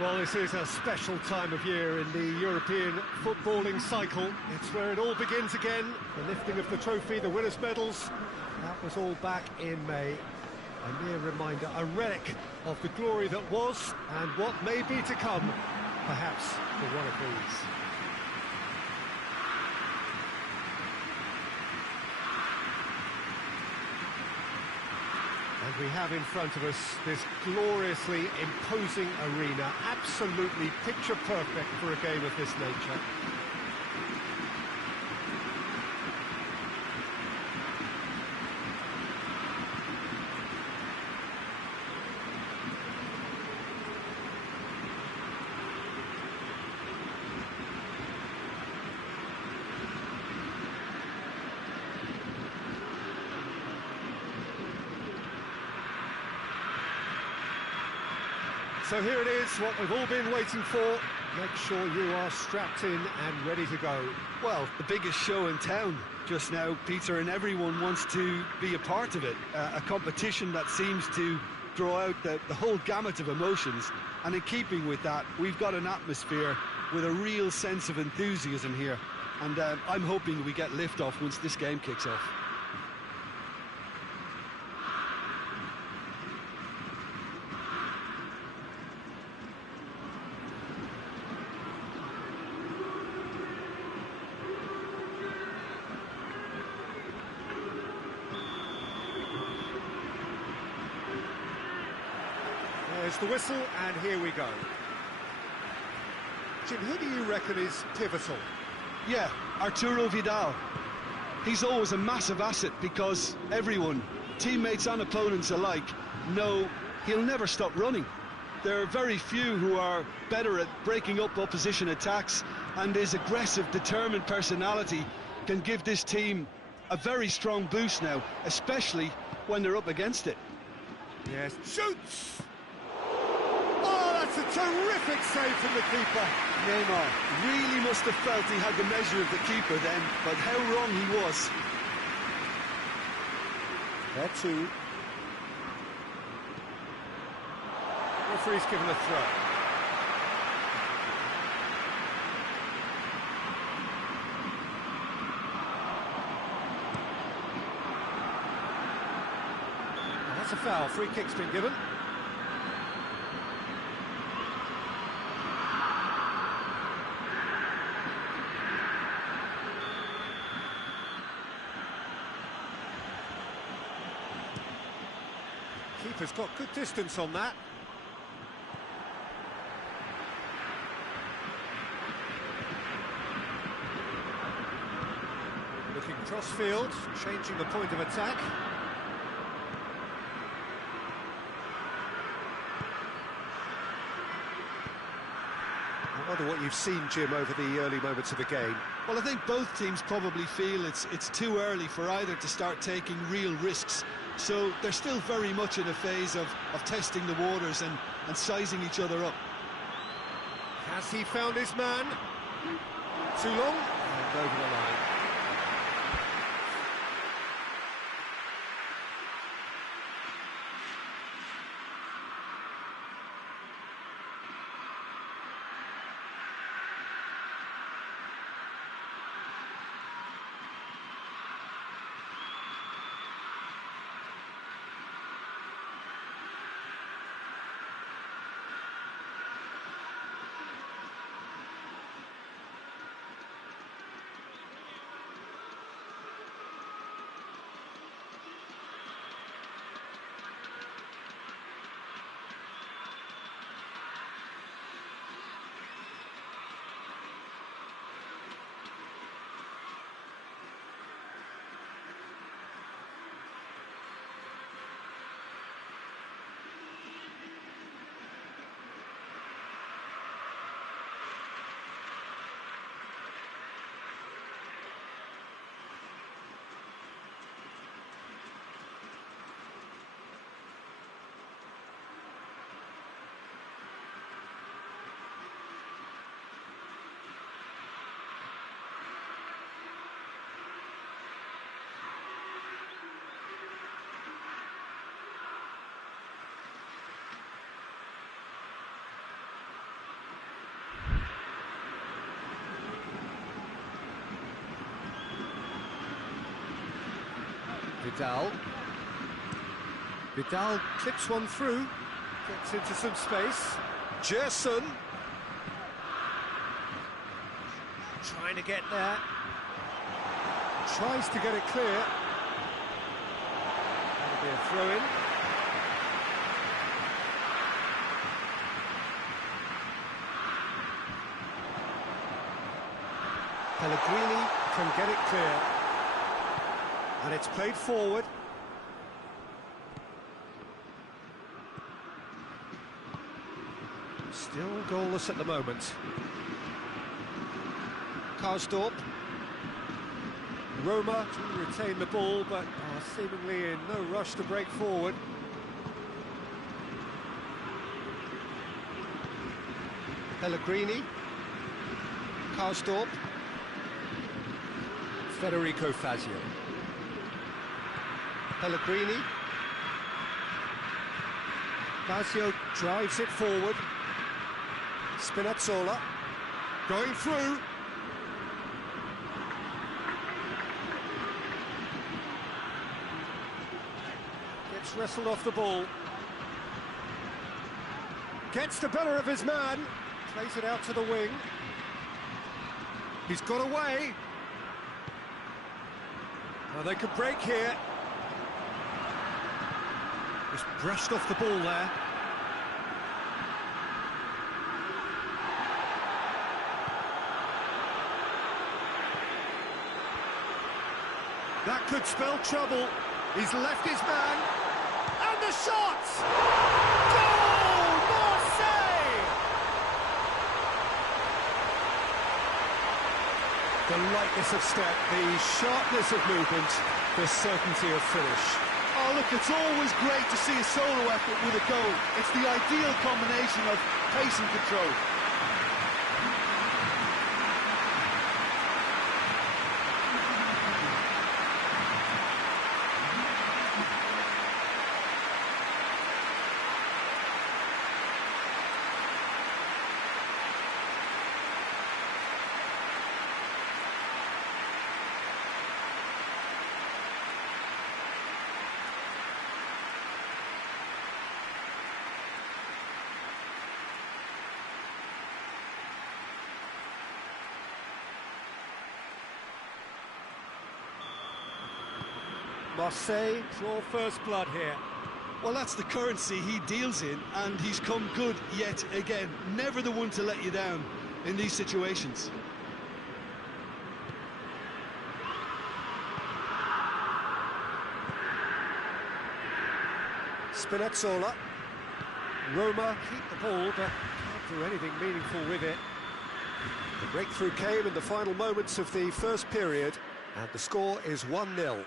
Well, this is a special time of year in the European footballing cycle. It's where it all begins again. The lifting of the trophy, the winners' medals. That was all back in May. A mere reminder, a relic of the glory that was and what may be to come, perhaps for one of these. And we have in front of us this gloriously imposing arena, absolutely picture perfect for a game of this nature. So here it is, what we've all been waiting for. Make sure you are strapped in and ready to go. Well, the biggest show in town just now, Peter, and everyone wants to be a part of it. A competition that seems to draw out the whole gamut of emotions. And in keeping with that, we've got an atmosphere with a real sense of enthusiasm here. And I'm hoping we get lift-off once this game kicks off. There's the whistle, and here we go. Jim, who do you reckon is pivotal? Yeah, Arturo Vidal. He's always a massive asset because everyone, teammates and opponents alike, know he'll never stop running. There are very few who are better at breaking up opposition attacks, and his aggressive, determined personality can give this team a very strong boost now, especially when they're up against it. Yes, shoots! That's a terrific save from the keeper. Neymar really must have felt he had the measure of the keeper then, but how wrong he was. There too. Referee's given a throw. Oh, that's a foul. Free kick's been given. Keeper's got good distance on that. Looking cross-field, changing the point of attack. I wonder what you've seen, Jim, over the early moments of the game. Well, I think both teams probably feel it's too early for either to start taking real risks. So they're still very much in a phase of testing the waters and sizing each other up. Has he found his man? Too long? And over the line. Vidal. Vidal clips one through, gets into some space. Gerson. Trying to get there. Tries to get it clear. That'll be a throw-in. Pellegrini can get it clear. And it's played forward. Still goalless at the moment. Karsdorp. Roma to retain the ball, but are seemingly in no rush to break forward. Pellegrini. Karsdorp. Federico Fazio. Pellegrini. Fazio drives it forward. Spinazzola. Going through. Gets wrestled off the ball. Gets the better of his man. Plays it out to the wing. He's got away. Well, they could break here. Just brushed off the ball there. That could spell trouble. He's left his man. And the shot! Goal! Marseille! The lightness of step, the sharpness of movement, the certainty of finish. Oh, look, it's always great to see a solo effort with a goal. It's the ideal combination of pace and control. Marseille draw first blood here. Well, that's the currency he deals in, and he's come good yet again. Never the one to let you down in these situations. Spinazzola. Roma keep the ball, but can't do anything meaningful with it. The breakthrough came in the final moments of the first period, and the score is 1-0.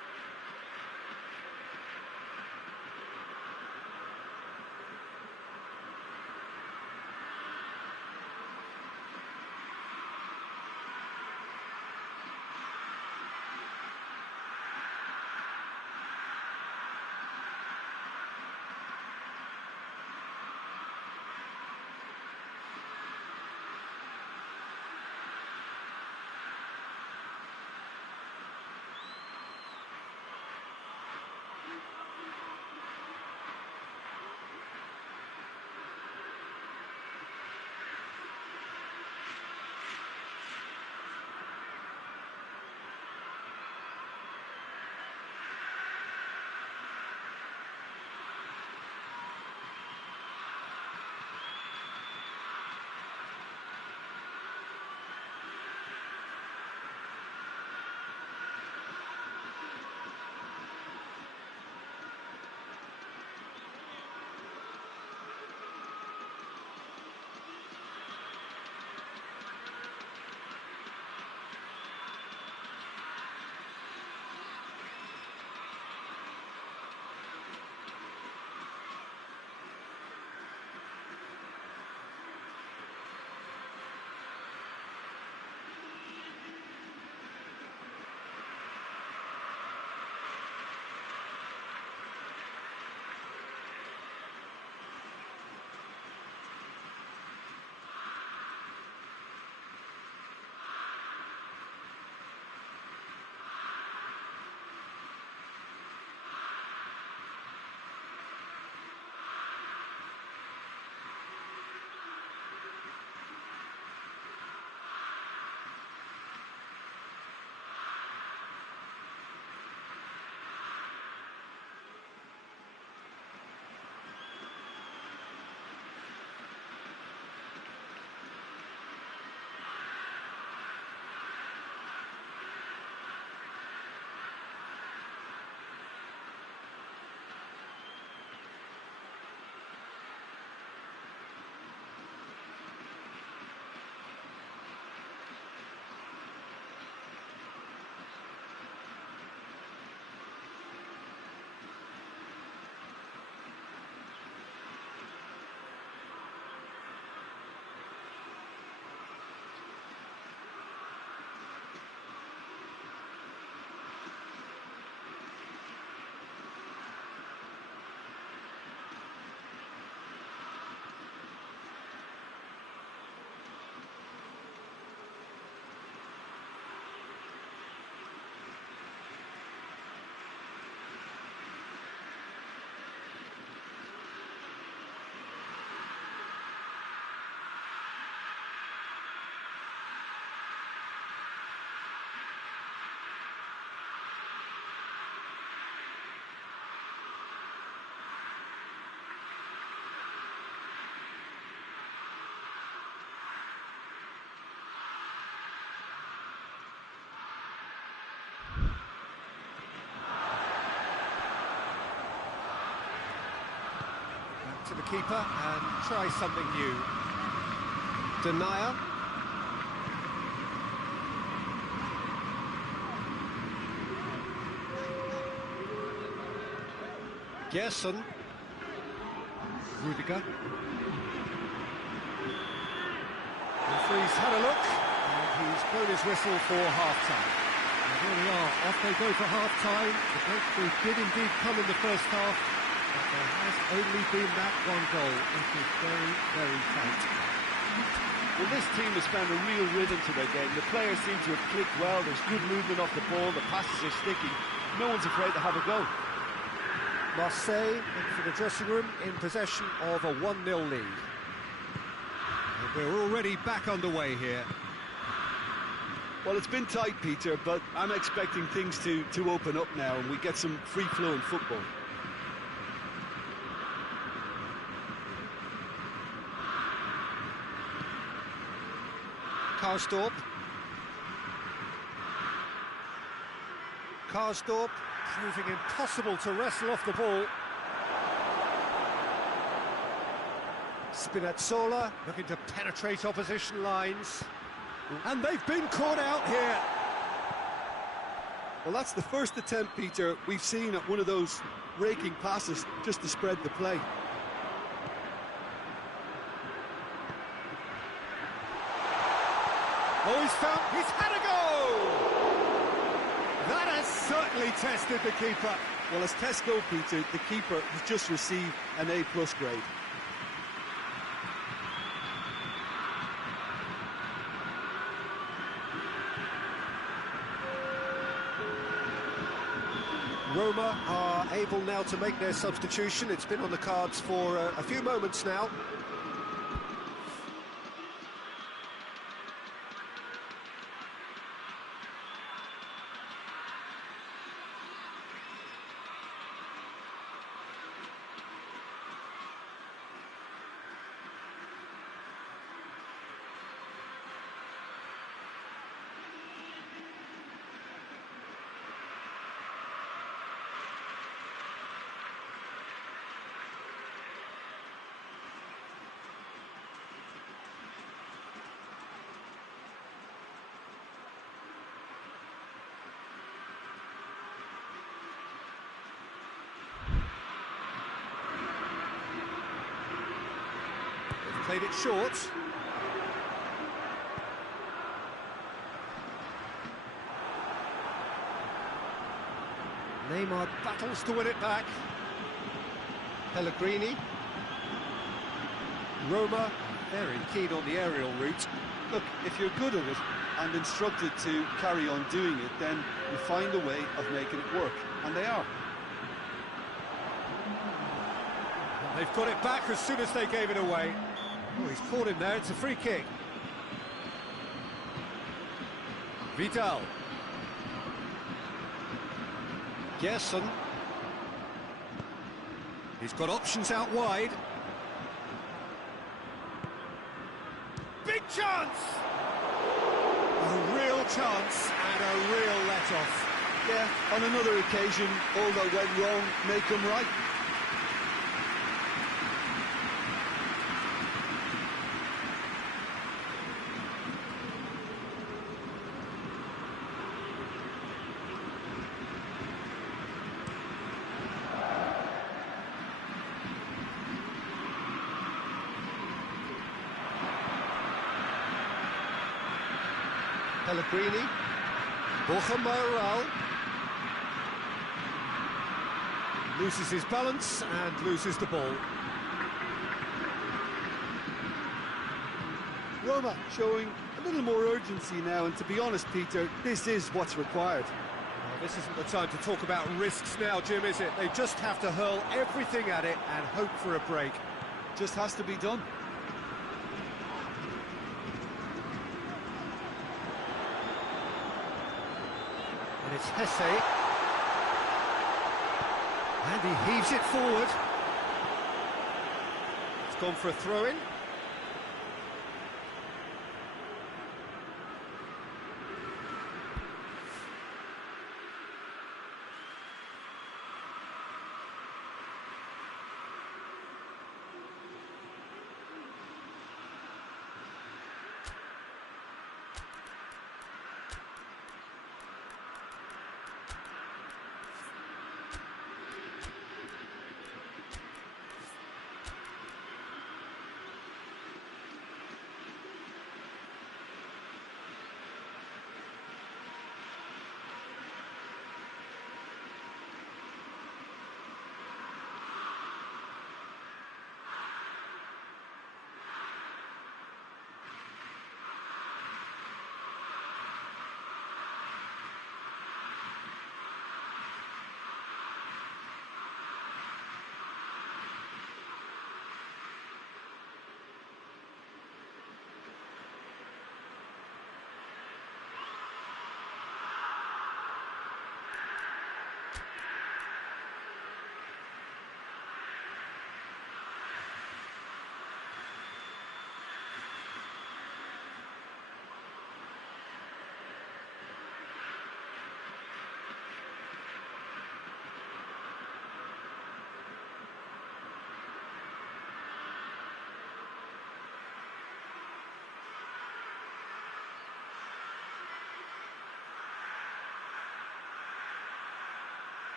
to the keeper and try something new. Denier. Gerson. Rudiger. Referee's had a look, and he's blown his whistle for half-time. And here we are, off they go for half-time. The breakthrough did indeed come in the first half, but there has only been that one goal. It is very, very tight. Well, this team has found a real rhythm to their game. The players seem to have clicked well. There's good movement off the ball. The passes are sticky. No one's afraid to have a go. Marseille into the dressing room in possession of a 1-0 lead. And we're already back underway here. Well, it's been tight, Peter, but I'm expecting things to open up now and we get some free-flowing football. Karsdorp. Karsdorp proving impossible to wrestle off the ball. Spinazzola looking to penetrate opposition lines. And they've been caught out here. Well, that's the first attempt, Peter, we've seen at one of those raking passes just to spread the play. Oh, he's had a go! That has certainly tested the keeper. Well, as tests go, Peter, the keeper has just received an A+ grade. Roma are able now to make their substitution. It's been on the cards for a few moments now. Played it short. Neymar battles to win it back. Pellegrini. Roma very keen on the aerial route. Look, if you're good at it and instructed to carry on doing it, then you find a way of making it work, and they are. And they've got it back as soon as they gave it away. Oh, he's caught him there, it's a free kick. Vidal. Gerson. He's got options out wide. Big chance! A real chance and a real let-off. Yeah, on another occasion, all that went wrong, make them right. Pellegrini, Borja Mayoral, loses his balance and loses the ball. Roma showing a little more urgency now, and to be honest, Peter, this is what's required. Well, this isn't the time to talk about risks now, Jim, is it? They just have to hurl everything at it and hope for a break. Just has to be done. And it's Hesse. And he heaves it forward. It's gone for a throw-in.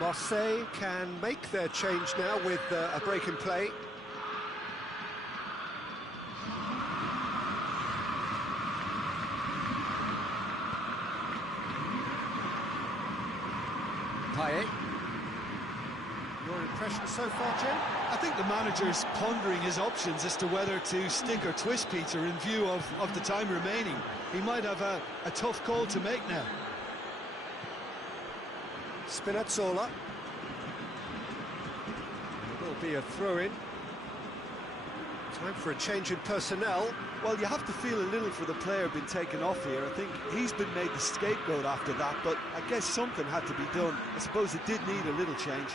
Marseille can make their change now with a break in play. Payet. Your impression so far, Jim? I think the manager's pondering his options as to whether to stick or twist Peter in view of the time remaining. He might have a tough call to make now. Spinazzola. There will be a throw-in. Time for a change in personnel. Well, you have to feel a little for the player being taken off here. I think he's been made the scapegoat after that, but I guess something had to be done. I suppose it did need a little change.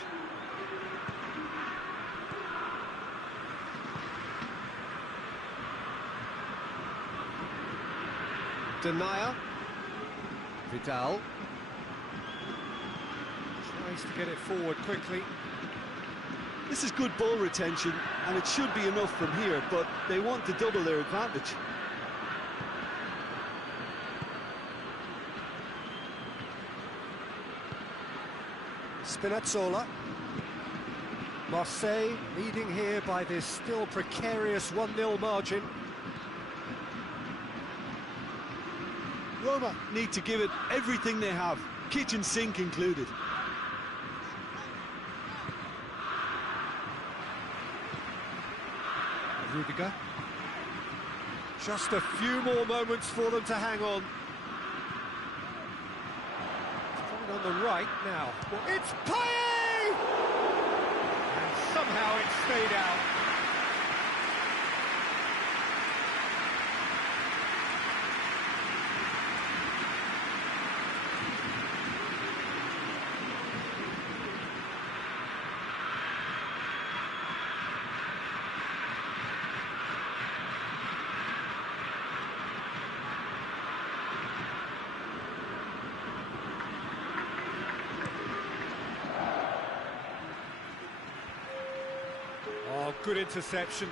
Denier. Vidal. Tries to get it forward quickly. This is good ball retention, and it should be enough from here, but they want to double their advantage. Spinazzola. Marseille leading here by this still precarious 1-0 margin. Roma need to give it everything they have, kitchen sink included. Rudiger. Just a few more moments for them to hang on. It's coming on the right now. Well, it's Payet! And somehow it stayed out. Oh, good interception.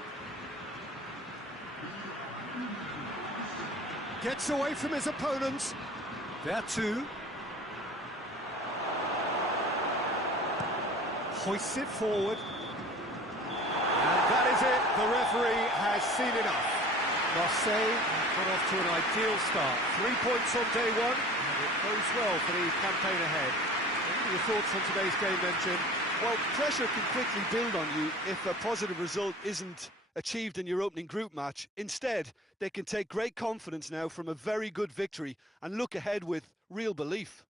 Gets away from his opponents. Vertu. Hoists it forward. And that is it. The referee has seen enough. Marseille got off to an ideal start. 3 points on day one, and it bodes well for the campaign ahead. What are your thoughts on today's game then, Jim? Well, pressure can quickly build on you if a positive result isn't achieved in your opening group match. Instead, they can take great confidence now from a very good victory and look ahead with real belief.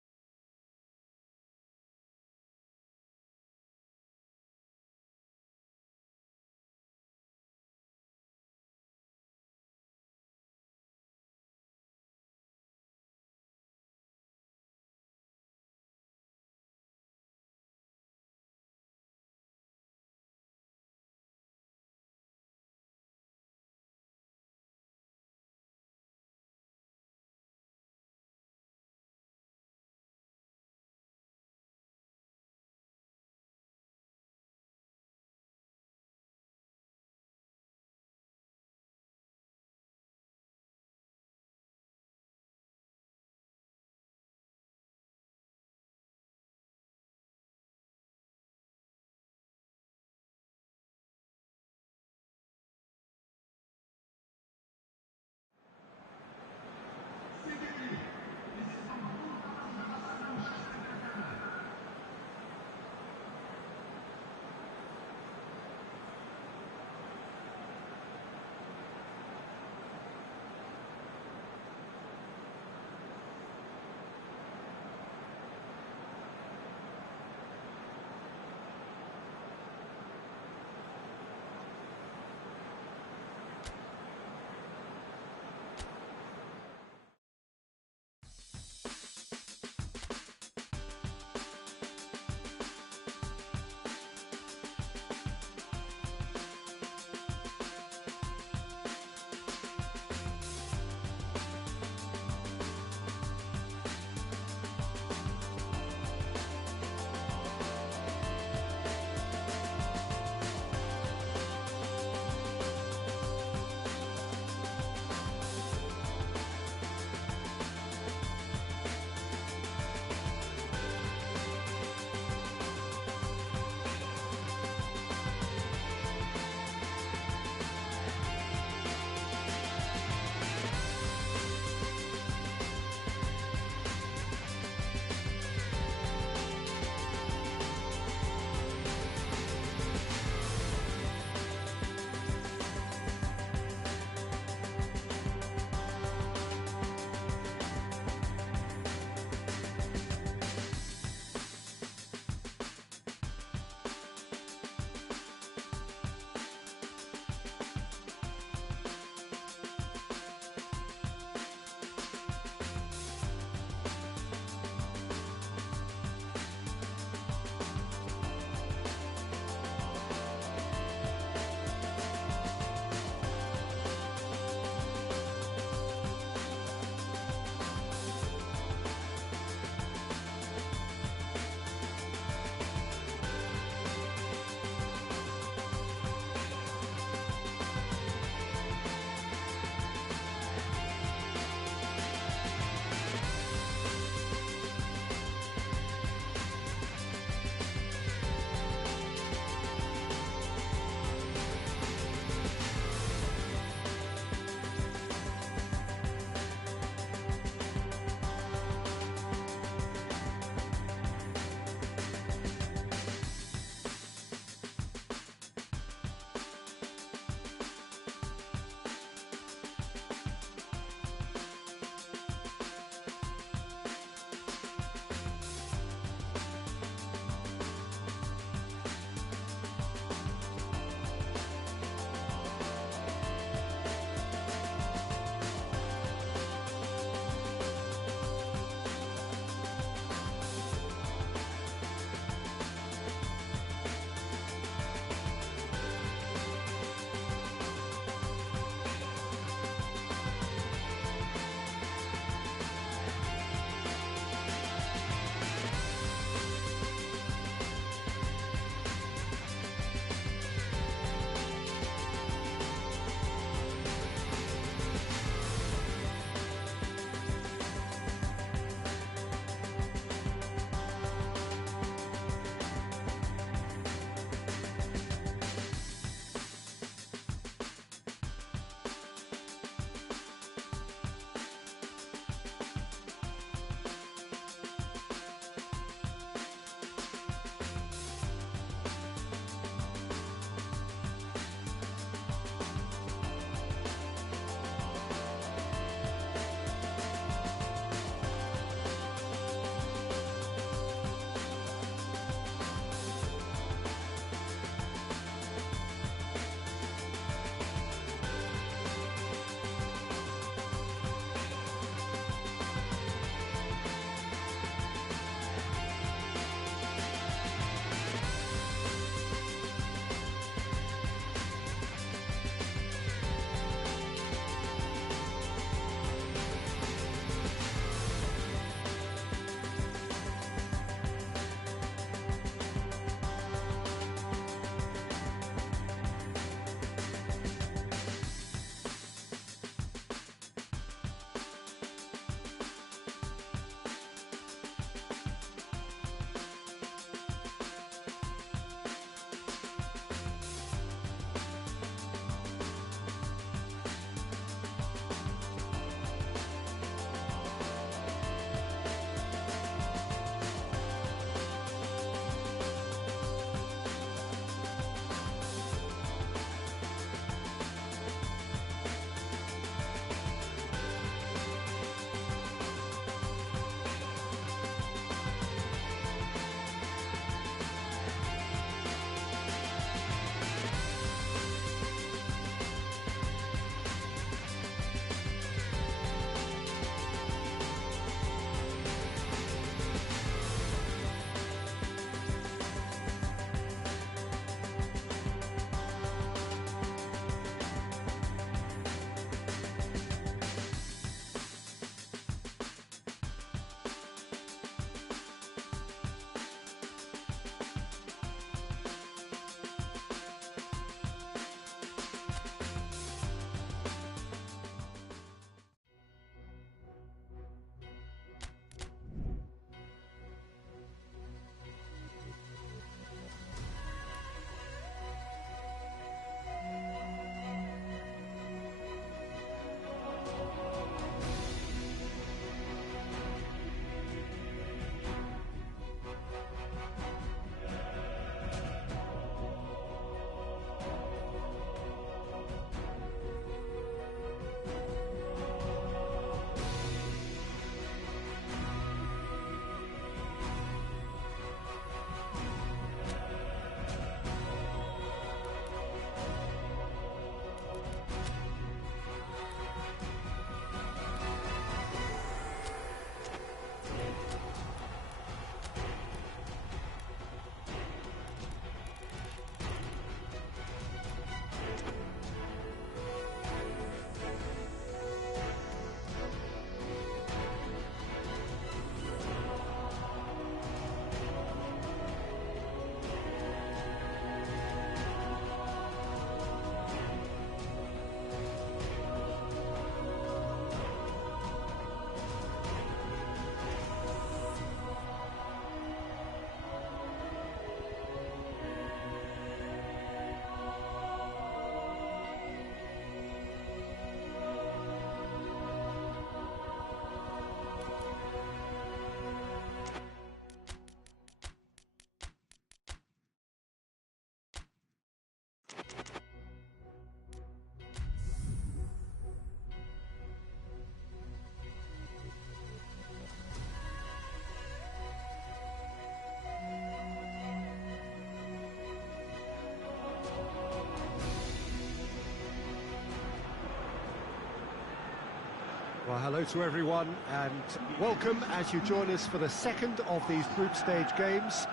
Well, hello to everyone and welcome as you join us for the second of these group stage games.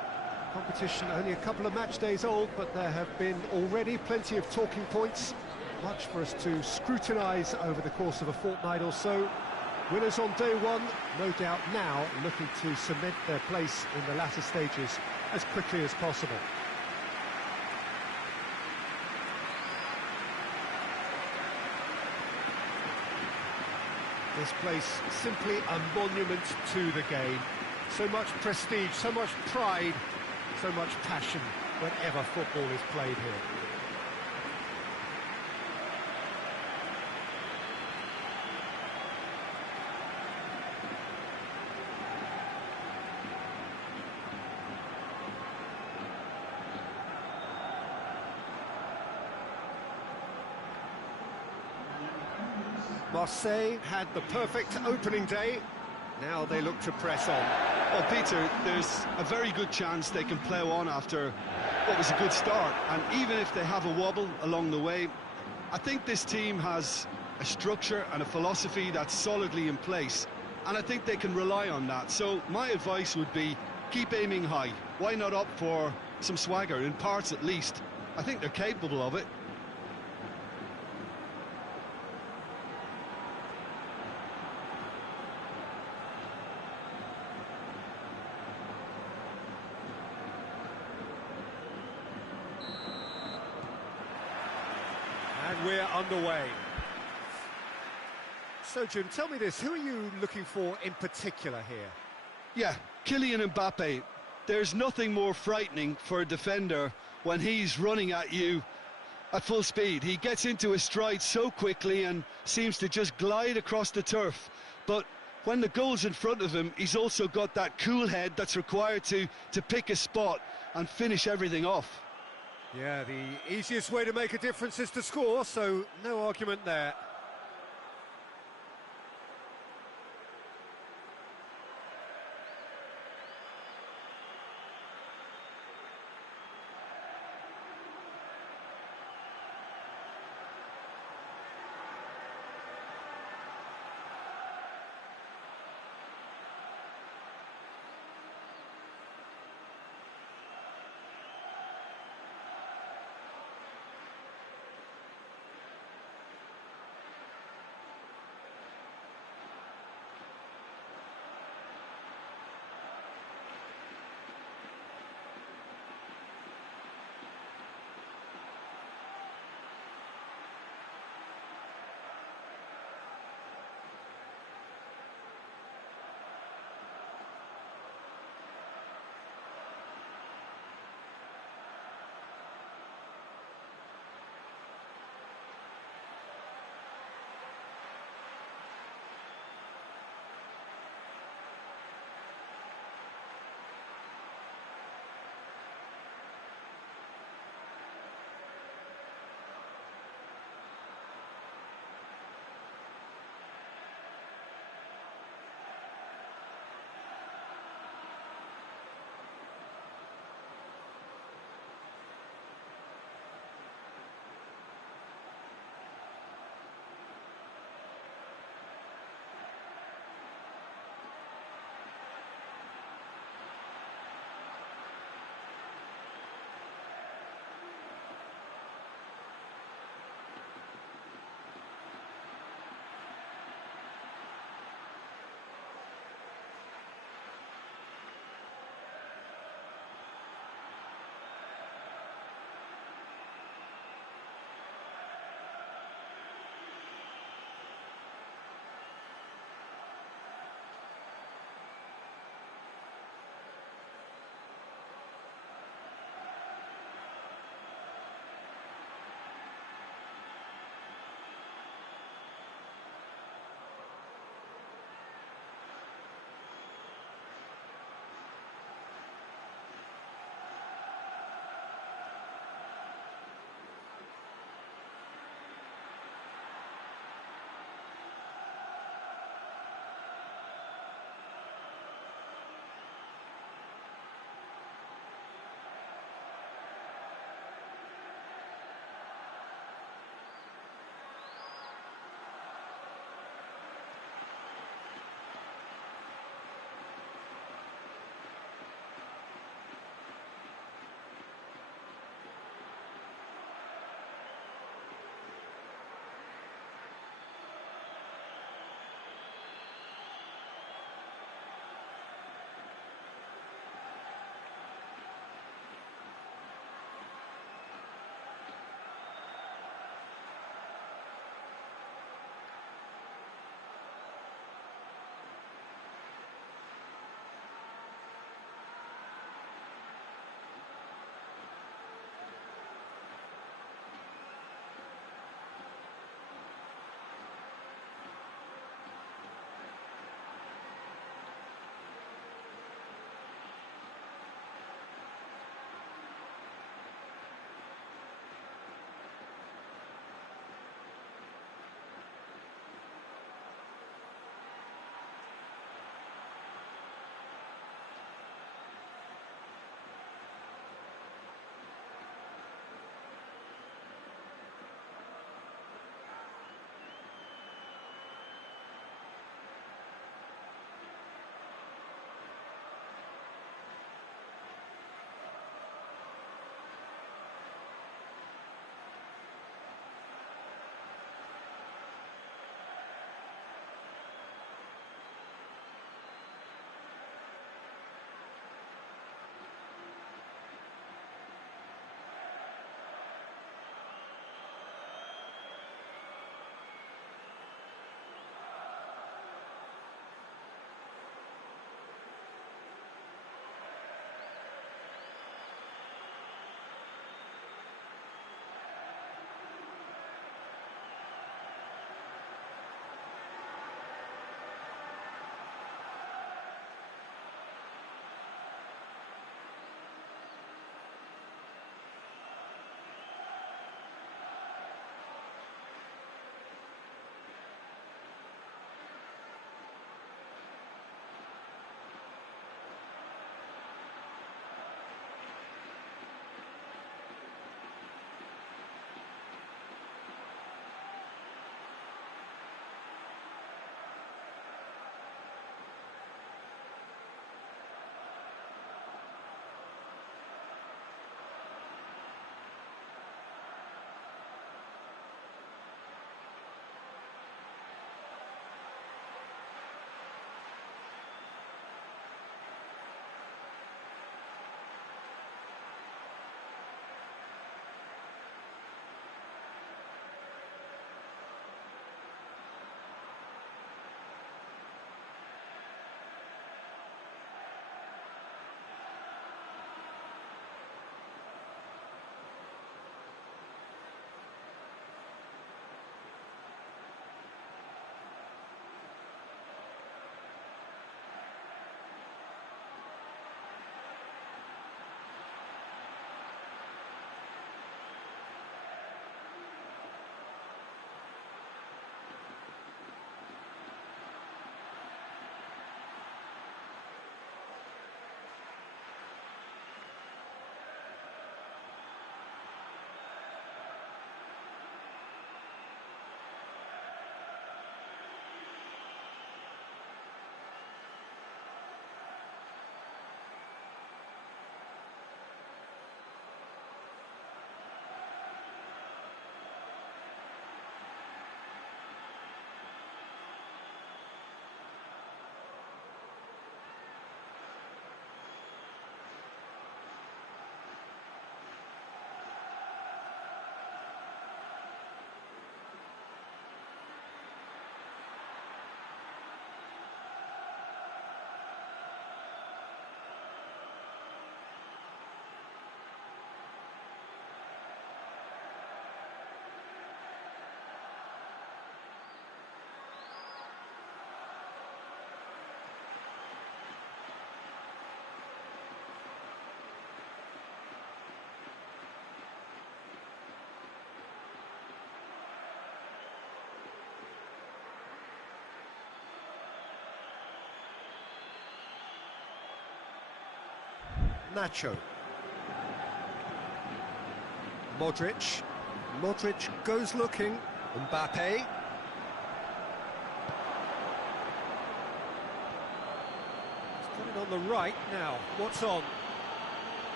Competition only a couple of match days old, but there have been already plenty of talking points, much for us to scrutinise over the course of a fortnight or so. Winners on day one, no doubt now looking to cement their place in the latter stages as quickly as possible. This place simply a monument to the game. So much prestige, so much pride, so much passion whenever football is played here. Marseille had the perfect opening day. Now they look to press on. Well, Peter, there's a very good chance they can plough on after what was a good start. And even if they have a wobble along the way, I think this team has a structure and a philosophy that's solidly in place. And I think they can rely on that. So my advice would be, keep aiming high. Why not opt for some swagger, in parts at least? I think they're capable of it. And we're underway. So, Jim, tell me this, who are you looking for in particular here? Yeah, Kylian Mbappe. There's nothing more frightening for a defender when he's running at you at full speed. He gets into his stride so quickly and seems to just glide across the turf. But when the goal's in front of him, he's also got that cool head that's required to pick a spot and finish everything off. Yeah, the easiest way to make a difference is to score, so no argument there. Nacho. Modric. Modric goes looking. Mbappe. He's got it on the right now. What's on?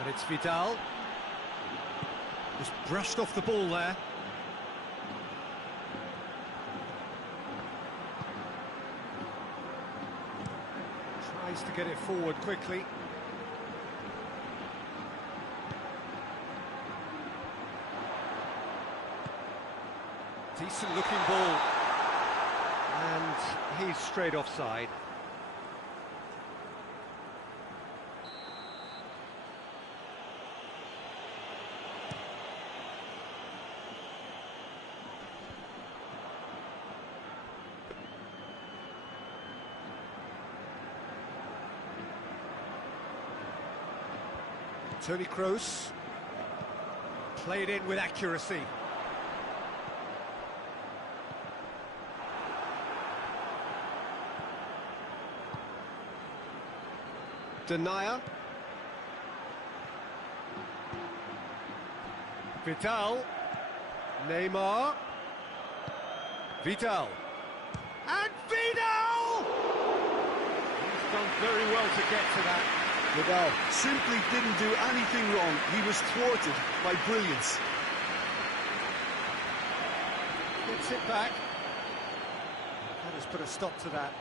And it's Vidal. Just brushed off the ball there. Tries to get it forward quickly. Decent looking ball. And he's straight offside. Toni Kroos played in with accuracy. Denier. Vidal. Neymar. Vidal. And Vidal! He's done very well to get to that. Vidal simply didn't do anything wrong. He was thwarted by brilliance. Hits it back. That has put a stop to that.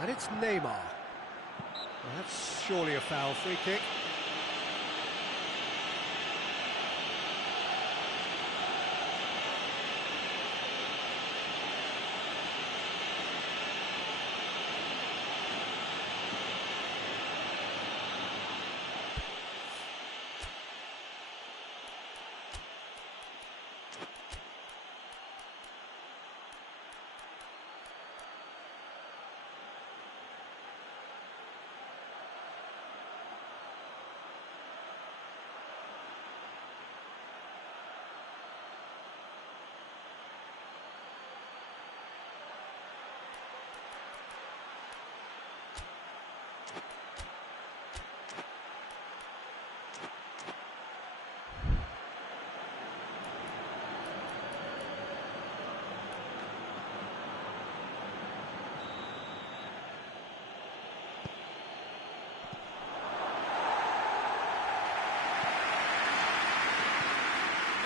And it's Neymar. Well, that's surely a foul. Free kick.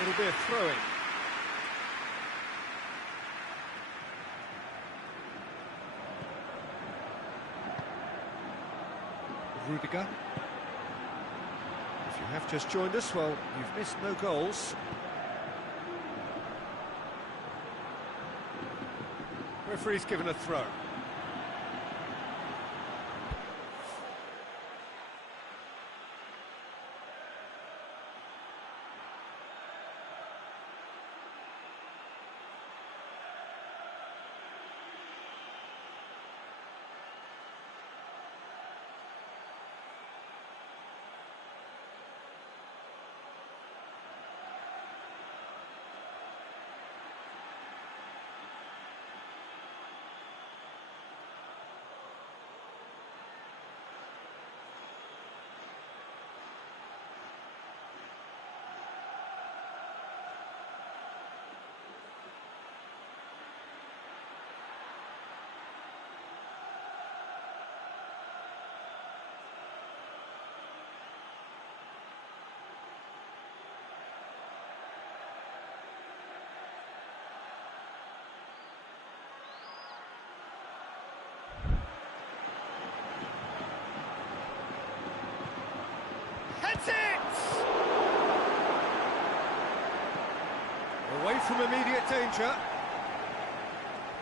It'll be a throw-in. Rudiger. If you have just joined us, well, you've missed no goals. Referee's given a throw. That's it! Away from immediate danger.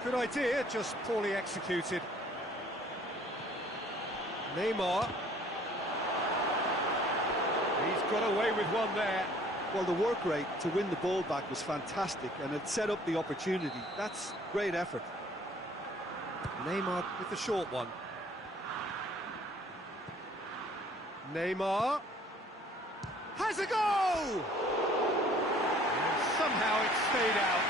Good idea, just poorly executed. Neymar. He's got away with one there. Well, the work rate to win the ball back was fantastic, and it set up the opportunity. That's great effort. Neymar with the short one. Neymar has a goal! And somehow it stayed out.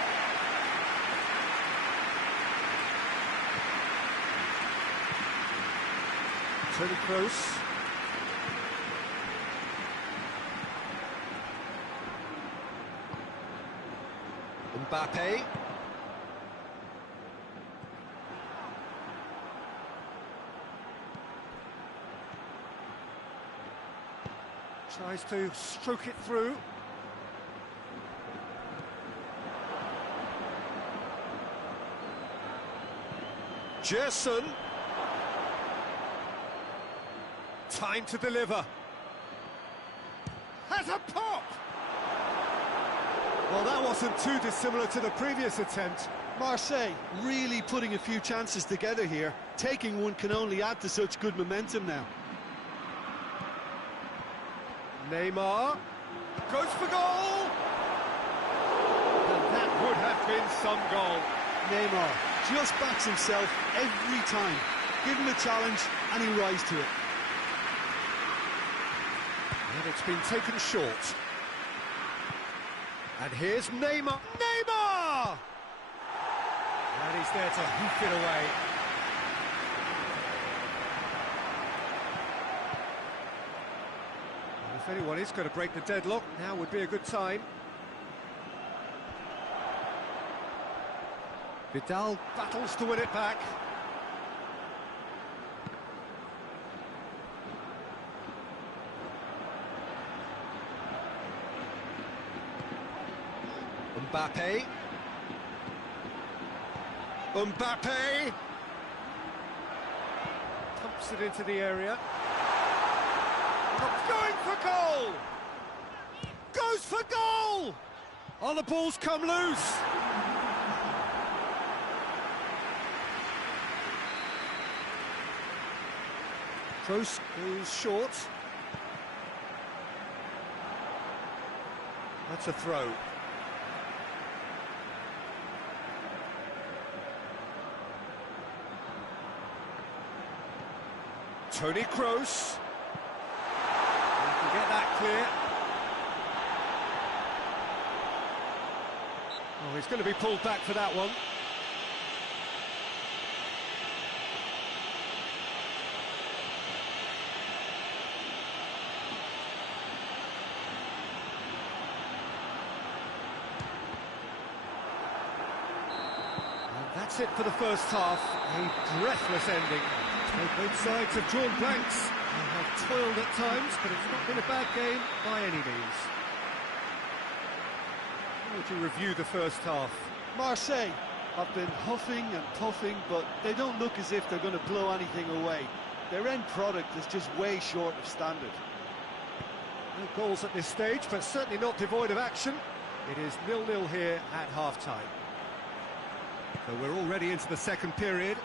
Toni Kroos. Mbappe. Tries to stroke it through. Gerson. Time to deliver. Has a pop! Well, that wasn't too dissimilar to the previous attempt. Marseille really putting a few chances together here. Taking one can only add to such good momentum now. Neymar goes for goal! And that would have been some goal. Neymar just backs himself every time. Give him a challenge and he'll rise to it. And it's been taken short. And here's Neymar. Neymar! And he's there to hoof it away. And if anyone is going to break the deadlock, now would be a good time. Vidal battles to win it back. Mbappe. Mbappe! Pumps it into the area. Going for goal! Goes for goal! Oh, the ball's come loose! Kroos goes short. That's a throw. Toni Kroos. He can get that clear. Oh, he's going to be pulled back for that one. And that's it for the first half. A breathless ending. Both sides have drawn blanks and have toiled at times, but it's not been a bad game by any means. How would you review the first half? Marseille have been huffing and puffing, but they don't look as if they're going to blow anything away. Their end product is just way short of standard. No goals at this stage, but certainly not devoid of action. It is 0-0 here at half-time. So we're already into the second period.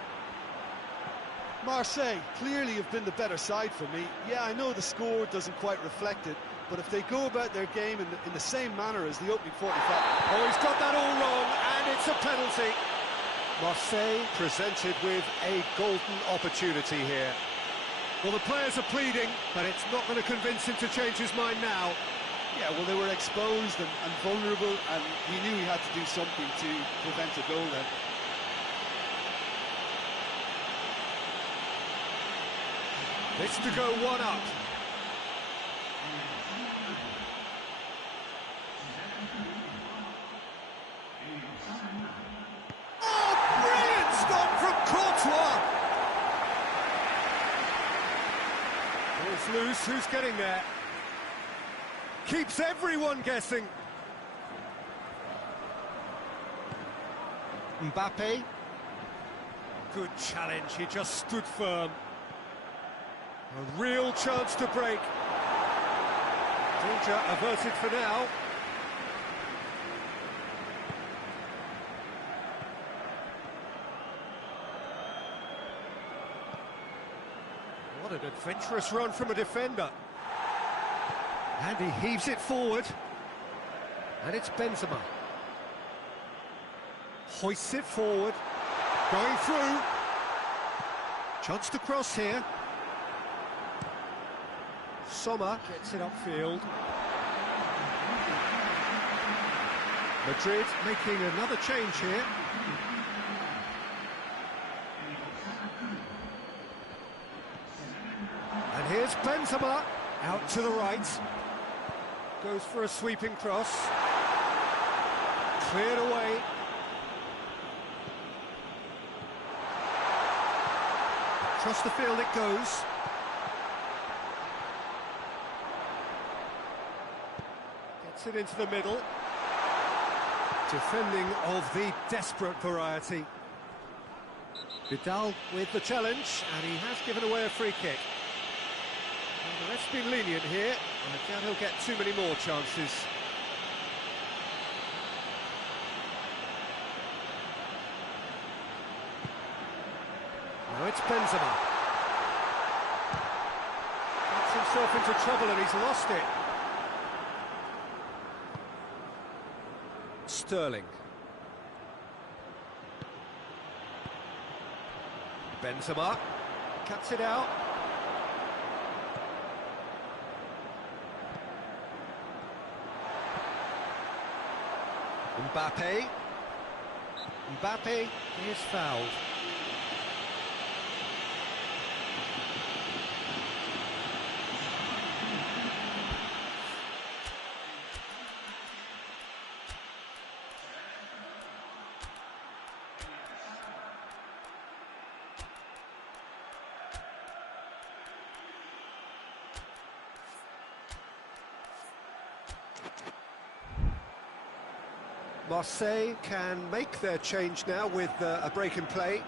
Marseille clearly have been the better side for me. Yeah, I know the score doesn't quite reflect it, but if they go about their game in the same manner as the opening 45... Oh, he's got that all wrong, and it's a penalty. Marseille presented with a golden opportunity here. Well, the players are pleading, but it's not going to convince him to change his mind now. Yeah, well, they were exposed and vulnerable, and he knew he had to do something to prevent a goal then. It's to go one up. Oh, brilliant stop from Courtois! Ball's loose, who's getting there? Keeps everyone guessing. Mbappe. Good challenge, he just stood firm. A real chance to break. Danger averted for now. What an adventurous run from a defender. And he heaves it forward. And it's Benzema. Hoists it forward. Going through. Chance to cross here. Sommer gets it upfield. Madrid making another change here. it's Benzema, out to the right. Goes for a sweeping cross. Cleared away. Across the field it goes. Gets it into the middle. Defending of the desperate variety. Vidal with the challenge, and he has given away a free kick. And the ref's been lenient here. I doubt he'll get too many more chances. Now it's Benzema. Gets himself into trouble and he's lost it. Sterling. Benzema cuts it out. Mbappe is fouled. Marseille can make their change now with a break in play.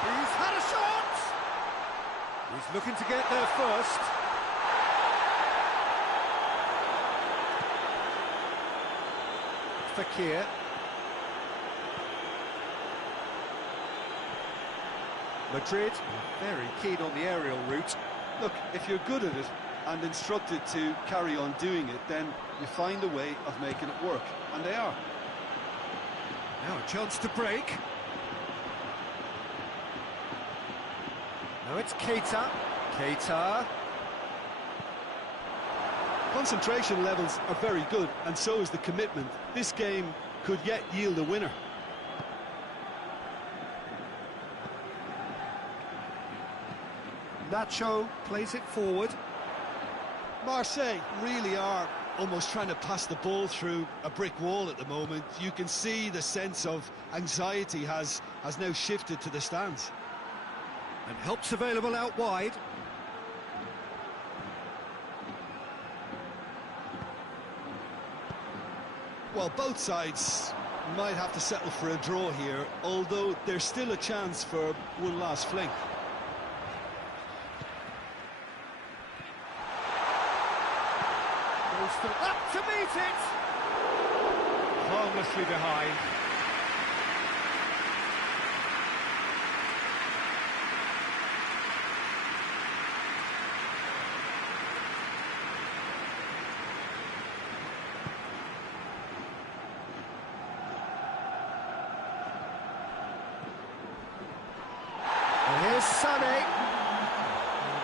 He's had a shot! He's looking to get there first. Fekir. Madrid very keen on the aerial route. Look, if you're good at it and instructed to carry on doing it, then you find a way of making it work, and they are. Now a chance to break. Now it's Keita. Keita. Concentration levels are very good, and so is the commitment. This game could yet yield a winner. Nacho plays it forward. Marseille really are almost trying to pass the ball through a brick wall at the moment. You can see the sense of anxiety has now shifted to the stands. And help's available out wide. Well, both sides might have to settle for a draw here, although there's still a chance for one last fling. Up to meet it! Harmlessly behind. And here's Sané.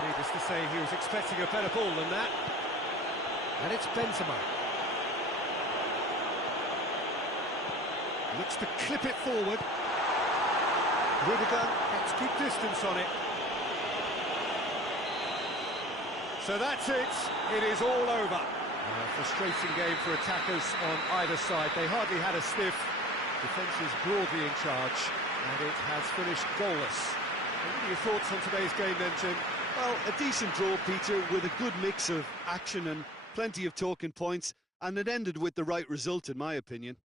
Needless to say, he was expecting a better ball than that. And it's Benzema. Looks to clip it forward. Rudiger gets good distance on it. So that's it. It is all over. A frustrating game for attackers on either side. They hardly had a sniff. Defence is broadly in charge, and it has finished goalless. What are your thoughts on today's game then, Jim? Well, a decent draw, Peter, with a good mix of action and plenty of talking points, and it ended with the right result, in my opinion.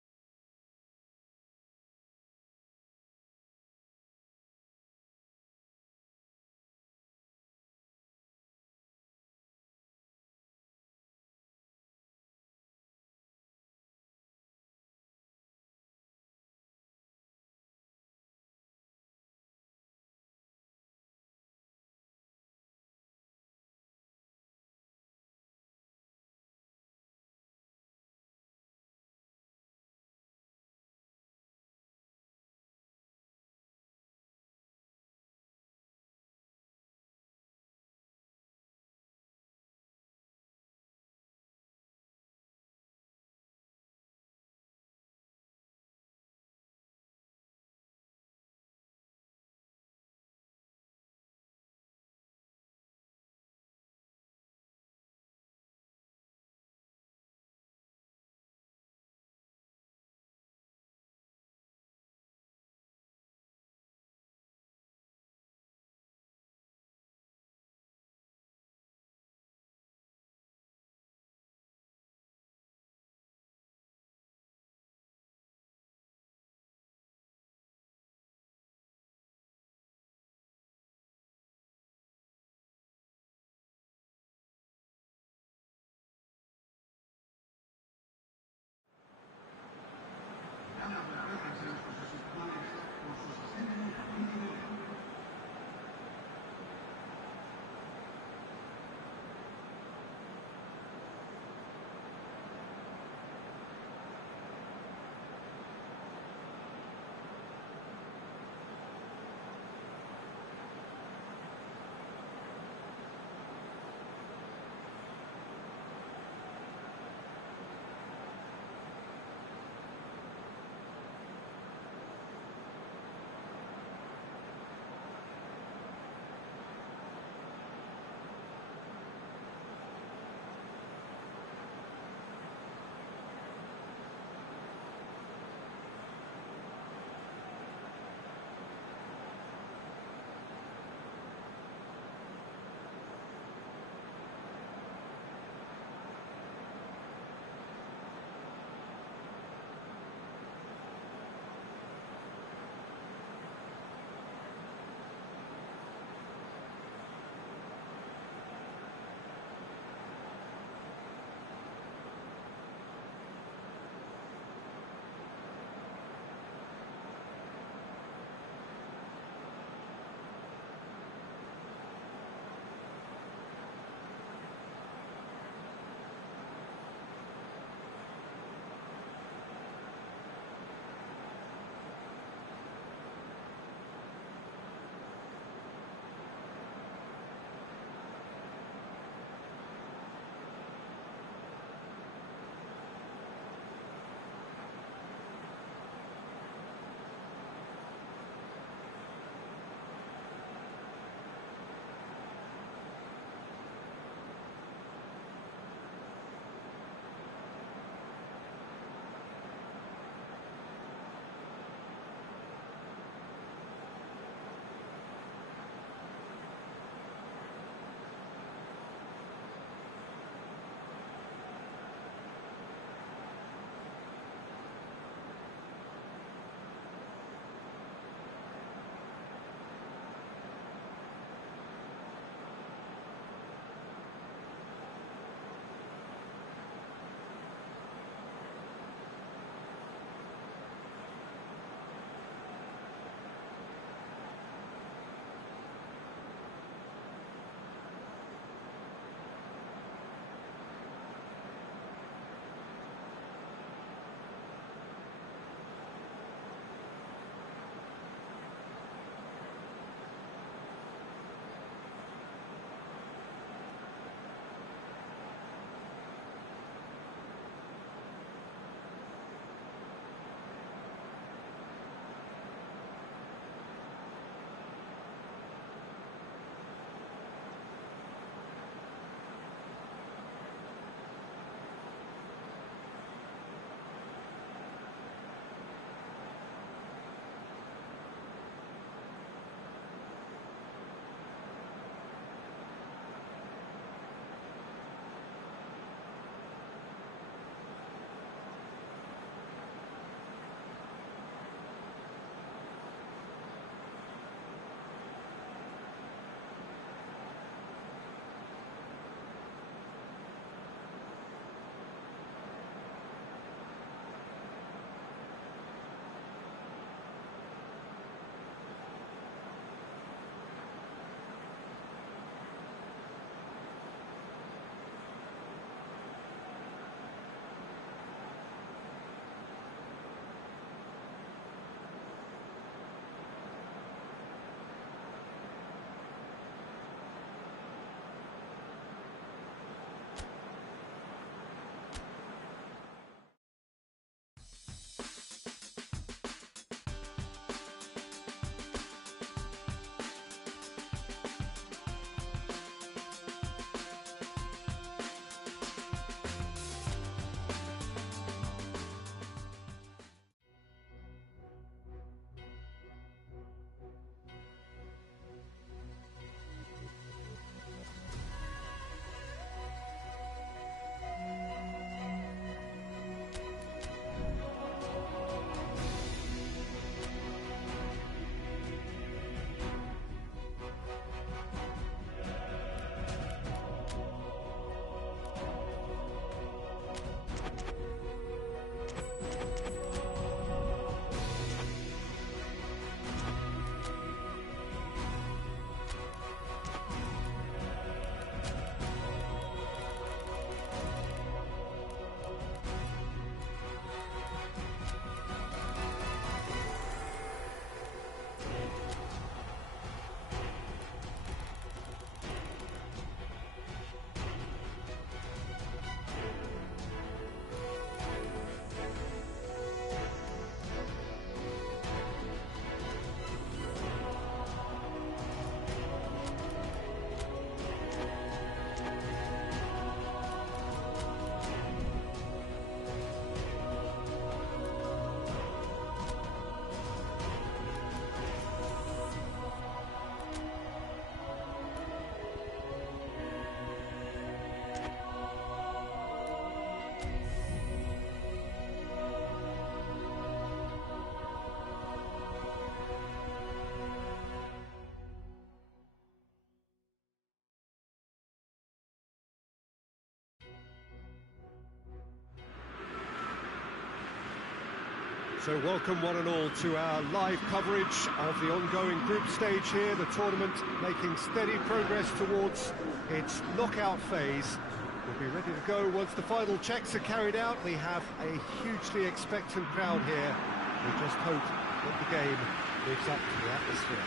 So welcome one and all to our live coverage of the ongoing group stage here, the tournament making steady progress towards its knockout phase. We'll be ready to go once the final checks are carried out. We have a hugely expectant crowd here. We just hope that the game lives up to the atmosphere.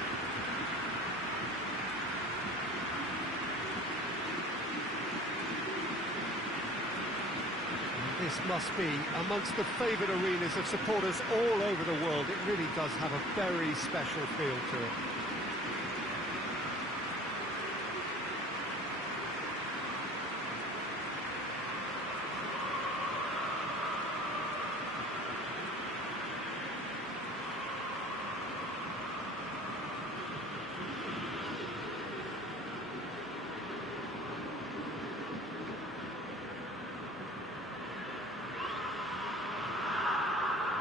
This must be amongst the favoured arenas of supporters all over the world. It really does have a very special feel to it.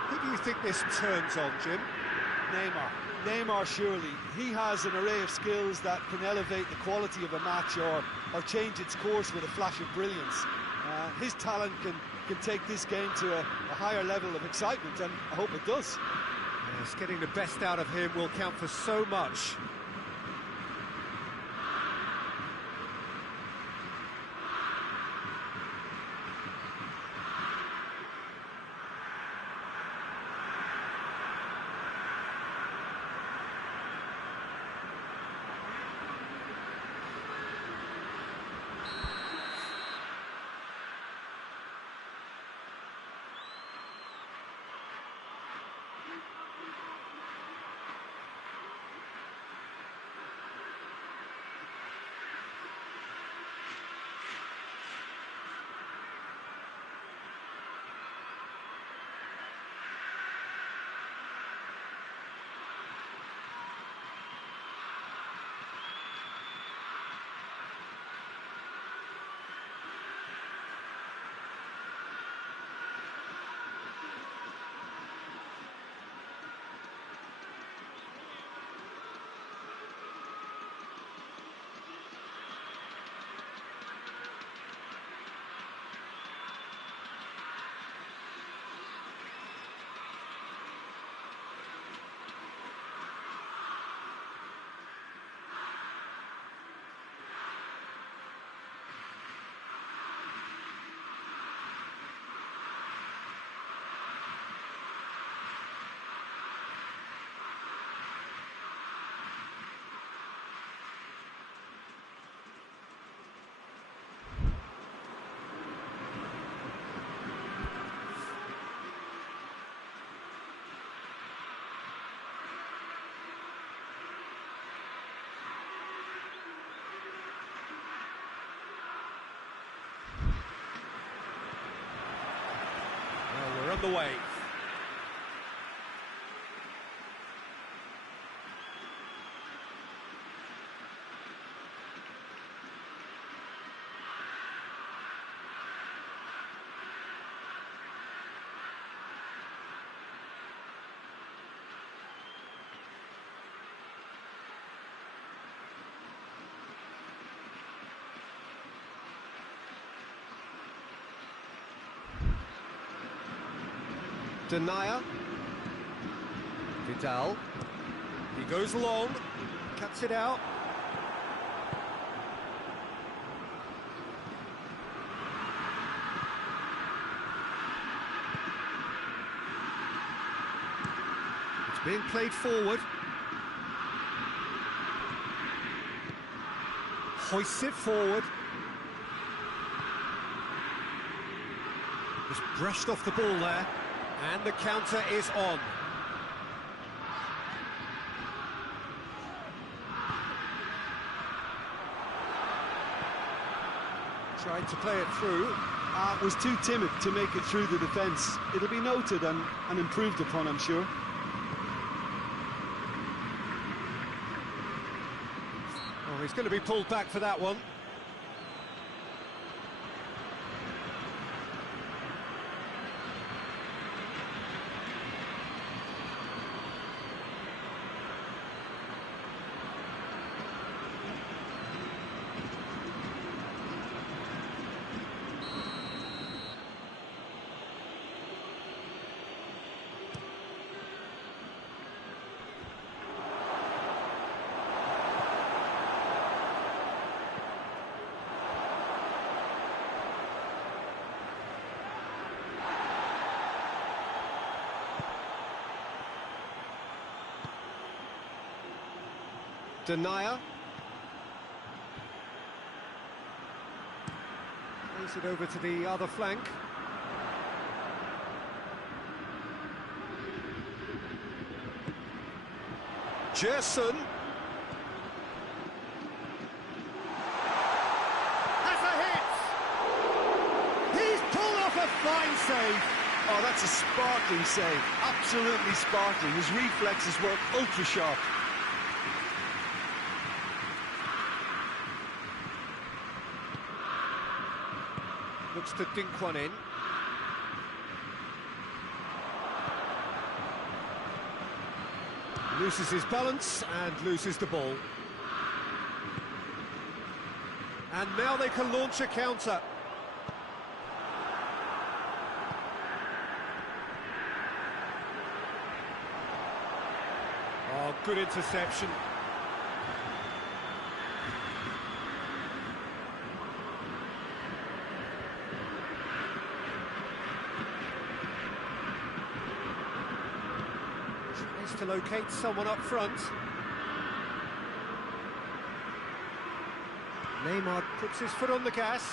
Who do you think this turns on, Jim? Neymar, surely. He has an array of skills that can elevate the quality of a match or change its course with a flash of brilliance. His talent can take this game to a higher level of excitement, and I hope it does. Yes, getting the best out of him will count for so much. We're on the way. Denier. Vidal. He goes long, cuts it out. It's being played forward. Hoists it forward. Just brushed off the ball there. And the counter is on. Tried to play it through. Was too timid to make it through the defence. It'll be noted and improved upon, I'm sure. Oh, he's going to be pulled back for that one. Denier. Plays it over to the other flank. Gerson. Has a hit! He's pulled off a fine save. Oh, that's a sparkling save. Absolutely sparkling. His reflexes work ultra sharp. Looks to dink one in. Loses his balance and loses the ball. And now they can launch a counter. Oh, good interception. Tries to locate someone up front. Neymar puts his foot on the gas.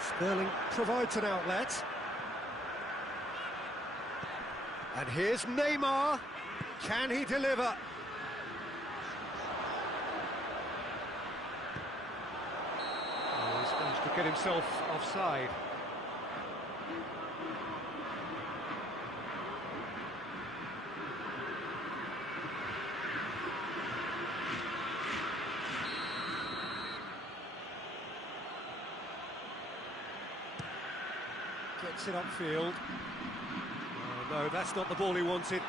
Sterling provides an outlet. And here's Neymar. Can he deliver? Oh, he's managed to get himself offside. Gets it upfield. Oh, no, that's not the ball he wanted.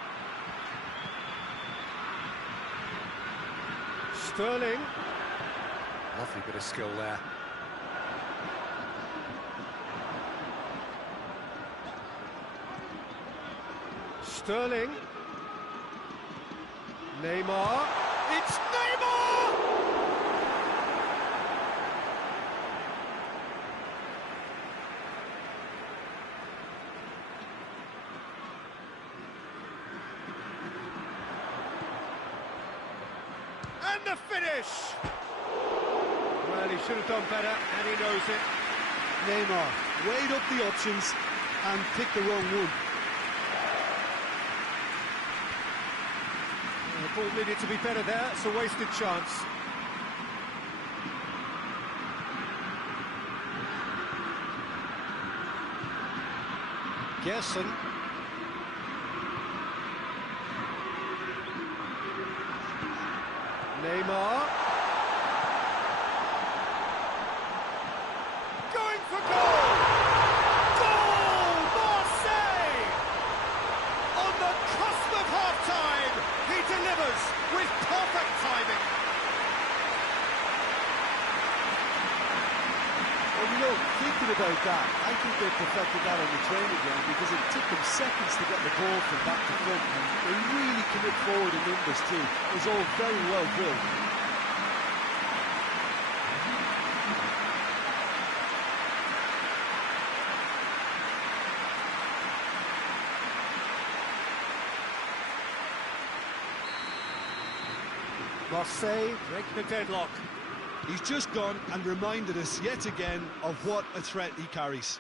Sterling. Lovely bit of skill there. Sterling. Neymar. It's Neymar! And the finish! Well, he should have done better, and he knows it. Neymar weighed up the options and picked the wrong one. The ball needed to be better there, it's a wasted chance. Gerson. Neymar. Going for goal! Goal! Marseille! On the cusp of half-time, he delivers with perfect timing. Well, you know, thinking about that, I think they perfected that on the training ground because it took them seconds to get the ball from back to front, and they really commit forward in numbers too. It was all very well drilled. Marseille break the deadlock. He's just gone and reminded us yet again of what a threat he carries.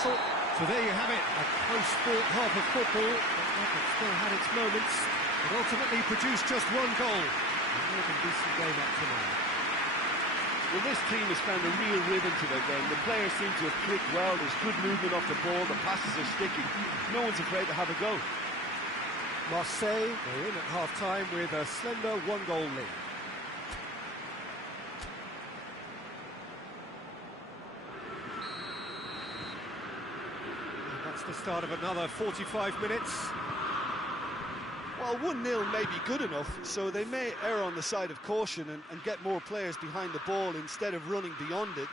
whistle. So there you have it, a close-fought half of football. It still had its moments, but ultimately produced just one goal. A more than decent game up to now. Well, this team has found a real rhythm to their game. The players seem to have clicked well. There's good movement off the ball. The passes are sticking. No one's afraid to have a go. Marseille, they're in at half-time with a slender one-goal lead. And that's the start of another 45 minutes. Well, 1-0 may be good enough, so they may err on the side of caution and get more players behind the ball instead of running beyond it.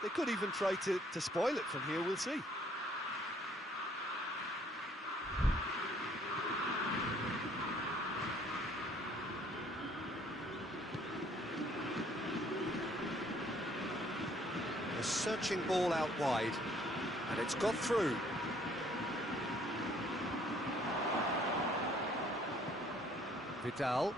They could even try to spoil it from here, we'll see. A searching ball out wide, and it's got through. Vidal.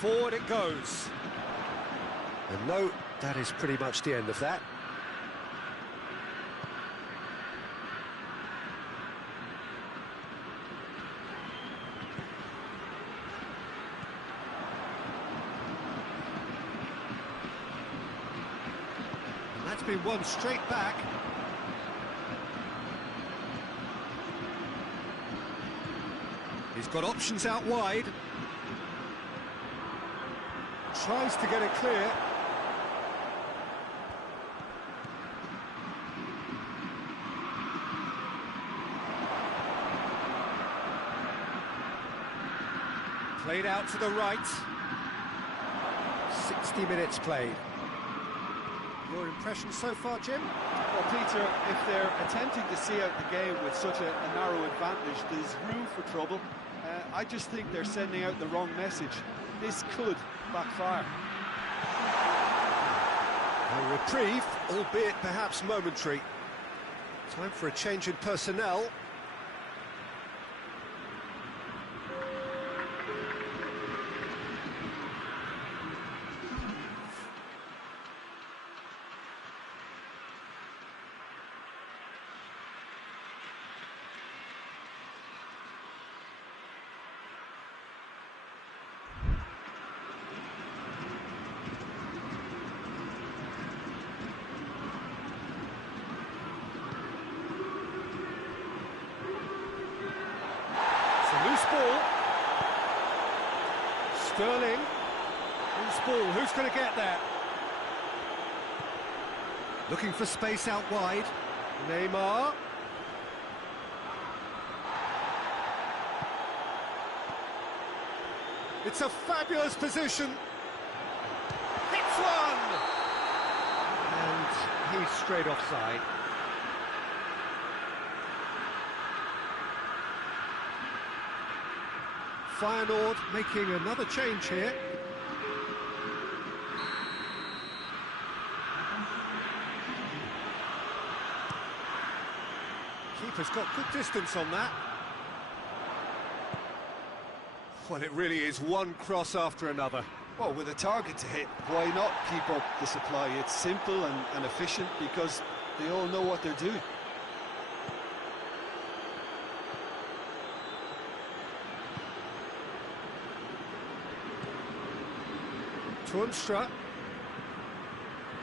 Forward it goes. And no, that is pretty much the end of that. And that's been won straight back. He's got options out wide. Tries to get it clear. Played out to the right. 60 minutes played. Your impression so far, Jim? Well, Peter, if they're attempting to see out the game with such a narrow advantage, there's room for trouble. I just think they're sending out the wrong message. This could backfire. A reprieve, albeit perhaps momentary. Time for a change in personnel. Loose ball. Sterling. Loose ball. Who's going to get there? Looking for space out wide. Neymar. It's a fabulous position. Hits one! And he's straight offside. Feyenoord making another change here. Keeper's got good distance on that. Well, it really is one cross after another. Well, with a target to hit, why not keep up the supply? It's simple and efficient because they all know what they're doing. Toornstra.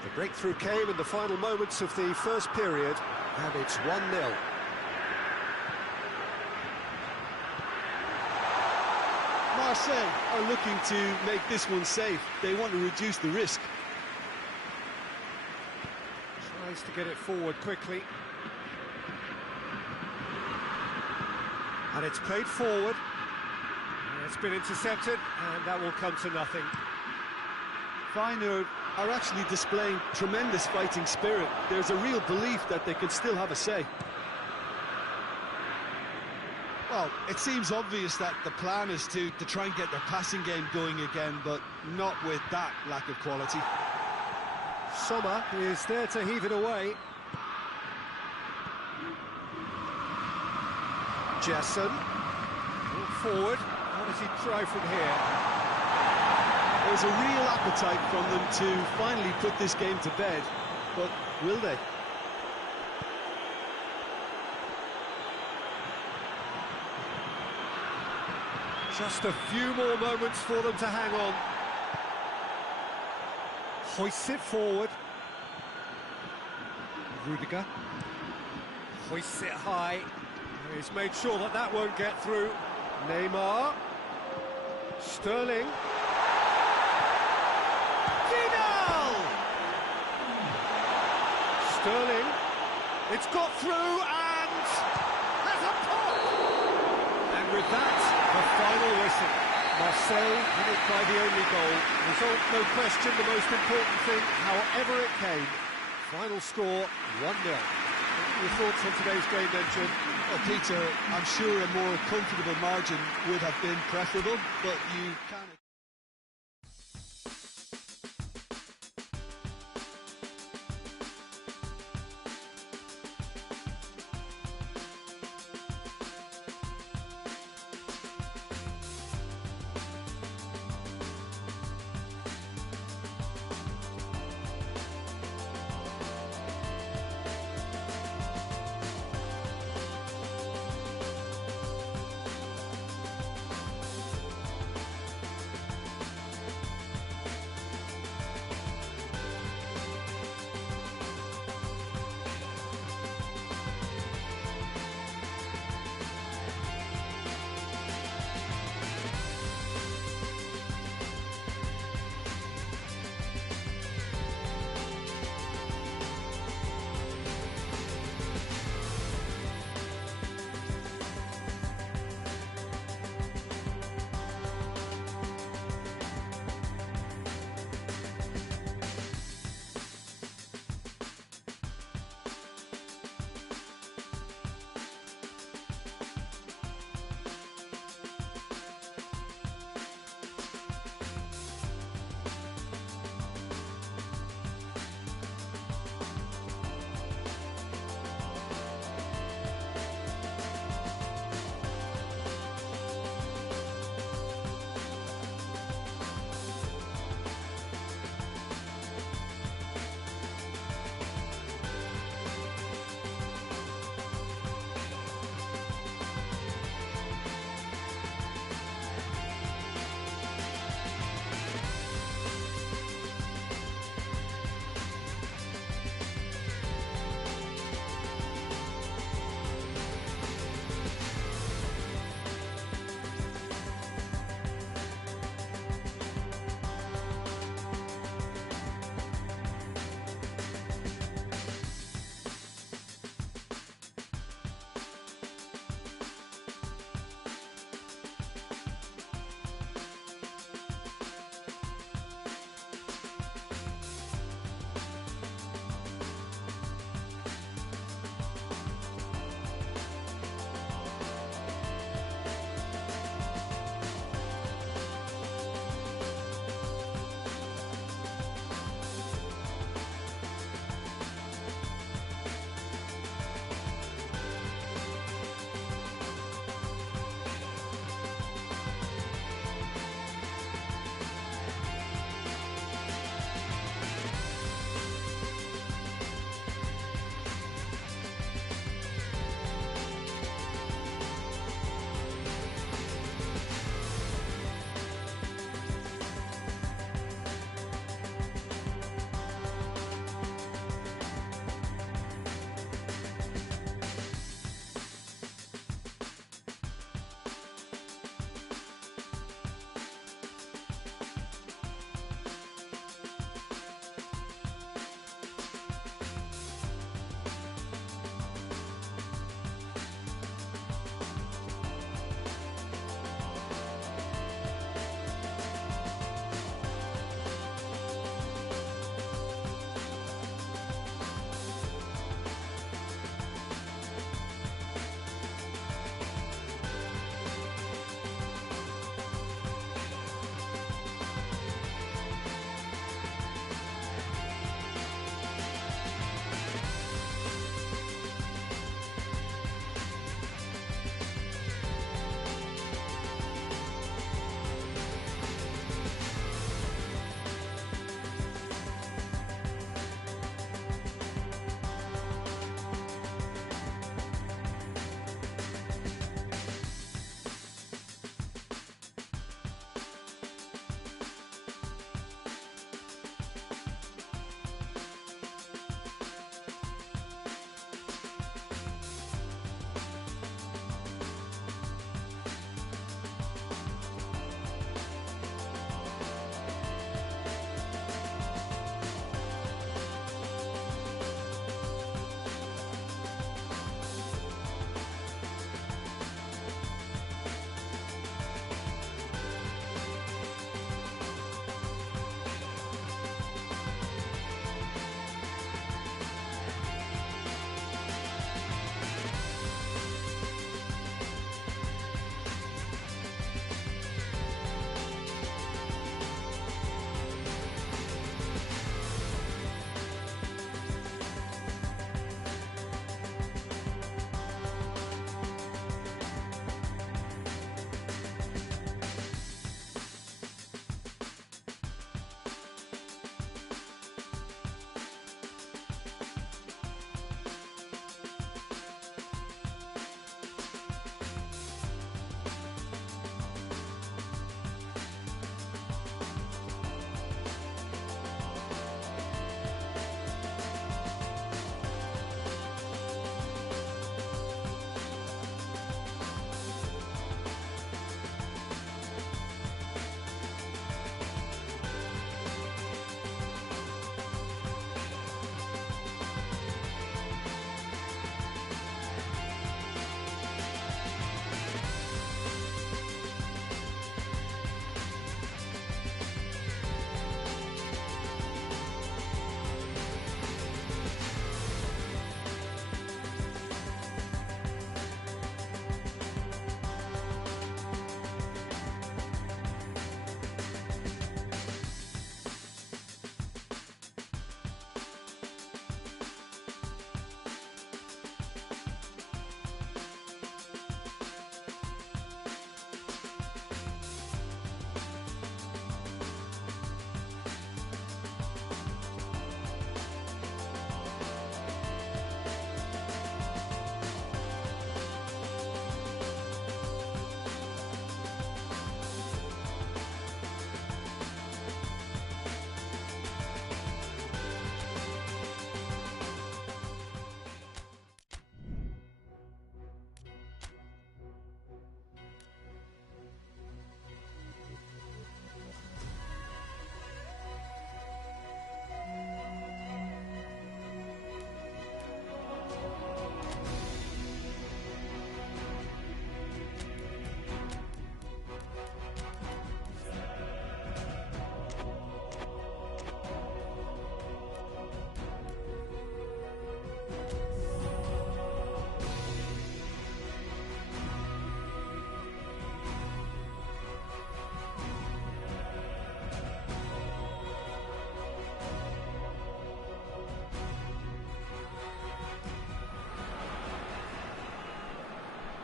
The breakthrough came in the final moments of the first period, and it's 1-0. Marseille are looking to make this one safe. They want to reduce the risk. Tries to get it forward quickly. And it's played forward. And it's been intercepted, and that will come to nothing. Feyenoord are actually displaying tremendous fighting spirit. There's a real belief that they can still have a say. Well, it seems obvious that the plan is to try and get their passing game going again, but not with that lack of quality. Sommer is there to heave it away. Jessen. Forward. How does he try from here? There's a real appetite from them to finally put this game to bed, but will they? Just a few more moments for them to hang on. Hoists it forward. Rudiger. Hoists it high. He's made sure that that won't get through. Neymar. Sterling. Vidal! Sterling. It's got through and has a pop! And with that, the final whistle. Marseille win it by the only goal. Result, no question, the most important thing, however it came. Final score, 1-0. Your thoughts on today's game then, Jim? Well, Peter, I'm sure a more comfortable margin would have been preferable, but you can't...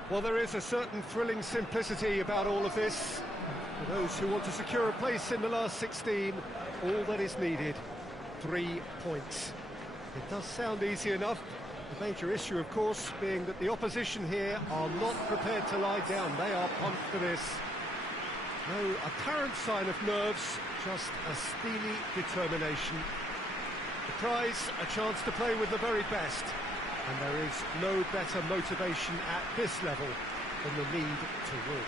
Well, there is a certain thrilling simplicity about all of this. For those who want to secure a place in the last 16, all that is needed, 3 points. It does sound easy enough. The major issue, of course, being that the opposition here are not prepared to lie down. They are pumped for this. No apparent sign of nerves, just a steely determination. The prize, a chance to play with the very best. And there is no better motivation at this level than the need to win.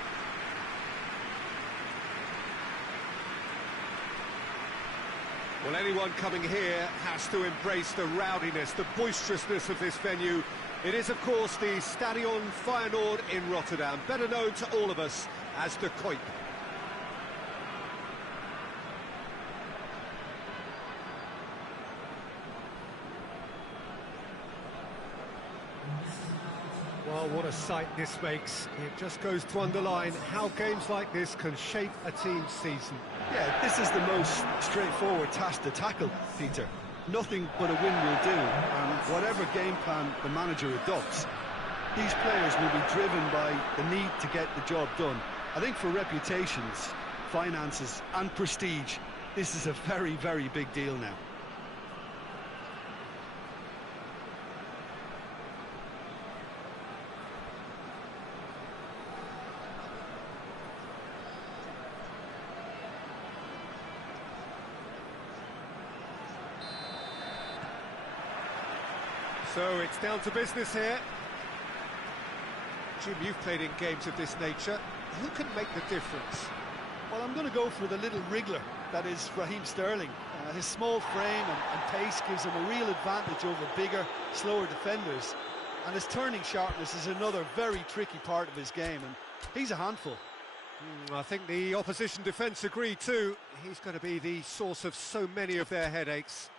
Well, anyone coming here has to embrace the rowdiness, the boisterousness of this venue. It is, of course, the Stadion Feyenoord in Rotterdam, better known to all of us as the Kuip. Well, what a sight this makes. It just goes to underline how games like this can shape a team's season. Yeah, this is the most straightforward task to tackle, Peter. Nothing but a win will do, and whatever game plan the manager adopts, these players will be driven by the need to get the job done. I think for reputations, finances and prestige, this is a very, very big deal now. So it's down to business here. Jim, you've played in games of this nature. Who can make the difference? Well, I'm going to go for the little wriggler that is Raheem Sterling. His small frame and pace gives him a real advantage over bigger, slower defenders. And his turning sharpness is another very tricky part of his game, and he's a handful. I think the opposition defence agree too. He's going to be the source of so many of their headaches.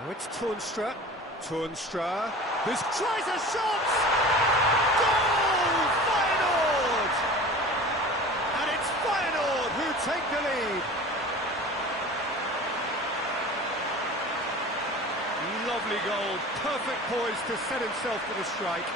Now it's Toornstra. Toornstra. This tries a shot! Goal! Feyenoord! And it's Feyenoord who take the lead. Lovely goal. Perfect poise to set himself for the strike.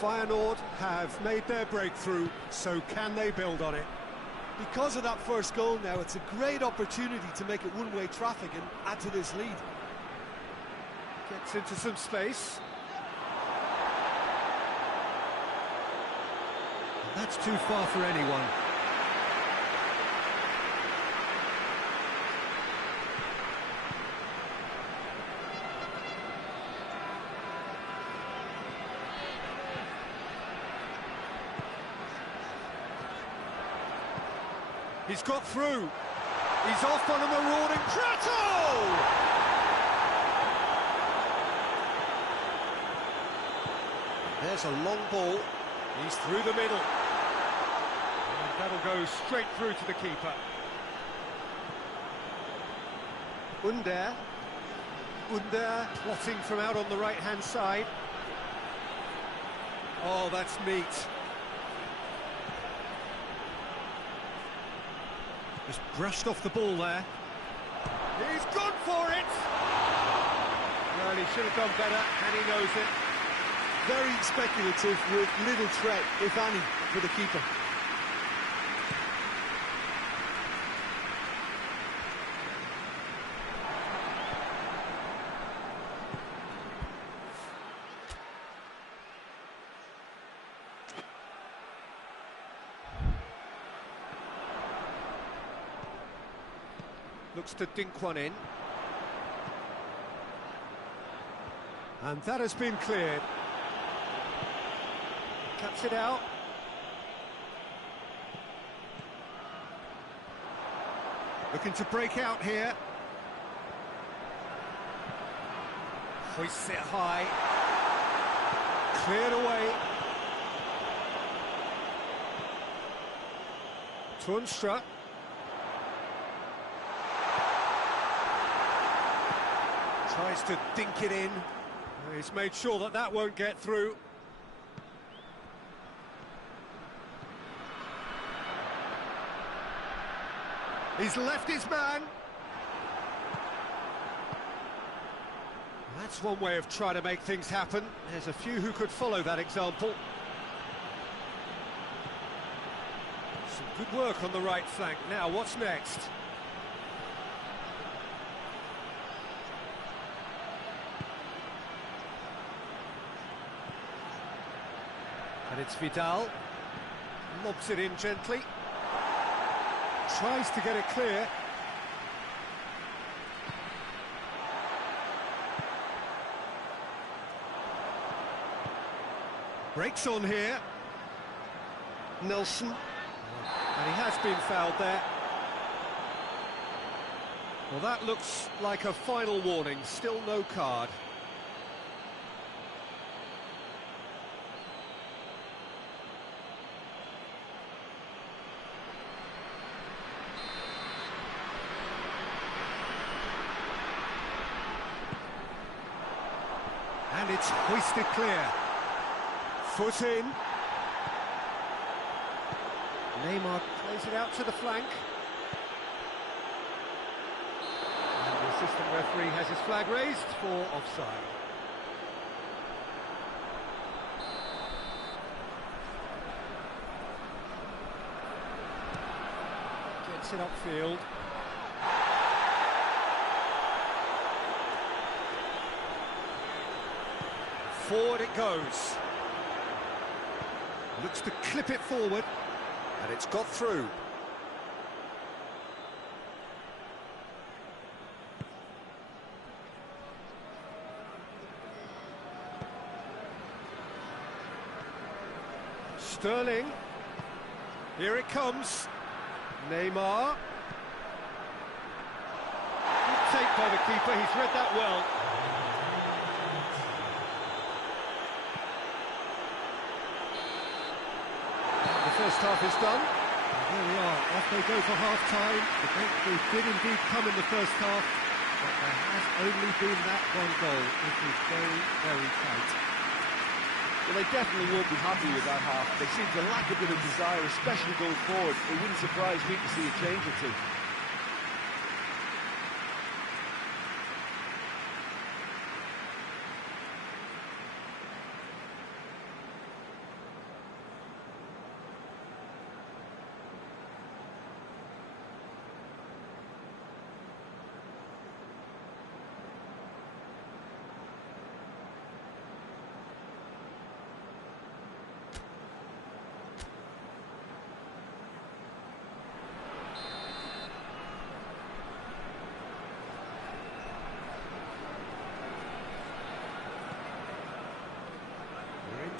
Feyenoord have made their breakthrough, so can they build on it? Because of that first goal now, it's a great opportunity to make it one-way traffic and add to this lead. Gets into some space. That's too far for anyone. He's got through. He's off on a marauding Prato! There's a long ball. He's through the middle. And that'll go straight through to the keeper. Under plotting from out on the right-hand side. Oh, that's neat. Just brushed off the ball there. He's gone for it! Well, he should have done better, and he knows it. Very speculative with little threat, if any, for the keeper. Looks to dink one in. And that has been cleared. Cuts it out. Looking to break out here. Hoists it high. Cleared away. Toornstra. Tries to dink it in. He's made sure that that won't get through. He's left his man. That's one way of trying to make things happen. There's a few who could follow that example. Some good work on the right flank. Now, what's next? And it's Vidal. Lobs it in gently. Tries to get it clear. Breaks on here. Nelson. And he has been fouled there. Well, that looks like a final warning. Still no card. And it's hoisted clear. Foot in. Neymar plays it out to the flank. And the assistant referee has his flag raised for offside. Gets it upfield. Forward it goes. Looks to clip it forward, and it's got through. Sterling. Here it comes. Neymar. Good take by the keeper, he's read that well. The first half is done. And there we are, off they go for half-time. The breakthrough did indeed come in the first half, but there has only been that one goal. It was very, very tight. Well, they definitely won't be happy with that half. They seem to lack a bit of desire, especially going forward. It wouldn't surprise me to see a change or two.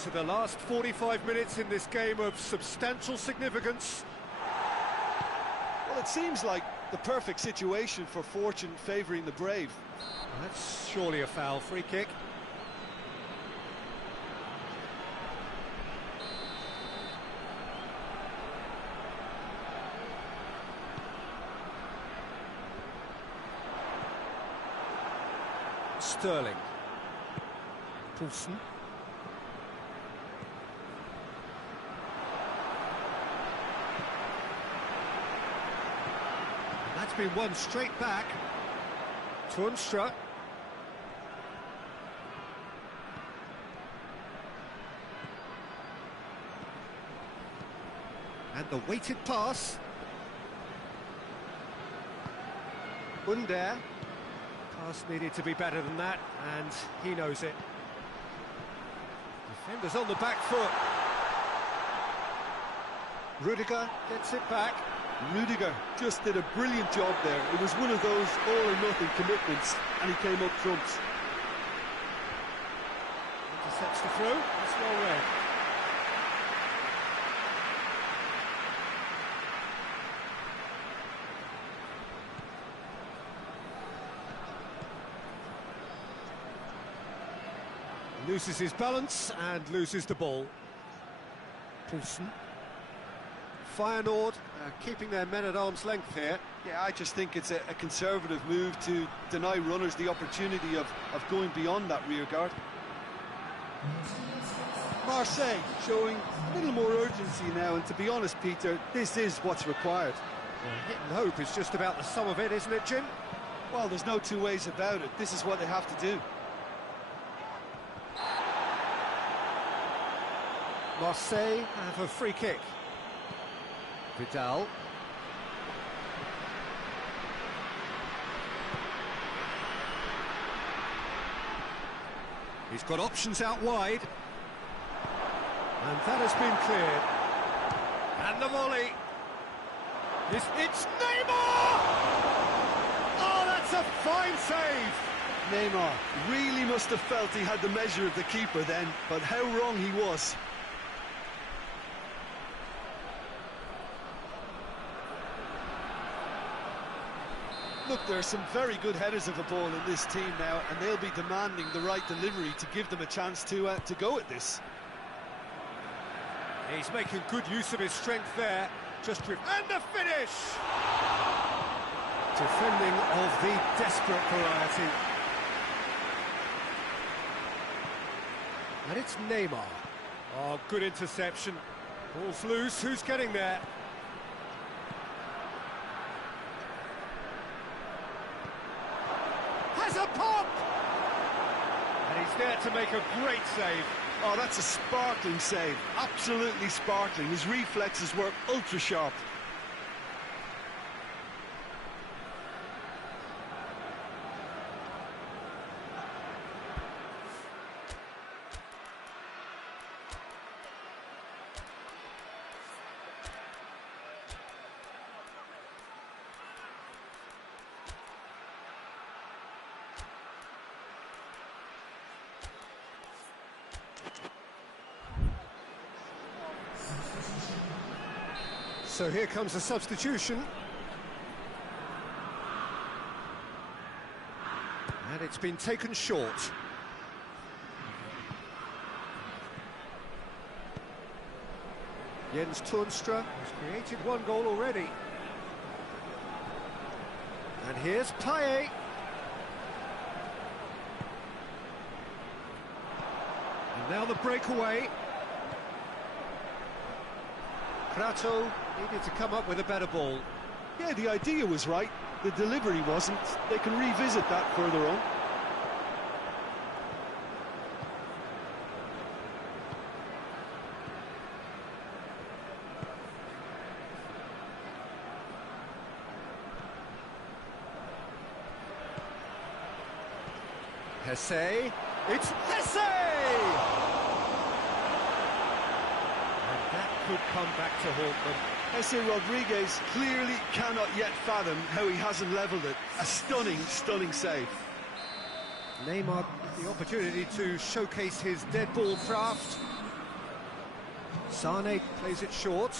To the last 45 minutes in this game of substantial significance. Well, it seems like the perfect situation for fortune favouring the brave. That's surely a foul. Free kick. Sterling. Poulsen. That's been won straight back. Tunstra. And the weighted pass. Under. Pass needed to be better than that, and he knows it. Defenders on the back foot. Rudiger gets it back. Rudiger just did a brilliant job there. It was one of those all-or-nothing commitments, and he came up trumps. Intercepts the through. That's well read. Loses his balance and loses the ball. Poulsen. Feyenoord keeping their men at arm's length here. Yeah, I just think it's a conservative move to deny runners the opportunity of going beyond that rear guard. Marseille showing a little more urgency now, and to be honest, Peter, this is what's required. Well, hit and hope is just about the sum of it, isn't it, Jim? Well, there's no two ways about it. This is what they have to do. Marseille have a free kick. Vidal. He's got options out wide. And that has been cleared. And the volley. It's Neymar! Oh, that's a fine save! Neymar really must have felt he had the measure of the keeper then, but how wrong he was. Look, there are some very good headers of a ball in this team now, and they'll be demanding the right delivery to give them a chance to go at this. He's making good use of his strength there. And the finish! Defending of the desperate variety. And it's Neymar. Oh, good interception. Ball's loose, who's getting there? Has a pop! And he's there to make a great save. Oh, that's a sparkling save. Absolutely sparkling. His reflexes were ultra-sharp. So here comes a substitution. And it's been taken short. Jens Toornstra has created one goal already. And here's Payet. And now the breakaway. Prato needed to come up with a better ball. Yeah, the idea was right. The delivery wasn't. They can revisit that further on. Hesse. It's Hesse! And that could come back to haunt them. Jesse Rodriguez clearly cannot yet fathom how he hasn't levelled it. A stunning, stunning save. Neymar the opportunity to showcase his dead ball craft. Sane plays it short.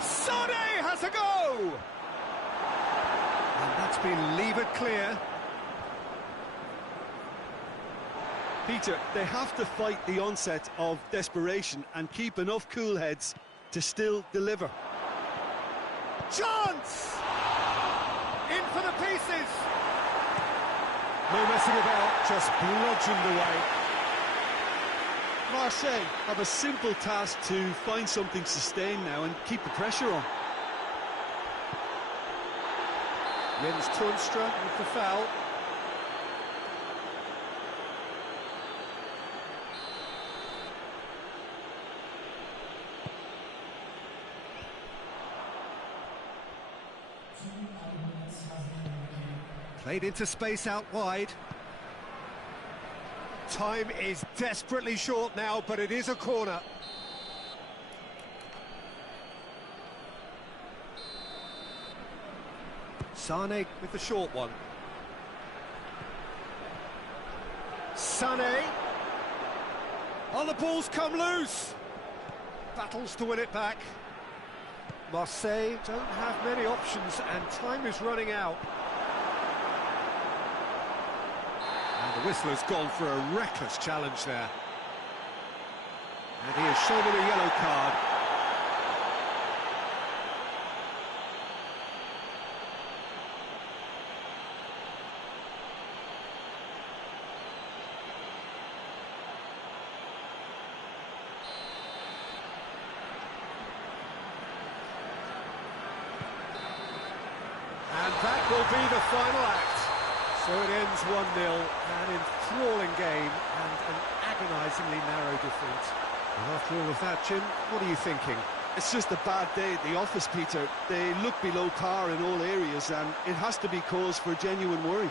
Sane has a go! And that's been levered clear. Peter, they have to fight the onset of desperation and keep enough cool heads to still deliver. Chance! In for the pieces! No messing about, just bludgeoned away. Marseille have a simple task to find something sustained now and keep the pressure on. Jens Toornstra with the foul. Played into space out wide. Time is desperately short now, but it is a corner. Sane with the short one. Sane. Oh, the ball's come loose. Battles to win it back. Marseille don't have many options and time is running out. And the whistler's gone for a reckless challenge there. And he has shown him a yellow card. And that will be the final act. So it ends 1-0, an enthralling game and an agonisingly narrow defeat. And after all of that, Jim, what are you thinking? It's just a bad day at the office, Peter. They look below par in all areas and it has to be cause for genuine worry.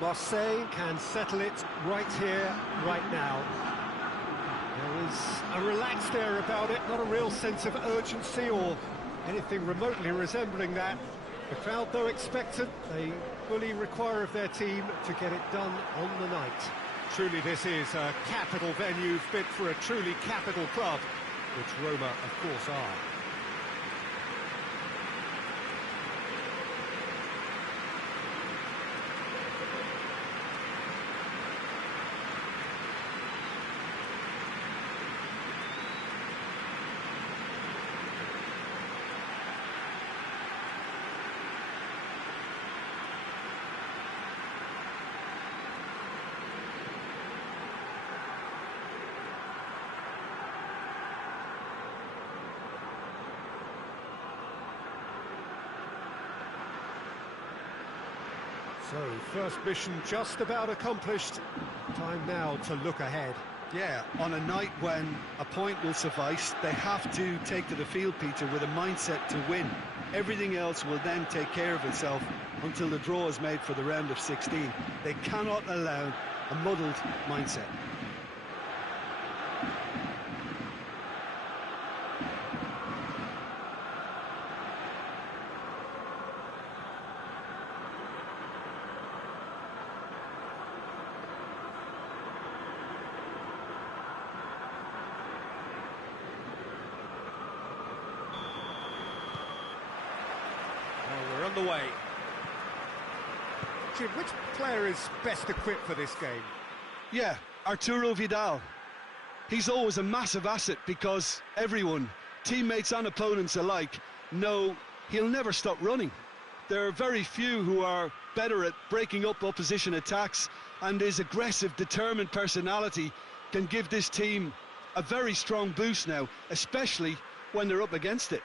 Marseille can settle it right here, right now. There is a relaxed air about it, not a real sense of urgency or anything remotely resembling that. The crowd, though expectant, they fully require of their team to get it done on the night. Truly this is a capital venue fit for a truly capital club, which Roma, of course, are. So, first mission just about accomplished. Time now to look ahead. Yeah, on a night when a point will suffice, they have to take to the field, Peter, with a mindset to win. Everything else will then take care of itself until the draw is made for the round of 16. They cannot allow a muddled mindset. We're on the way. Jim, which player is best equipped for this game? Yeah, Arturo Vidal. He's always a massive asset because everyone, teammates and opponents alike, know he'll never stop running. There are very few who are better at breaking up opposition attacks, and his aggressive, determined personality can give this team a very strong boost now, especially when they're up against it.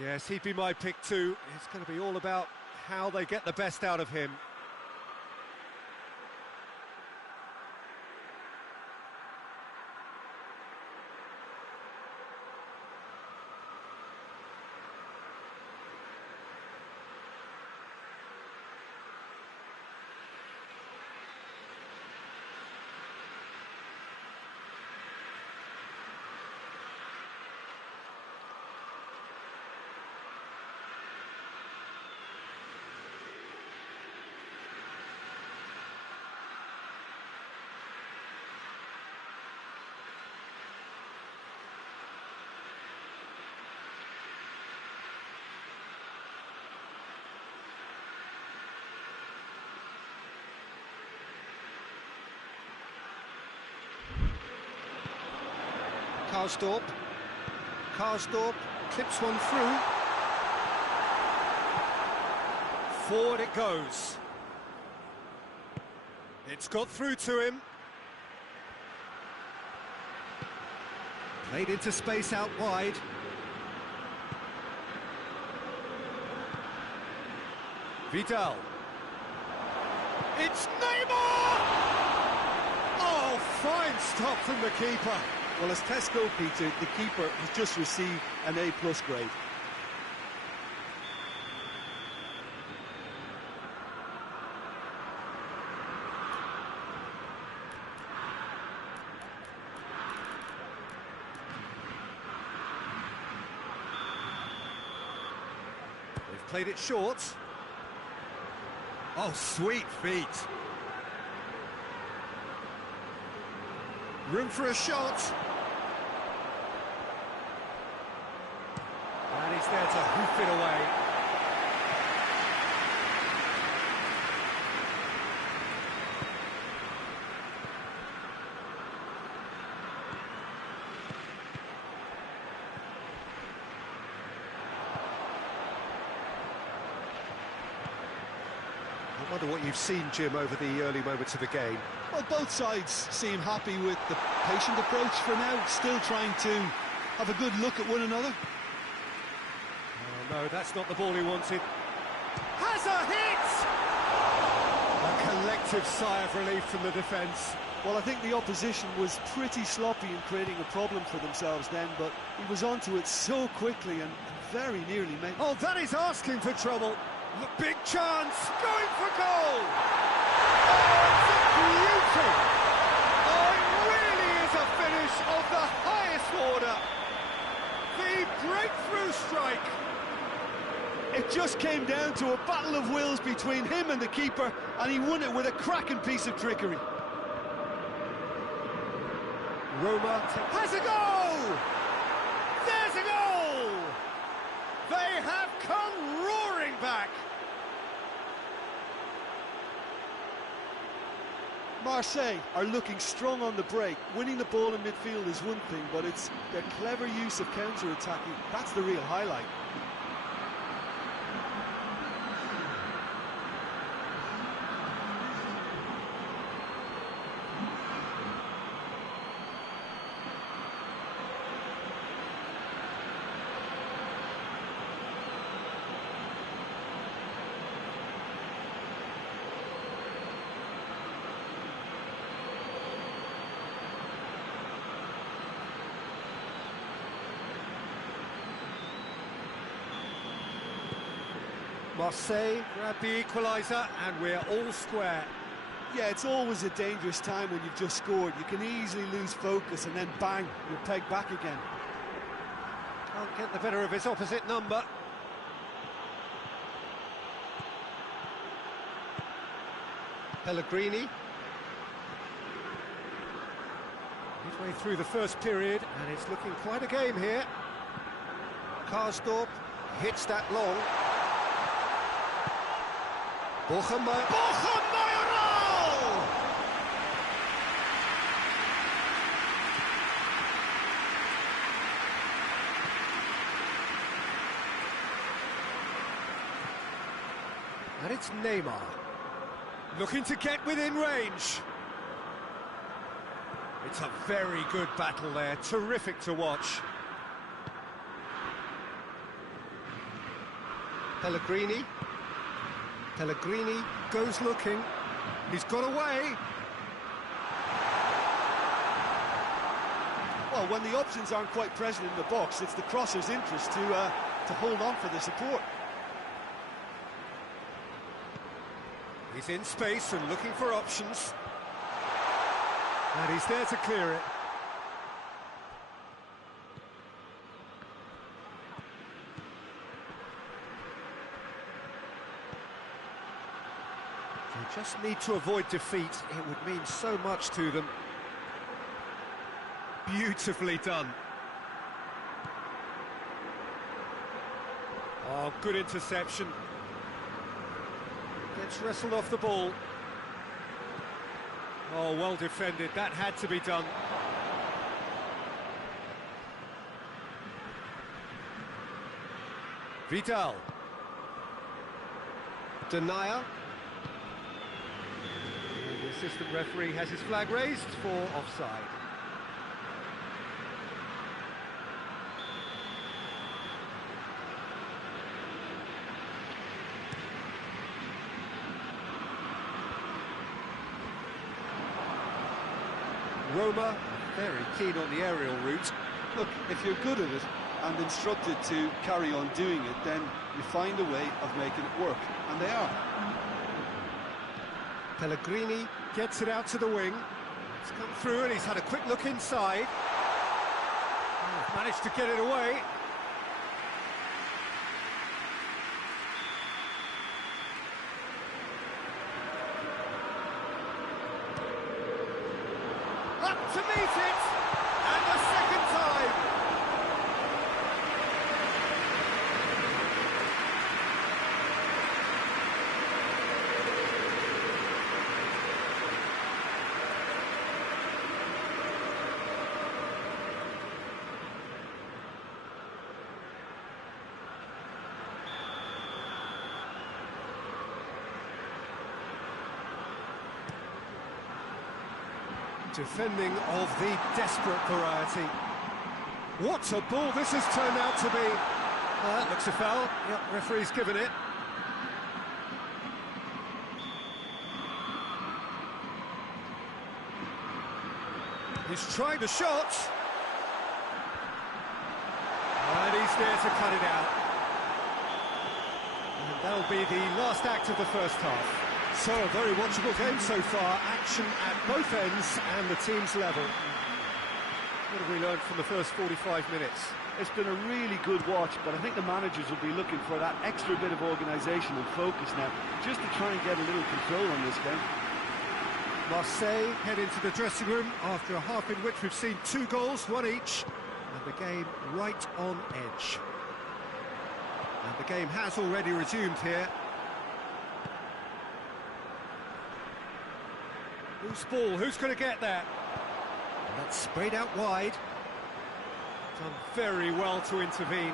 Yes, he'd be my pick too. It's going to be all about how they get the best out of him. Karsdorp clips one through. Forward it goes. It's got through to him. Played into space out wide. Vidal. It's Neymar! Oh, fine stop from the keeper. Well, as Tesco, Peter, the keeper has just received an A+ grade. They've played it short. Oh, sweet feet. Room for a shot. And he's there to hoof it away. I wonder what you've seen, Jim, over the early moments of the game. Well, both sides seem happy with the patient approach for now, still trying to have a good look at one another. Oh, no, that's not the ball he wanted. Has a hit! A collective sigh of relief from the defence. Well, I think the opposition was pretty sloppy in creating a problem for themselves then, but he was onto it so quickly and very nearly made... Oh, that is asking for trouble. The big chance, going for goal! it's a beauty! Oh, it really is a finish of the highest order. The breakthrough strike. It just came down to a battle of wills between him and the keeper, and he won it with a cracking piece of trickery. Roma has a goal! There's a goal! They have come roaring back! Marseille are looking strong on the break. Winning the ball in midfield is one thing, but it's their clever use of counter-attacking. That's the real highlight. Marseille grab the equaliser and we're all square. Yeah, it's always a dangerous time when you've just scored. You can easily lose focus and then bang, you're pegged back again. Can't get the better of his opposite number. Pellegrini. Midway through the first period and it's looking quite a game here. Karsdorp hits that long. Bochum-Mayoral! And it's Neymar. Looking to get within range. It's a very good battle there, terrific to watch. Pellegrini. Pellegrini goes looking. He's got away. Well, when the options aren't quite present in the box, it's the crosser's interest to hold on for the support. He's in space and looking for options. And he's there to clear it. They just need to avoid defeat. It would mean so much to them. Beautifully done. Oh, good interception. Gets wrestled off the ball. Oh, well defended. That had to be done. Vidal. Denier. The assistant referee has his flag raised for offside. Roma very keen on the aerial route. Look, if you're good at it and instructed to carry on doing it, then you find a way of making it work, and they are. Pellegrini gets it out to the wing. It's come through and he's had a quick look inside. Oh, managed to get it away. Up to meet it, and the second time. Defending of the desperate variety. What a ball this has turned out to be. That looks a foul. Yep, referee's given it. He's trying the shot. And he's there to cut it out. And that'll be the last act of the first half. So a very watchable game so far, action at both ends and the team's level. What have we learned from the first 45 minutes? It's been a really good watch, but I think the managers will be looking for that extra bit of organisation and focus now, just to try and get a little control on this game. Marseille head into the dressing room after a half in which we've seen 2 goals, 1 each, and the game right on edge. And the game has already resumed here. Loose ball, who's going to get there? And that's sprayed out wide. Done very well to intervene.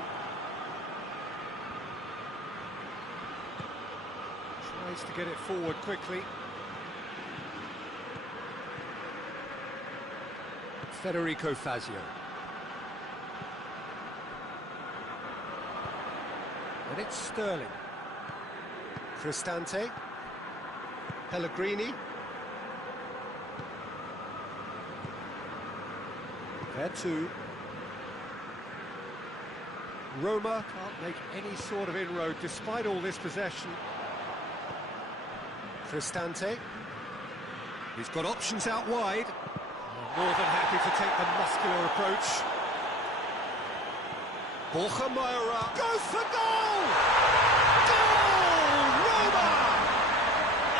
Tries to get it forward quickly. Federico Fazio. And it's Sterling. Cristante. Pellegrini. Vertu. Roma can't make any sort of inroad despite all this possession. Cristante. He's got options out wide. More than happy to take the muscular approach. Borja Mayoral goes for goal! Goal! Roma!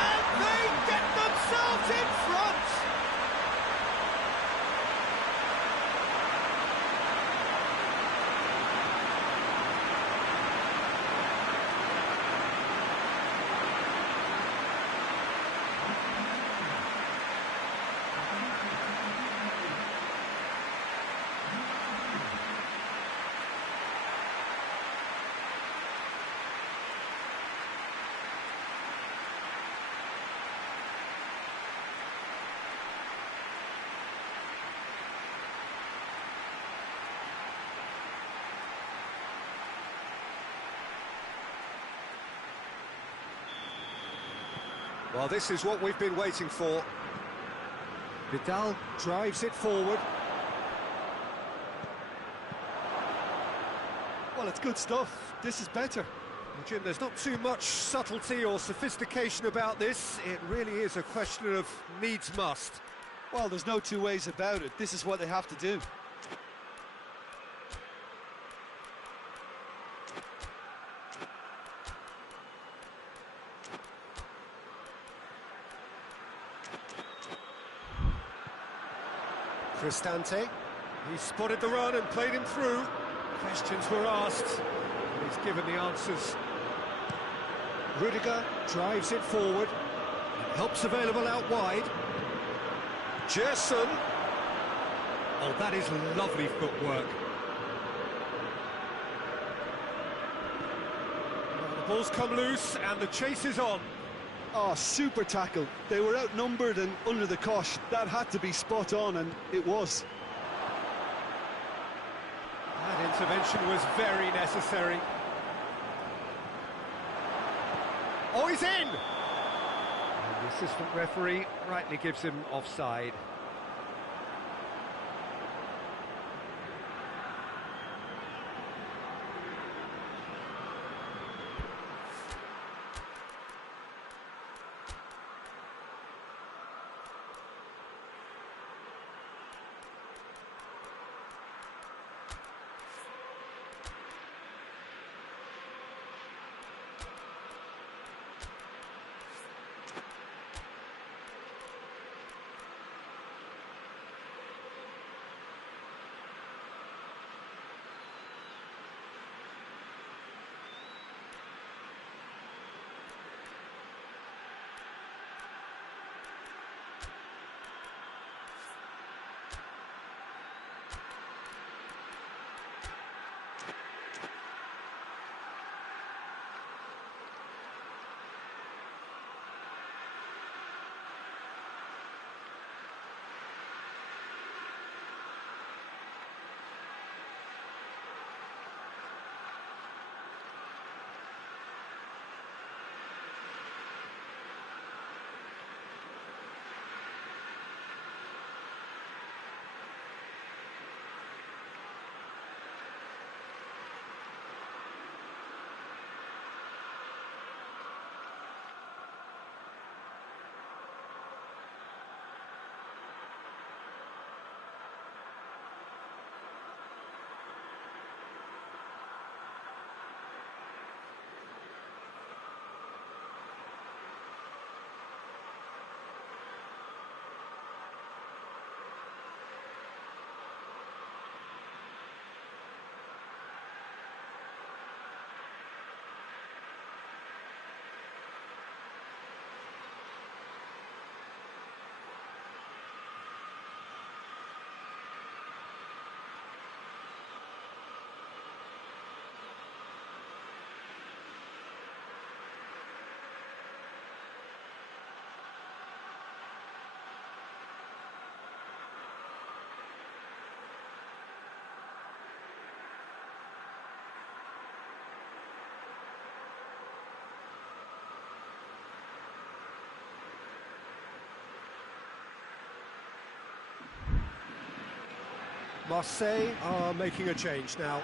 And they get themselves in front! Well, this is what we've been waiting for. Vidal drives it forward. Well, it's good stuff. This is better. Well, Jim, there's not too much subtlety or sophistication about this. It really is a question of needs must. Well, there's no two ways about it. This is what they have to do. Cristante, he spotted the run and played him through. Questions were asked, and he's given the answers. Rudiger drives it forward, helps available out wide. Gerson. Oh, that is lovely footwork. Well, the ball's come loose and the chase is on. Oh, super tackle. They were outnumbered and under the cosh. That had to be spot on, and it was. That intervention was very necessary. Oh, he's in! And the assistant referee rightly gives him offside. Marseille are making a change now.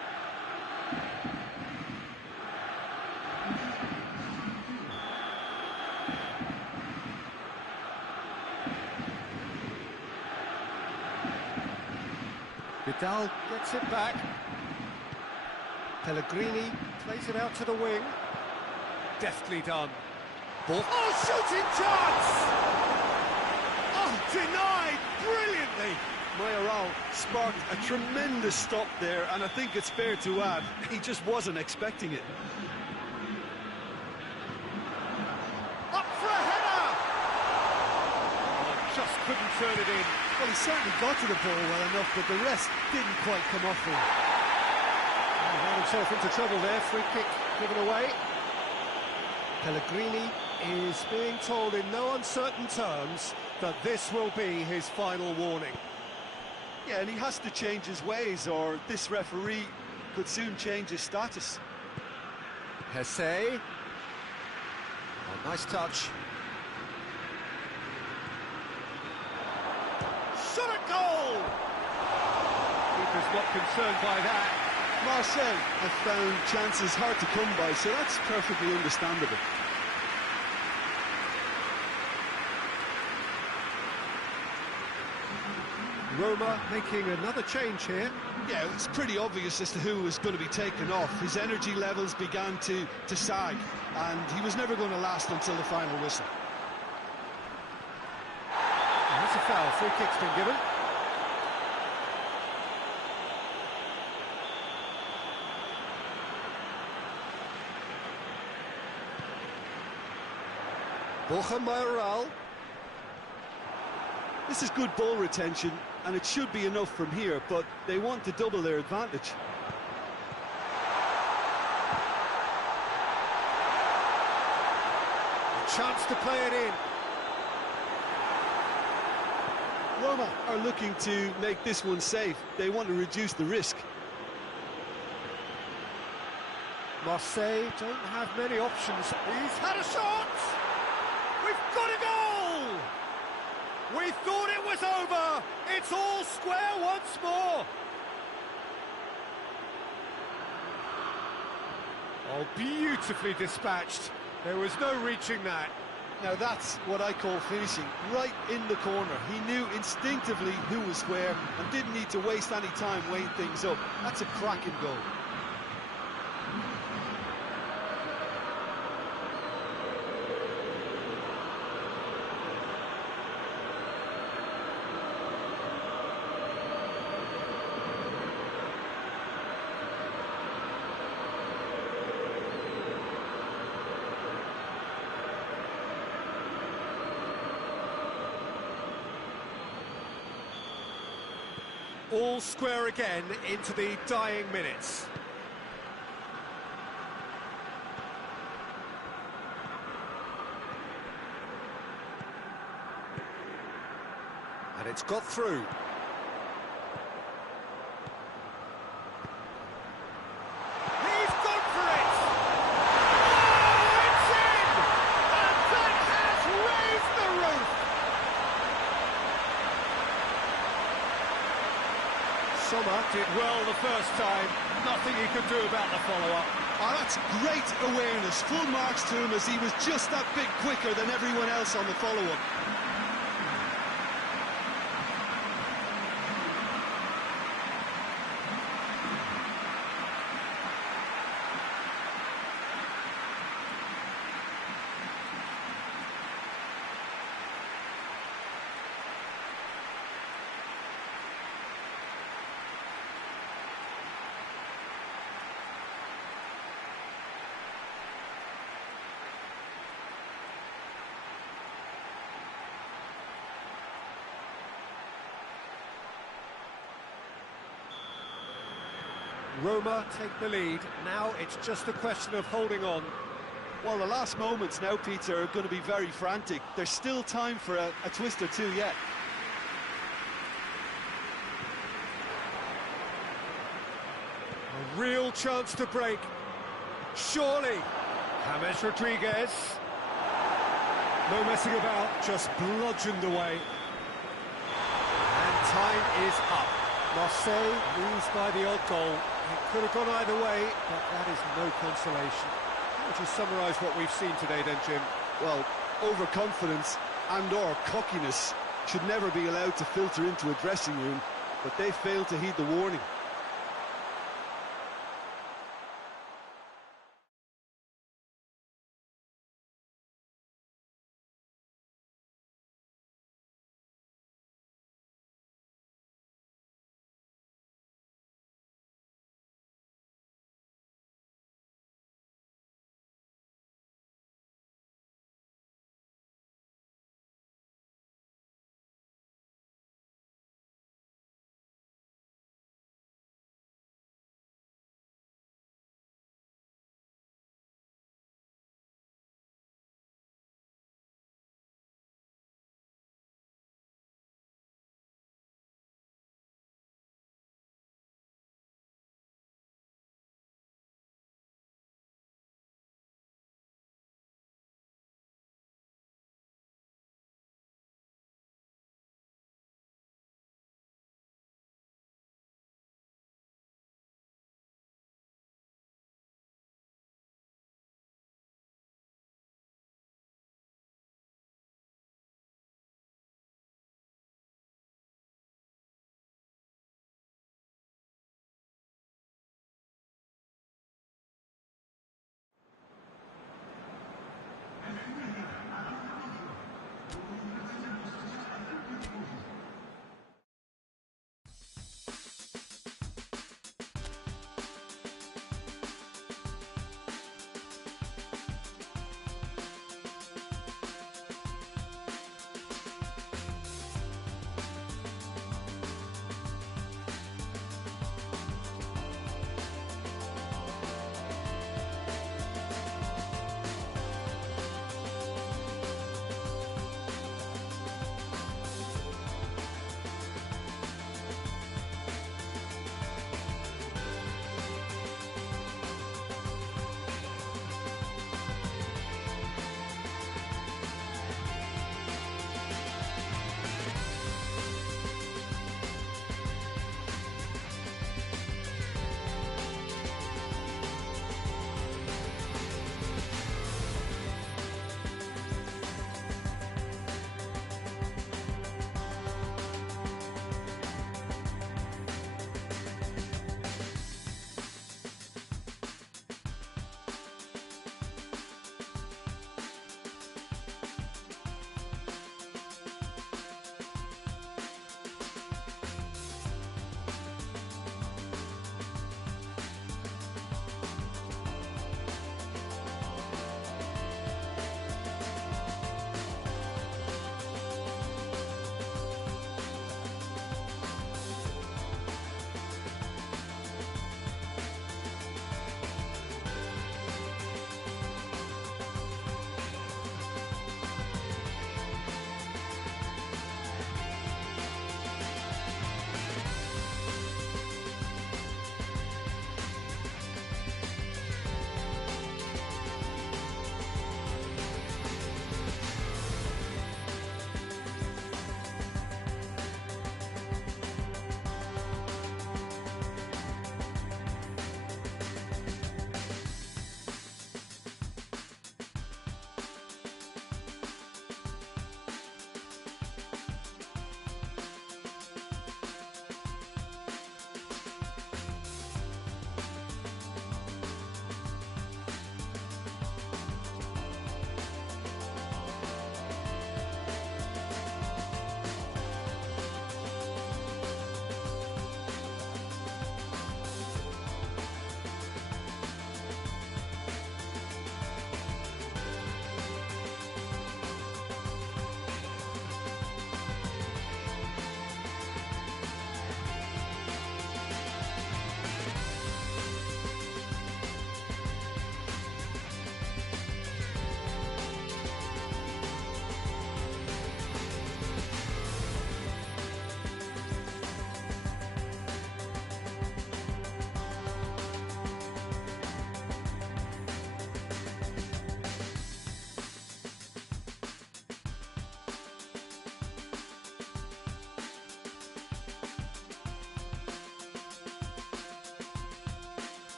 Vidal gets it back. Pellegrini plays it out to the wing. Deftly done. Ball. Oh, shooting chance! Oh, denied brilliantly. Mayoral sparked a tremendous stop there, and I think it's fair to add, he just wasn't expecting it. Up for a header! Oh, just couldn't turn it in. Well, he certainly got to the ball well enough, but the rest didn't quite come off for him. He got himself into trouble there. Free kick given away. Pellegrini is being told in no uncertain terms that this will be his final warning. Yeah, and he has to change his ways, or this referee could soon change his status. Hesse. Oh, nice touch. Shot at goal! Keeper's not concerned by that. Marseille have found chances hard to come by, so that's perfectly understandable. Roma making another change here. Yeah, it's pretty obvious as to who was going to be taken off. His energy levels began to sag, and he was never going to last until the final whistle. And that's a foul. Free kick's been given. Borja Mayoral. This is good ball retention, and it should be enough from here, but they want to double their advantage. A chance to play it in. Roma are looking to make this one safe. They want to reduce the risk. Marseille don't have many options. He's had a shot! We've got a goal! We thought it was over! It's all square once more! Oh, beautifully dispatched. There was no reaching that. Now that's what I call finishing, right in the corner. He knew instinctively who was where and didn't need to waste any time weighing things up. That's a cracking goal. All square again into the dying minutes. And it's got through. He's gone for it! Oh, it's in! And that has raised the roof! Sommer did well the first time, nothing he could do about the follow-up. Oh, that's great awareness. Full marks to him as he was just that bit quicker than everyone else on the follow-up. Roma take the lead. Now it's just a question of holding on. Well, the last moments now, Peter, are going to be very frantic. There's still time for a twist or two yet. A real chance to break. Surely. James Rodriguez. No messing about, just bludgeoned away. And time is up. Marseille lose by the odd goal. It could have gone either way, but that is no consolation. How would you summarise what we've seen today then, Jim? Well, overconfidence and or cockiness should never be allowed to filter into a dressing room, but they failed to heed the warning.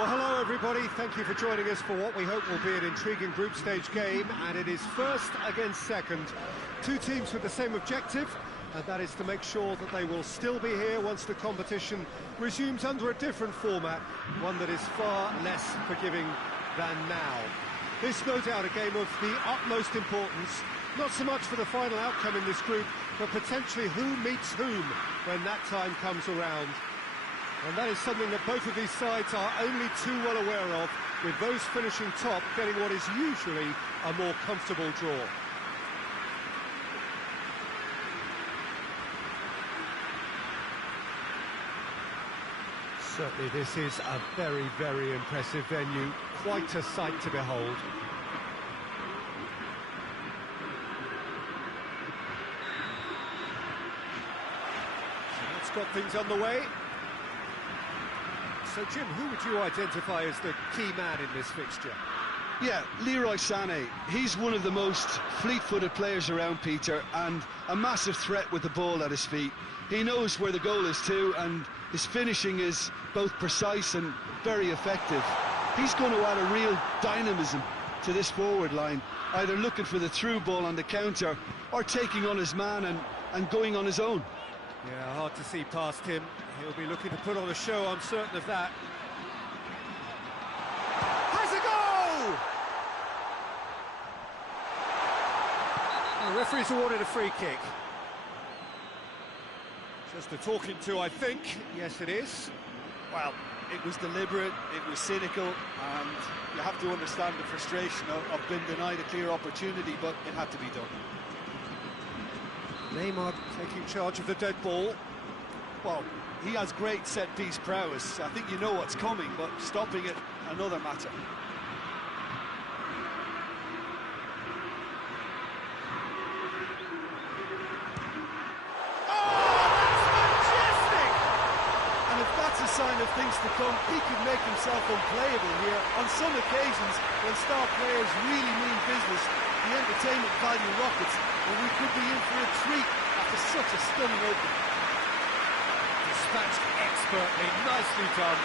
Well, hello everybody, thank you for joining us for what we hope will be an intriguing group stage game, and it is first against second. Two teams with the same objective, and that is to make sure that they will still be here once the competition resumes under a different format, one that is far less forgiving than now. This, no doubt, a game of the utmost importance, not so much for the final outcome in this group, but potentially who meets whom when that time comes around. And that is something that both of these sides are only too well aware of, with those finishing top getting what is usually a more comfortable draw. Certainly this is a very, very impressive venue, quite a sight to behold. So that's got things underway. So, Jim, who would you identify as the key man in this fixture? Yeah, Leroy Sané. He's one of the most fleet-footed players around, Peter, and a massive threat with the ball at his feet. He knows where the goal is too, and his finishing is both precise and very effective. He's going to add a real dynamism to this forward line, either looking for the through ball on the counter or taking on his man and going on his own. Yeah, hard to see past him. He'll be looking to put on a show, I'm certain of that. Has a goal! The referee's awarded a free kick. Just a talking to, I think. Yes, it is. Well, it was deliberate, it was cynical, and you have to understand the frustration of being denied a clear opportunity, but it had to be done. Neymar taking charge of the dead ball. Well, he has great set-piece prowess. I think you know what's coming, but stopping it, another matter. A sign of things to come. He could make himself unplayable here. On some occasions, when star players really mean business, the entertainment value rockets, and we could be in for a treat after such a stunning opening. Dispatched expertly, nicely done.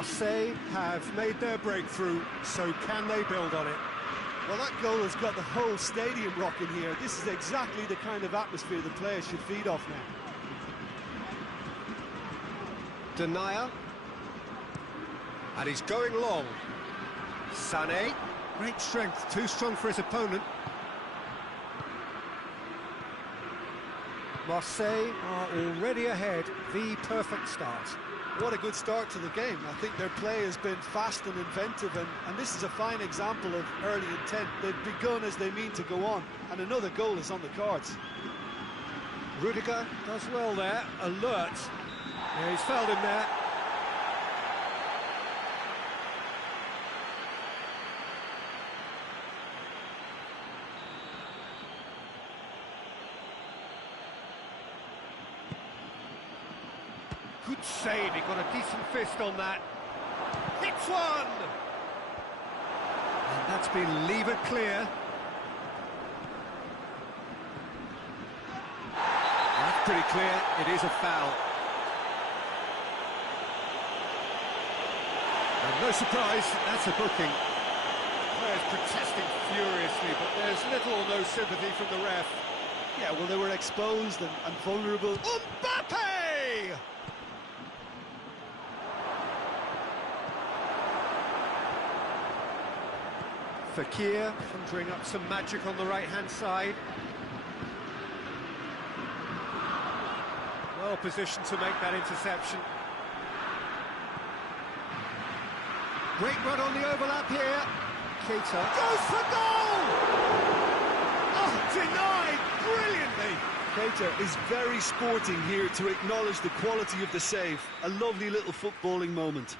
Marseille have made their breakthrough, so can they build on it? Well, that goal has got the whole stadium rocking here. This is exactly the kind of atmosphere the players should feed off now. Denier. And he's going long. Sané. Great strength, too strong for his opponent. Marseille are already ahead. The perfect start. What a good start to the game. I think their play has been fast and inventive, and this is a fine example of early intent. They've begun as they mean to go on, and another goal is on the cards. Rudiger does well there, alert. Yeah, he's fouled him there. Good save, he got a decent fist on that. Hits one! And that's been levered clear. That's pretty clear, it is a foul. And no surprise, that's a booking. Players protesting furiously, but there's little or no sympathy from the ref. Yeah, well, they were exposed and vulnerable. Mbappe! Fekir conjuring up some magic on the right-hand side. Well positioned to make that interception. Great run on the overlap here. Keita goes for goal! Oh, denied brilliantly! Keita is very sporting here to acknowledge the quality of the save. A lovely little footballing moment.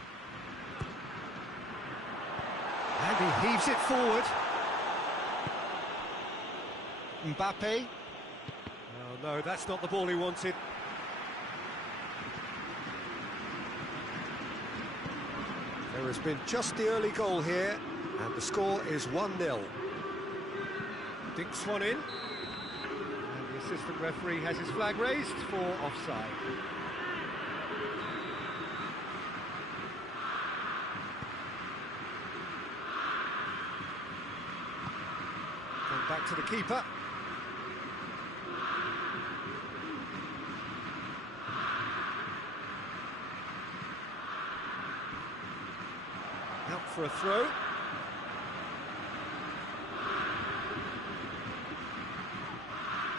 And he heaves it forward. Mbappe. Oh no, that's not the ball he wanted. There has been just the early goal here, and the score is 1-0. Dinks one in. And the assistant referee has his flag raised for offside. Back to the keeper. Out for a throw.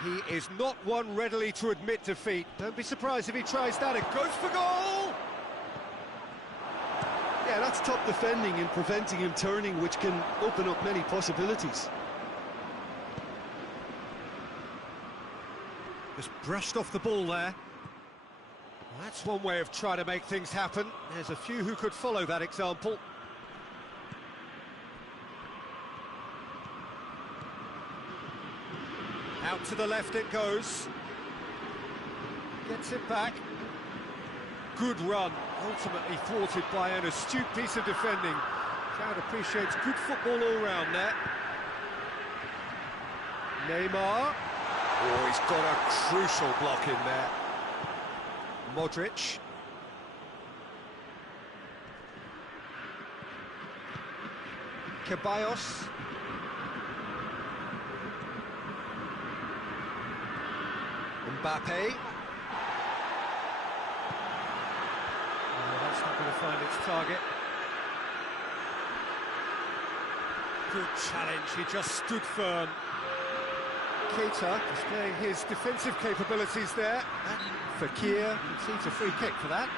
He is not one readily to admit defeat. Don't be surprised if he tries that. It goes for goal! Yeah, that's top defending and preventing him turning, which can open up many possibilities. Just brushed off the ball there. Well, that's one way of trying to make things happen. There's a few who could follow that example. Out to the left it goes. Gets it back. Good run, ultimately thwarted by an astute piece of defending. Crowd appreciates good football all round there. Neymar. Oh, he's got a crucial block in there. Modric. Ceballos. Mbappe. Oh, that's not going to find its target. Good challenge, he just stood firm. Keita displaying his defensive capabilities there. Fekir concedes a free kick for that.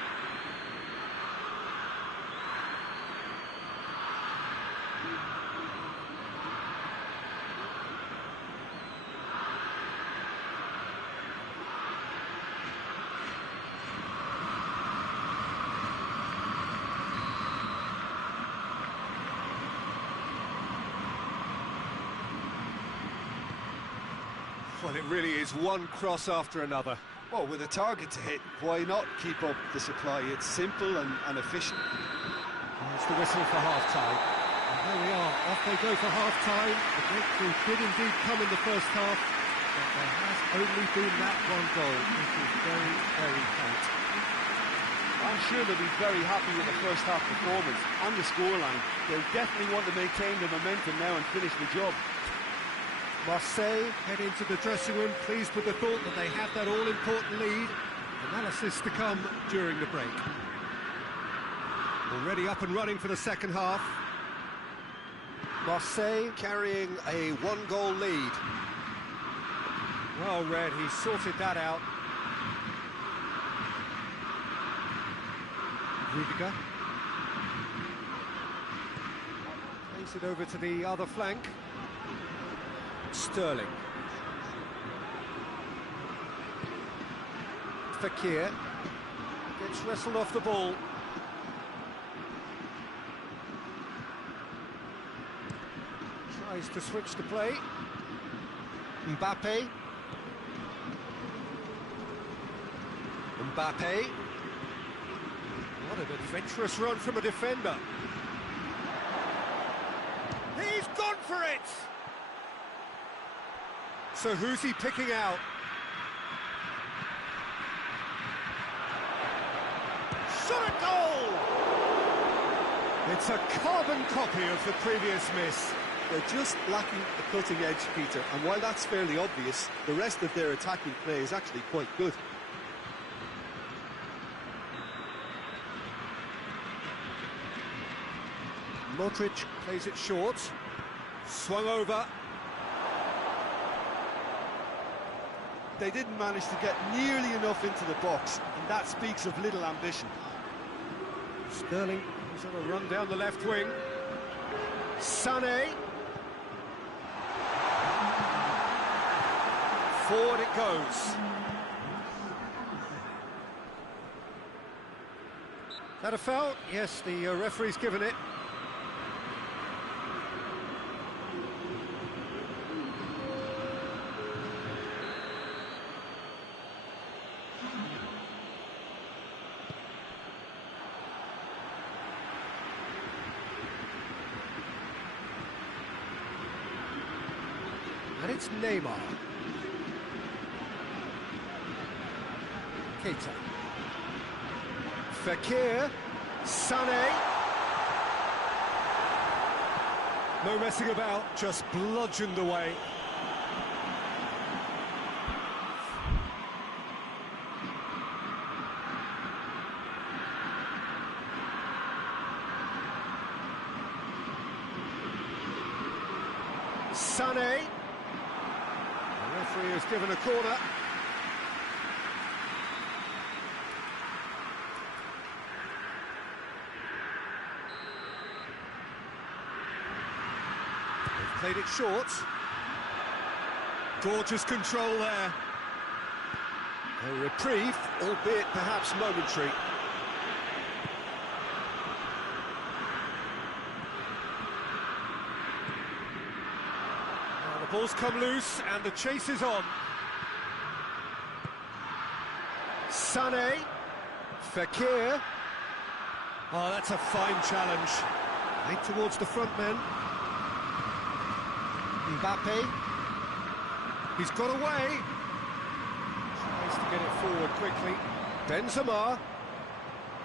Well, it really is one cross after another. Well, with a target to hit, why not keep up the supply? It's simple and efficient. And it's the whistle for half-time. And there we are, off they go for half-time. The breakthrough did indeed come in the first half, but there has only been that one goal. This is very, very faint. I'm sure they'll be very happy with the first half performance and the scoreline. They'll definitely want to maintain the momentum now and finish the job. Marseille head into the dressing room pleased with the thought that they have that all-important lead. Analysis to come during the break. Already up and running for the second half. Marseille carrying a one-goal lead. Well read, he sorted that out. Rudiger. Plays it over to the other flank. Sterling. Fekir. Gets wrestled off the ball. Tries to switch the play. Mbappe. Mbappe. What an adventurous run from a defender. He's gone for it! So who's he picking out? Shot a goal! It's a carbon copy of the previous miss. They're just lacking the cutting edge, Peter, and while that's fairly obvious, the rest of their attacking play is actually quite good. Modric plays it short, swung over. They didn't manage to get nearly enough into the box, and that speaks of little ambition. Sterling is on a run down the left wing. Sané. Forward it goes. That a foul? Yes, the referee's given it. And it's Neymar. Keita. Fekir. Sané. No messing about, just bludgeoned away. Sané. The referee has given a corner. They've played it short. Gorgeous control there. A reprieve, albeit perhaps momentary. Now the ball's come loose and the chase is on. Sané. Fekir. Oh, that's a fine challenge. Right towards the front men. Mbappe. He's got away. Tries to get it forward quickly. Benzema.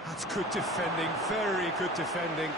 That's good defending, very good defending.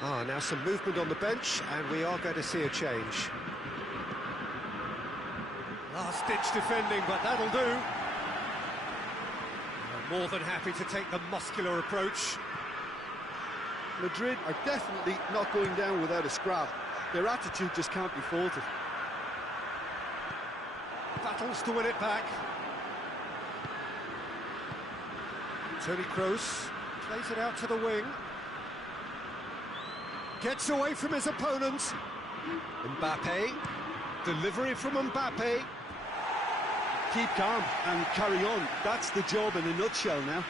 Now some movement on the bench, and we are going to see a change. Last-ditch defending, but that'll do. They're more than happy to take the muscular approach. Madrid are definitely not going down without a scrap. Their attitude just can't be faulted. Battles to win it back. Toni Kroos plays it out to the wing. Gets away from his opponent. Mbappe. Delivery from Mbappe. Keep calm and carry on. That's the job in a nutshell now.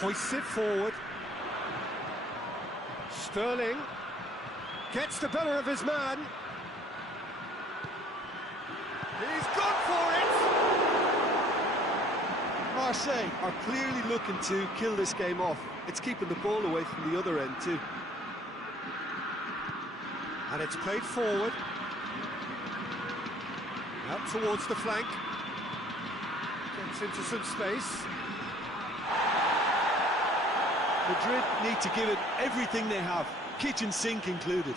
Hoists it forward. Sterling gets the better of his man. He's gone for it! Marseille are clearly looking to kill this game off. It's keeping the ball away from the other end too. And it's played forward. Out towards the flank. Gets into some space. Madrid need to give it everything they have, kitchen sink included.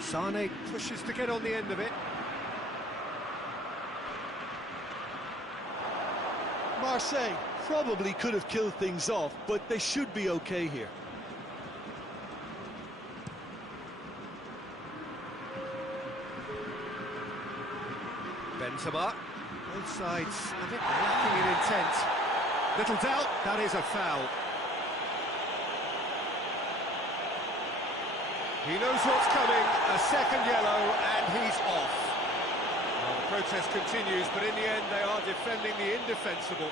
Sane pushes to get on the end of it. Marseille probably could have killed things off, but they should be okay here. Benzema. Both sides a bit lacking in intent. Little doubt, that is a foul. He knows what's coming, a second yellow, and he's off. Well, the protest continues, but in the end they are defending the indefensible.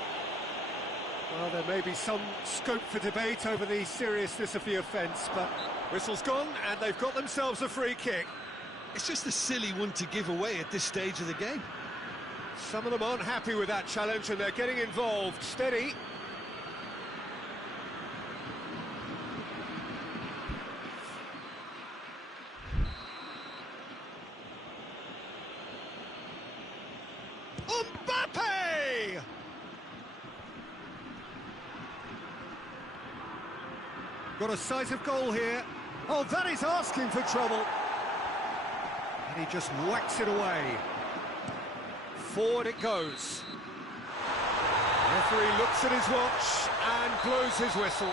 Well, there may be some scope for debate over the seriousness of the offence, but whistle's gone, and they've got themselves a free kick. It's just a silly one to give away at this stage of the game. Some of them aren't happy with that challenge, and they're getting involved. Steady. Mbappe! Got a sight of goal here. Oh, that is asking for trouble. And he just whacks it away. Forward it goes. Referee looks at his watch and blows his whistle.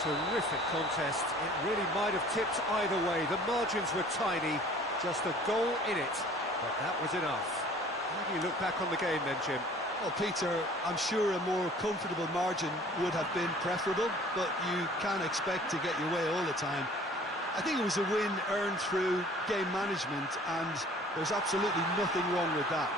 Terrific contest. It really might have tipped either way. The margins were tiny, just a goal in it, but that was enough. How do you look back on the game then, Jim? Well, Peter, I'm sure a more comfortable margin would have been preferable, but you can't expect to get your way all the time. I think it was a win earned through game management, and there's absolutely nothing wrong with that.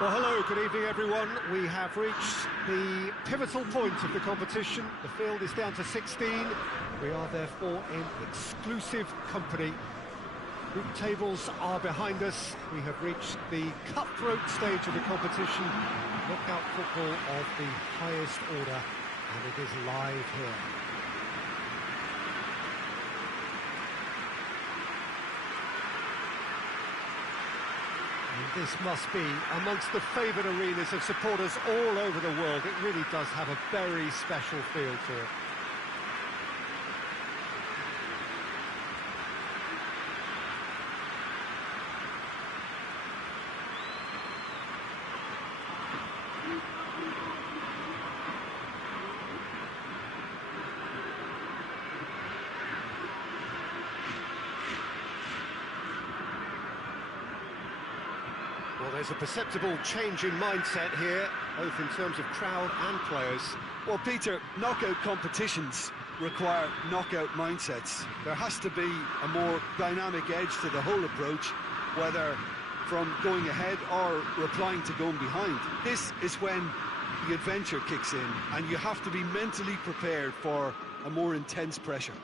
Well, hello, good evening, everyone. We have reached the pivotal point of the competition. The field is down to 16. We are therefore in exclusive company. Group tables are behind us. We have reached the cutthroat stage of the competition. Knockout football of the highest order, and it is live here. And this must be amongst the favoured arenas of supporters all over the world. It really does have a very special feel to it. Well, there's a perceptible change in mindset here, both in terms of crowd and players. Well, Peter, knockout competitions require knockout mindsets. There has to be a more dynamic edge to the whole approach, whether from going ahead or replying to going behind. This is when the adventure kicks in, and you have to be mentally prepared for a more intense pressure.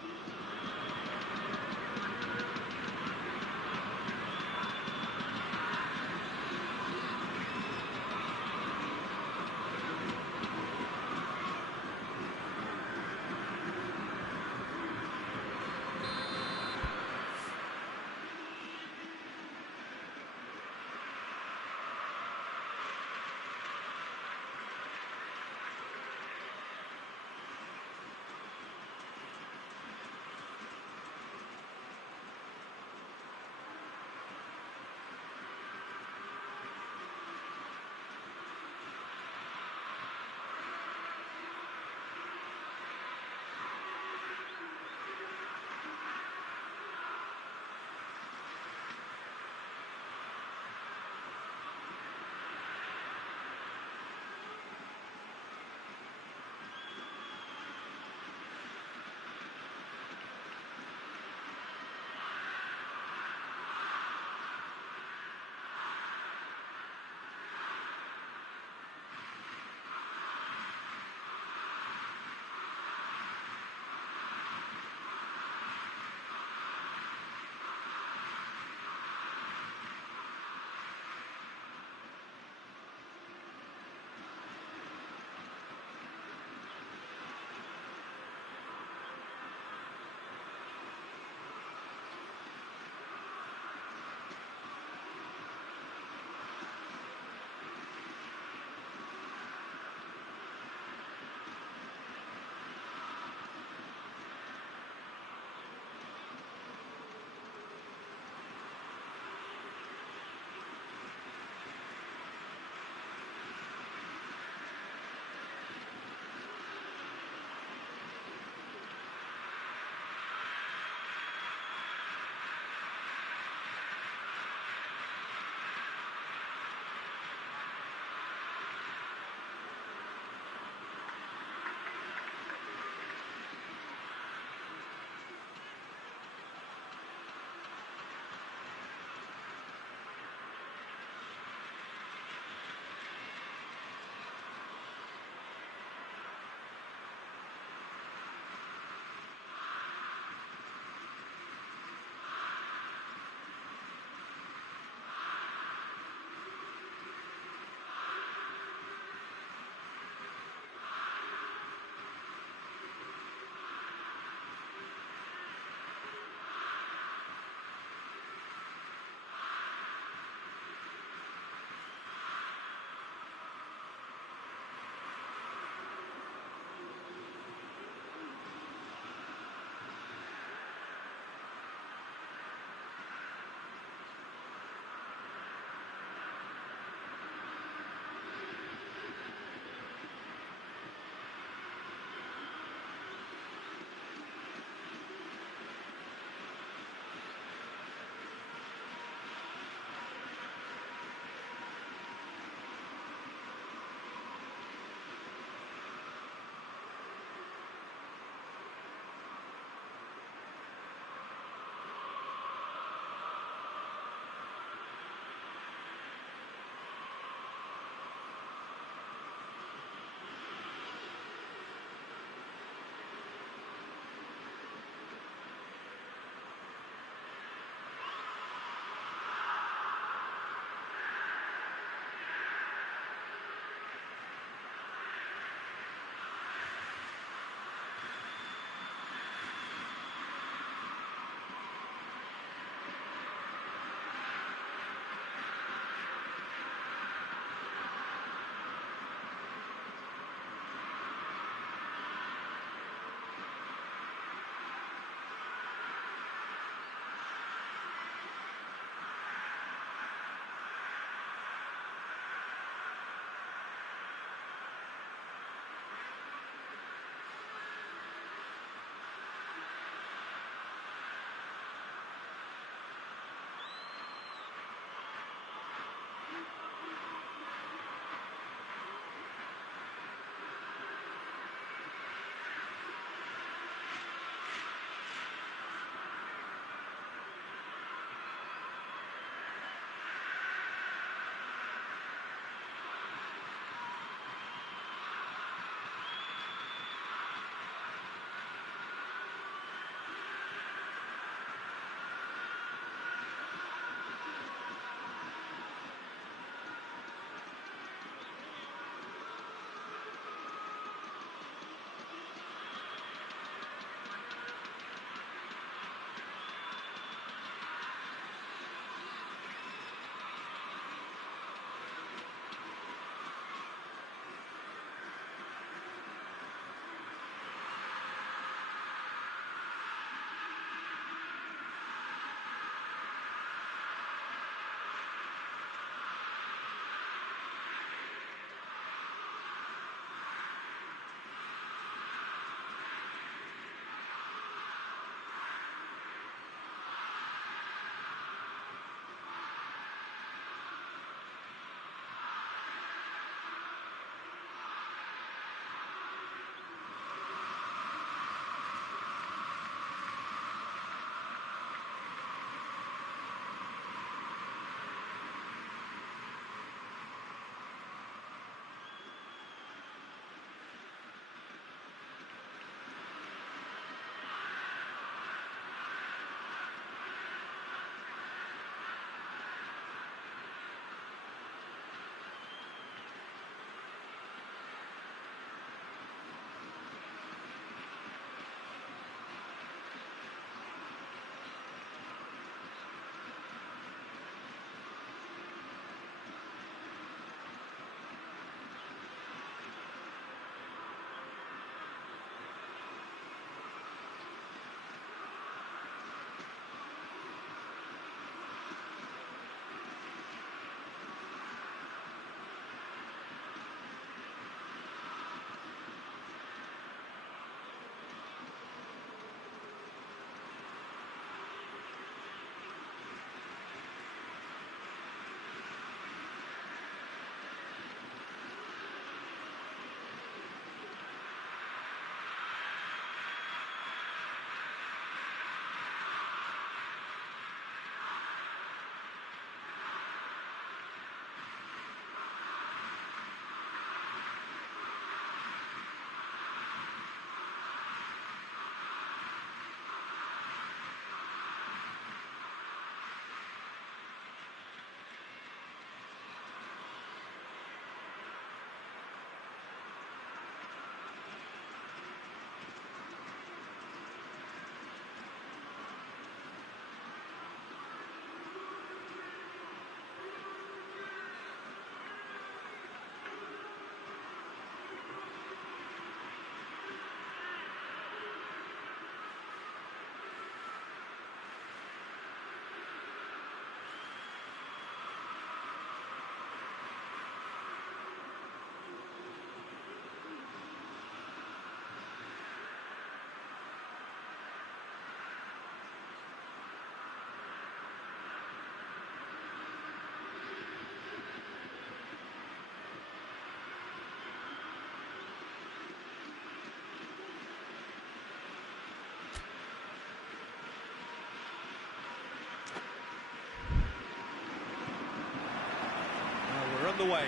the way.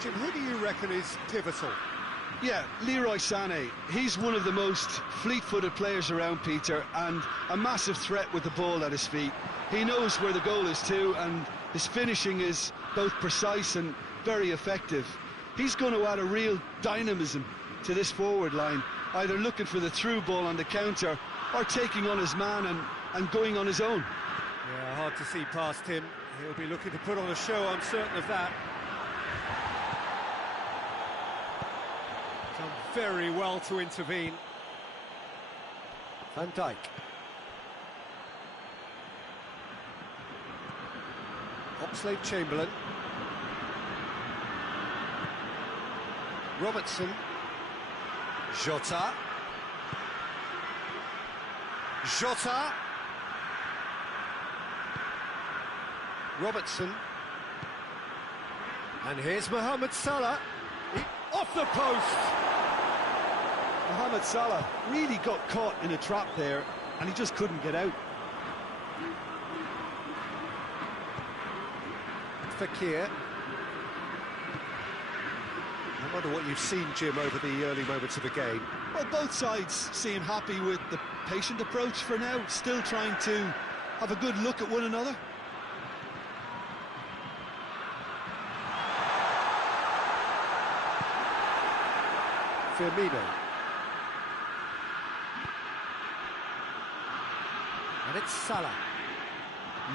Jim, who do you reckon is pivotal? Yeah, Leroy Sané. He's one of the most fleet-footed players around, Peter, and a massive threat with the ball at his feet. He knows where the goal is too, and his finishing is both precise and very effective. He's going to add a real dynamism to this forward line, either looking for the through ball on the counter or taking on his man and going on his own. Yeah, hard to see past him. He'll be looking to put on a show, I'm certain of that. Done very well to intervene. Van Dijk. Oxlade-Chamberlain. Robertson. Jota. Robertson. And here's Mohamed Salah. Off the post! Mohamed Salah really got caught in a trap there, and he just couldn't get out. Fekir. I wonder what you've seen, Jim, over the early moments of the game. Well, both sides seem happy with the patient approach for now, still trying to have a good look at one another. Firmino. And it's Salah.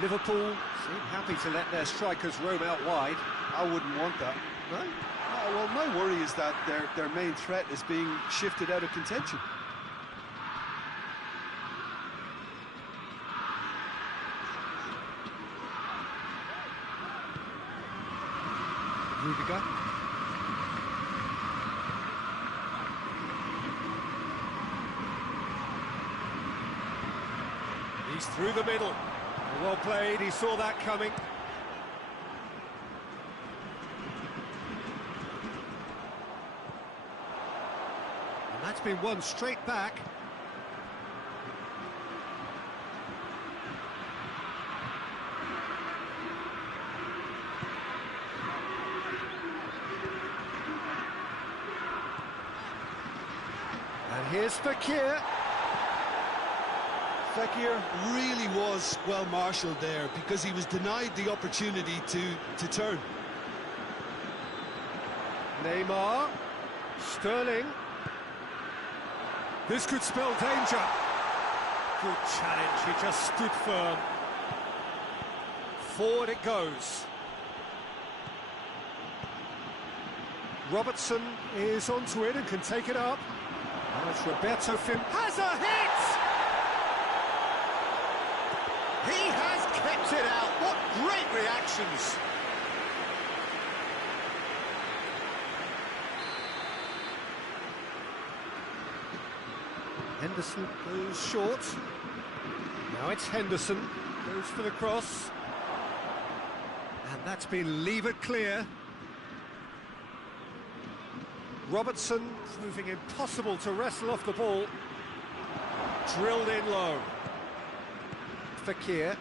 Liverpool seem happy to let their strikers roam out wide. I wouldn't want that. No? Well, my worry is that their main threat is being shifted out of contention. Rudiger. He's through the middle. Well played, he saw that coming. And that's been won straight back. And here's Fekir. Fekir really was well marshalled there because he was denied the opportunity to turn. Neymar. Sterling. This could spell danger. Good challenge, he just stood firm. Forward it goes. Robertson is onto it and can take it up. Now it's Roberto Firmino. Has a hit! He has kept it out. What great reactions. Henderson goes short. Now it's Henderson. Goes for the cross. And that's been levered clear. Robertson proving impossible to wrestle off the ball. Drilled in low. Fekir.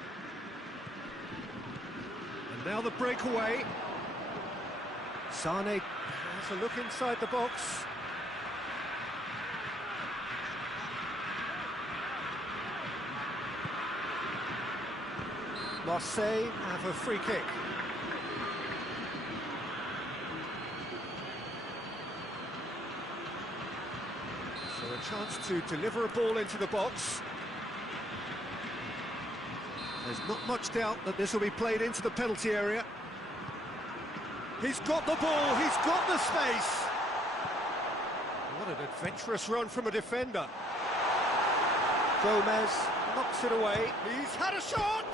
And now the breakaway. Sané has a look inside the box. Marseille have a free kick. So a chance to deliver a ball into the box. There's not much doubt that this will be played into the penalty area. He's got the ball, he's got the space. What an adventurous run from a defender. Gomez knocks it away. He's had a shot!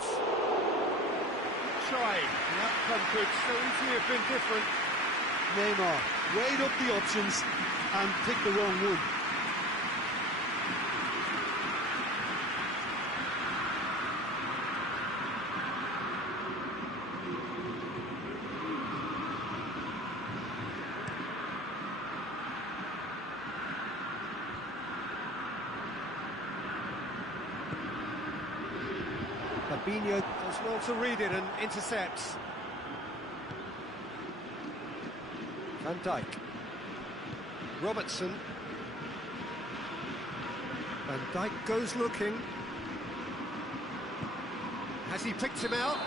Trying. The outcome could so easily have been different. Neymar weighed up the options and picked the wrong one. Fabinho does well to read it and intercepts. Van Dijk. Robertson. Van Dijk goes looking. Has he picked him out?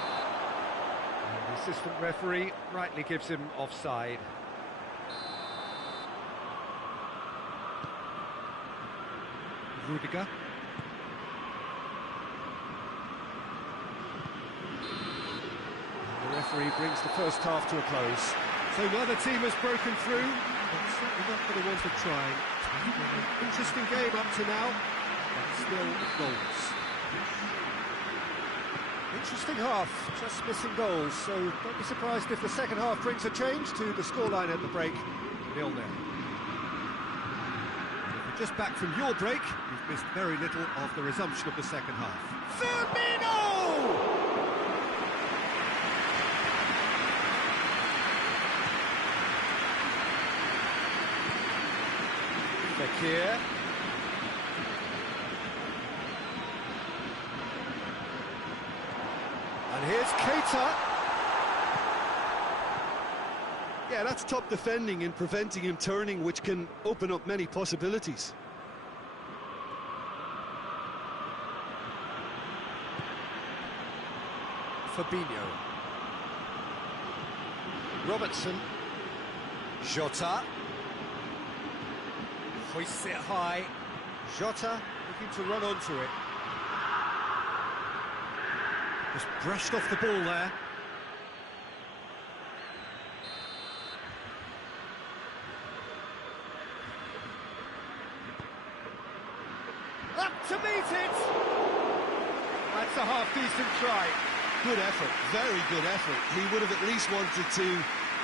And the assistant referee rightly gives him offside. Rudiger. The referee brings the first half to a close. So neither team has broken through, but certainly not for the want of trying. An interesting game up to now, but still goals. Interesting half, just missing goals, so don't be surprised if the second half brings a change to the scoreline at the break, 0-0. Just back from your break, you've missed very little of the resumption of the second half. Firmino! Fekir. And here's Keita. Yeah, that's top defending and preventing him turning, which can open up many possibilities. Fabinho. Robertson. Jota. Hoists it high. Jota looking to run onto it. Just brushed off the ball there. Up to meet it! That's a half-decent try. Good effort, very good effort. He would have at least wanted to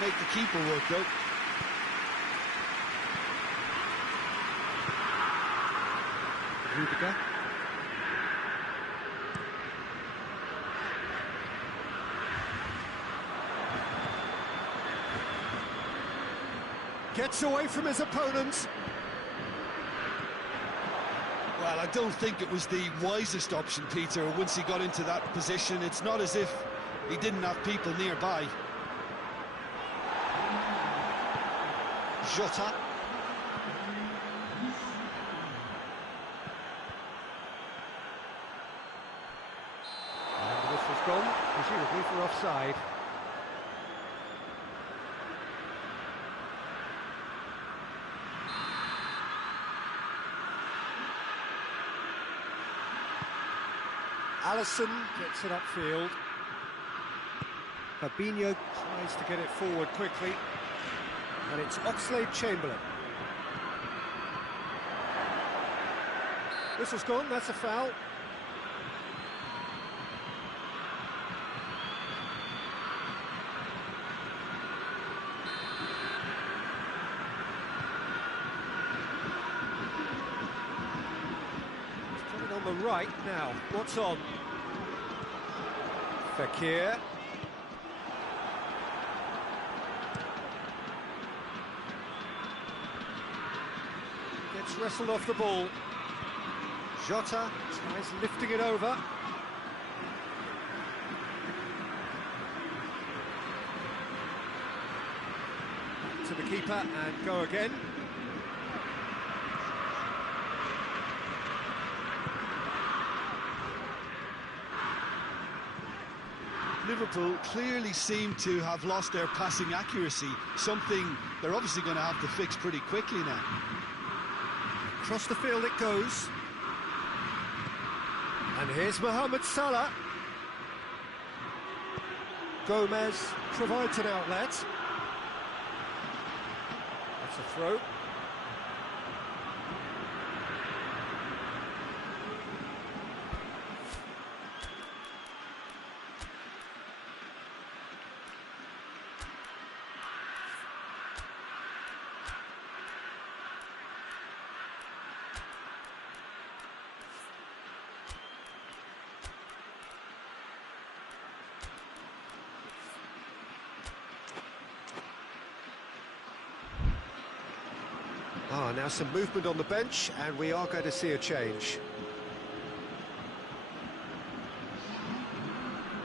make the keeper work, though. Rudiger. Gets away from his opponents. Well, I don't think it was the wisest option, Peter, once he got into that position. It's not as if he didn't have people nearby. Jota. And the whistle's gone, presumably for offside. Alisson gets it upfield. Fabinho tries to get it forward quickly. And it's Oxlade-Chamberlain. Whistle's gone, that's a foul. On the right now, what's on? Fekir. Gets wrestled off the ball. Jota tries lifting it over. To the keeper and go again. Liverpool clearly seem to have lost their passing accuracy, something they're obviously going to have to fix pretty quickly now. Across the field it goes. And here's Mohamed Salah. Gomez provides an outlet. That's a throw. Now some movement on the bench, and we are going to see a change.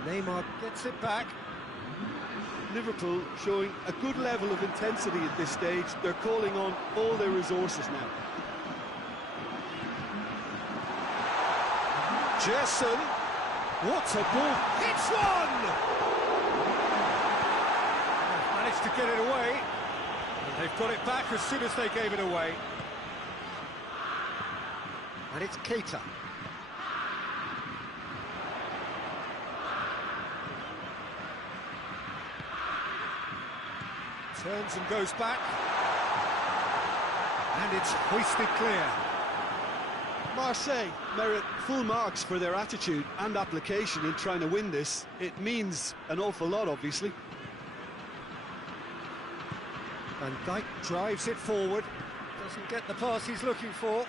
Neymar gets it back. Liverpool showing a good level of intensity at this stage. They're calling on all their resources now. Gerson, what a ball! It's one! Managed to get it away. And they've got it back as soon as they gave it away. And it's Keita. Turns and goes back. And it's hoisted clear. Marseille merit full marks for their attitude and application in trying to win this. It means an awful lot, obviously. Van Dijk drives it forward. Doesn't get the pass he's looking for.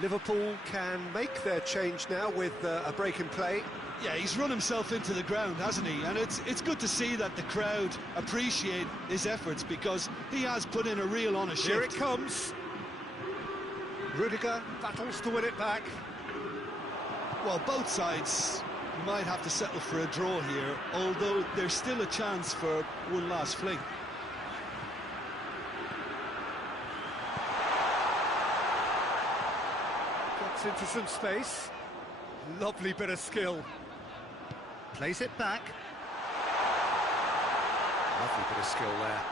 Liverpool can make their change now with a break in play. Yeah, he's run himself into the ground, hasn't he? And it's good to see that the crowd appreciate his efforts, because he has put in a real honest shift. Here it comes. Rudiger battles to win it back. Well, both sides might have to settle for a draw here, although there's still a chance for one last fling. Gets into some space. Lovely bit of skill. Plays it back. Lovely bit of skill there.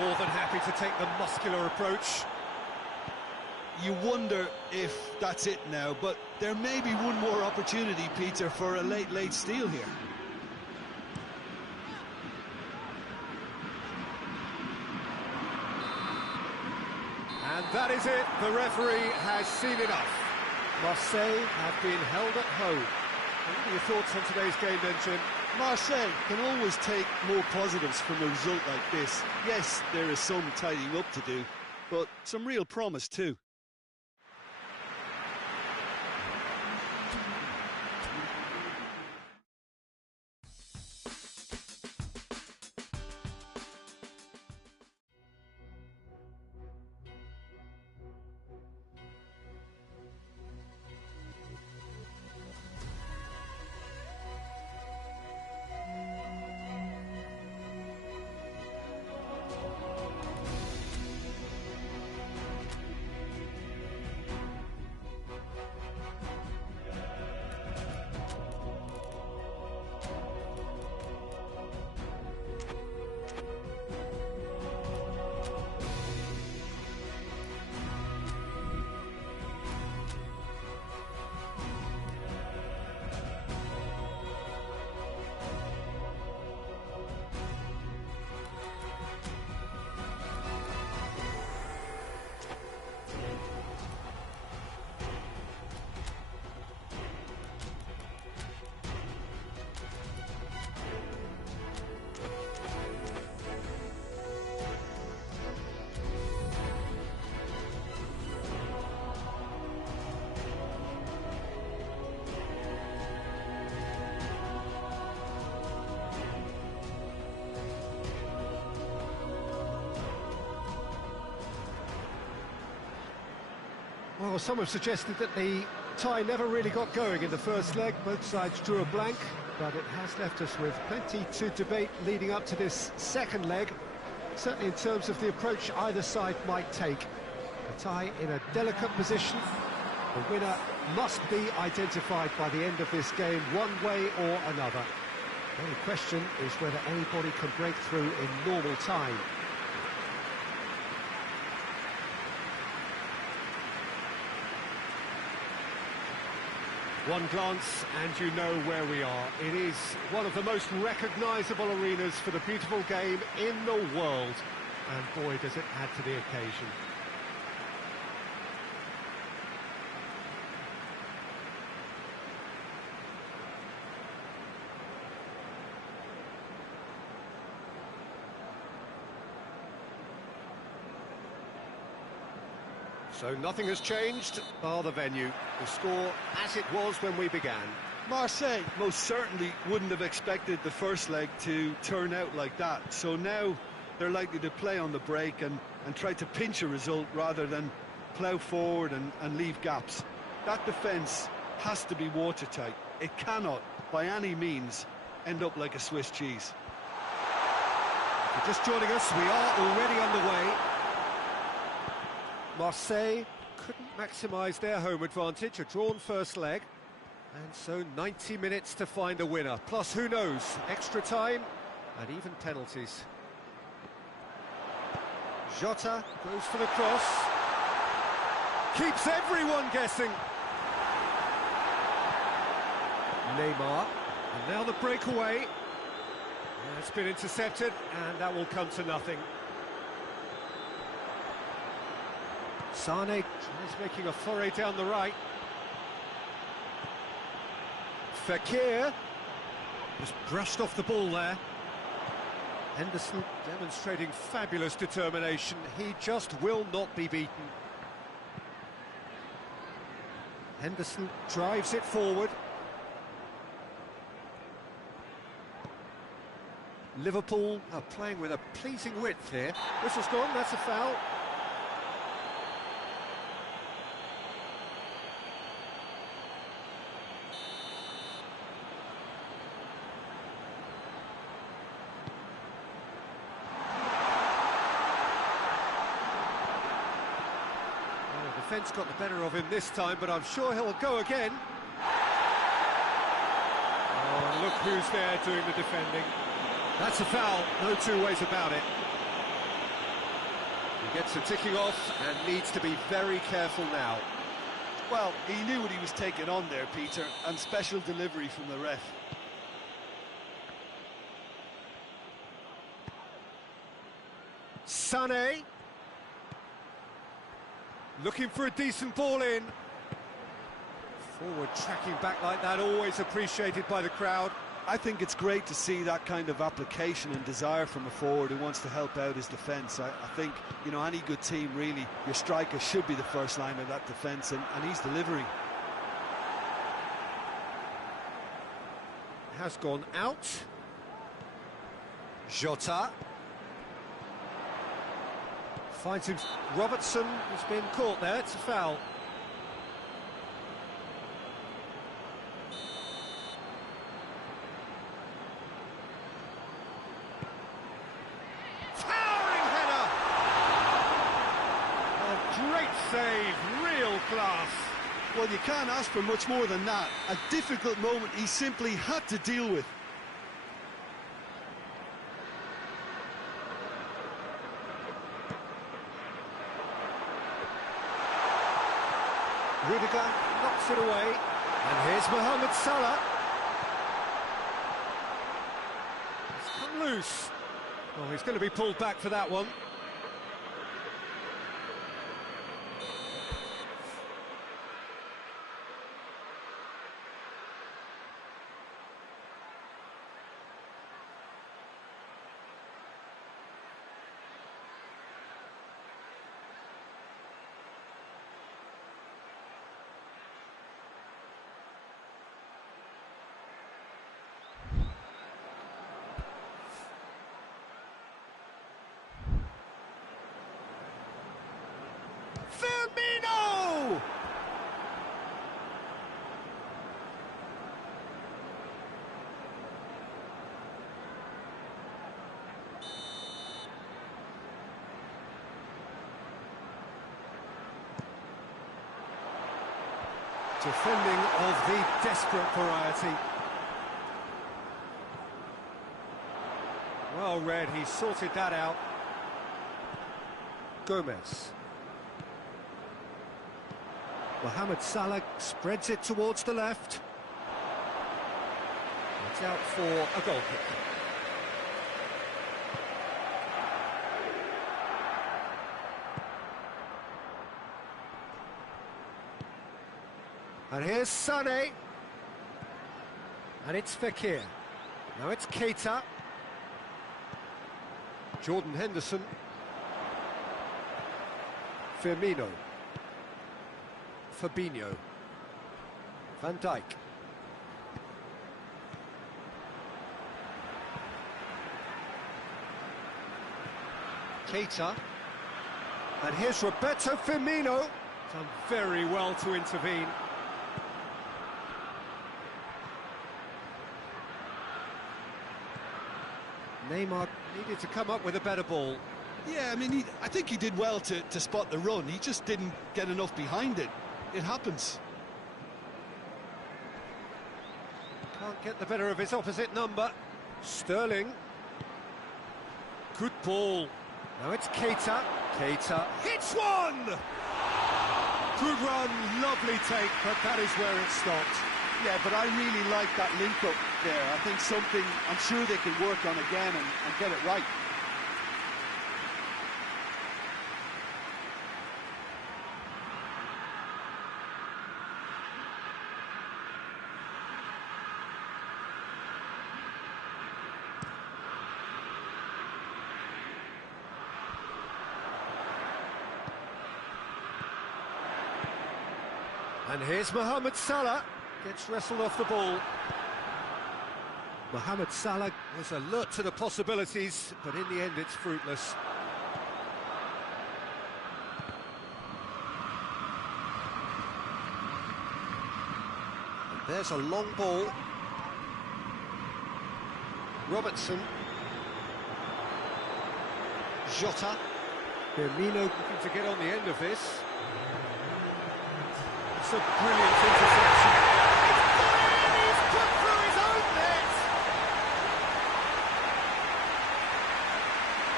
More than happy to take the muscular approach. You wonder if that's it now, but there may be one more opportunity, Peter, for a late steal here. And that is it. The referee has seen enough. Marseille have been held at home. What are your thoughts on today's game then, Jim? Marseille can always take more positives from a result like this. Yes, there is some tidying up to do, but some real promise too. Well, some have suggested that the tie never really got going in the first leg. Both sides drew a blank, but it has left us with plenty to debate leading up to this second leg, certainly in terms of the approach either side might take. The tie in a delicate position. The winner must be identified by the end of this game, one way or another. The only question is whether anybody can break through in normal time. One glance and you know where we are. It is one of the most recognisable arenas for the beautiful game in the world. And boy, does it add to the occasion. So nothing has changed, bar the venue. The score as it was when we began. Marseille most certainly wouldn't have expected the first leg to turn out like that. So now they're likely to play on the break and try to pinch a result rather than plough forward and leave gaps. That defence has to be watertight. It cannot, by any means, end up like a Swiss cheese. If you're just joining us, we are already underway. Marseille couldn't maximise their home advantage, a drawn first leg. And so 90 minutes to find a winner. Plus, who knows, extra time and even penalties. Jota goes for the cross. Keeps everyone guessing. Neymar. And now the breakaway. It's been intercepted, and that will come to nothing. Sane is making a foray down the right. Fekir was brushed off the ball there. Henderson demonstrating fabulous determination. He just will not be beaten. Henderson drives it forward. Liverpool are playing with a pleasing width here. Whistle's gone, that's a foul. Defence got the better of him this time, but I'm sure he'll go again. Oh, look who's there doing the defending. That's a foul, no two ways about it. He gets the ticking off and needs to be very careful now. Well, he knew what he was taking on there, Peter, and special delivery from the ref. Sané. Looking for a decent ball in. Forward tracking back like that, always appreciated by the crowd. I think it's great to see that kind of application and desire from a forward who wants to help out his defence. I think, you know, any good team, really, your striker should be the first line of that defence, and he's delivering. Has gone out. Jota. Finds him. Robertson has been caught there, it's a foul. Towering header! A great save, real class. Well, you can't ask for much more than that. A difficult moment he simply had to deal with. Rudiger knocks it away, and here's Mohamed Salah. It's come loose. Oh, he's going to be pulled back for that one. Firmino! Defending of the desperate variety. Well read, he sorted that out. Gomez. Mohamed Salah spreads it towards the left. It's out for a goal kick. And here's Sané. And it's Fekir. Now it's Keita. Jordan Henderson. Firmino. Fabinho. Van Dijk. Keita. And here's Roberto Firmino. Done very well to intervene. Neymar needed to come up with a better ball. Yeah, I mean, I think he did well to spot the run. He just didn't get enough behind it. It happens. Can't get the better of his opposite number. Sterling. Good ball. Now it's Keita. Keita hits one! Good run, lovely take, but that is where it stopped. Yeah, but I really like that link-up there. I think something I'm sure they can work on again and get it right. And here's Mohamed Salah, gets wrestled off the ball. Mohamed Salah was alert to the possibilities, but in the end it's fruitless. And there's a long ball. Robertson. Jota. Firmino looking to get on the end of this. It's a brilliant interception. It's got in! He's put through his own net!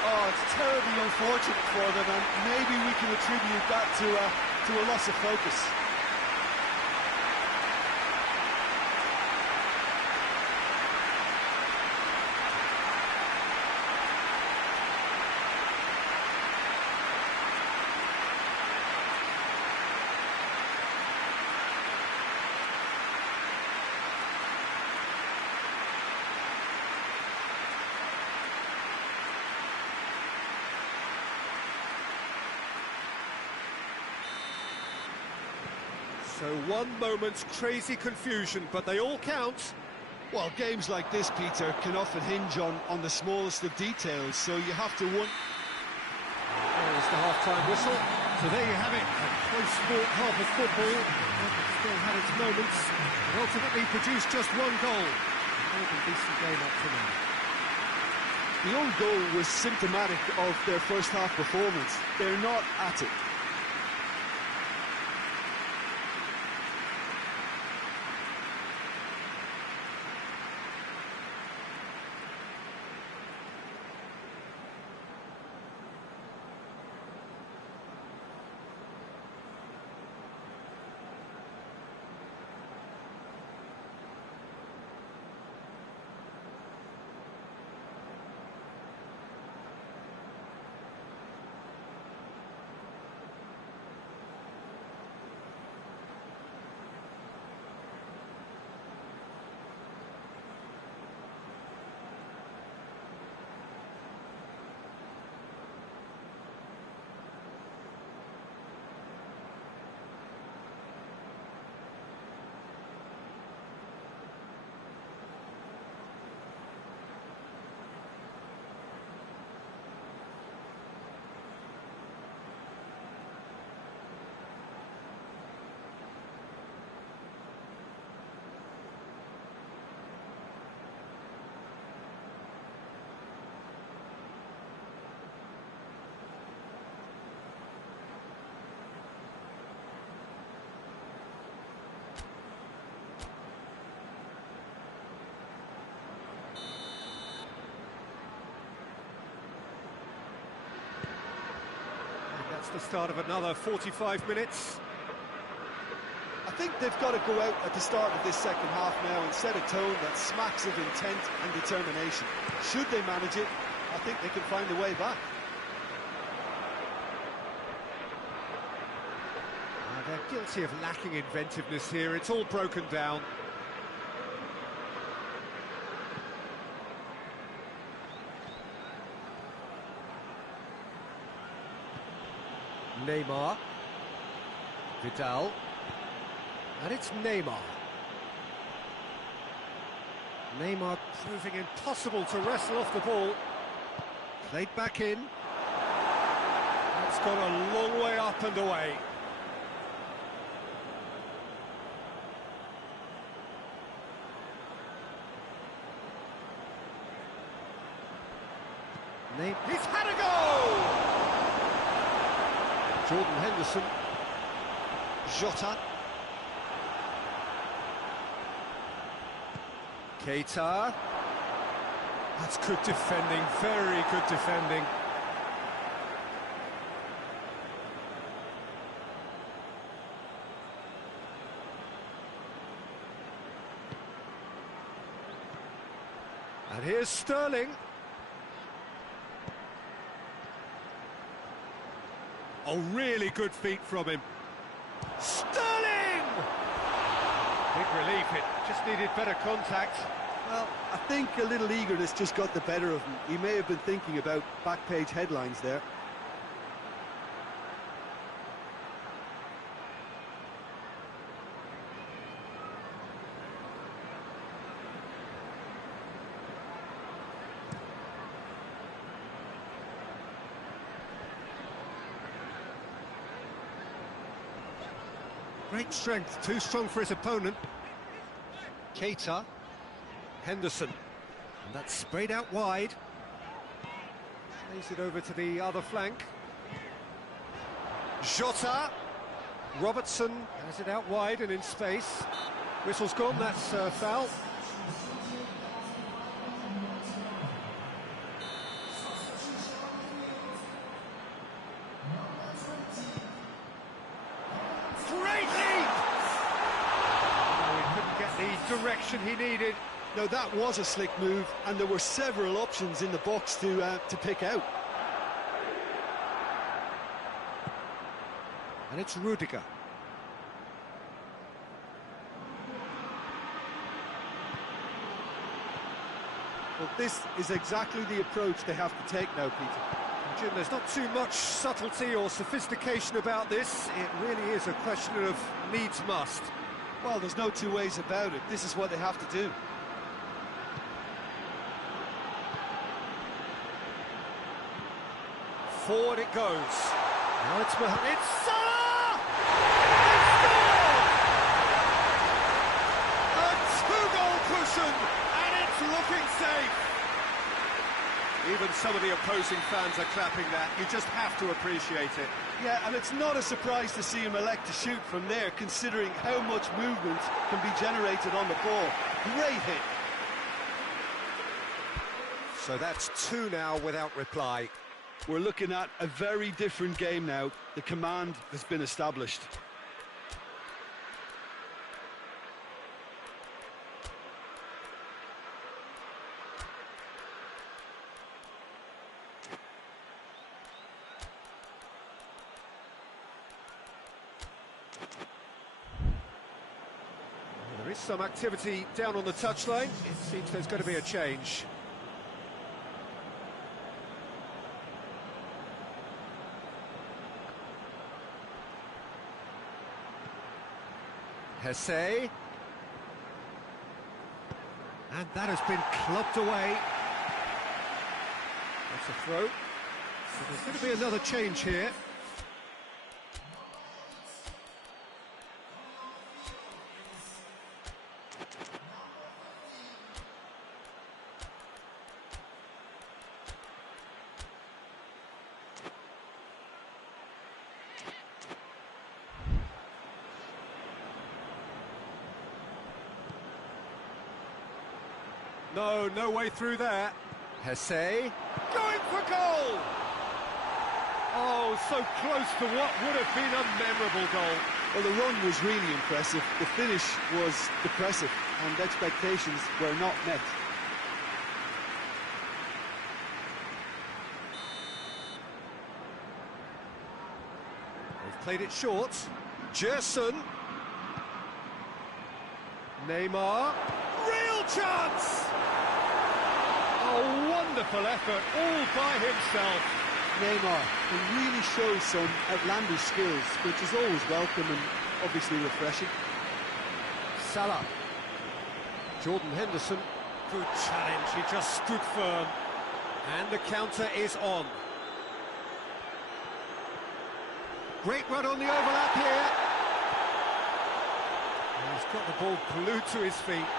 Oh, it's terribly unfortunate for them, and maybe we can attribute that to a loss of focus. So one moment's crazy confusion, but they all count. Well, games like this, Peter, can often hinge on the smallest of details, so you have to wonder. There's the half-time whistle. So there you have it, a close-fought half of football. It still had its moments, and ultimately produced just one goal. More than decent game up to now. The own goal was symptomatic of their first half performance. They're not at it. That's the start of another 45 minutes. I think they've got to go out at the start of this second half now and set a tone that smacks of intent and determination. Should they manage it, I think they can find a way back. They're guilty of lacking inventiveness here. It's all broken down. Neymar. Vidal. And it's Neymar. Neymar proving impossible to wrestle off the ball. Played back in. That's gone a long way up and away. He's had a go! Jordan Henderson. Jota. Keita. That's good defending, very good defending. And here's Sterling. Oh, really good feet from him. Sterling! Big relief, it just needed better contact. Well, I think a little eagerness just got the better of him. He may have been thinking about back page headlines there. Great strength, too strong for his opponent. Keita. Henderson. And that's sprayed out wide. Plays it over to the other flank. Jota. Robertson has it out wide and in space. Whistle's gone, that's foul. Great leap! Oh, he couldn't get the direction he needed. No, that was a slick move, and there were several options in the box to pick out. And it's Rudiger. Well, this is exactly the approach they have to take now, Peter. Jim, there's not too much subtlety or sophistication about this. It really is a question of needs must. Well, there's no two ways about it. This is what they have to do. Forward it goes. Now it's Mohamed Salah! He scored! A two-goal cushion, and it's looking safe. Even some of the opposing fans are clapping that. You just have to appreciate it. Yeah, and it's not a surprise to see him elect to shoot from there, considering how much movement can be generated on the ball. Great hit. So that's two now without reply. We're looking at a very different game now. The command has been established. There is some activity down on the touchline. It seems there's going to be a change. Hesse. And that has been clubbed away. That's a throw. So there's going to be another change here. No way through there. Hesse going for goal! Oh, so close to what would have been a memorable goal. Well, the run was really impressive. The finish was depressive, and expectations were not met. They've played it short. Gerson. Neymar. Real chance! A wonderful effort, all by himself. Neymar can really show some outlandish skills, which is always welcome and obviously refreshing. Salah. Jordan Henderson. Good challenge, he just stood firm. And the counter is on. Great run on the overlap here. And he's got the ball glued to his feet.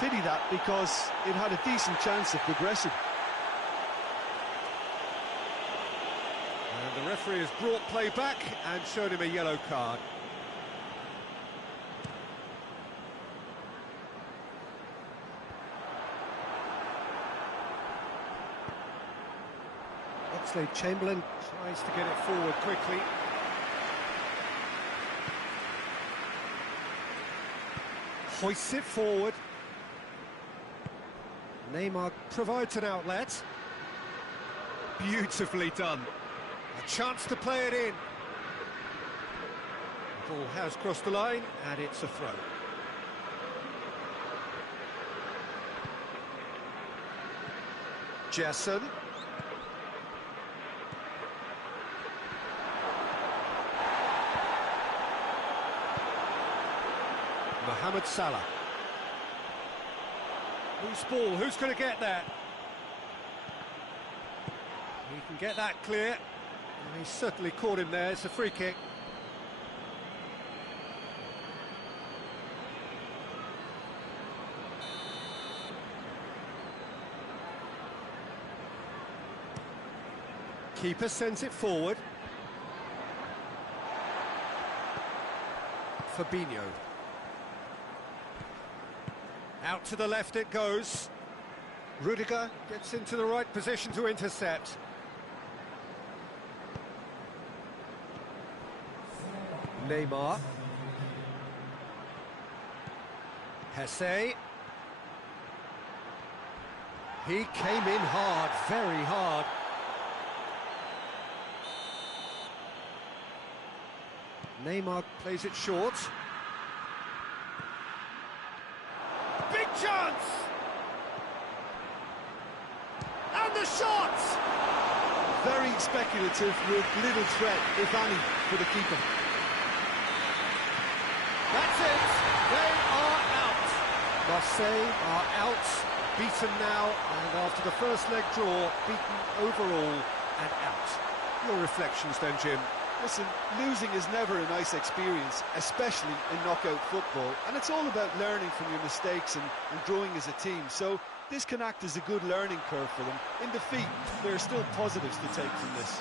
Pity that, because it had a decent chance of progressing. referee has brought play back and showed him a yellow card. Oxlade-Chamberlain tries to get it forward quickly. Hoists it forward. Neymar provides an outlet. Beautifully done. A chance to play it in. The ball has crossed the line, and it's a throw. Jason. Mohamed Salah. Loose ball, who's going to get that? He can get that clear. He certainly caught him there. It's a free kick. Keeper sends it forward. Fabinho. Out to the left it goes. Rudiger gets into the right position to intercept. Neymar. Hesse. He came in hard, very hard. Neymar plays it short. Big chance! And the shot! Very speculative with little threat, if any, for the keeper. That's it! They are out! Marseille are out, beaten now, and after the first leg draw, beaten overall and out. Your reflections then, Jim? Listen, losing is never a nice experience, especially in knockout football, and it's all about learning from your mistakes and growing as a team, so this can act as a good learning curve for them. In defeat, there are still positives to take from this.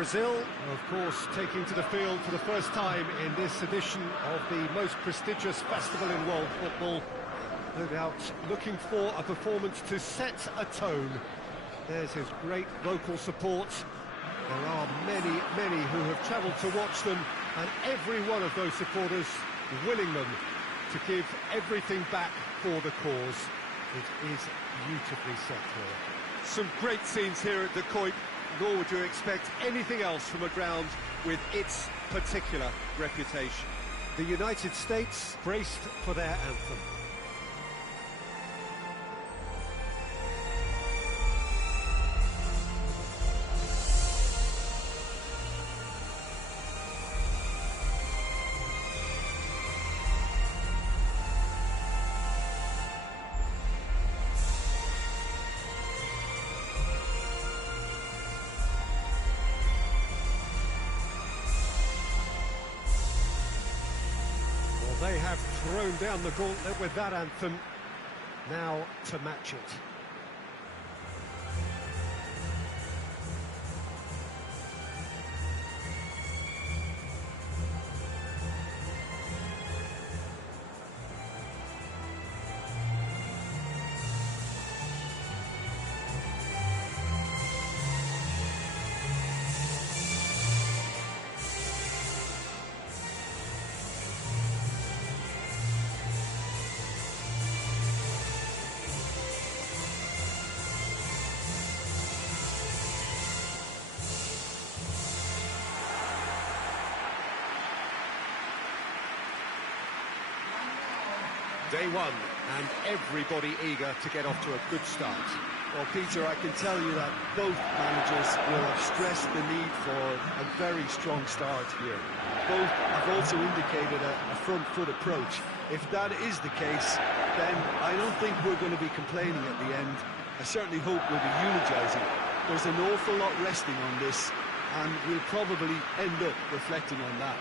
Brazil, of course, taking to the field for the first time in this edition of the most prestigious festival in world football. No doubt looking for a performance to set a tone. There's his great vocal support. There are many, many who have travelled to watch them, and every one of those supporters willing them to give everything back for the cause. It is beautifully set here. Some great scenes here at the Kuip, nor would you expect anything else from a ground with its particular reputation. The United States braced for their anthem. They have thrown down the gauntlet with that anthem, now to match it. Day one, and everybody eager to get off to a good start. Well, Peter, I can tell you that both managers will have stressed the need for a very strong start here. Both have also indicated a front foot approach. If that is the case, then I don't think we're going to be complaining at the end. I certainly hope we'll be eulogising. There's an awful lot resting on this, and we'll probably end up reflecting on that.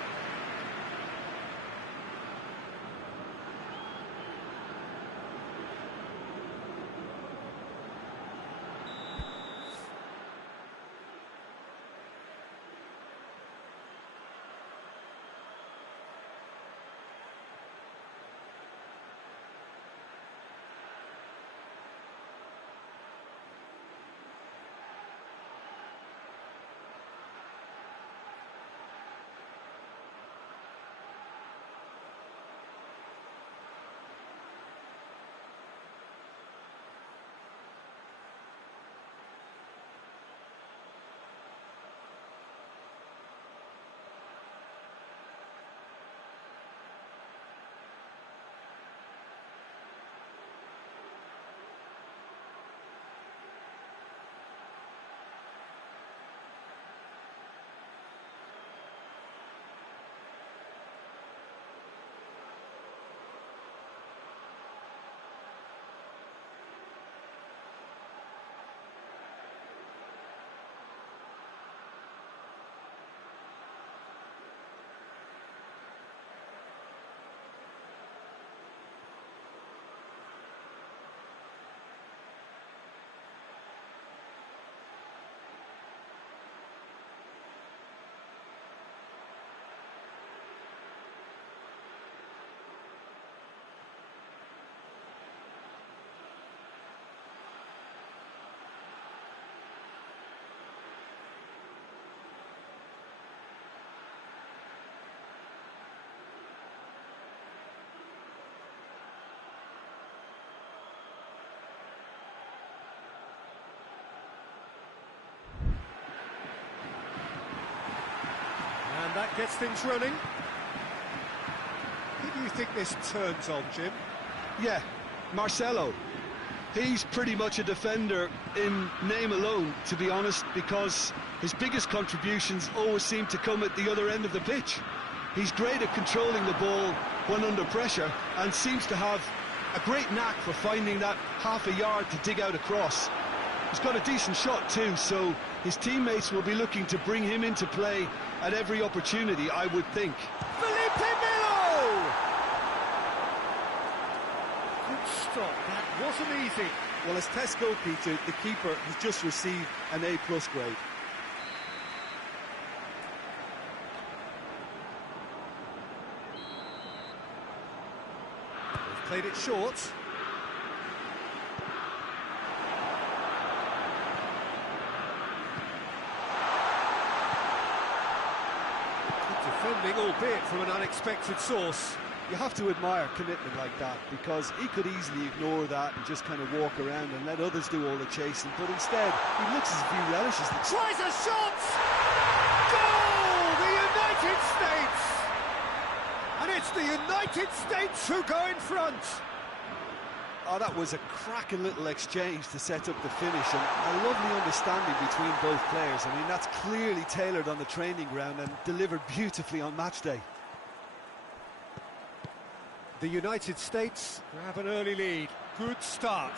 And that gets things running. Who do you think this turns on, Jim? Yeah, Marcelo. He's pretty much a defender in name alone, to be honest, because his biggest contributions always seem to come at the other end of the pitch. He's great at controlling the ball when under pressure and seems to have a great knack for finding that half a yard to dig out a cross. He's got a decent shot too, so his teammates will be looking to bring him into play at every opportunity, I would think. Felipe Melo! Good stop, that wasn't easy. Well, as tests go, Peter, the keeper has just received an A+ grade. Played it short. Good defending, albeit from an unexpected source. You have to admire commitment like that, because he could easily ignore that and just kind of walk around and let others do all the chasing, but instead he looks as if he relishes the... Tries a shot! Goal! The United States! And it's the United States who go in front. Oh, that was a cracking little exchange to set up the finish, and a lovely understanding between both players. I mean, that's clearly tailored on the training ground and delivered beautifully on match day. The United States grab an early lead. Good start.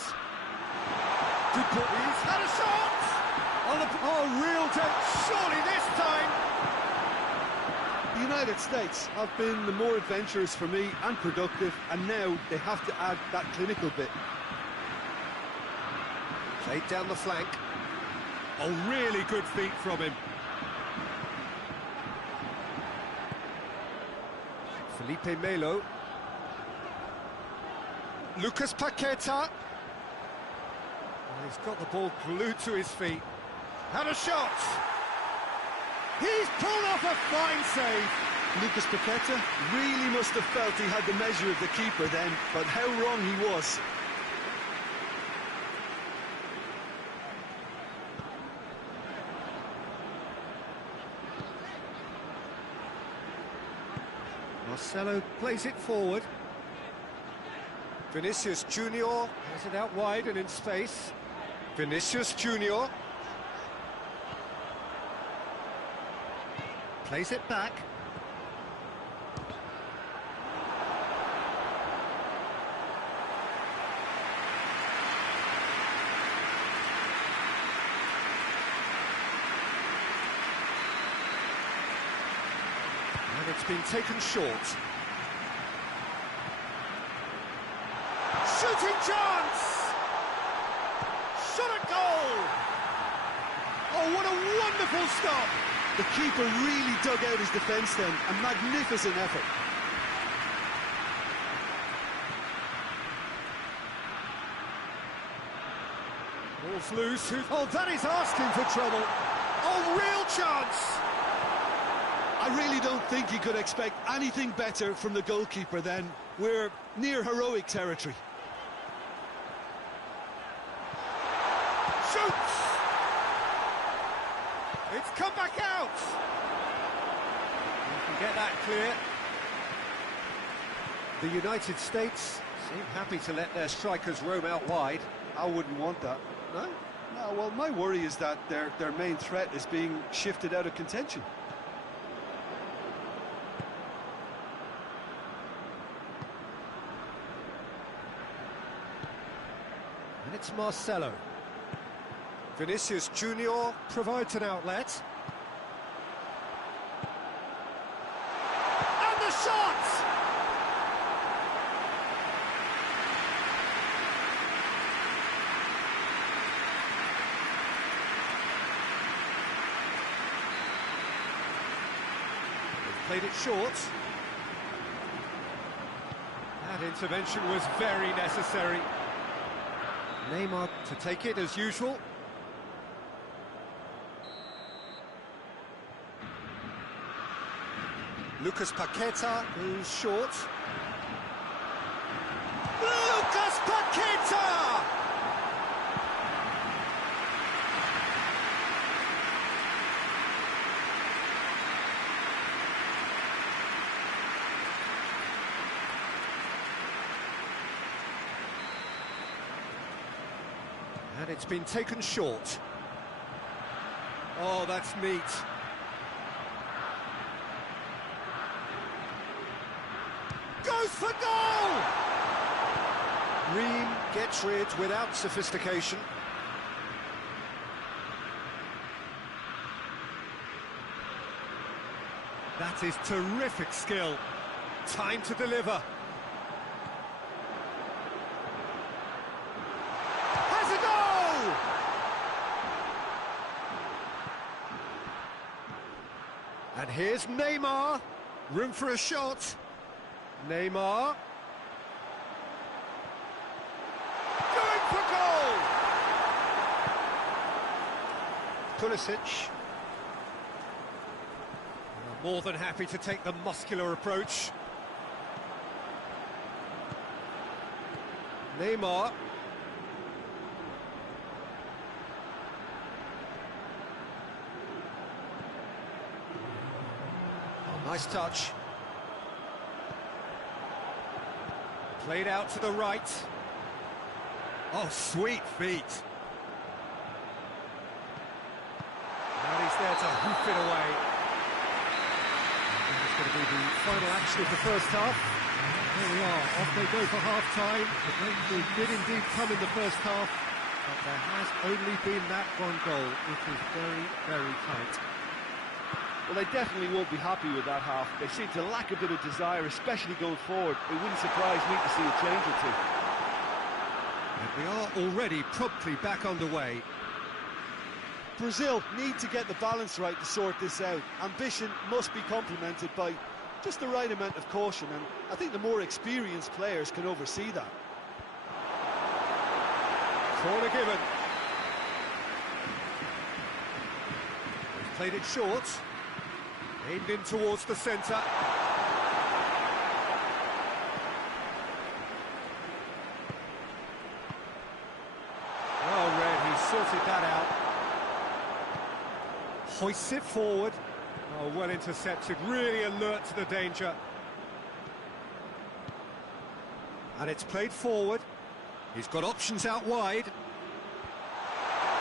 Good ball. He's had a shot! Oh, real danger. Surely this time. The United States have been the more adventurous for me and productive, and now they have to add that clinical bit. Played down the flank. Oh, really good feet from him. Felipe Melo. Lucas Paqueta. He's got the ball glued to his feet. Had a shot. He's pulled off a fine save. Lucas Paqueta really must have felt he had the measure of the keeper then, but how wrong he was. Marcelo plays it forward. Vinicius Junior has it out wide and in space. Vinicius Junior plays it back. And it's been taken short. Shooting chance! Shot a goal! Oh, what a wonderful stop! The keeper really dug out his defence then, a magnificent effort. Ball's loose. Oh, that is asking for trouble. Oh, real chance! I really don't think you could expect anything better from the goalkeeper then. We're near heroic territory. Shoots! It's come back out! You can get that clear. The United States seem happy to let their strikers roam out wide. I wouldn't want that. No? No, well, my worry is that their main threat is being shifted out of contention. And it's Marcelo. Vinicius Junior provides an outlet. And the shot! They've played it short. That intervention was very necessary. Neymar to take it as usual. Lucas Paqueta goes short. Lucas Paqueta! And it's been taken short. Oh, that's neat. Goes for goal! Ream gets rid without sophistication. That is terrific skill. Time to deliver. Has a goal! And here's Neymar. Room for a shot. Neymar. Pulisic. More than happy to take the muscular approach. Neymar. Oh, nice touch. Played out to the right. Oh, sweet feet. And he's there to hoof it away. And it's going to be the final action of the first half. There we are, off they go for half-time. The breakthrough did indeed come in the first half, but there has only been that one goal, which was very, very tight. Well, they definitely won't be happy with that half. They seem to lack a bit of desire, especially going forward. It wouldn't surprise me to see a change or two. And we are already promptly back underway. Brazil need to get the balance right to sort this out. Ambition must be complemented by just the right amount of caution, and I think the more experienced players can oversee that. Corner given. He's played it short. Aimed in towards the centre. Well read, he sorted that out. Hoists it forward. Oh, well intercepted, really alert to the danger. And it's played forward. He's got options out wide.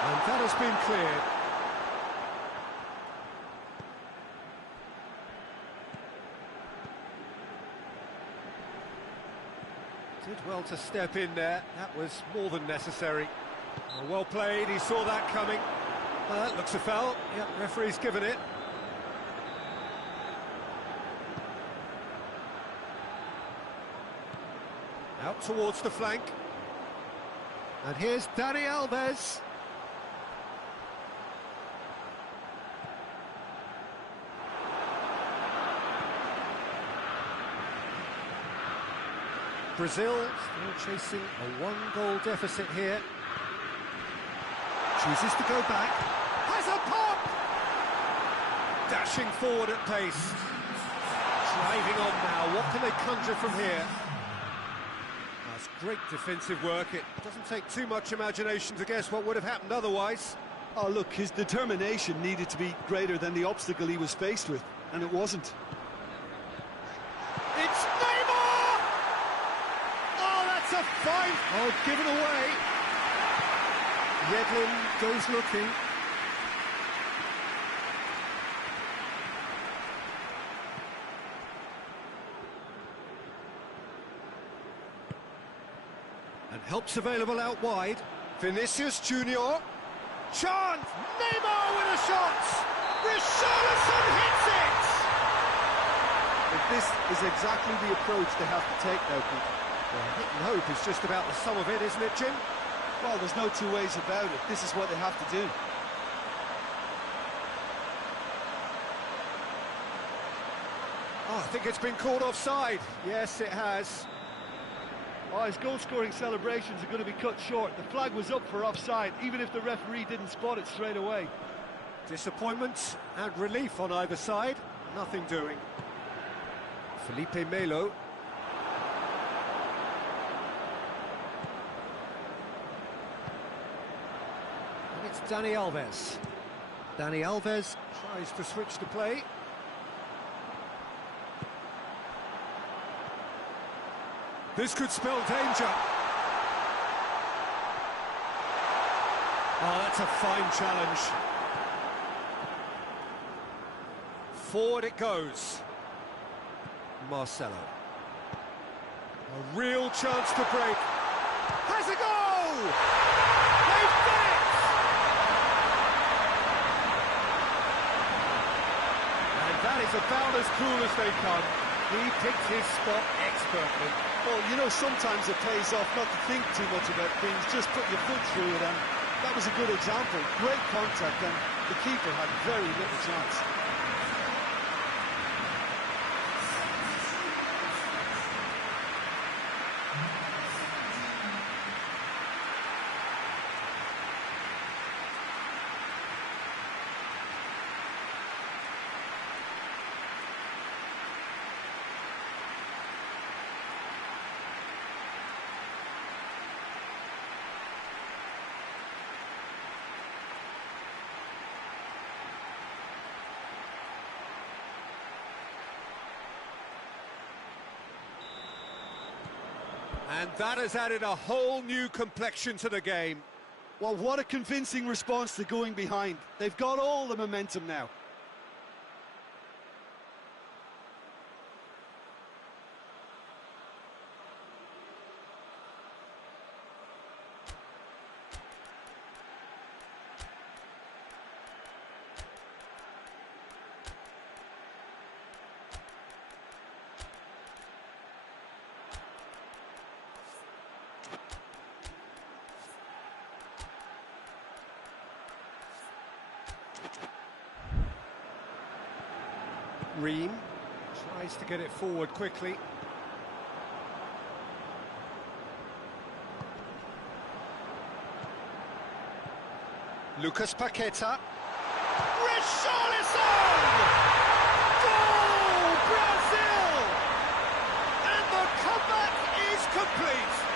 And that has been cleared. Did well to step in there. That was more than necessary. Oh, well played, he saw that coming. That looks a foul. Yep, referee's given it. Out towards the flank. And here's Dani Alves. Brazil still chasing a one-goal deficit here. Chooses to go back. Has a pop! Dashing forward at pace. Driving on now. What can they conjure from here? That's great defensive work. It doesn't take too much imagination to guess what would have happened otherwise. Oh, look, his determination needed to be greater than the obstacle he was faced with, and it wasn't. It's Neymar! Oh, that's a fine... Oh, given away. Yedlin goes looking. And help's available out wide. Vinicius Junior. Chance! Neymar with a shot! Richarlison hits it! But this is exactly the approach they have to take now, Peter. Well, hit and hope is just about the sum of it, isn't it, Jim? Well, there's no two ways about it. This is what they have to do. Oh, I think it's been called offside. Yes, it has. Oh, his goal-scoring celebrations are going to be cut short. The flag was up for offside, even if the referee didn't spot it straight away. Disappointment and relief on either side. Nothing doing. Felipe Melo. And it's Dani Alves. Dani Alves tries to switch the play. This could spell danger. Oh, that's a fine challenge. Forward it goes. Marcelo. A real chance to break. Has a goal! They've done it! And that is about as cool as they come. He picked his spot expertly. Well, you know, sometimes it pays off not to think too much about things, just put your foot through it, and that was a good example. Great contact, and the keeper had very little chance. And that has added a whole new complexion to the game. Well, what a convincing response to going behind. They've got all the momentum now. Ream tries to get it forward quickly. Lucas Paqueta. Richarlison! Goal, Brazil! And the comeback is complete.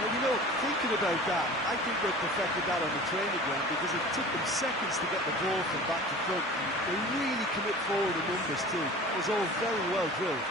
Well, you know, thinking about that, I think they perfected that on the training ground because it took them seconds to get the ball from back to front. And they really commit forward in numbers too. It was all very well drilled.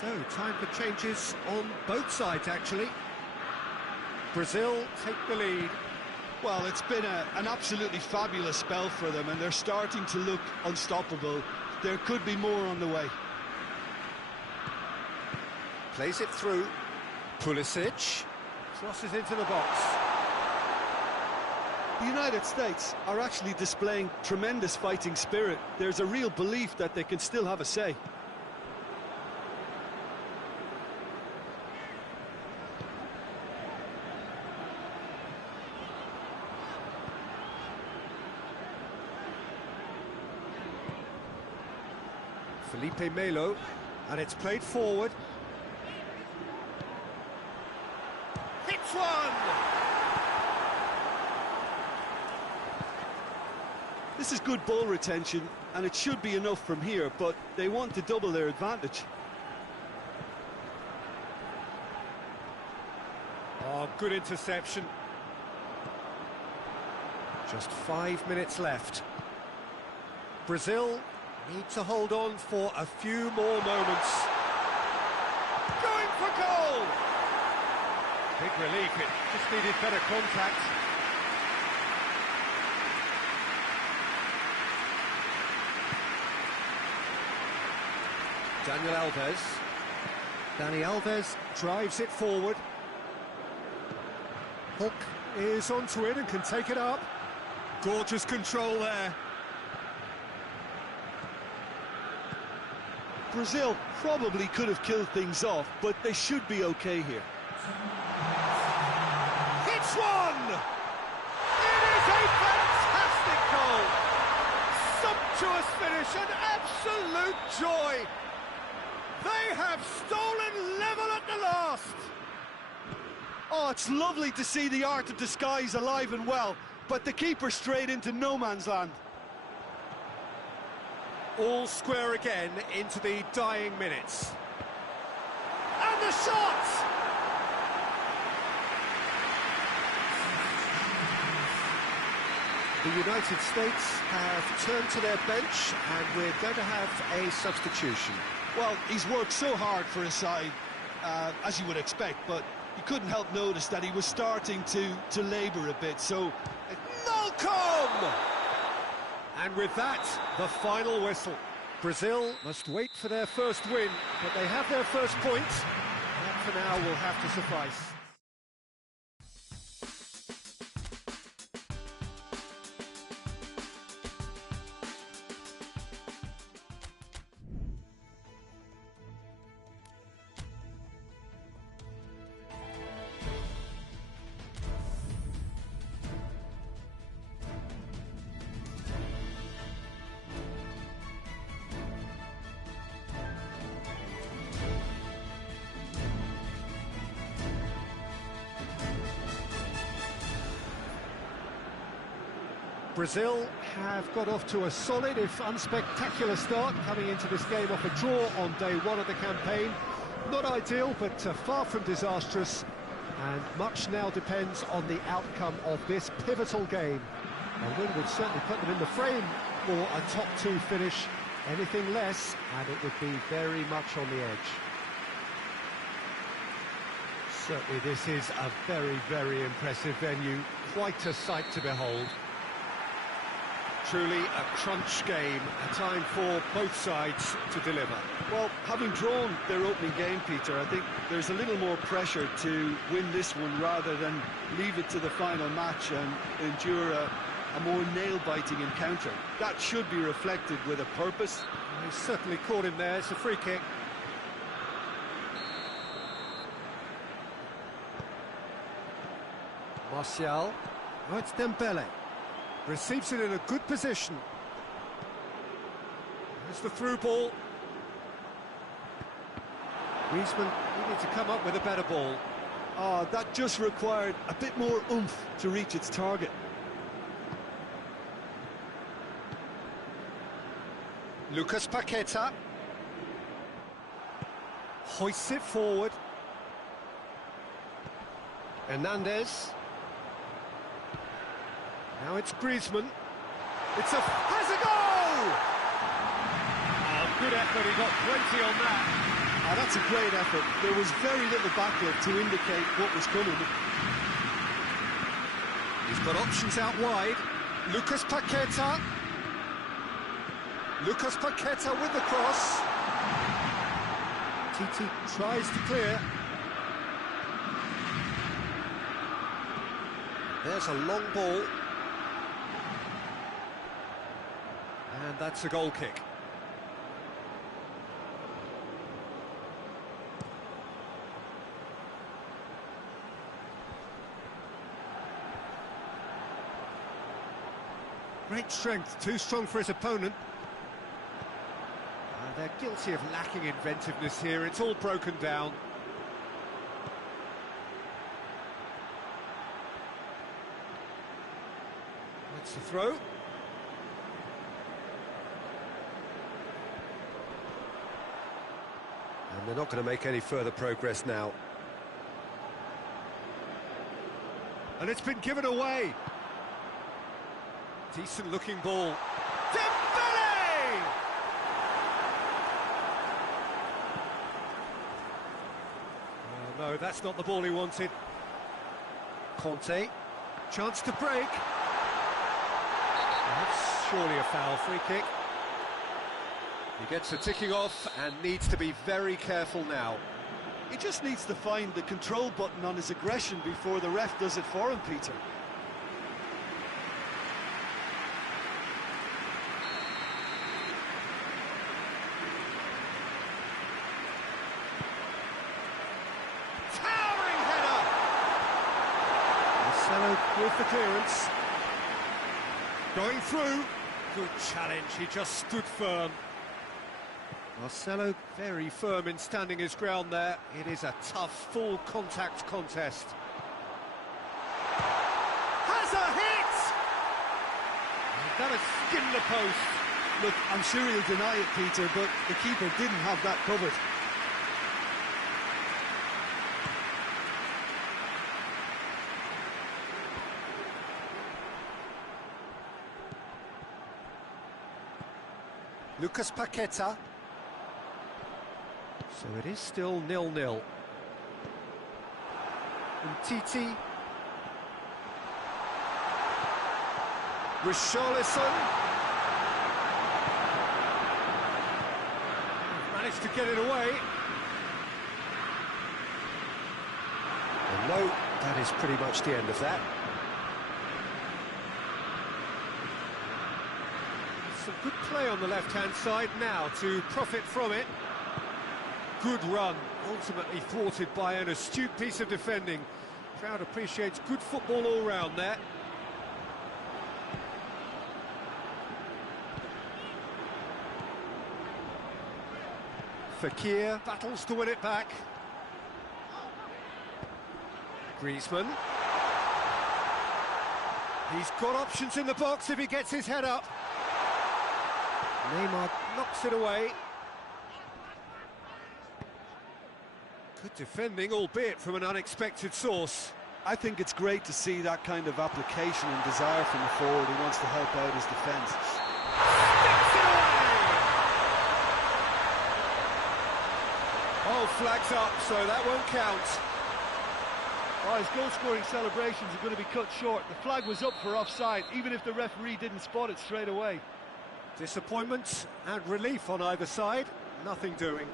So, time for changes on both sides, actually. Brazil take the lead. Well, it's been an absolutely fabulous spell for them, and they're starting to look unstoppable. There could be more on the way. Plays it through. Pulisic crosses into the box. The United States are actually displaying tremendous fighting spirit. There's a real belief that they can still have a say. Felipe Melo, and it's played forward. Hits one! This is good ball retention, and it should be enough from here, but they want to double their advantage. Oh, good interception. Just 5 minutes left. Brazil need to hold on for a few more moments. Going for goal! Big relief, it just needed better contact. Daniel Alves. Dani Alves drives it forward. Hook is onto it and can take it up. Gorgeous control there. Brazil probably could have killed things off, but they should be okay here. Hits one! It is a fantastic goal! Sumptuous finish, an absolute joy! They have stolen level at the last! Oh, it's lovely to see the art of disguise alive and well, but the keeper straight into no man's land. All square again into the dying minutes. And the shot! The United States have turned to their bench, and we're going to have a substitution. Well, he's worked so hard for his side, as you would expect, but you couldn't help notice that he was starting to labour a bit, so... Malcolm! And with that, the final whistle. Brazil must wait for their first win, but they have their first point. That for now will have to suffice. Brazil have got off to a solid, if unspectacular start, coming into this game off a draw on day one of the campaign. Not ideal, but far from disastrous, and much now depends on the outcome of this pivotal game. A win would certainly put them in the frame for a top two finish. Anything less, and it would be very much on the edge. Certainly this is a very, very impressive venue. Quite a sight to behold. Truly a crunch game, a time for both sides to deliver. Well, having drawn their opening game, Peter, I think there's a little more pressure to win this one rather than leave it to the final match and endure a more nail-biting encounter. That should be reflected with a purpose. He's certainly caught him there. It's a free kick. Martial. Oh, it's Dembele. Receives it in a good position. There's the through ball. Griezmann needed to come up with a better ball. Oh, that just required a bit more oomph to reach its target. Lucas Paqueta. Hoists it forward. Hernandez. Now it's Griezmann. Has a goal! Oh, good effort, he got plenty on that. Oh, that's a great effort. There was very little backup to indicate what was coming. He's got options out wide. Lucas Paqueta. Lucas Paqueta with the cross. Titi tries to clear. There's a long ball. And that's a goal kick. Great strength, too strong for his opponent. They're guilty of lacking inventiveness here, it's all broken down. That's the throw. And they're not going to make any further progress now. And it's been given away. Decent looking ball. Dembele! Oh, no, that's not the ball he wanted. Conte, chance to break. That's surely a foul, free kick. He gets the ticking off and needs to be very careful now. He just needs to find the control button on his aggression before the ref does it for him, Peter. Towering header! Marcelo with the clearance. Going through. Good challenge, he just stood firm. Marcelo very firm in standing his ground there. It is a tough, full contact contest. Has a hit! That has skimmed the post. Look, I'm sure he'll deny it, Peter, but the keeper didn't have that covered. Lucas Paqueta. So it is still 0-0. And Titi. Richarlison. Managed to get it away. And no, that is pretty much the end of that. Some good play on the left-hand side now to profit from it. Good run, ultimately thwarted by an astute piece of defending. Crowd appreciates good football all round there. Fekir battles to win it back. Griezmann. He's got options in the box if he gets his head up. Neymar knocks it away. Good defending, albeit from an unexpected source. I think it's great to see that kind of application and desire from the forward who wants to help out his defence. Sticks it away! Oh, flags up, so that won't count. Oh, his goal-scoring celebrations are going to be cut short. The flag was up for offside, even if the referee didn't spot it straight away. Disappointment and relief on either side, nothing doing.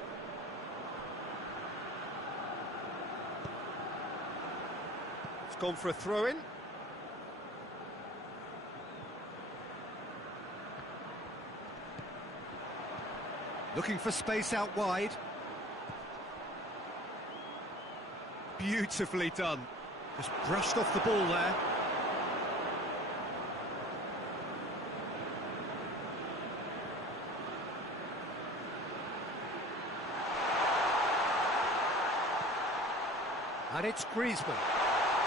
It's gone for a throw-in. Looking for space out wide. Beautifully done. Just brushed off the ball there. And it's Griezmann.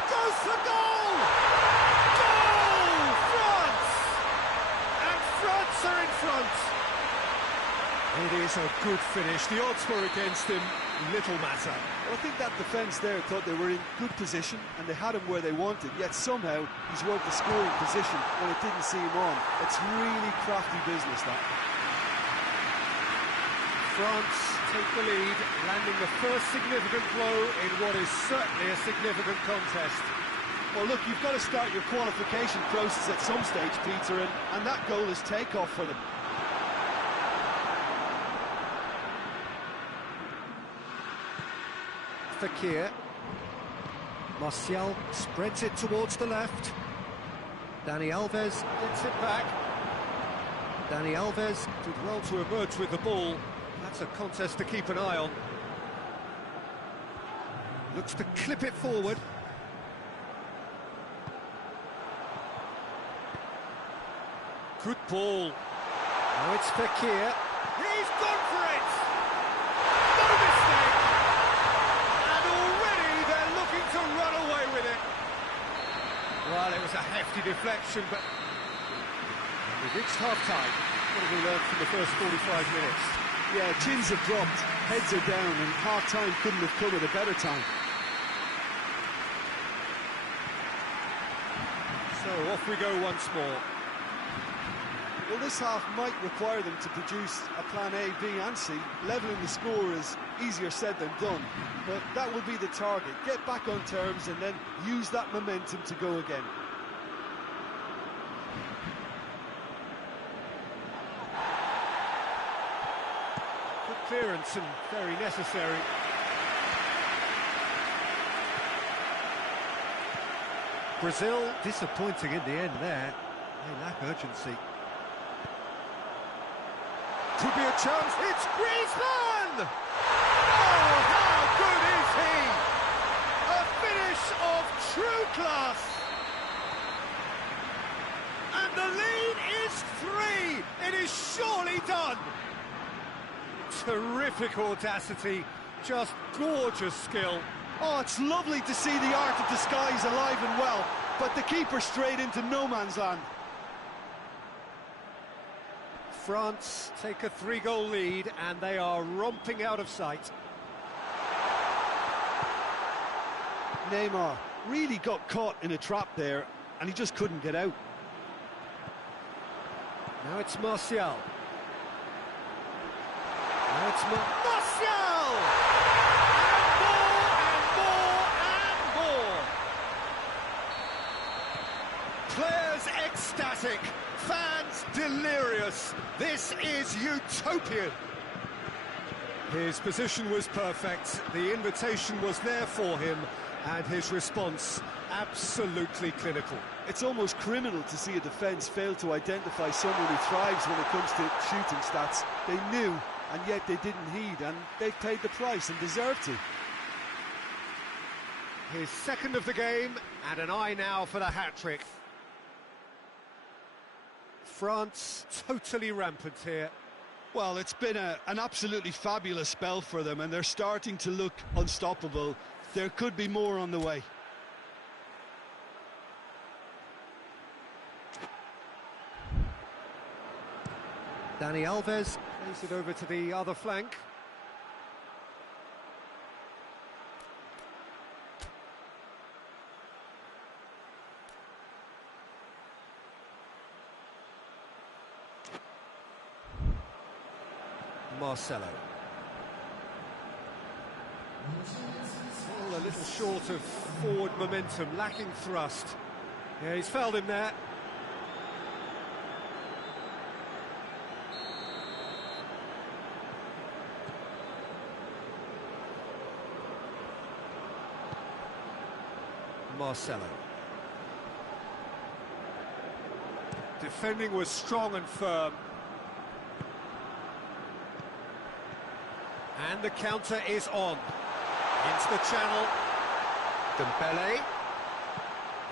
Goes for goal! Goal! France! And France are in front. It is a good finish. The odds were against him. Little matter. Well, I think that defence there thought they were in good position and they had him where they wanted, yet somehow he's worked the scoring position when it didn't see him on. It's really crafty business, that. France take the lead, landing the first significant blow in what is certainly a significant contest. Well, look, you've got to start your qualification process at some stage, Peter, and that goal is take-off for them. Fekir. Martial spreads it towards the left. Dani Alves gets it back. Dani Alves did well to emerge with the ball. That's a contest to keep an eye on. Looks to clip it forward. Good ball. Now it's Fekir. He's gone for it! No mistake! And already they're looking to run away with it. Well, it was a hefty deflection, but we reached half-time. What have we learned from the first 45 minutes? Yeah, chins have dropped, heads are down, and half-time couldn't have come at a better time. So off we go once more. Well, this half might require them to produce a plan A, B and C. Levelling the score is easier said than done, but that will be the target. Get back on terms and then use that momentum to go again. Good clearance and very necessary. Brazil disappointing in the end there. They lack urgency. Could be a chance. It's Griezmann! Oh, how good is he? A finish of true class. And the lead is 3. It is surely done. Terrific audacity, just gorgeous skill. Oh, it's lovely to see the art of disguise alive and well, but the keeper straight into no man's land. France take a 3-goal lead and they are romping out of sight. Neymar really got caught in a trap there and he just couldn't get out. Now it's Martial. Now it's Martial! And more! Players ecstatic, fans delirious. This is utopian. His position was perfect, the invitation was there for him, and his response absolutely clinical. It's almost criminal to see a defence fail to identify someone who thrives when it comes to shooting stats. They knew, and yet they didn't heed, and they've paid the price and deserve to. His second of the game, and an eye now for the hat-trick. France totally rampant here. Well, it's been an absolutely fabulous spell for them, and they're starting to look unstoppable. There could be more on the way. Dani Alves plays it over to the other flank. Marcelo. Well, a little short of forward momentum, lacking thrust. Yeah, he's fouled him there. Marcelo. Defending was strong and firm. And the counter is on. Into the channel. Dembele.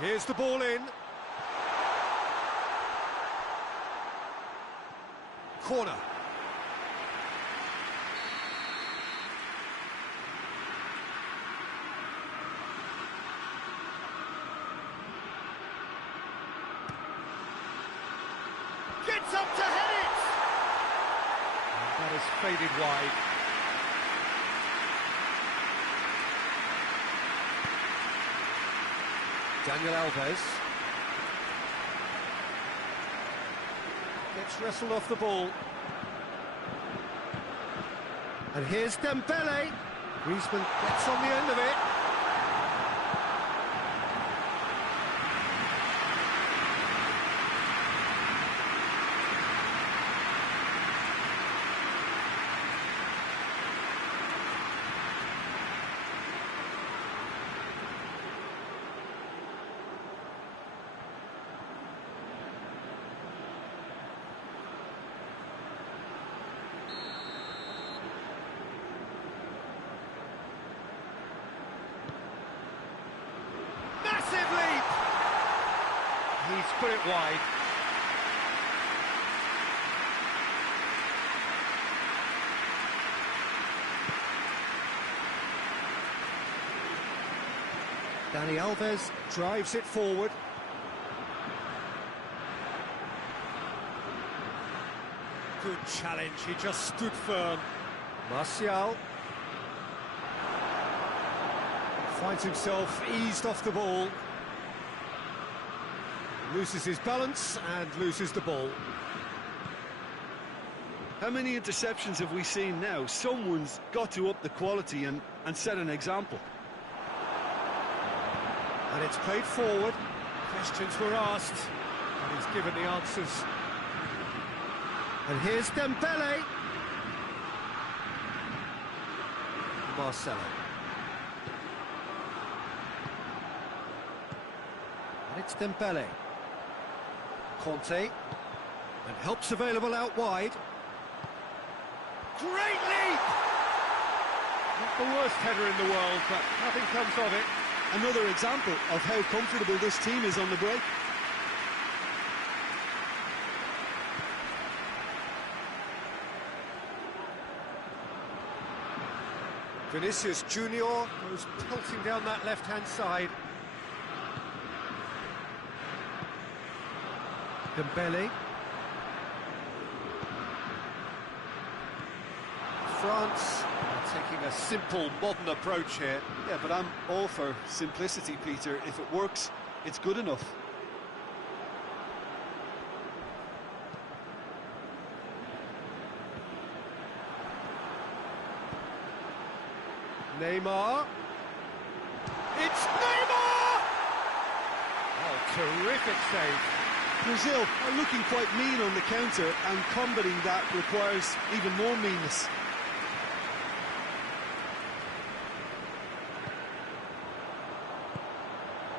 Here's the ball in. Corner. Gets up to head it! And that is faded wide. Daniel Alves gets wrestled off the ball. And here's Dembele. Griezmann gets on the end of it. Massive leap! He's put it wide. Dani Alves drives it forward. Good challenge, he just stood firm. Martial finds himself eased off the ball. Loses his balance and loses the ball. How many interceptions have we seen now? Someone's got to up the quality and set an example. And it's played forward. Questions were asked, and he's given the answers. And here's Dembele. Marcelo. And it's Dembele. Conte. And help's available out wide. Great leap! Not the worst header in the world, but nothing comes of it. Another example of how comfortable this team is on the break. Vinicius Junior goes pelting down that left-hand side. Dembele. France are taking a simple, modern approach here. Yeah, but I'm all for simplicity, Peter. If it works, it's good enough. Neymar. It's Neymar! Oh, terrific save. Brazil are looking quite mean on the counter, and combating that requires even more meanness.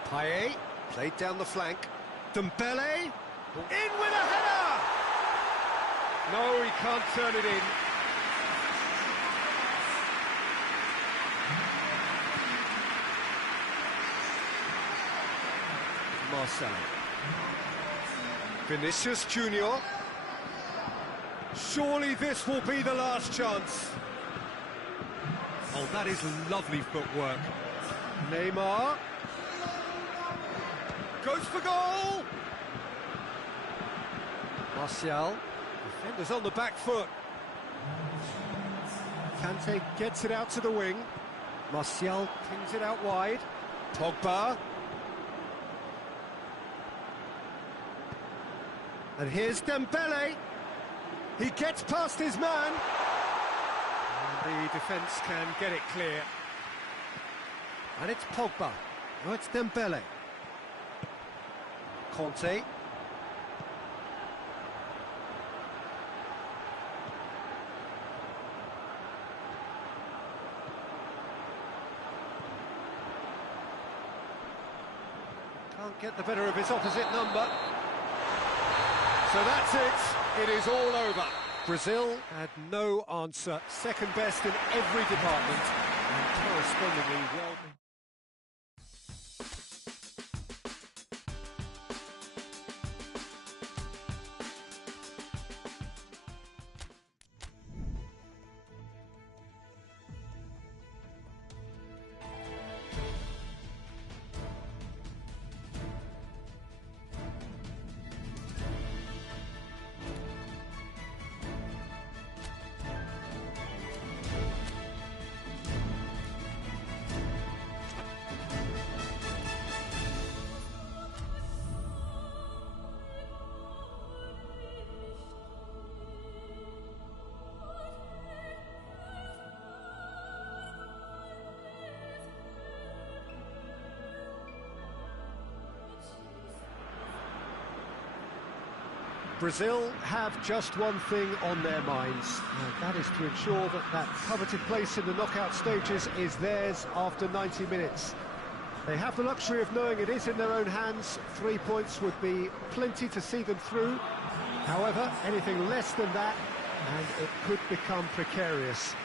Payet, played down the flank. Dembele, in with a header! No, he can't turn it in. Marcelo. Vinicius Junior. Surely this will be the last chance. Oh, that is lovely footwork. Neymar. Goes for goal! Martial. Defenders on the back foot. Kante gets it out to the wing. Martial pings it out wide. Pogba. And here's Dembele. He gets past his man. And the defence can get it clear. And it's Pogba. Now it's Dembele. Conte. Can't get the better of his opposite number. So that's it. It is all over. Brazil had no answer. Second best in every department. And correspondingly well. Brazil have just one thing on their minds, and that is to ensure that that coveted place in the knockout stages is theirs after 90 minutes. They have the luxury of knowing it is in their own hands. 3 points would be plenty to see them through. However, anything less than that, and it could become precarious.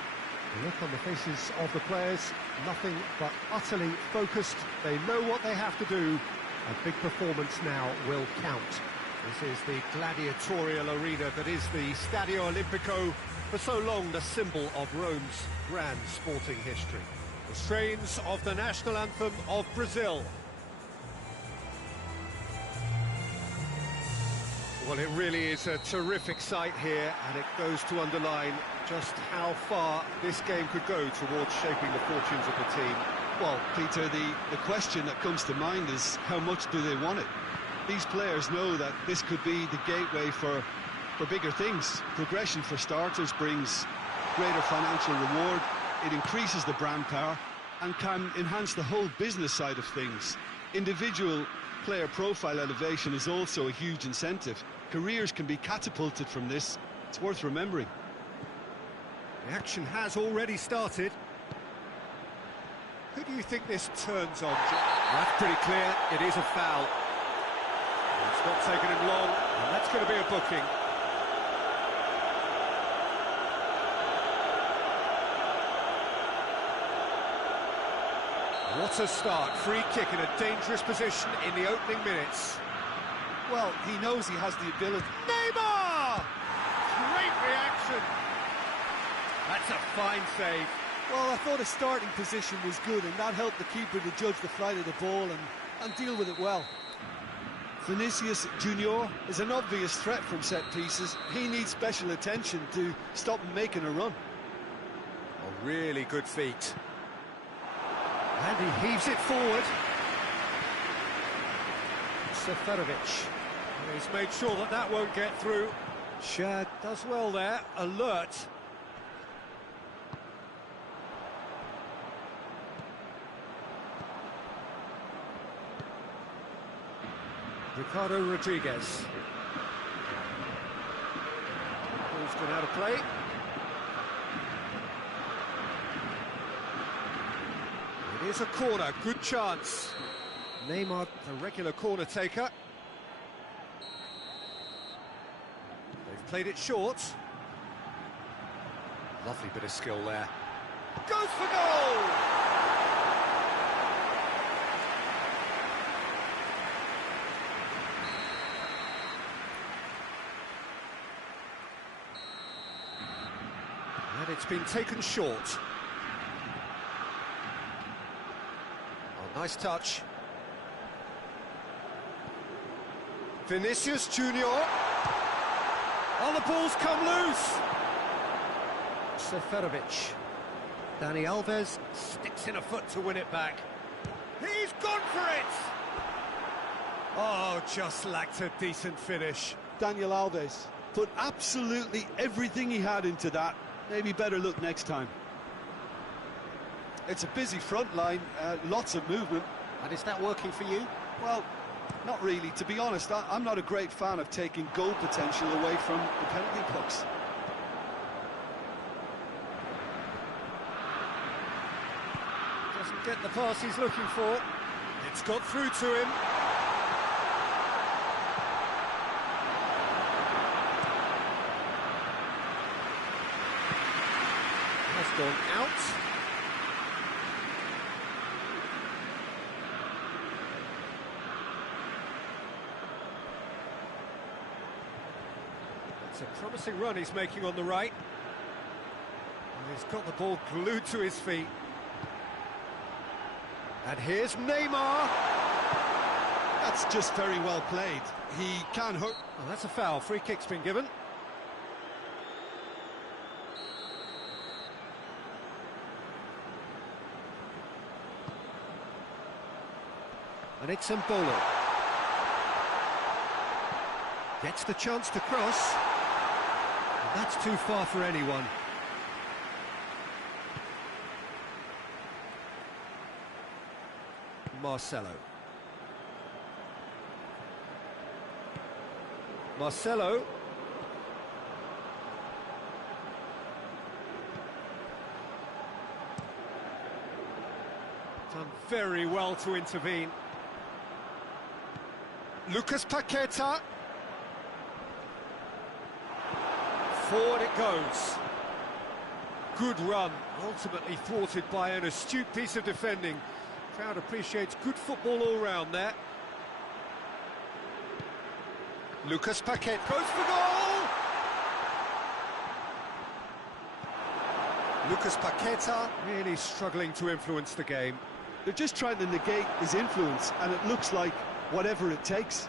The look on the faces of the players, nothing but utterly focused. They know what they have to do. A big performance now will count. This is the gladiatorial arena that is the Stadio Olimpico, for so long the symbol of Rome's grand sporting history. The strains of the national anthem of Brazil. Well, it really is a terrific sight here, and it goes to underline just how far this game could go towards shaping the fortunes of the team. Well, Peter, the question that comes to mind is how much do they want it? These players know that this could be the gateway for bigger things. Progression, for starters, brings greater financial reward, it increases the brand power and can enhance the whole business side of things. Individual player profile elevation is also a huge incentive. Careers can be catapulted from this. It's worth remembering. The action has already started. Who do you think this turns on? That's pretty clear, it is a foul. It's not taken him long, and that's going to be a booking. What a start. Free kick in a dangerous position in the opening minutes. Well, he knows he has the ability. Neymar! Great reaction. That's a fine save. Well, I thought his starting position was good, and that helped the keeper to judge the flight of the ball and deal with it well. Vinicius Junior is an obvious threat from set pieces. He needs special attention to stop him making a run. Oh, really good feet. And he heaves it forward. Seferovic. He's made sure that that won't get through. Shad does well there, alert. Ricardo Rodriguez. Ball's gone out of play. It is a corner, good chance. Neymar, the regular corner taker. They've played it short. Lovely bit of skill there. Goes for goal! And it's been taken short. Oh, nice touch. Vinicius Junior. Oh, the ball's come loose. Seferovic. Dani Alves sticks in a foot to win it back. He's gone for it! Oh, just lacked a decent finish. Daniel Alves put absolutely everything he had into that. Maybe better look next time. It's a busy front line, lots of movement. And is that working for you? Well, not really. To be honest, I'm not a great fan of taking goal potential away from the penalty box. Doesn't get the pass he's looking for. It's got through to him. Has gone out. It's a promising run he's making on the right. And he's got the ball glued to his feet. And here's Neymar. That's just very well played. He can hurt. Oh, that's a foul. Free kick's been given. And it's Mbolo. Gets the chance to cross. And that's too far for anyone. Marcelo. Marcelo. Done very well to intervene. Lucas Paqueta. Forward it goes. Good run, ultimately thwarted by an astute piece of defending. Crowd appreciates good football all round there. Lucas Paqueta goes for goal! Lucas Paqueta really struggling to influence the game. They're just trying to negate his influence, and it looks like whatever it takes.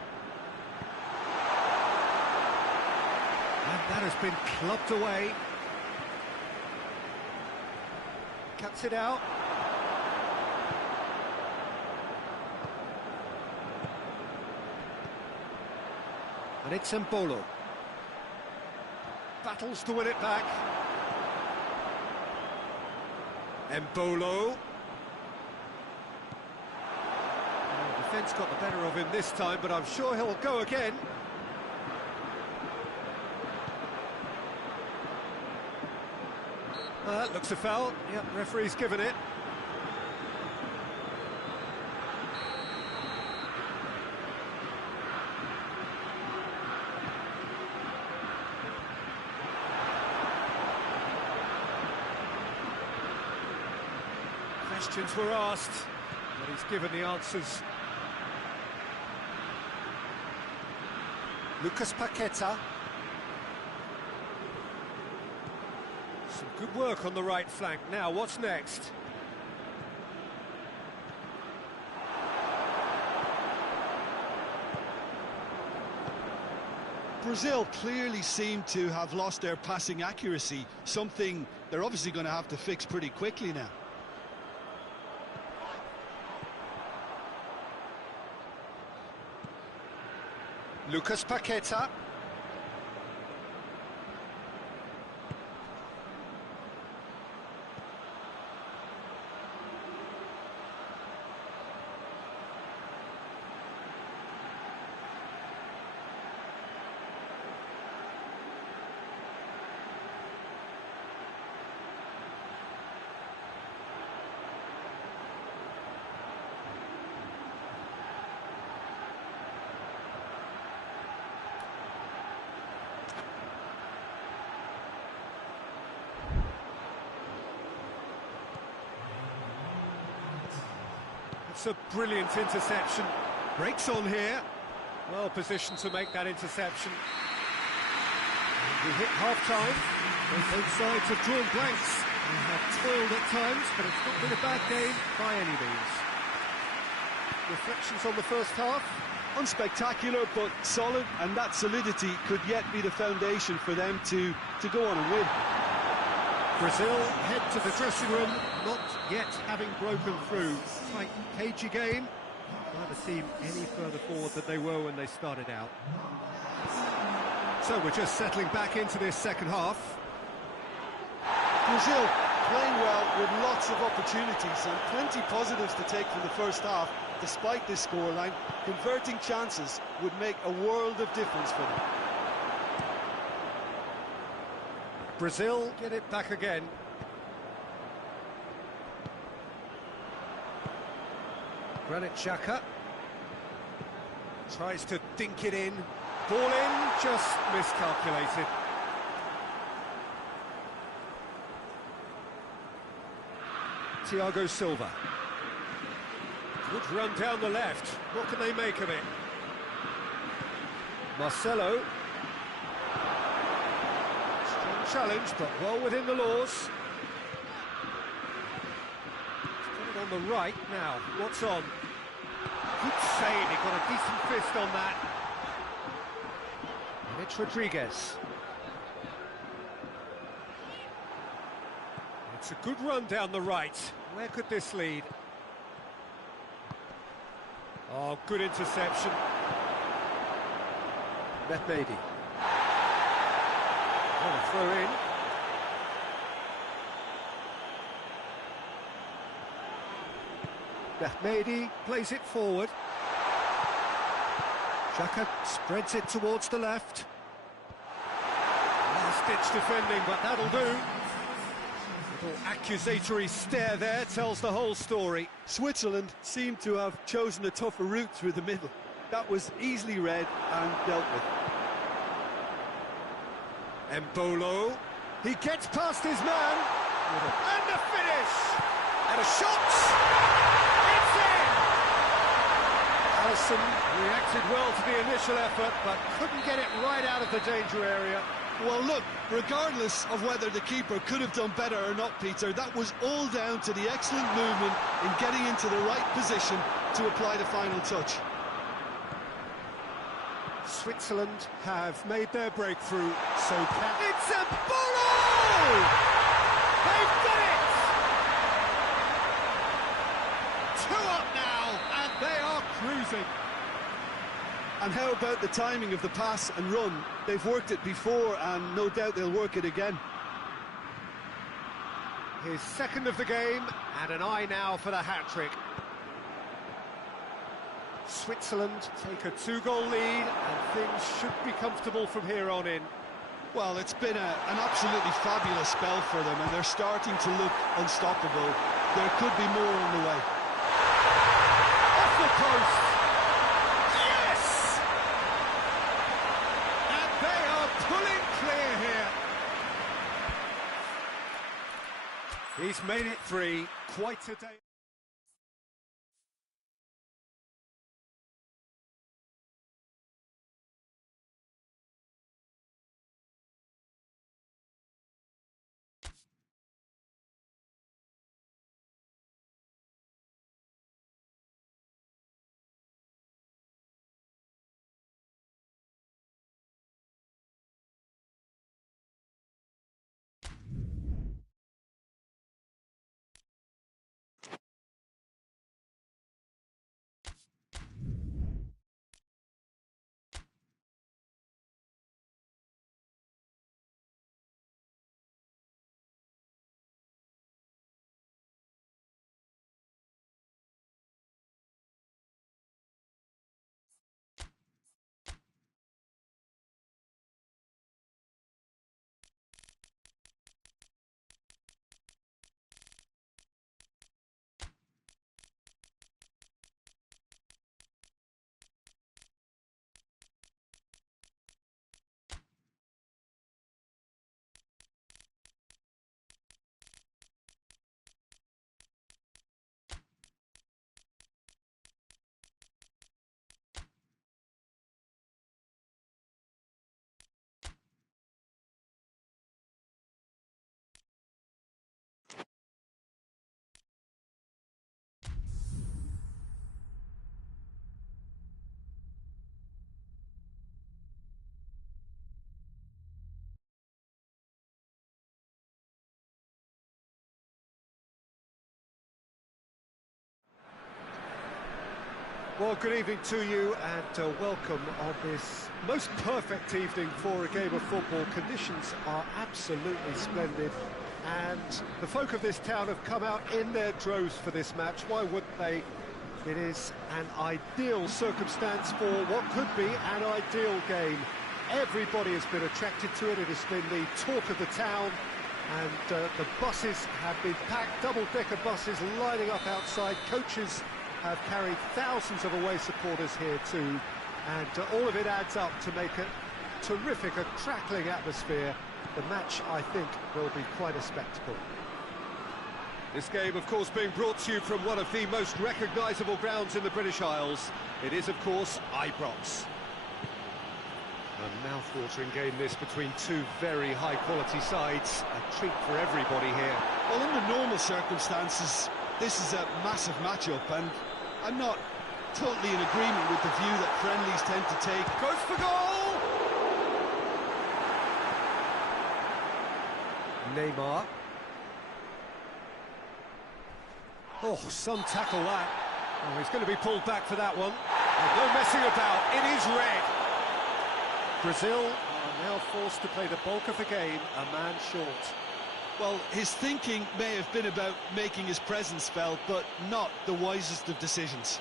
And that has been clubbed away. Cuts it out. And it's Mbolo. Battles to win it back. Mbolo. Defence got the better of him this time, but I'm sure he'll go again. Looks a foul. Yep, referee's given it. Questions were asked, but he's given the answers. Lucas Paqueta. Some good work on the right flank. Now, what's next? Brazil clearly seem to have lost their passing accuracy, something they're obviously going to have to fix pretty quickly now. Lucas Paqueta. It's a brilliant interception. Breaks on here. Well positioned to make that interception. We hit half-time. Both sides have drawn blanks. They have toiled at times, but it's not been a bad game by any means. Reflections on the first half? Unspectacular, but solid, and that solidity could yet be the foundation for them to go on and win. Brazil head to the dressing room, not yet having broken through. Tight, cagey game. Neither team any further forward than they were when they started out. So we're just settling back into this second half. Brazil playing well with lots of opportunities and plenty positives to take from the first half. Despite this scoreline, converting chances would make a world of difference for them. Brazil get it back again. Granit Xhaka tries to dink it in. Ball in, just miscalculated. Thiago Silva. Good run down the left. What can they make of it? Marcelo. Strong challenge, but well within the laws. He's got it on the right now. What's on? Good save. He got a decent fist on that. And it's Rodriguez. It's a good run down the right. Where could this lead? Oh, good interception. Matvey. Oh, a throw in. Matvey plays it forward. Xhaka spreads it towards the left. Last-ditch defending, but that'll do. Little accusatory stare there tells the whole story. Switzerland seem to have chosen a tougher route through the middle. That was easily read and dealt with. Embolo. He gets past his man. And the finish! And a shot! It's in! Alisson reacted well to the initial effort, but couldn't get it right out of the danger area. Well, look, regardless of whether the keeper could have done better or not, Peter, that was all down to the excellent movement in getting into the right position to apply the final touch. Switzerland have made their breakthrough, so can... It's Embolo! They've done it! 2 up now, and they are cruising. And how about the timing of the pass and run? They've worked it before, and no doubt they'll work it again. His second of the game, and an eye now for the hat-trick. Switzerland take a 2-goal lead, and things should be comfortable from here on in. Well, it's been an absolutely fabulous spell for them, and they're starting to look unstoppable. There could be more on the way. Off the post! Yes! And they are pulling clear here. He's made it 3. Quite a day. Well, good evening to you, and welcome on this most perfect evening for a game of football. Conditions are absolutely splendid, and the folk of this town have come out in their droves for this match. Why wouldn't they? It is an ideal circumstance for what could be an ideal game. Everybody has been attracted to it. It has been the talk of the town, and the buses have been packed, double-decker buses lining up outside. Coaches have carried thousands of away supporters here too, and all of it adds up to make a terrific, a crackling atmosphere. The match, I think, will be quite a spectacle. This game, of course, being brought to you from one of the most recognisable grounds in the British Isles. It is, of course, Ibrox. A mouth-watering game this between two very high-quality sides. A treat for everybody here. Well, under normal circumstances, this is a massive match-up, and I'm not totally in agreement with the view that friendlies tend to take. Goes for goal! Neymar. Oh, some tackle that. Oh, he's going to be pulled back for that one. And no messing about, it is red. Brazil are now forced to play the bulk of the game, a man short. Well, his thinking may have been about making his presence felt, but not the wisest of decisions.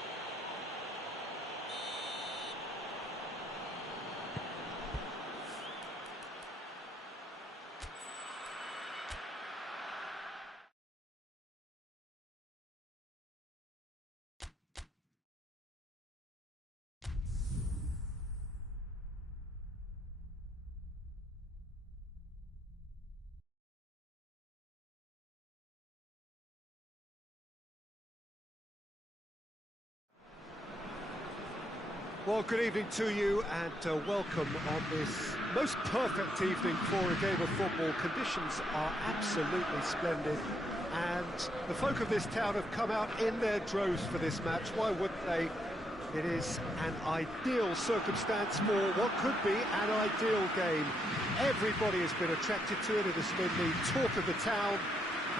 Well, good evening to you and welcome on this most perfect evening for a game of football. Conditions are absolutely splendid and the folk of this town have come out in their droves for this match. Why wouldn't they? It is an ideal circumstance for what could be an ideal game. Everybody has been attracted to it. It has been the talk of the town,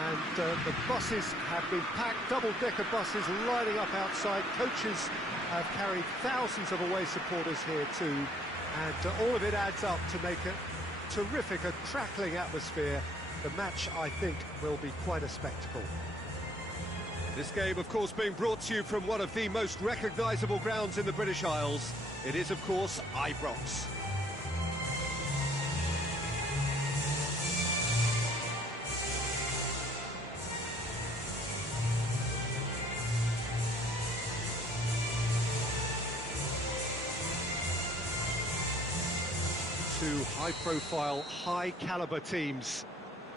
and the buses have been packed, double-decker buses lining up outside. Coaches have carried thousands of away supporters here too, and all of it adds up to make a terrific, a crackling atmosphere. The match, I think, will be quite a spectacle. This game, of course, being brought to you from one of the most recognisable grounds in the British Isles. It is, of course, Ibrox. Two high-profile, high-calibre teams.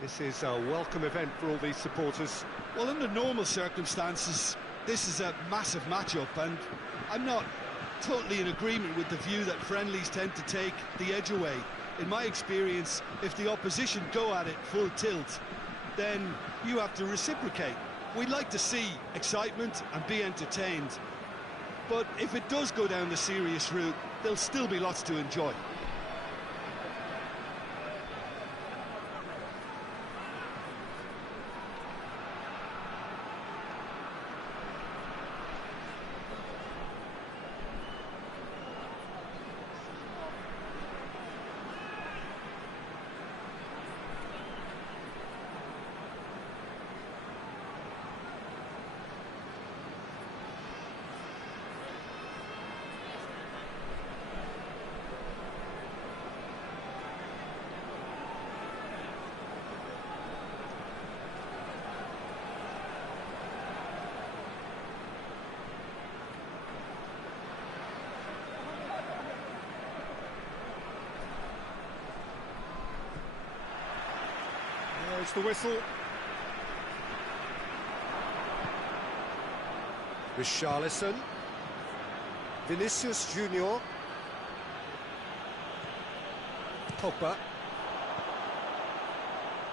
This is a welcome event for all these supporters. Well, under normal circumstances, this is a massive matchup, and I'm not totally in agreement with the view that friendlies tend to take the edge away. In my experience, if the opposition go at it full tilt, then you have to reciprocate. We'd like to see excitement and be entertained, but if it does go down the serious route, there'll still be lots to enjoy. There's the whistle. Richarlison. Vinicius Junior. Pogba.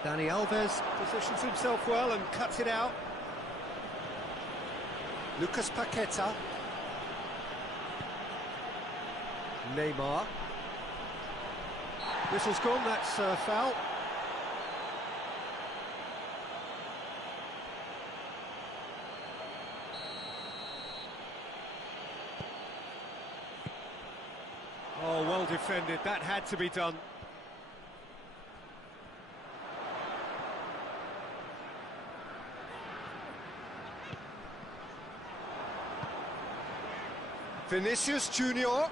Dani Alves positions himself well and cuts it out. Lucas Paqueta. Neymar. Whistle's gone, that's foul. Oh, well defended, that had to be done. Vinicius Junior,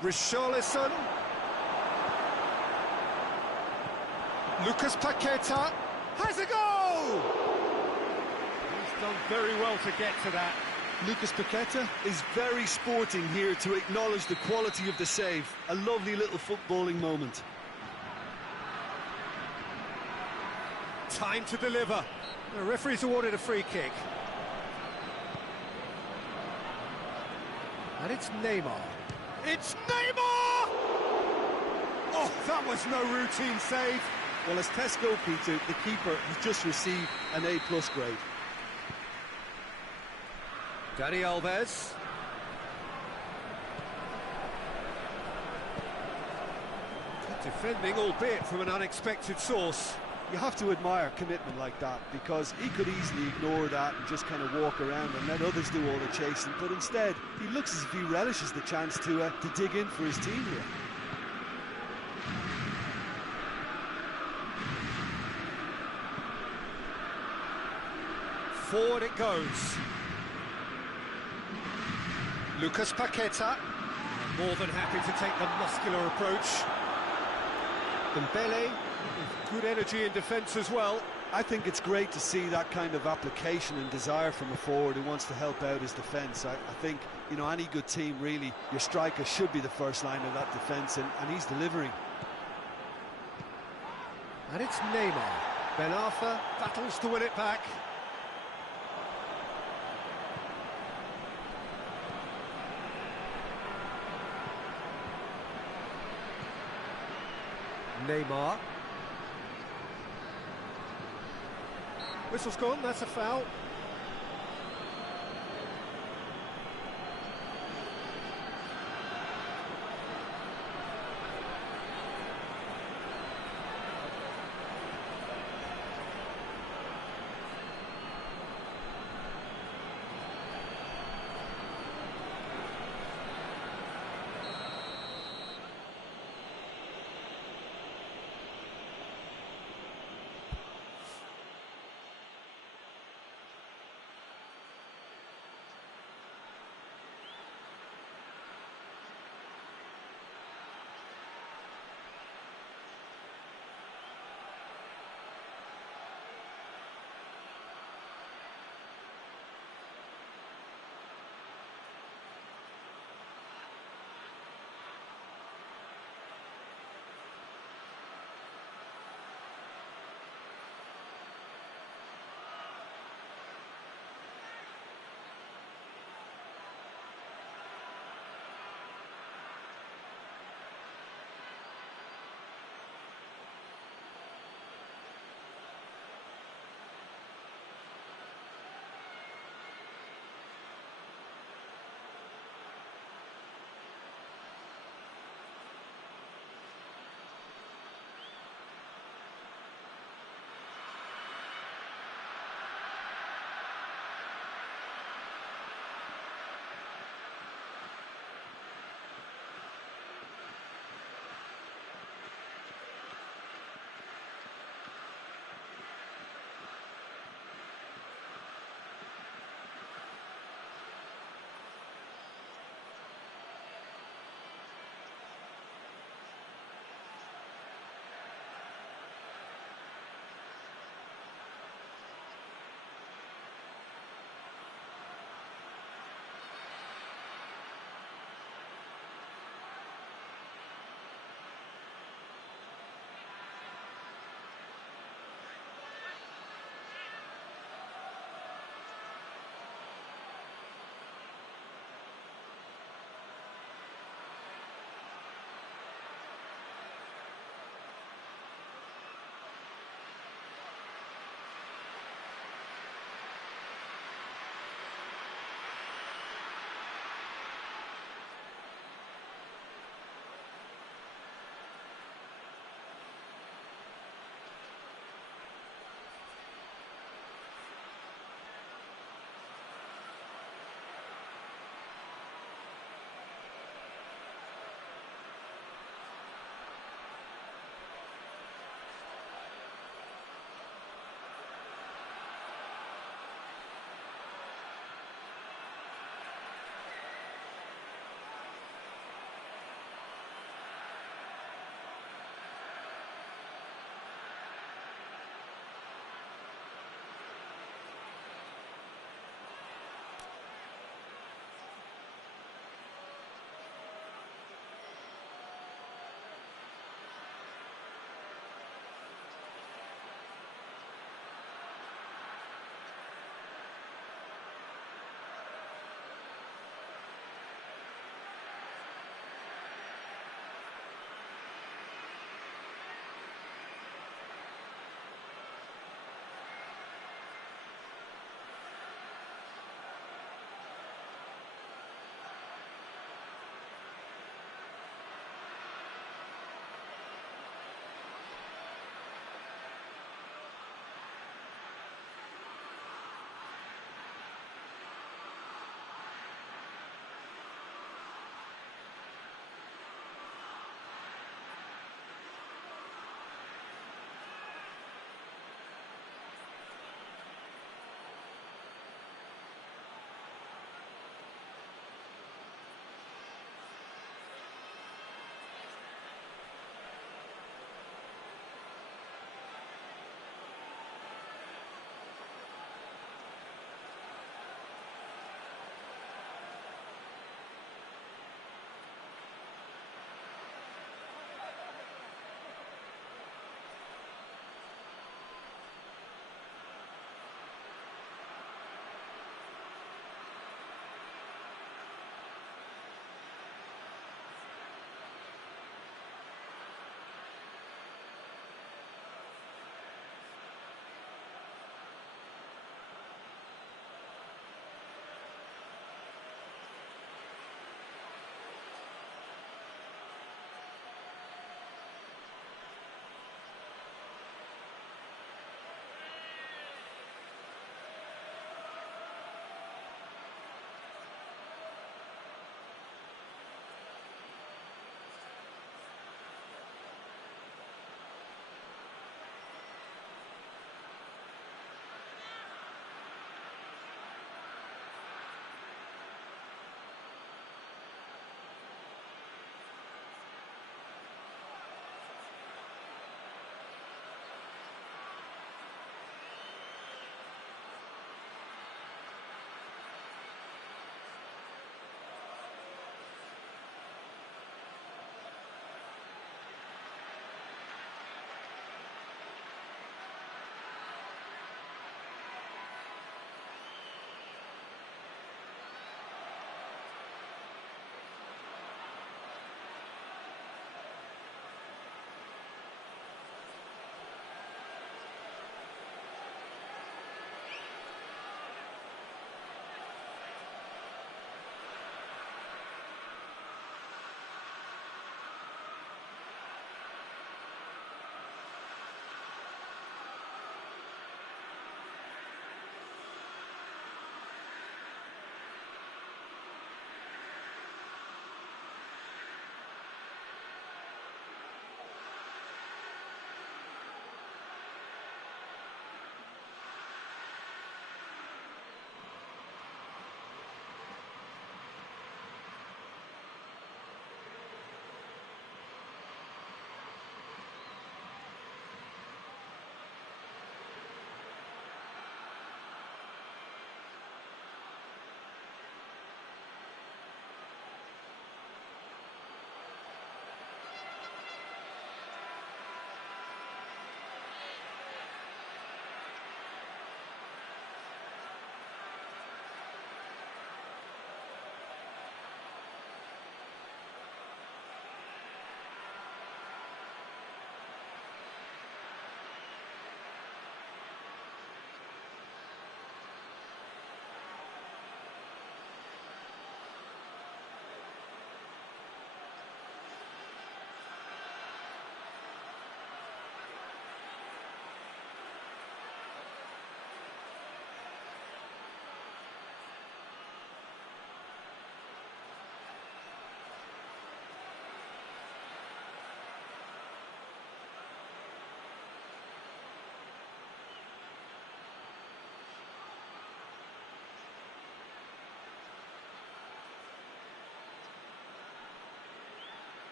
Richarlison, Lucas Paqueta, has a goal! He's done very well to get to that. Lucas Paqueta is very sporting here to acknowledge the quality of the save. A lovely little footballing moment. Time to deliver. The referee's awarded a free kick. And it's Neymar. It's Neymar! Oh, that was no routine save. Well, as Tesco, Peter, the keeper has just received an A+ grade. Dani Alves. Good defending, albeit from an unexpected source. You have to admire commitment like that, because he could easily ignore that and just kind of walk around and let others do all the chasing, but instead he looks as if he relishes the chance to dig in for his team here. Forward it goes. Lucas Paqueta, more than happy to take the muscular approach. Dembele, with good energy in defence as well. I think it's great to see that kind of application and desire from a forward who wants to help out his defence. I think, you know, any good team, really, your striker should be the first line of that defence, and he's delivering. And it's Neymar. Ben Arfa battles to win it back. Neymar. Whistle's gone, that's a foul.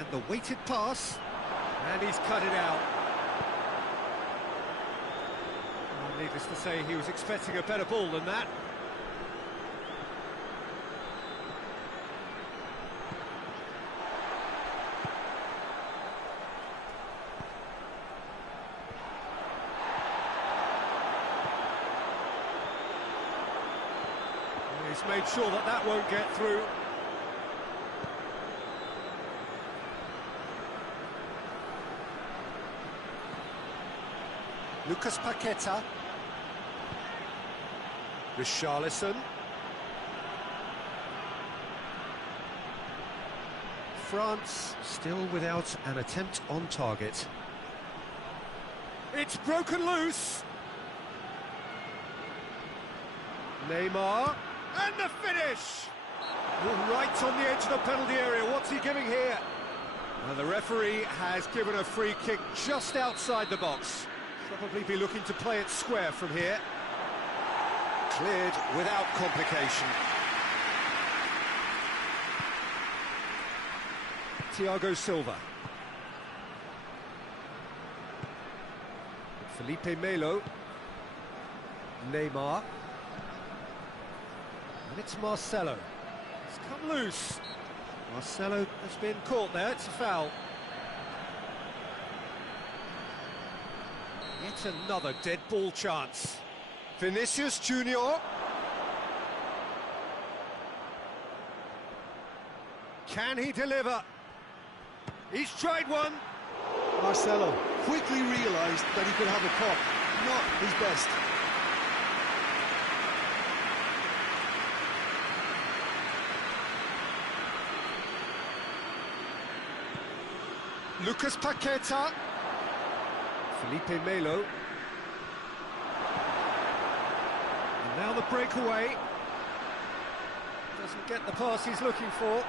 And the weighted pass. And he's cut it out. Well, needless to say, he was expecting a better ball than that. He's made sure that that won't get through. Lucas Paqueta. Richarlison. France still without an attempt on target. It's broken loose. Neymar. And the finish! Right on the edge of the penalty area. What's he giving here? Well, the referee has given a free kick just outside the box. Probably be looking to play it square from here. Cleared without complication. Thiago Silva. Felipe Melo. Neymar. And it's Marcelo. It's come loose. Marcelo has been caught there. It's a foul. Yet another dead ball chance. Vinicius Junior. Can he deliver? He's tried one. Marcelo quickly realised that he could have a pop. Not his best. Lucas Paqueta. Felipe Melo. And now the breakaway. Doesn't get the pass he's looking for.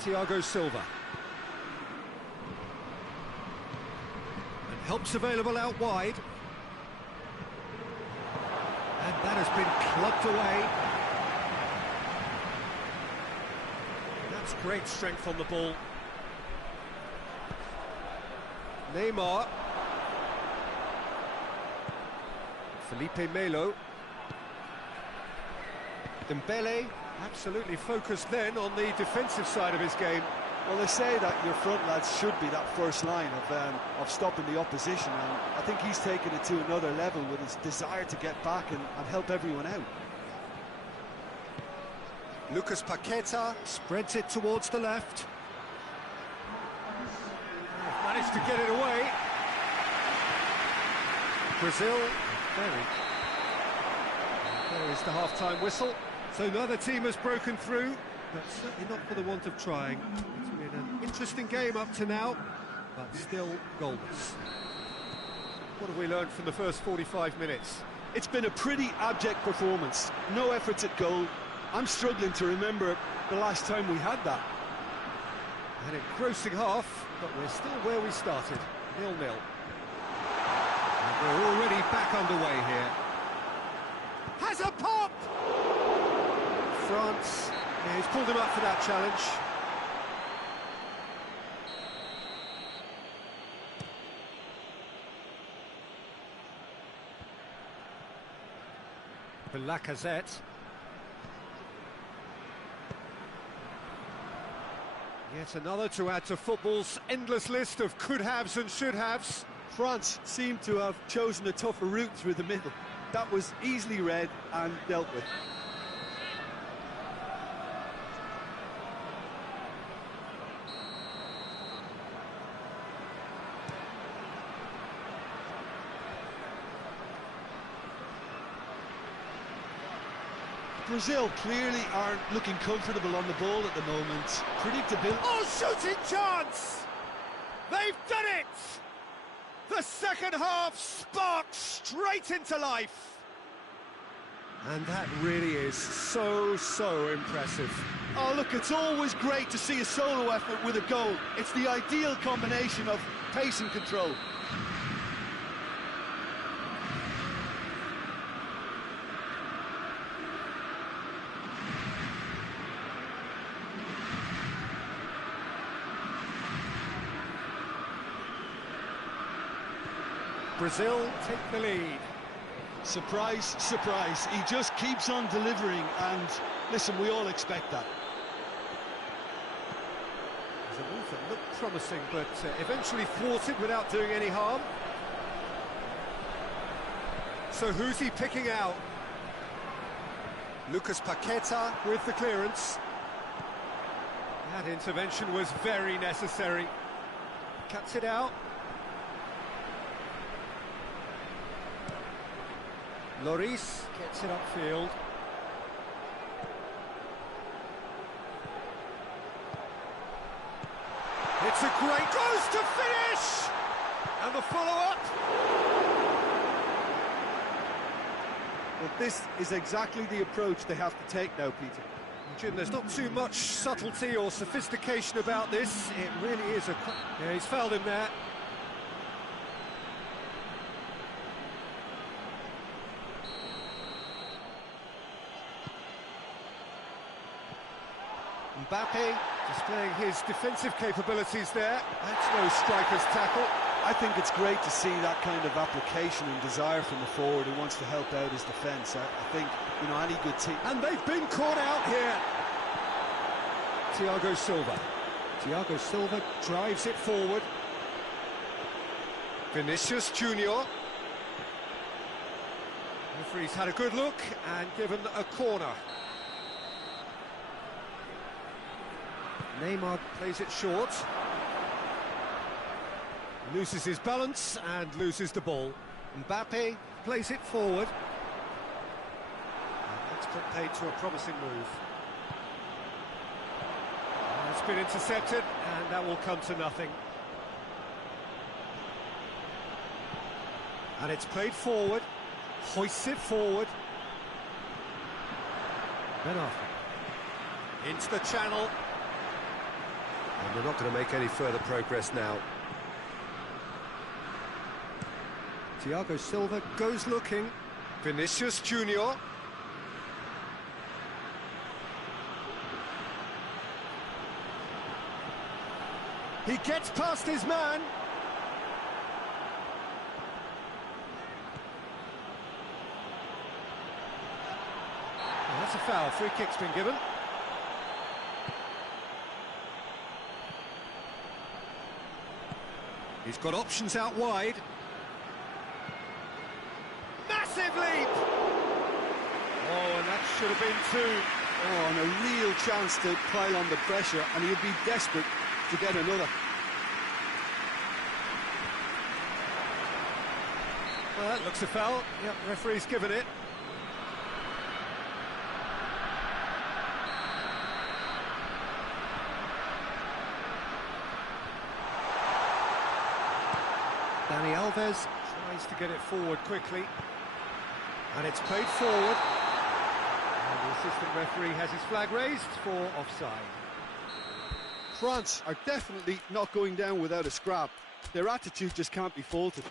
Thiago Silva. And help's available out wide. And that has been clubbed away. That's great strength on the ball. Neymar. Felipe Melo. Dembele, absolutely focused then on the defensive side of his game. Well, they say that your front lads should be that first line of stopping the opposition, and I think he's taken it to another level with his desire to get back and help everyone out. Lucas Paqueta spreads it towards the left. Managed to get it away. Brazil, there is the half-time whistle. So neither team has broken through, but certainly not for the want of trying. It's been an interesting game up to now, but still goalless. What have we learned from the first 45 minutes? It's been a pretty abject performance. No efforts at goal. I'm struggling to remember the last time we had that. An engrossing half, but we're still where we started, 0-0. And we're already back underway here. Has a pop! France, yeah, he's pulled him up for that challenge. For Lacazette. Yet another to add to football's endless list of could-haves and should-haves. France seem to have chosen a tougher route through the middle. That was easily read and dealt with. Brazil clearly aren't looking comfortable on the ball at the moment. Predictability. Oh, shooting chance! They've done it! The second half sparked straight into life. And that really is so impressive. Oh, look, it's always great to see a solo effort with a goal. It's the ideal combination of pace and control. Brazil take the lead. Surprise, surprise. He just keeps on delivering, and listen, we all expect that. It was a move that looked promising, but eventually thwarted without doing any harm. So who's he picking out? Lucas Paqueta with the clearance. That intervention was very necessary. Cuts it out. Lloris gets it upfield. It's a great close to finish! And the follow-up. Well, this is exactly the approach they have to take now, Peter. Jim, there's not too much subtlety or sophistication about this. It really is a... Yeah, he's fouled him there. Mbappe displaying his defensive capabilities there. That's no striker's tackle. I think it's great to see that kind of application and desire from a forward who wants to help out his defence. I think, you know, any good team... And they've been caught out here. Thiago Silva. Thiago Silva drives it forward. Vinicius Junior. Referee's had a good look and given a corner. Neymar plays it short. Loses his balance and loses the ball. Mbappe plays it forward. That's put paid to a promising move. It's been intercepted, and that will come to nothing. And it's played forward. Hoists it forward. Ben Arthur. Into the channel. And they're not going to make any further progress now. Thiago Silva goes looking. Vinicius Junior. He gets past his man. Well, that's a foul. Free kick's been given. He's got options out wide. Massive leap! Oh, and that should have been two. Oh, and a real chance to pile on the pressure, and he'd be desperate to get another. Well, that looks a foul. Yep, referee's given it. Dani Alves tries to get it forward quickly. And it's played forward. And the assistant referee has his flag raised for offside. France are definitely not going down without a scrap. Their attitude just can't be faulted.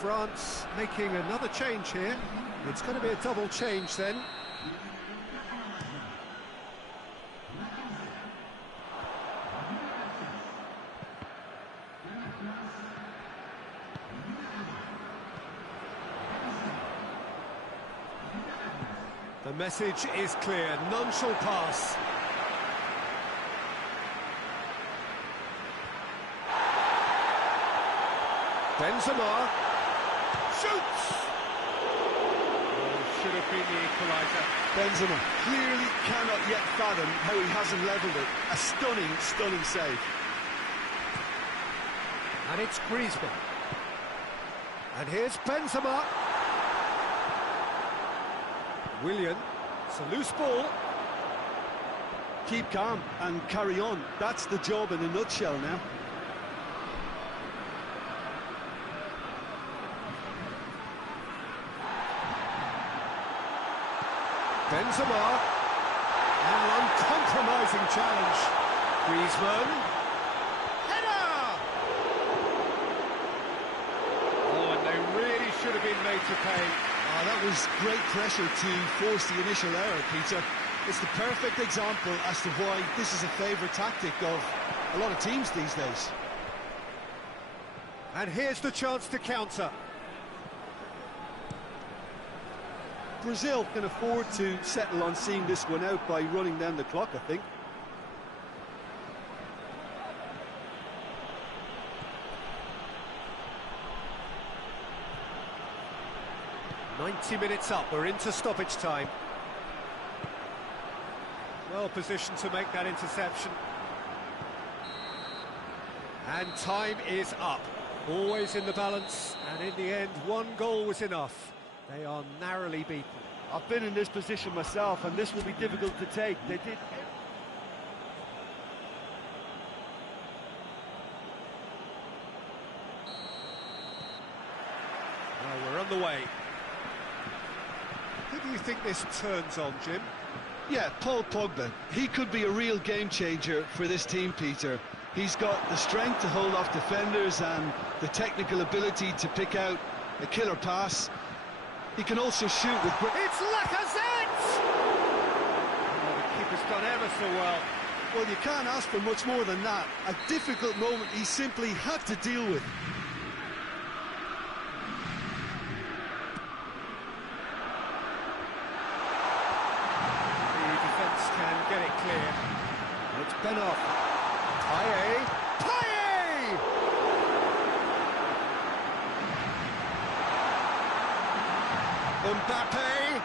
France making another change here. It's going to be a double change then. The message is clear, none shall pass. Benzema shoots! Oh, should have been the equaliser. Benzema clearly cannot yet fathom how he hasn't levelled it. A stunning, stunning save. And it's Griezmann. And here's Benzema. Willian, it's a loose ball. Keep calm and carry on. That's the job in a nutshell now. Benzema. An uncompromising challenge. Griezmann. Header! Oh, and they really should have been made to pay. Oh, that was great pressure to force the initial error, Peter. It's the perfect example as to why this is a favourite tactic of a lot of teams these days. And here's the chance to counter. Brazil can afford to settle on seeing this one out by running down the clock, I think. "90 minutes up, we're into stoppage time. Well positioned to make that interception. And time is up. Always in the balance, and in the end, one goal was enough. They are narrowly beaten. I've been in this position myself, and this will be difficult to take. They did... Well, we're on the way. Who do you think this turns on, Jim? Yeah, Paul Pogba. He could be a real game changer for this team, Peter. He's got the strength to hold off defenders and the technical ability to pick out a killer pass. He can also shoot with... It's Lacazette! Oh, the keeper's done ever so well. Well, you can't ask for much more than that. A difficult moment he simply had to deal with. The defence can get it clear. It's Benoff. Paye. Paye! Mbappe.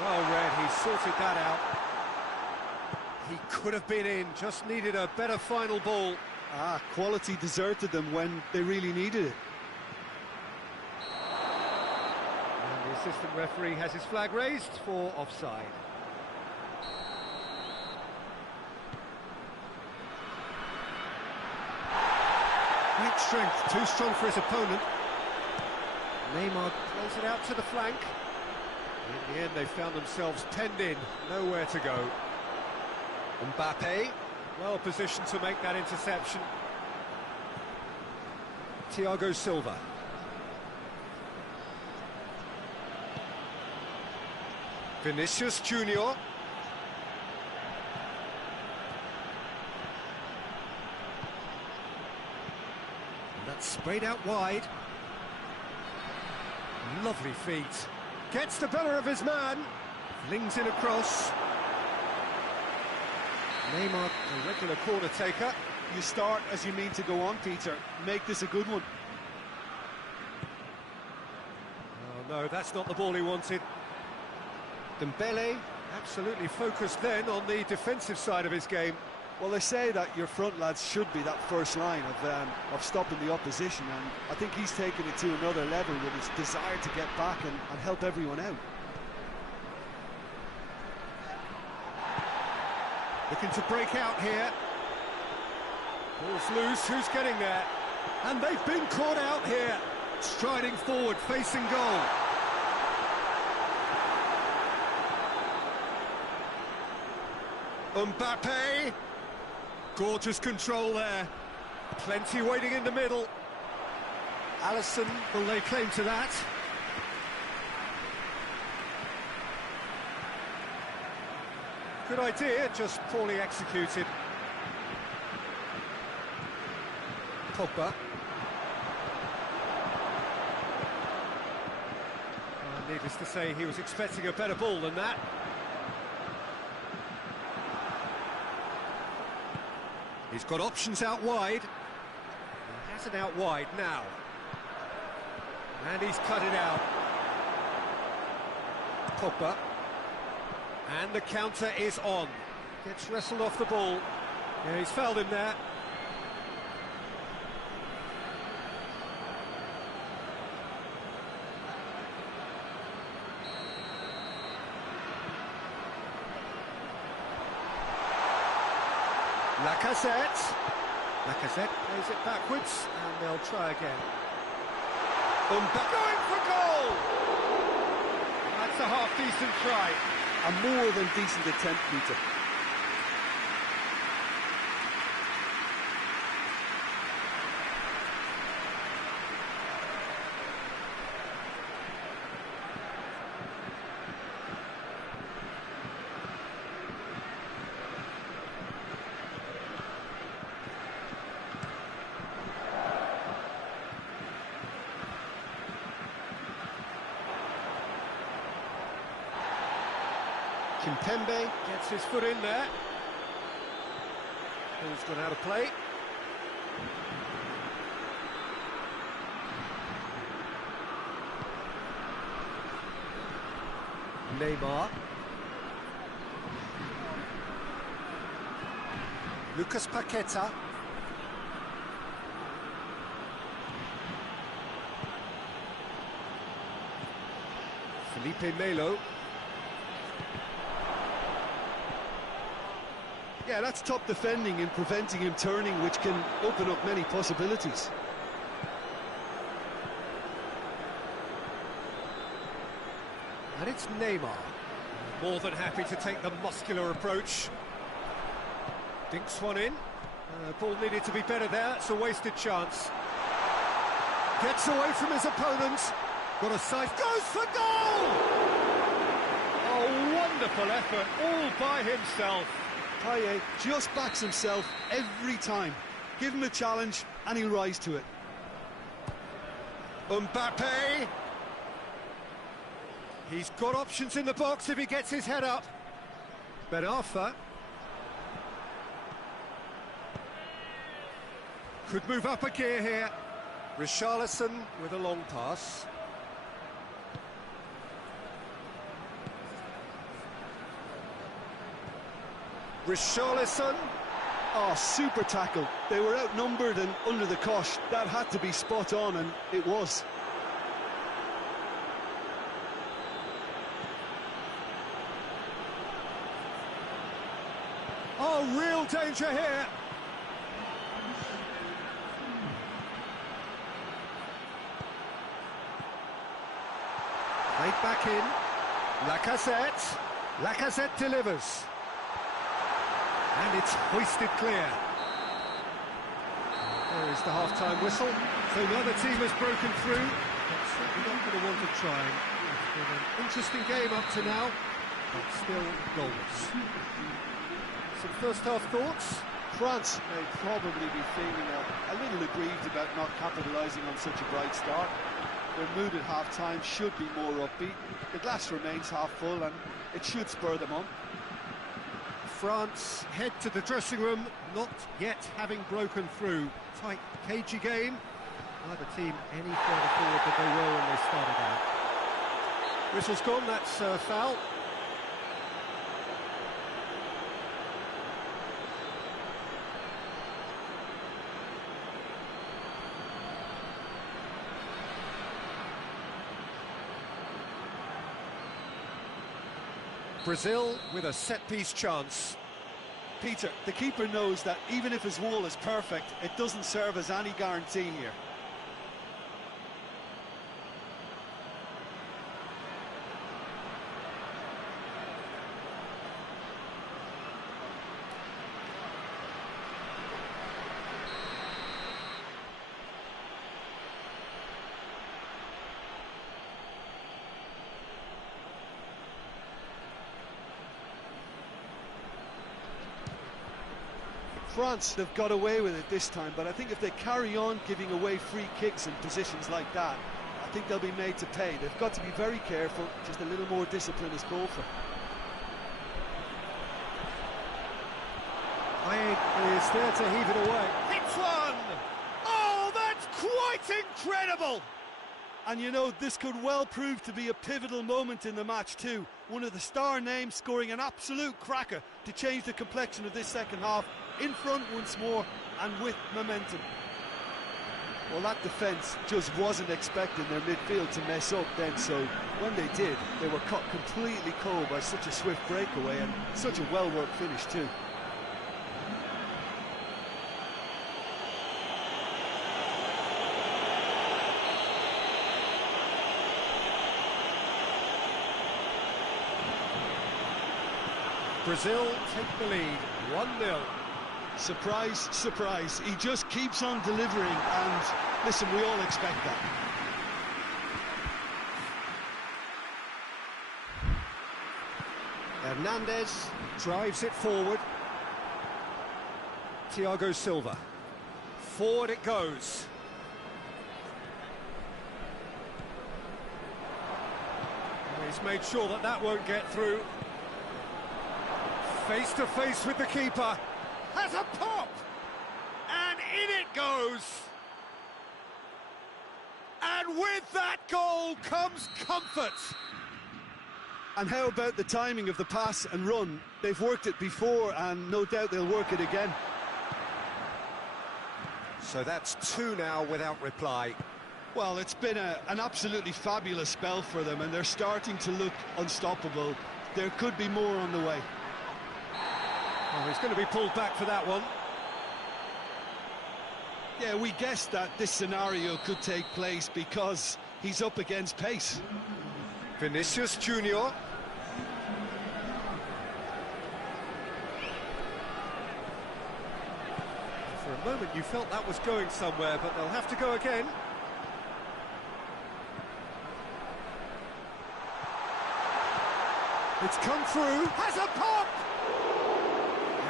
Well read, he sorted that out. He could have been in, just needed a better final ball. Quality deserted them when they really needed it. And the assistant referee has his flag raised for offside. Great strength, too strong for his opponent. Neymar plays it out to the flank. In the end, they found themselves penned in, nowhere to go. Mbappe, well positioned to make that interception. Thiago Silva. Vinicius Junior. And that's sprayed out wide. Lovely feet. Gets the better of his man. Flings in across. Neymar, a regular corner taker. You start as you mean to go on, Peter. Make this a good one. Oh no, that's not the ball he wanted. Dembele, absolutely focused then on the defensive side of his game. Well, they say that your front lads should be that first line of stopping the opposition, and I think he's taken it to another level with his desire to get back and help everyone out. Looking to break out here. Ball's loose, who's getting there? And they've been caught out here. Striding forward, facing goal. Mbappe. Gorgeous control there. Plenty waiting in the middle. Alisson will lay claim to that. Good idea, just poorly executed. Pogba. Needless to say, he was expecting a better ball than that. He's got options out wide. He has it out wide now. And he's cut it out. Pogba. And the counter is on. Gets wrestled off the ball. Yeah, he's fouled him there. Lacazette plays it backwards, and they'll try again. Going for goal! That's a half-decent try. A more than decent attempt, Peter. Kimpembe gets his foot in there. Ball's gone out of play. Neymar. Lucas Paqueta. Felipe Melo. Yeah, that's top defending and preventing him turning, which can open up many possibilities. And it's Neymar. More than happy to take the muscular approach. Dinks one in. Ball needed to be better there. It's a wasted chance. Gets away from his opponent. Got a sight. Goes for goal! Oh, wonderful effort, all by himself. Payet just backs himself every time. Give him a challenge and he'll rise to it. Mbappe. He's got options in the box if he gets his head up. Ben Arfa. Could move up a gear here. Richarlison with a long pass. Richarlison. Oh, super tackle. They were outnumbered and under the cosh. That had to be spot on, and it was. Oh, real danger here. Played back in. Lacazette. Lacazette delivers. And it's hoisted clear. There is the half-time whistle. So neither team has broken through. But certainly not going to want to try. It's been an interesting game up to now, but still goalless. Some first-half thoughts? France may probably be feeling a little aggrieved about not capitalising on such a bright start. Their mood at half-time should be more upbeat. The glass remains half full, and it should spur them on. France head to the dressing room, not yet having broken through. Tight, cagey game. Neither team any further forward than they were when they started out. Whistle's gone, that's foul. Brazil with a set-piece chance. Peter, the keeper knows that even if his wall is perfect, it doesn't serve as any guarantee here. France have got away with it this time, but I think if they carry on giving away free kicks in positions like that, I think they'll be made to pay. They've got to be very careful, just a little more discipline is called for. is there to heave it away. Hits one! Oh, that's quite incredible! And you know, this could well prove to be a pivotal moment in the match too. One of the star names scoring an absolute cracker to change the complexion of this second half. In front once more and with momentum. Well, that defence just wasn't expecting their midfield to mess up then, so when they did, they were caught completely cold by such a swift breakaway and such a well-worked finish too. Brazil take the lead, 1-0. Surprise, surprise, he just keeps on delivering, and listen, we all expect that. Hernandez drives it forward. Thiago Silva. Forward it goes. He's made sure that that won't get through. Face to face with the keeper. Has a pop! And in it goes! And with that goal comes comfort! And how about the timing of the pass and run? They've worked it before, and no doubt they'll work it again. So that's 2 now without reply. Well, it's been an absolutely fabulous spell for them, and they're starting to look unstoppable. There could be more on the way. Oh, he's going to be pulled back for that one. Yeah, we guessed that this scenario could take place because he's up against pace. Vinicius Junior. For a moment you felt that was going somewhere, but they'll have to go again. It's come through. Has a pop!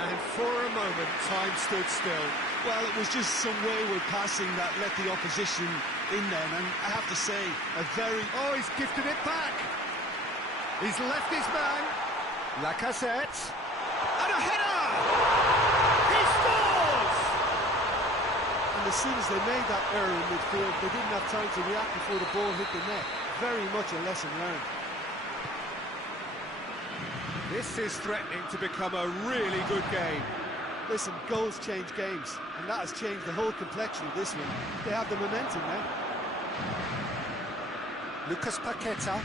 And for a moment, time stood still. Well, it was just some wayward passing that let the opposition in then, and I have to say, a very... Oh, he's gifted it back. He's left his man. Lacazette. And a header! He scores! And as soon as they made that error in midfield, they didn't have time to react before the ball hit the net. Very much a lesson learned. This is threatening to become a really good game. Listen, goals change games, and that has changed the whole complexion of this one. They have the momentum now. Lucas Paqueta.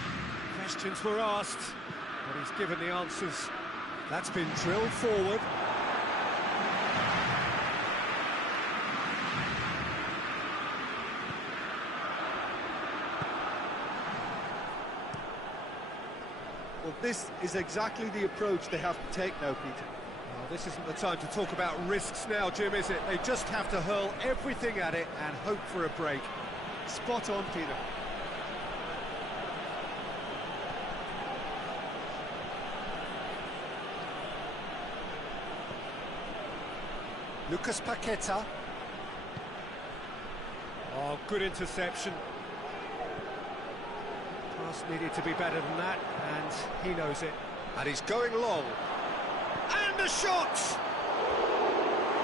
Questions were asked, but he's given the answers. That's been drilled forward. Well, this is exactly the approach they have to take now, Peter. Well, this isn't the time to talk about risks now, Jim, is it? They just have to hurl everything at it and hope for a break. Spot on, Peter. Lucas Paqueta. Oh, good interception. Pass needed to be better than that, and he knows it. And he's going long. And the shot!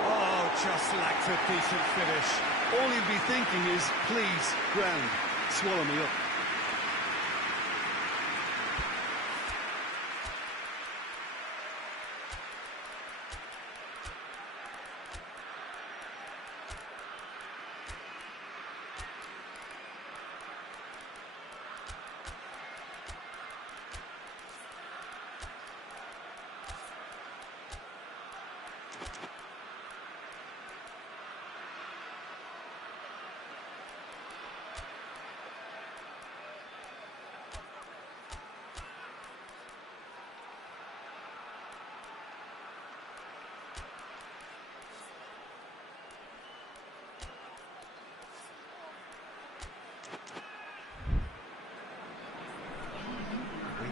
Oh, just lacked a decent finish. All he'll be thinking is, please, ground, swallow me up.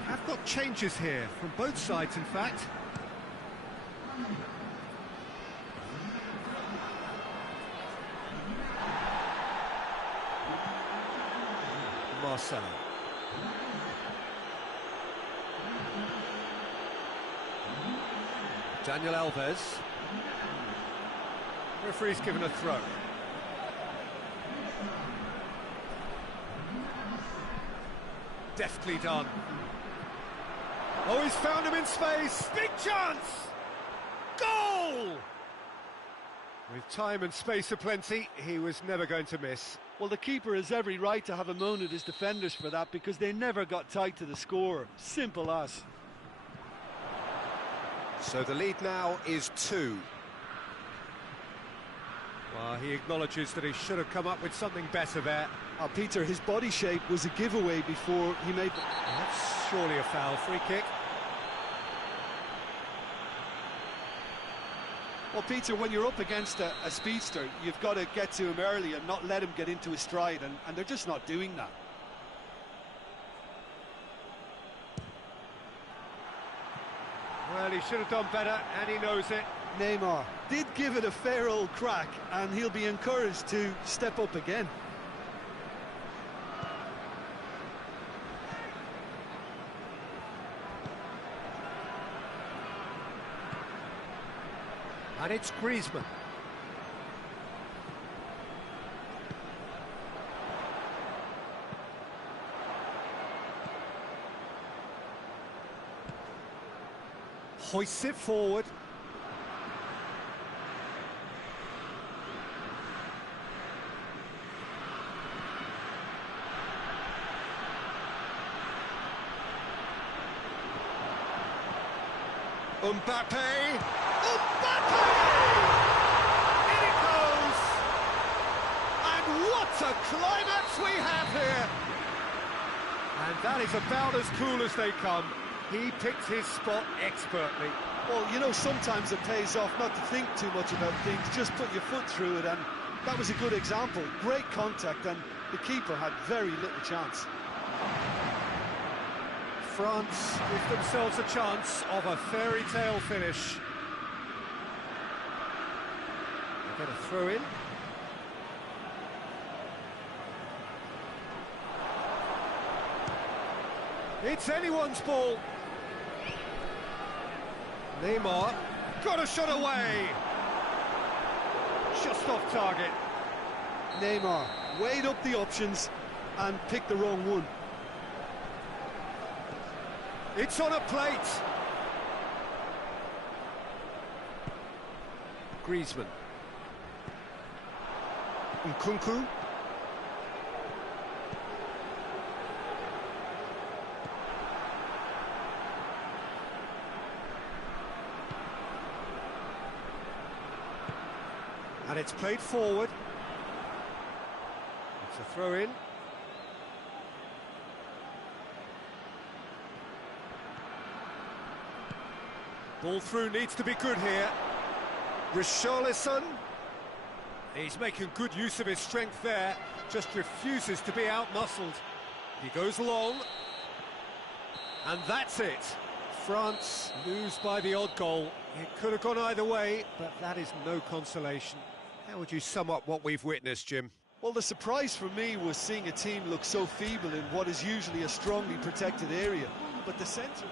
I've got changes here, from both sides in fact. Marcelo. Daniel Alves. Referee's given a throw. Deftly done. Oh, he's found him in space. Big chance! Goal! With time and space aplenty, he was never going to miss. Well, the keeper has every right to have a moan at his defenders for that, because they never got tight to the score. Simple as. So the lead now is 2. Well, he acknowledges that he should have come up with something better there. Oh, Peter, his body shape was a giveaway before he made the... That's surely a foul. Free kick. Well, Peter, when you're up against a speedster, you've got to get to him early and not let him get into his stride, and they're just not doing that. Well, he should have done better, and he knows it. Neymar did give it a fair old crack, and he'll be encouraged to step up again. And it's Griezmann. Hoists it forward. Mbappe! Mbappe! In it goes! And what a climax we have here! And that is about as cool as they come. He picked his spot expertly. Well, you know, sometimes it pays off not to think too much about things, just put your foot through it, and that was a good example. Great contact, and the keeper had very little chance. France give themselves a chance of a fairy tale finish. They get a throw in. It's anyone's ball. Neymar got a shot away. Just off target. Neymar weighed up the options and picked the wrong one. It's on a plate. Griezmann. Nkunku. And it's played forward. It's a throw in. Ball through needs to be good here. Richarlison. He's making good use of his strength there. Just refuses to be out-muscled. He goes long. And that's it. France lose by the odd goal. It could have gone either way, but that is no consolation. How would you sum up what we've witnessed, Jim? Well, the surprise for me was seeing a team look so feeble in what is usually a strongly protected area. But the centre...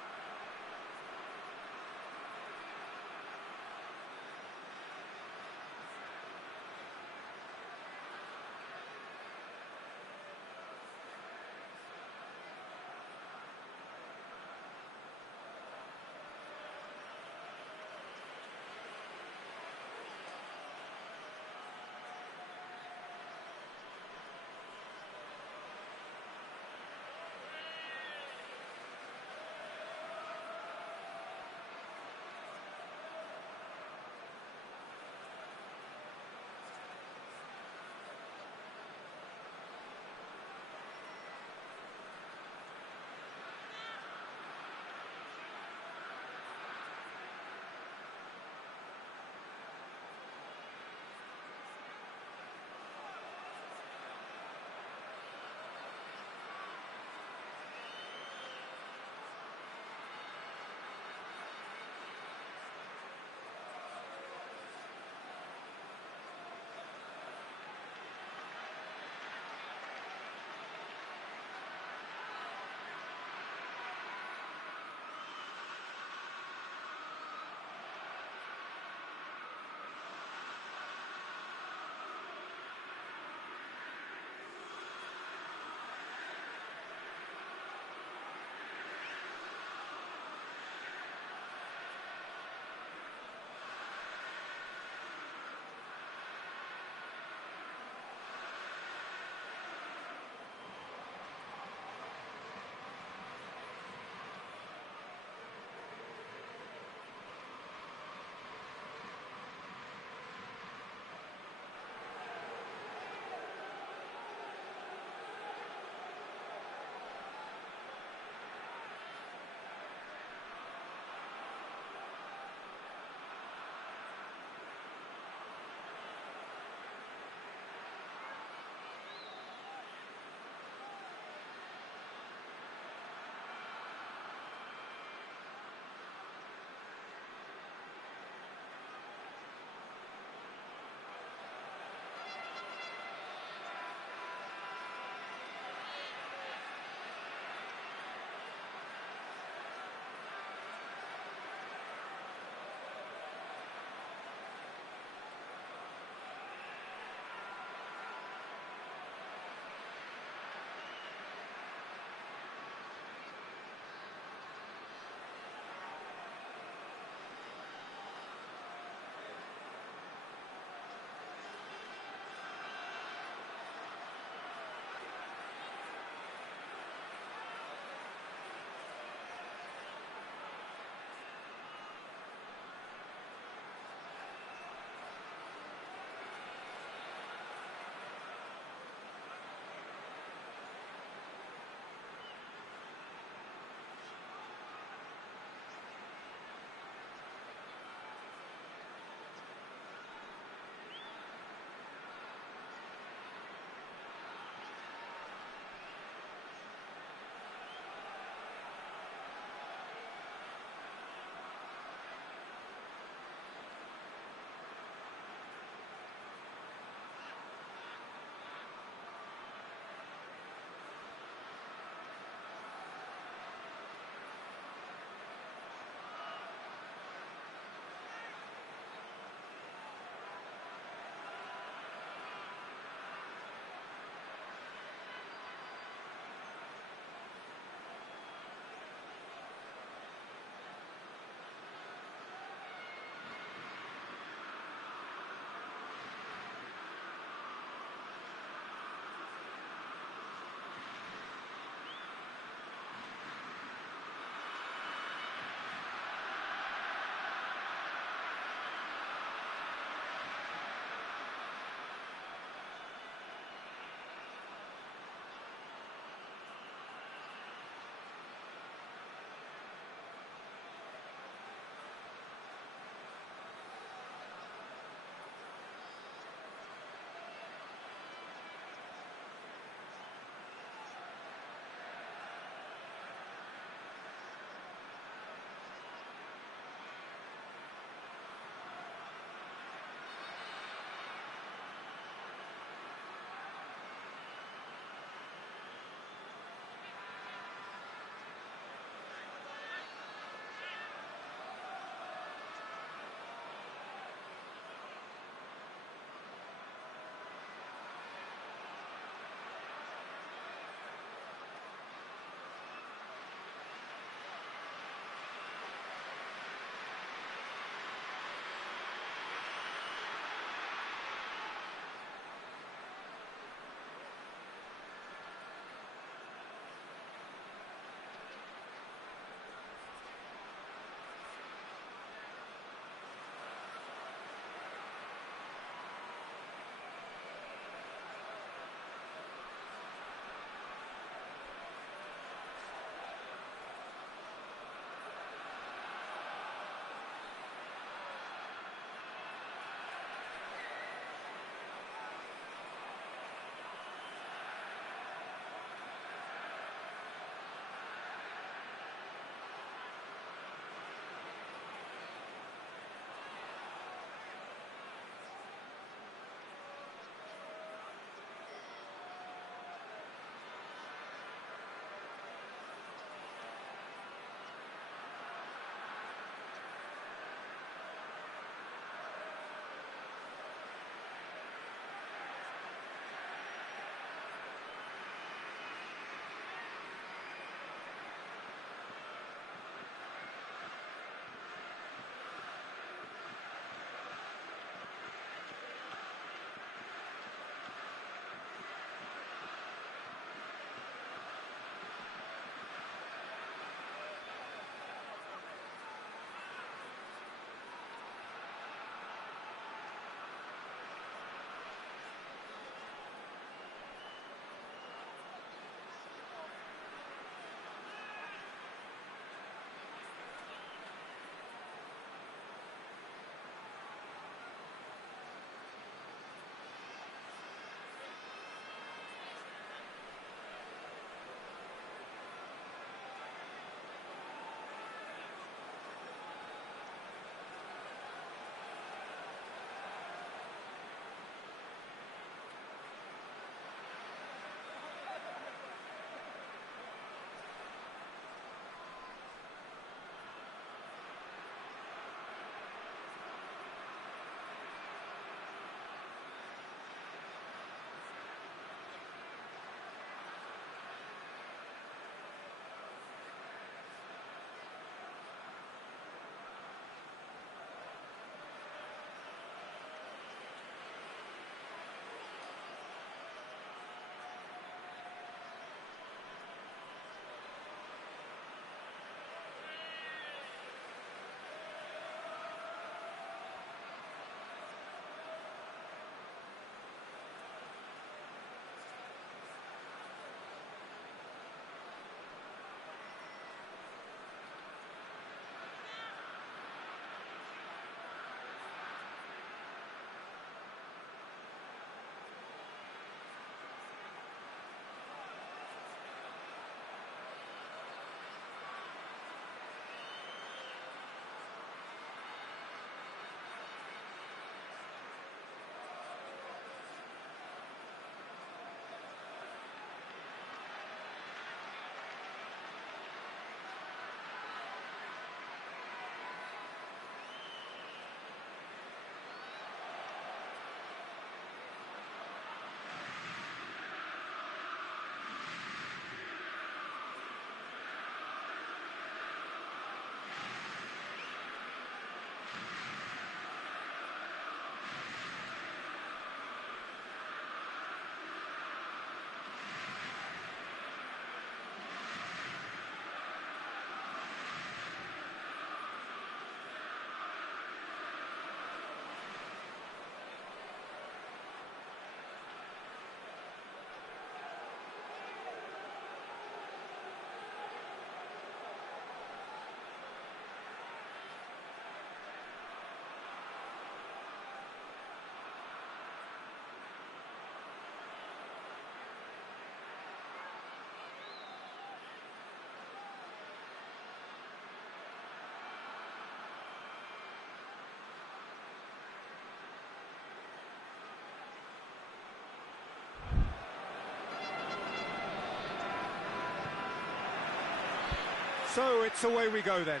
So it's away we go then.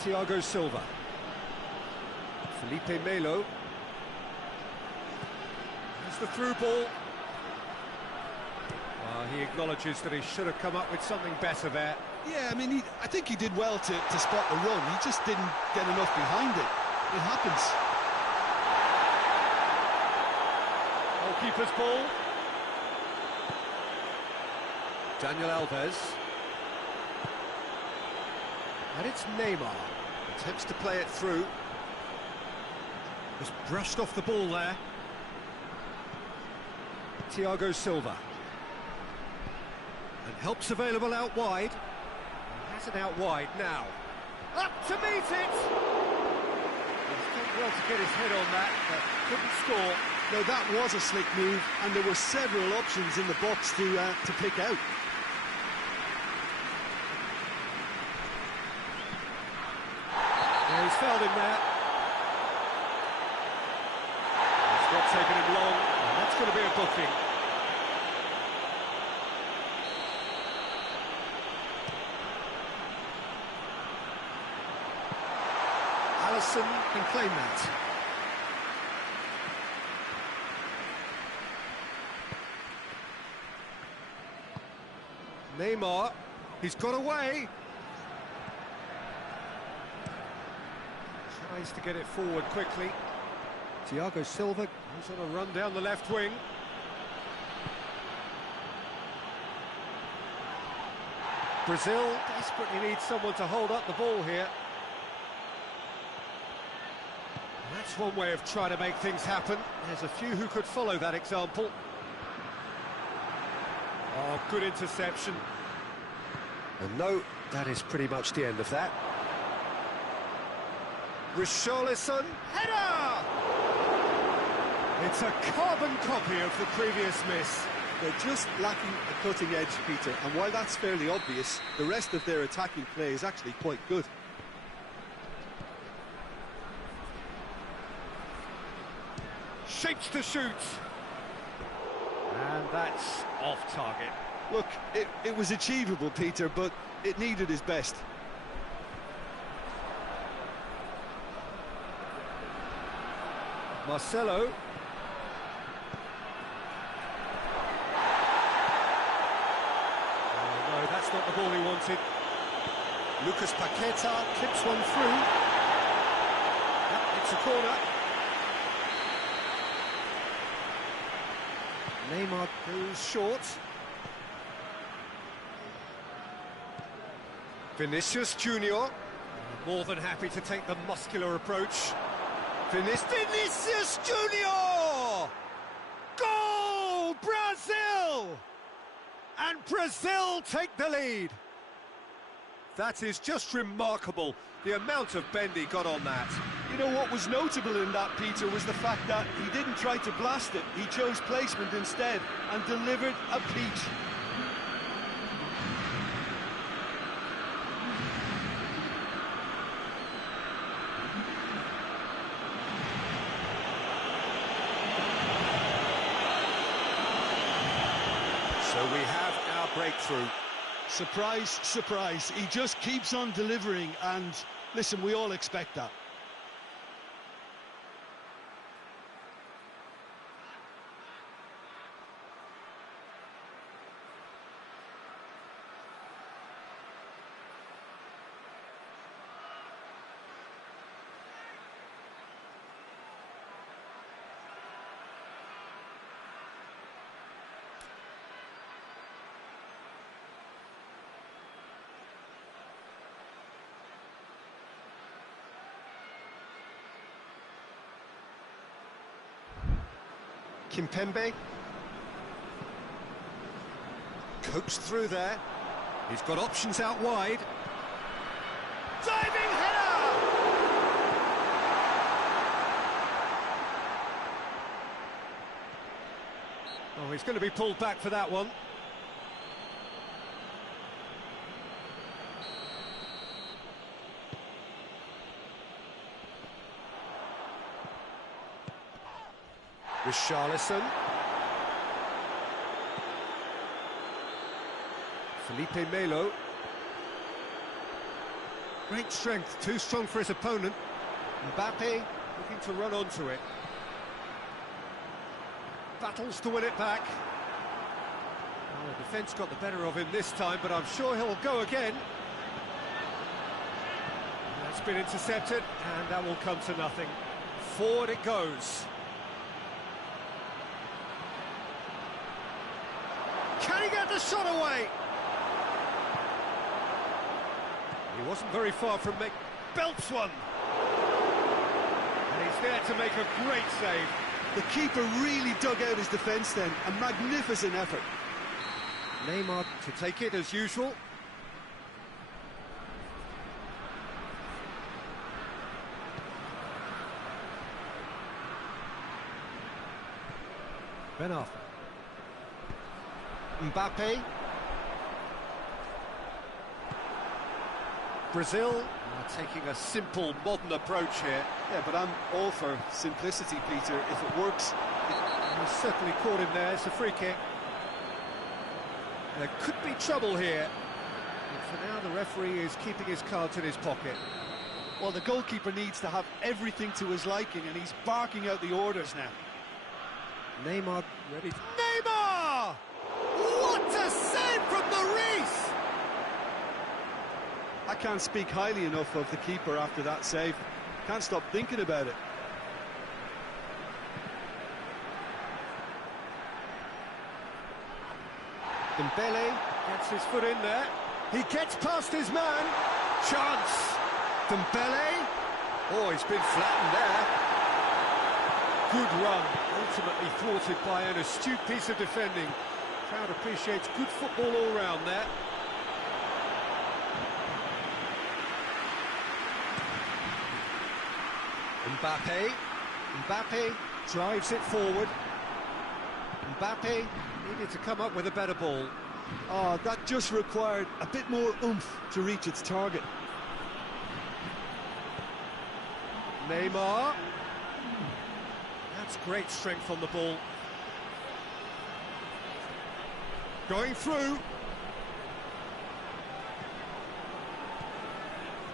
Thiago Silva. Felipe Melo. There's the through ball. He acknowledges that he should have come up with something better there. Yeah, I mean, I think he did well to spot the run. He just didn't get enough behind it. It happens. Goalkeeper's ball. Daniel Alves. And it's Neymar. Attempts to play it through. Just brushed off the ball there. Thiago Silva. And help's available out wide. He has it out wide now. Up to meet it! He's done well to get his head on that, but couldn't score. No, that was a slick move, and there were several options in the box to pick out. Yeah, he's fouled him there. It's not taken him long, and that's going to be a booking. Alisson can claim that. Neymar, he's got away. Tries to get it forward quickly. Thiago Silva goes on a run down the left wing. Brazil desperately needs someone to hold up the ball here. That's one way of trying to make things happen. There's a few who could follow that example. Oh, good interception. And no, that is pretty much the end of that. Richarlison, header! It's a carbon copy of the previous miss. They're just lacking a cutting edge, Peter, and while that's fairly obvious, the rest of their attacking play is actually quite good. Shapes to shoot. And that's off target. Look, it was achievable, Peter, but it needed his best. Marcelo. Oh, no, that's not the ball he wanted. Lucas Paqueta clips one through. Yep, it's a corner. Neymar goes short. Vinicius Junior, more than happy to take the muscular approach. Vinicius Junior! Goal! Brazil! And Brazil take the lead. That is just remarkable, the amount of bend he got on that. You know what was notable in that, Peter, was the fact that he didn't try to blast it. He chose placement instead and delivered a peach. So we have our breakthrough. Surprise, surprise. He just keeps on delivering, and listen, we all expect that. Kimpembe. Coaxed through there. He's got options out wide. Diving header! Oh, he's going to be pulled back for that one. Richarlison. Felipe Melo. Great strength, too strong for his opponent. Mbappe looking to run onto it. Battles to win it back. Well, the defence got the better of him this time, but I'm sure he'll go again. That's been intercepted, and that will come to nothing. Forward it goes. Can he get the shot away? He wasn't very far from belts one. And he's there to make a great save. The keeper really dug out his defence then. A magnificent effort. Neymar to take it as usual. Ben Arfa. Mbappe. Brazil are taking a simple, modern approach here. Yeah, but I'm all for simplicity, Peter. If it works... He's certainly caught him there. It's a free kick. There could be trouble here. But for now, the referee is keeping his cards in his pocket. Well, the goalkeeper needs to have everything to his liking, and he's barking out the orders now. Neymar ready. Neymar! What a save from the Reese! I can't speak highly enough of the keeper after that save. Can't stop thinking about it. Dembele gets his foot in there. He gets past his man. Chance. Dembele. Oh, he's been flattened there. Good run. Ultimately thwarted by an astute piece of defending. Crowd appreciates good football all round there. Mbappe drives it forward. Mbappe needed to come up with a better ball. Oh, that just required a bit more oomph to reach its target. Neymar. That's great strength on the ball. Going through.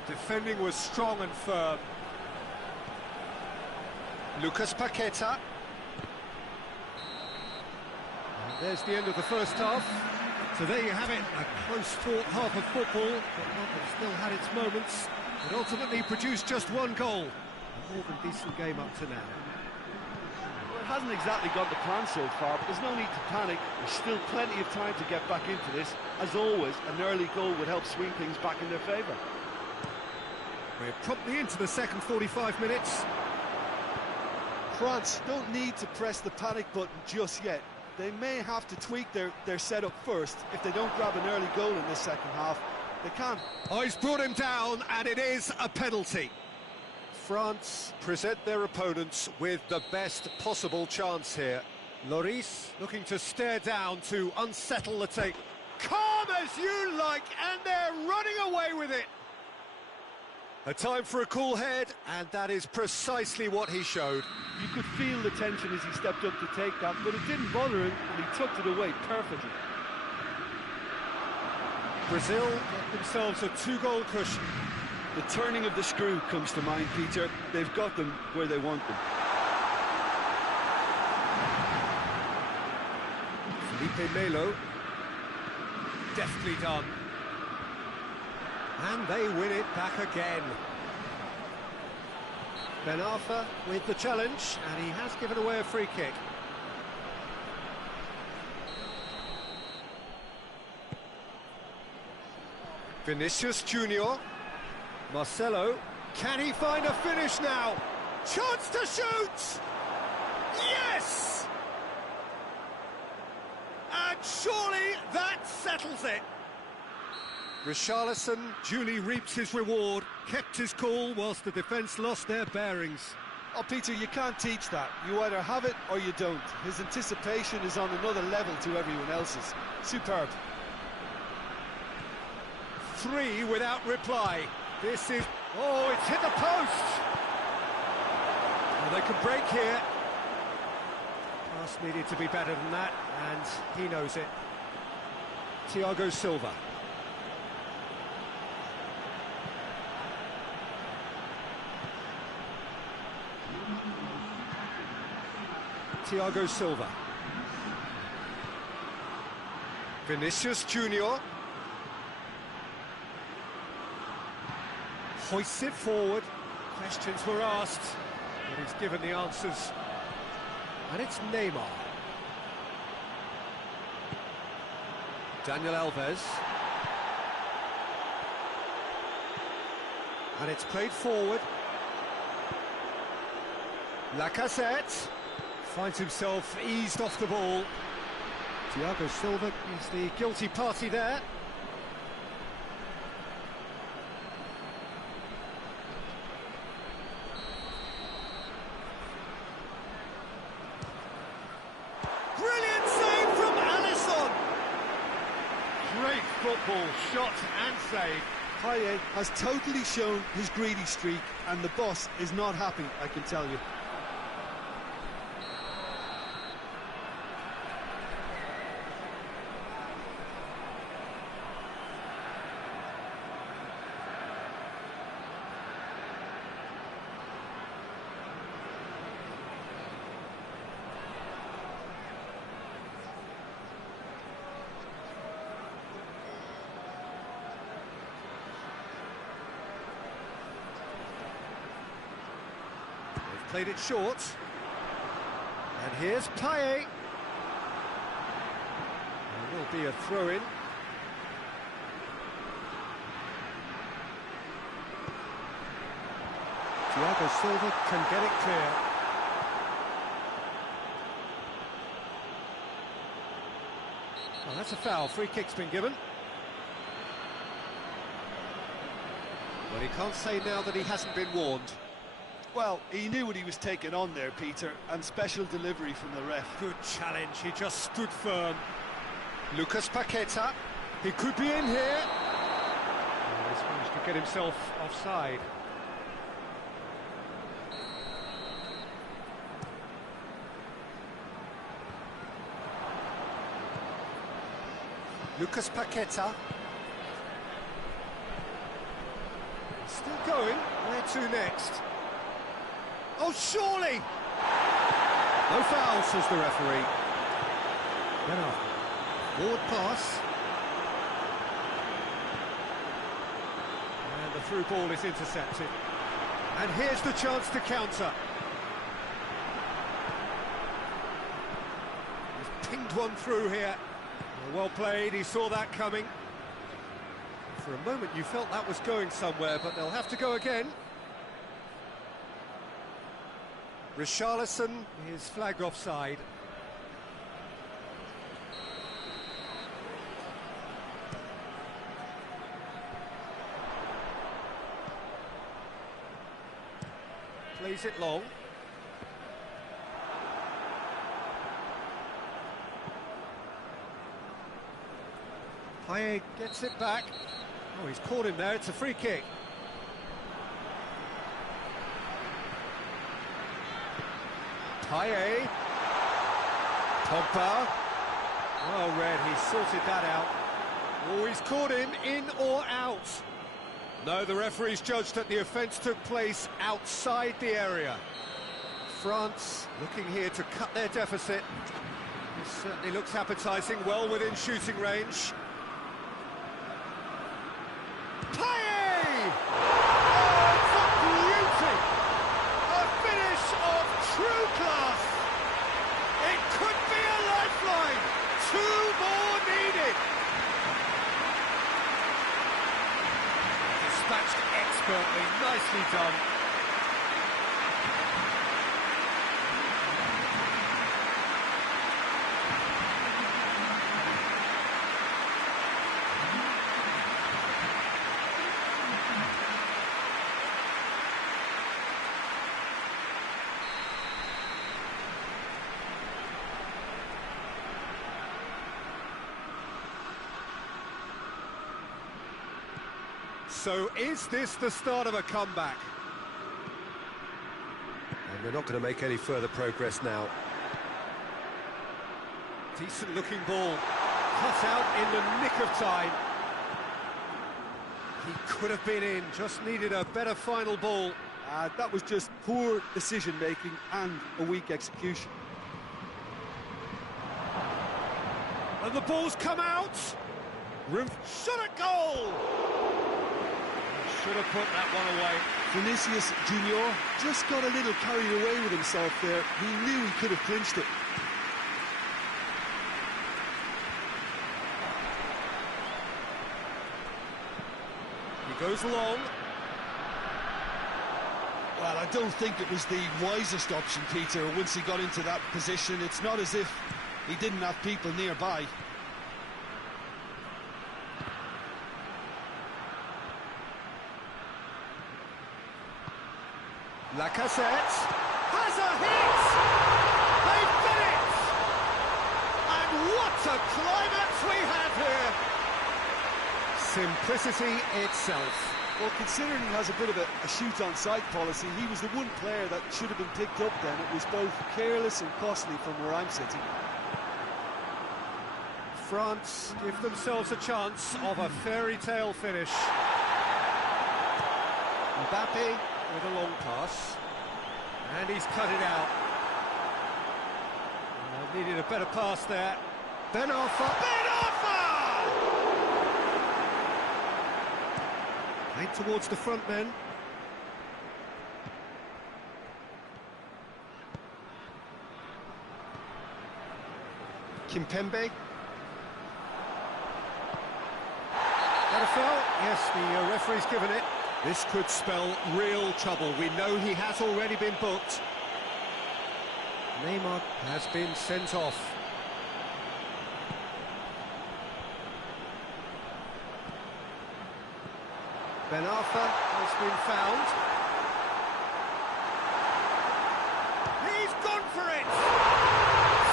Defending was strong and firm. Lucas Paqueta. And there's the end of the first half. So there you have it, a close-fought half of football, but one that still had its moments. It ultimately produced just one goal. A more than decent game up to now. Well, it hasn't exactly got the plan so far, but there's no need to panic. There's still plenty of time to get back into this. As always, an early goal would help swing things back in their favour. We're promptly into the second 45 minutes. France don't need to press the panic button just yet. They may have to tweak their setup first. If they don't grab an early goal in this second half, they can. Oh, he's brought him down, and it is a penalty. France present their opponents with the best possible chance here. Lloris looking to stare down to unsettle the take. Calm as you like, and they're running away with it. A time for a cool head, and that is precisely what he showed. You could feel the tension as he stepped up to take that, but it didn't bother him, and he tucked it away perfectly. Brazil get themselves a two-goal cushion. The turning of the screw comes to mind, Peter. They've got them where they want them. Felipe Melo. Deftly done. And they win it back again. Ben Arfa with the challenge, and he has given away a free kick. Vinicius Junior. Marcelo. Can he find a finish now? Chance to shoot! Yes! And surely that settles it. Richarlison duly reaps his reward, kept his cool whilst the defence lost their bearings. Oh, Peter, you can't teach that. You either have it or you don't. His anticipation is on another level to everyone else's. Superb. 3 without reply. This is... Oh, it's hit the post! Well, they can break here. Pass needed to be better than that, and he knows it. Thiago Silva. Thiago Silva. Vinicius Junior. Hoists it forward. Questions were asked, but he's given the answers. And it's Neymar. Daniel Alves. And it's played forward. Lacazette finds himself eased off the ball. Thiago Silva is the guilty party there. Brilliant save from Alisson! Great football, shot and save. Payet has totally shown his greedy streak, and the boss is not happy, I can tell you. Played it short. And here's Payet. There will be a throw-in. Thiago Silva can get it clear. Oh, that's a foul. Free kick's been given. Well, he can't say now that he hasn't been warned. Well, he knew what he was taking on there, Peter, and special delivery from the ref. Good challenge, he just stood firm. Lucas Paqueta, he could be in here. Oh, he's managed to get himself offside. Lucas Paqueta. Still going, where to next? Oh, surely! No foul, says the referee. Then off. Forward pass. And the through ball is intercepted. And here's the chance to counter. He's pinged one through here. Well played, he saw that coming. For a moment you felt that was going somewhere, but they'll have to go again. Richarlison is flagged offside. Plays it long. Payet gets it back. Oh, he's caught him there, it's a free kick. Payet. Pogba. Well read, he sorted that out. Oh, he's caught him, in or out. No, the referee's judged that the offence took place outside the area. France looking here to cut their deficit. This certainly looks appetising, well within shooting range. Payet! Oh, it's a beauty! A finish of true class! It could be a lifeline! 2 more needed! Dispatched expertly, nicely done. So is this the start of a comeback? And they're not going to make any further progress now. Decent looking ball, cut out in the nick of time. He could have been in, just needed a better final ball. That was just poor decision-making and a weak execution. And the ball's come out. Room shot at goal. Should have put that one away. Vinicius Junior just got a little carried away with himself there. He knew he could have clinched it. He goes long. Well, I don't think it was the wisest option, Peter, once he got into that position. It's not as if he didn't have people nearby. Lacazette has a hit! They've done it! And what a climax we have here! Simplicity itself. Well, considering he has a bit of a shoot-on-sight policy, he was the one player that should have been picked up then. It was both careless and costly from where I'm sitting. France give themselves a chance of a fairy tale finish. Mbappe with a long pass, and he's cut it out. Needed a better pass there. Ben Arfa! Right towards the front men. Kimpembe. That a foul? Yes, the referee's given it. This could spell real trouble. We know he has already been booked. Neymar has been sent off. Ben Arfa has been found. He's gone for it!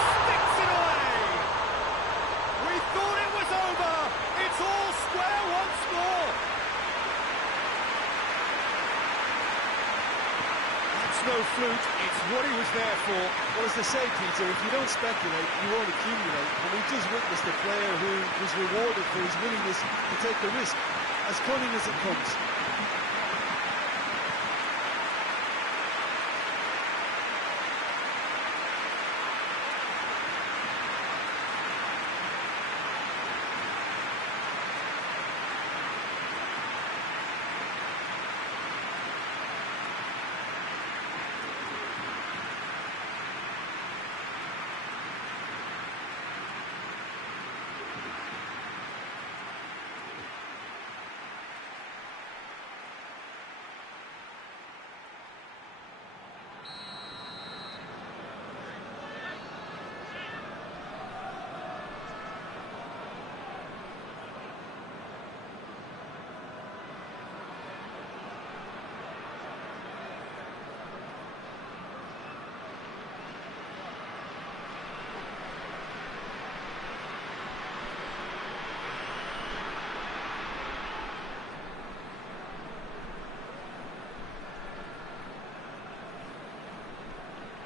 Sticks it away! We thought it was over! It's all square once more! That's no fluke, it's what he was there for. Well, as they say, Peter, if you don't speculate, you won't accumulate. And we just witnessed a player who was rewarded for his willingness to take the risk, as cunning as it comes.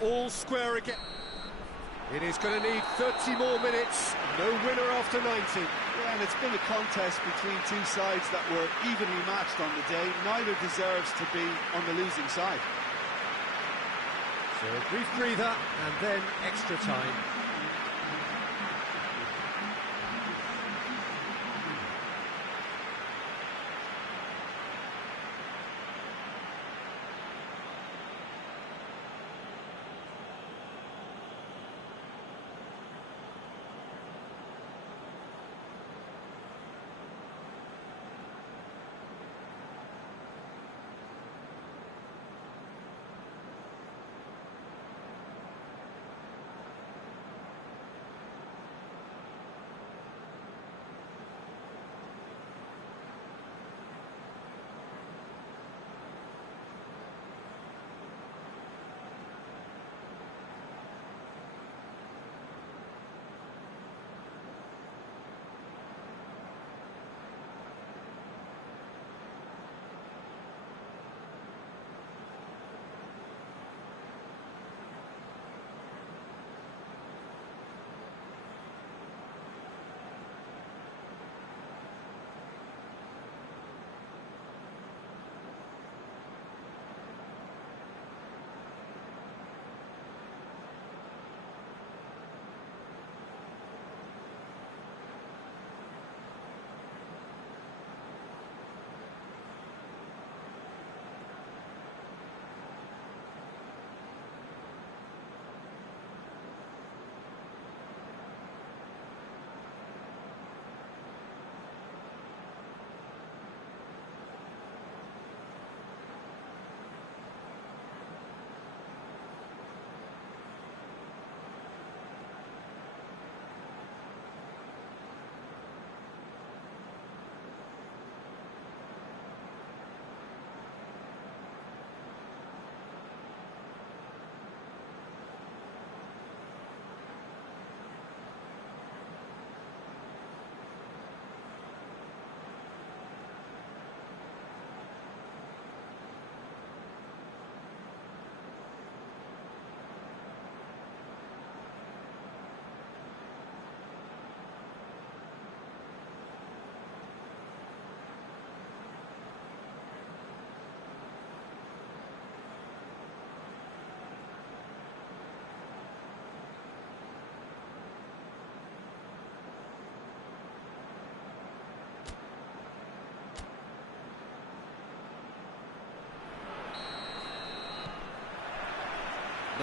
All square again. It is going to need 30 more minutes. No winner after 90. Yeah, and it's been a contest between two sides that were evenly matched on the day. Neither deserves to be on the losing side. So a brief breather and then extra time.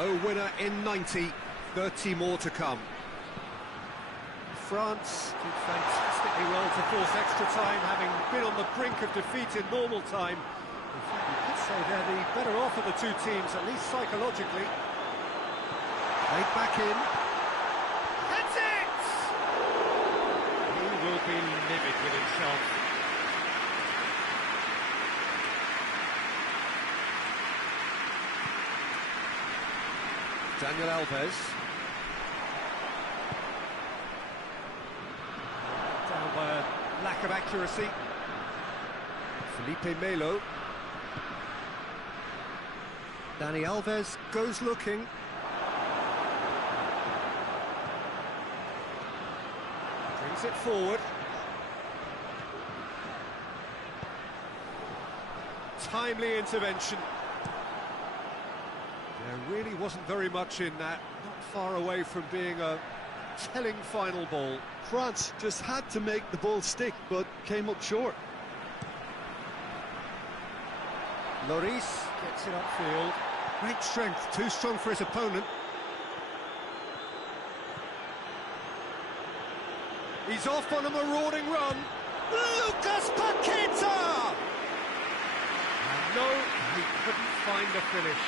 No winner in 90, 30 more to come. France did fantastically well to force extra time, having been on the brink of defeat in normal time. In fact, you could say they're the better off of the two teams, at least psychologically. Played back in. That's it! He will be livid with himself. Daniel Alves. Down by a lack of accuracy. Felipe Melo. Dani Alves goes looking. Brings it forward. Timely intervention. There really wasn't very much in that, not far away from being a telling final ball. France just had to make the ball stick, but came up short. Lloris gets it upfield. Great strength, too strong for his opponent. He's off on a marauding run. Lucas Paqueta! And no, he couldn't find a finish.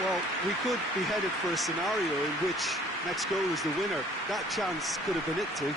Well, we could be headed for a scenario in which next goal is the winner. That chance could have been it too.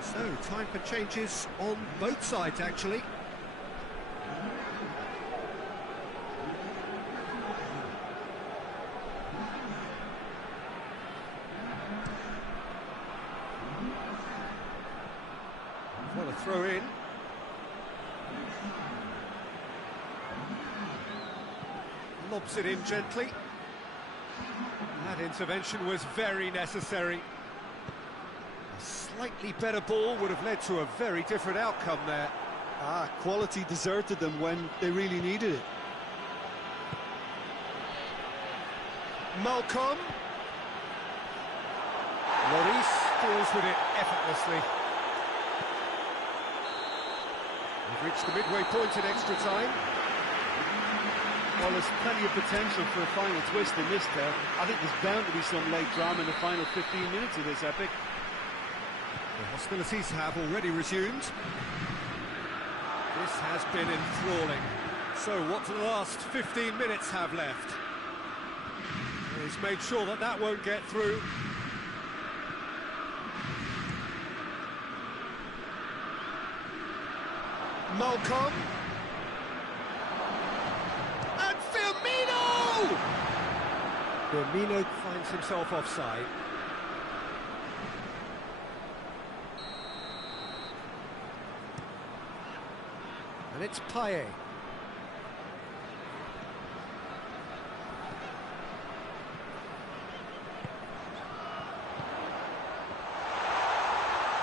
So, time for changes on both sides, actually. Well, a throw in. Lobs it in gently. That intervention was very necessary. A slightly better ball would have led to a very different outcome there. Quality deserted them when they really needed it. Malcolm. Lloris deals with it effortlessly. We've reached the midway point in extra time. Well, there's plenty of potential for a final twist in this tale. I think there's bound to be some late drama in the final 15 minutes of this epic. The hostilities have already resumed. This has been enthralling. So what do the last 15 minutes have left? He's made sure that that won't get through. Malcolm. And Firmino! Firmino finds himself offside. And it's Payet.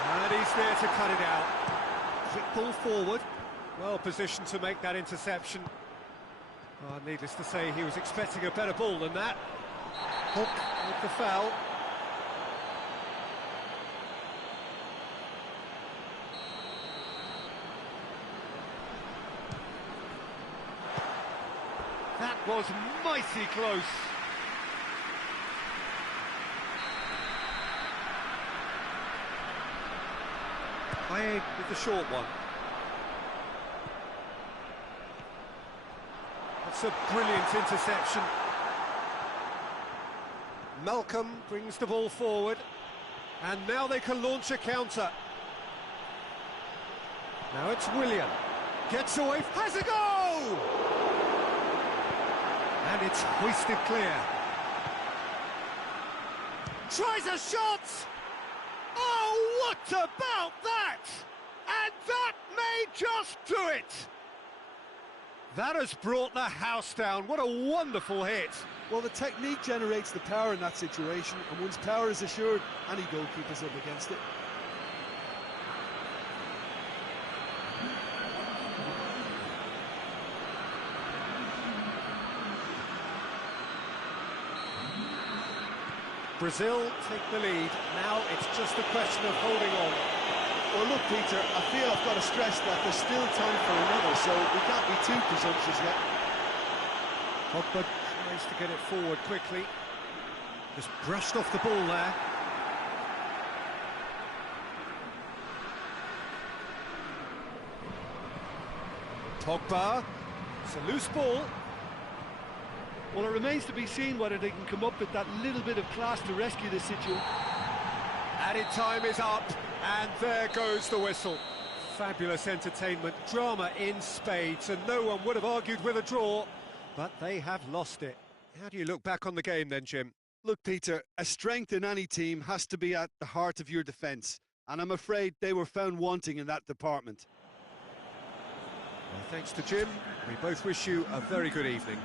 And he's there to cut it out. Quick ball forward. Well positioned to make that interception. Needless to say, he was expecting a better ball than that. Hook with the foul. That was mighty close. Payet with the short one. That's a brilliant interception. Malcolm brings the ball forward, and now they can launch a counter. Now it's Willian. Gets away, has a go! And it's hoisted clear. Tries a shot! Oh, what about that? And that may just do it! That has brought the house down. What a wonderful hit. Well, the technique generates the power in that situation, and once power is assured, any goalkeeper's up against it. Brazil take the lead. Now it's just a question of holding on. Well, look, Peter, I feel I've got to stress that there's still time for another, so we can't be too presumptuous yet. Pogba tries to get it forward quickly. Just brushed off the ball there. Pogba. It's a loose ball. Well, it remains to be seen whether they can come up with that little bit of class to rescue this situation. Added time is up, and there goes the whistle. Fabulous entertainment, drama in spades, and no one would have argued with a draw, but they have lost it. How do you look back on the game then, Jim? Look, Peter, a strength in any team has to be at the heart of your defence, and I'm afraid they were found wanting in that department. Well, thanks to Jim, we both wish you a very good evening.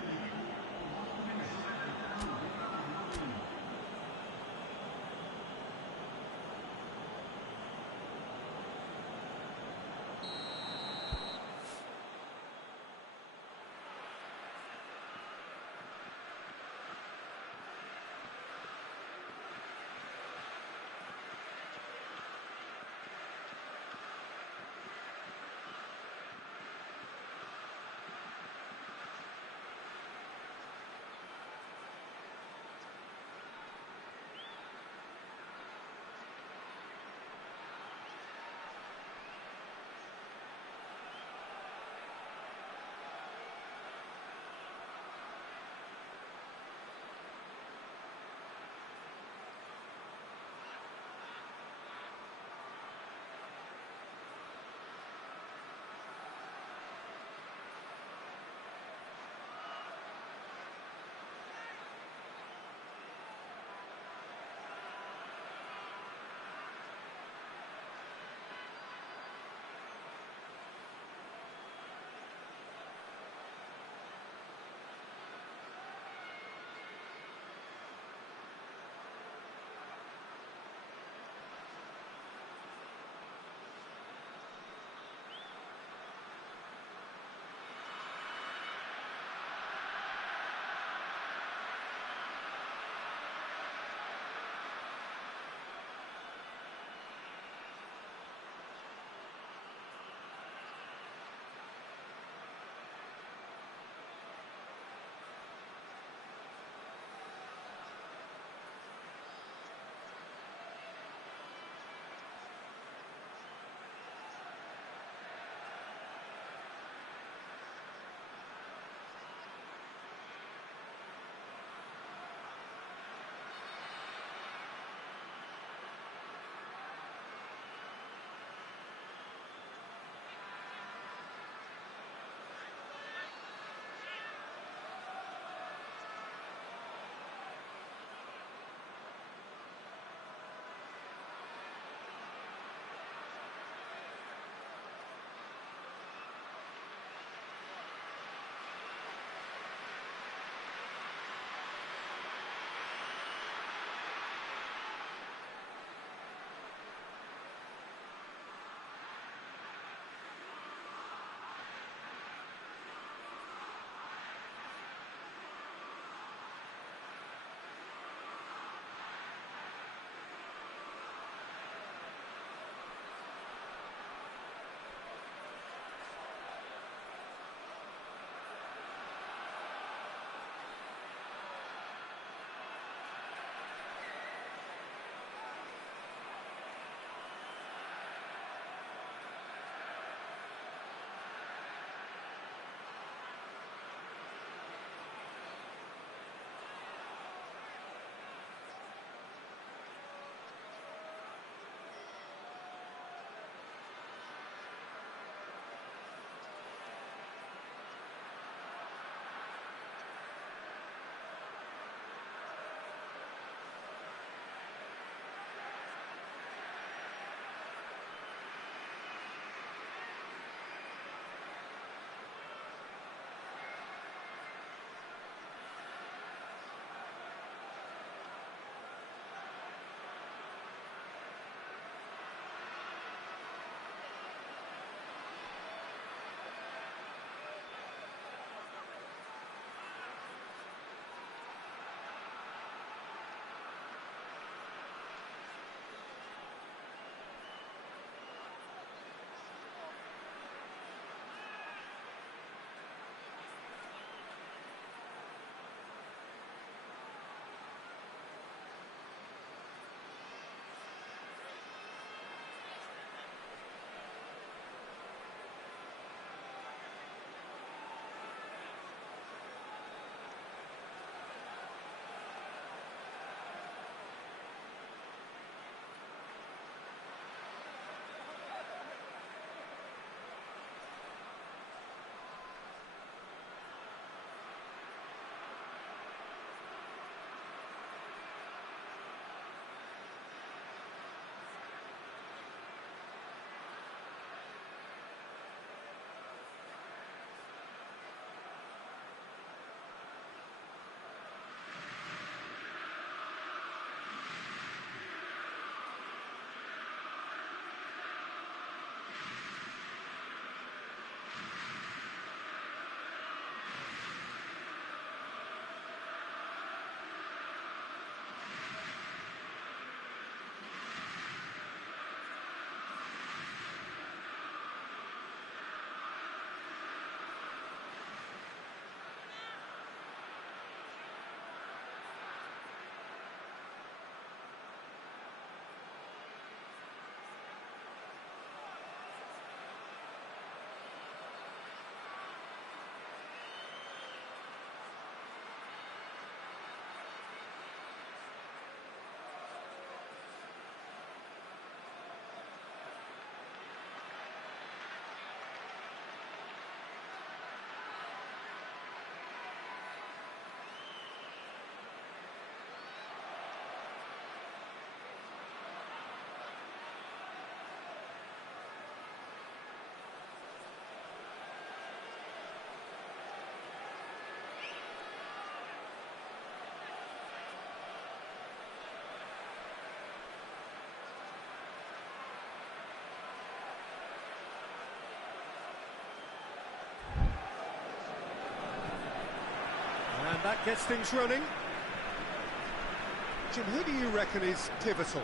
And that gets things running. Jim, who do you reckon is pivotal?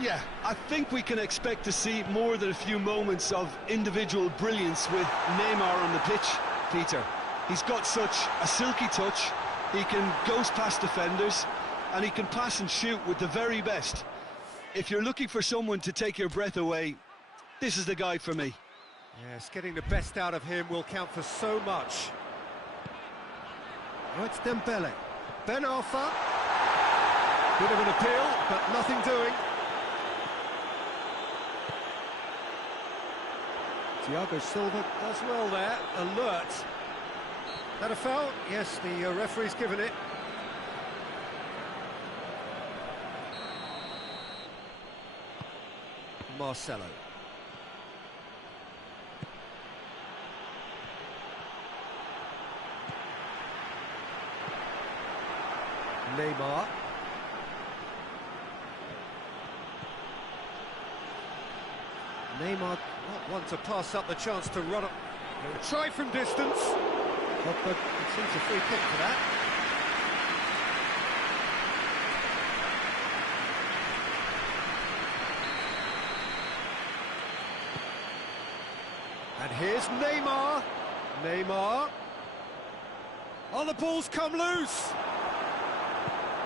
Yeah, I think we can expect to see more than a few moments of individual brilliance with Neymar on the pitch, Peter. He's got such a silky touch, he can ghost past defenders, and he can pass and shoot with the very best. If you're looking for someone to take your breath away, this is the guy for me. Yes, getting the best out of him will count for so much. Oh, it's Dembele. Ben Arfa. Bit of an appeal, but nothing doing. Thiago Silva does well there, alert. That a foul? Yes, the referee's given it. Marcelo. Neymar. Neymar not one to pass up the chance to run up. He'll try from distance. Pogba conceives a free kick for that. And here's Neymar. Neymar. Oh, the ball's come loose.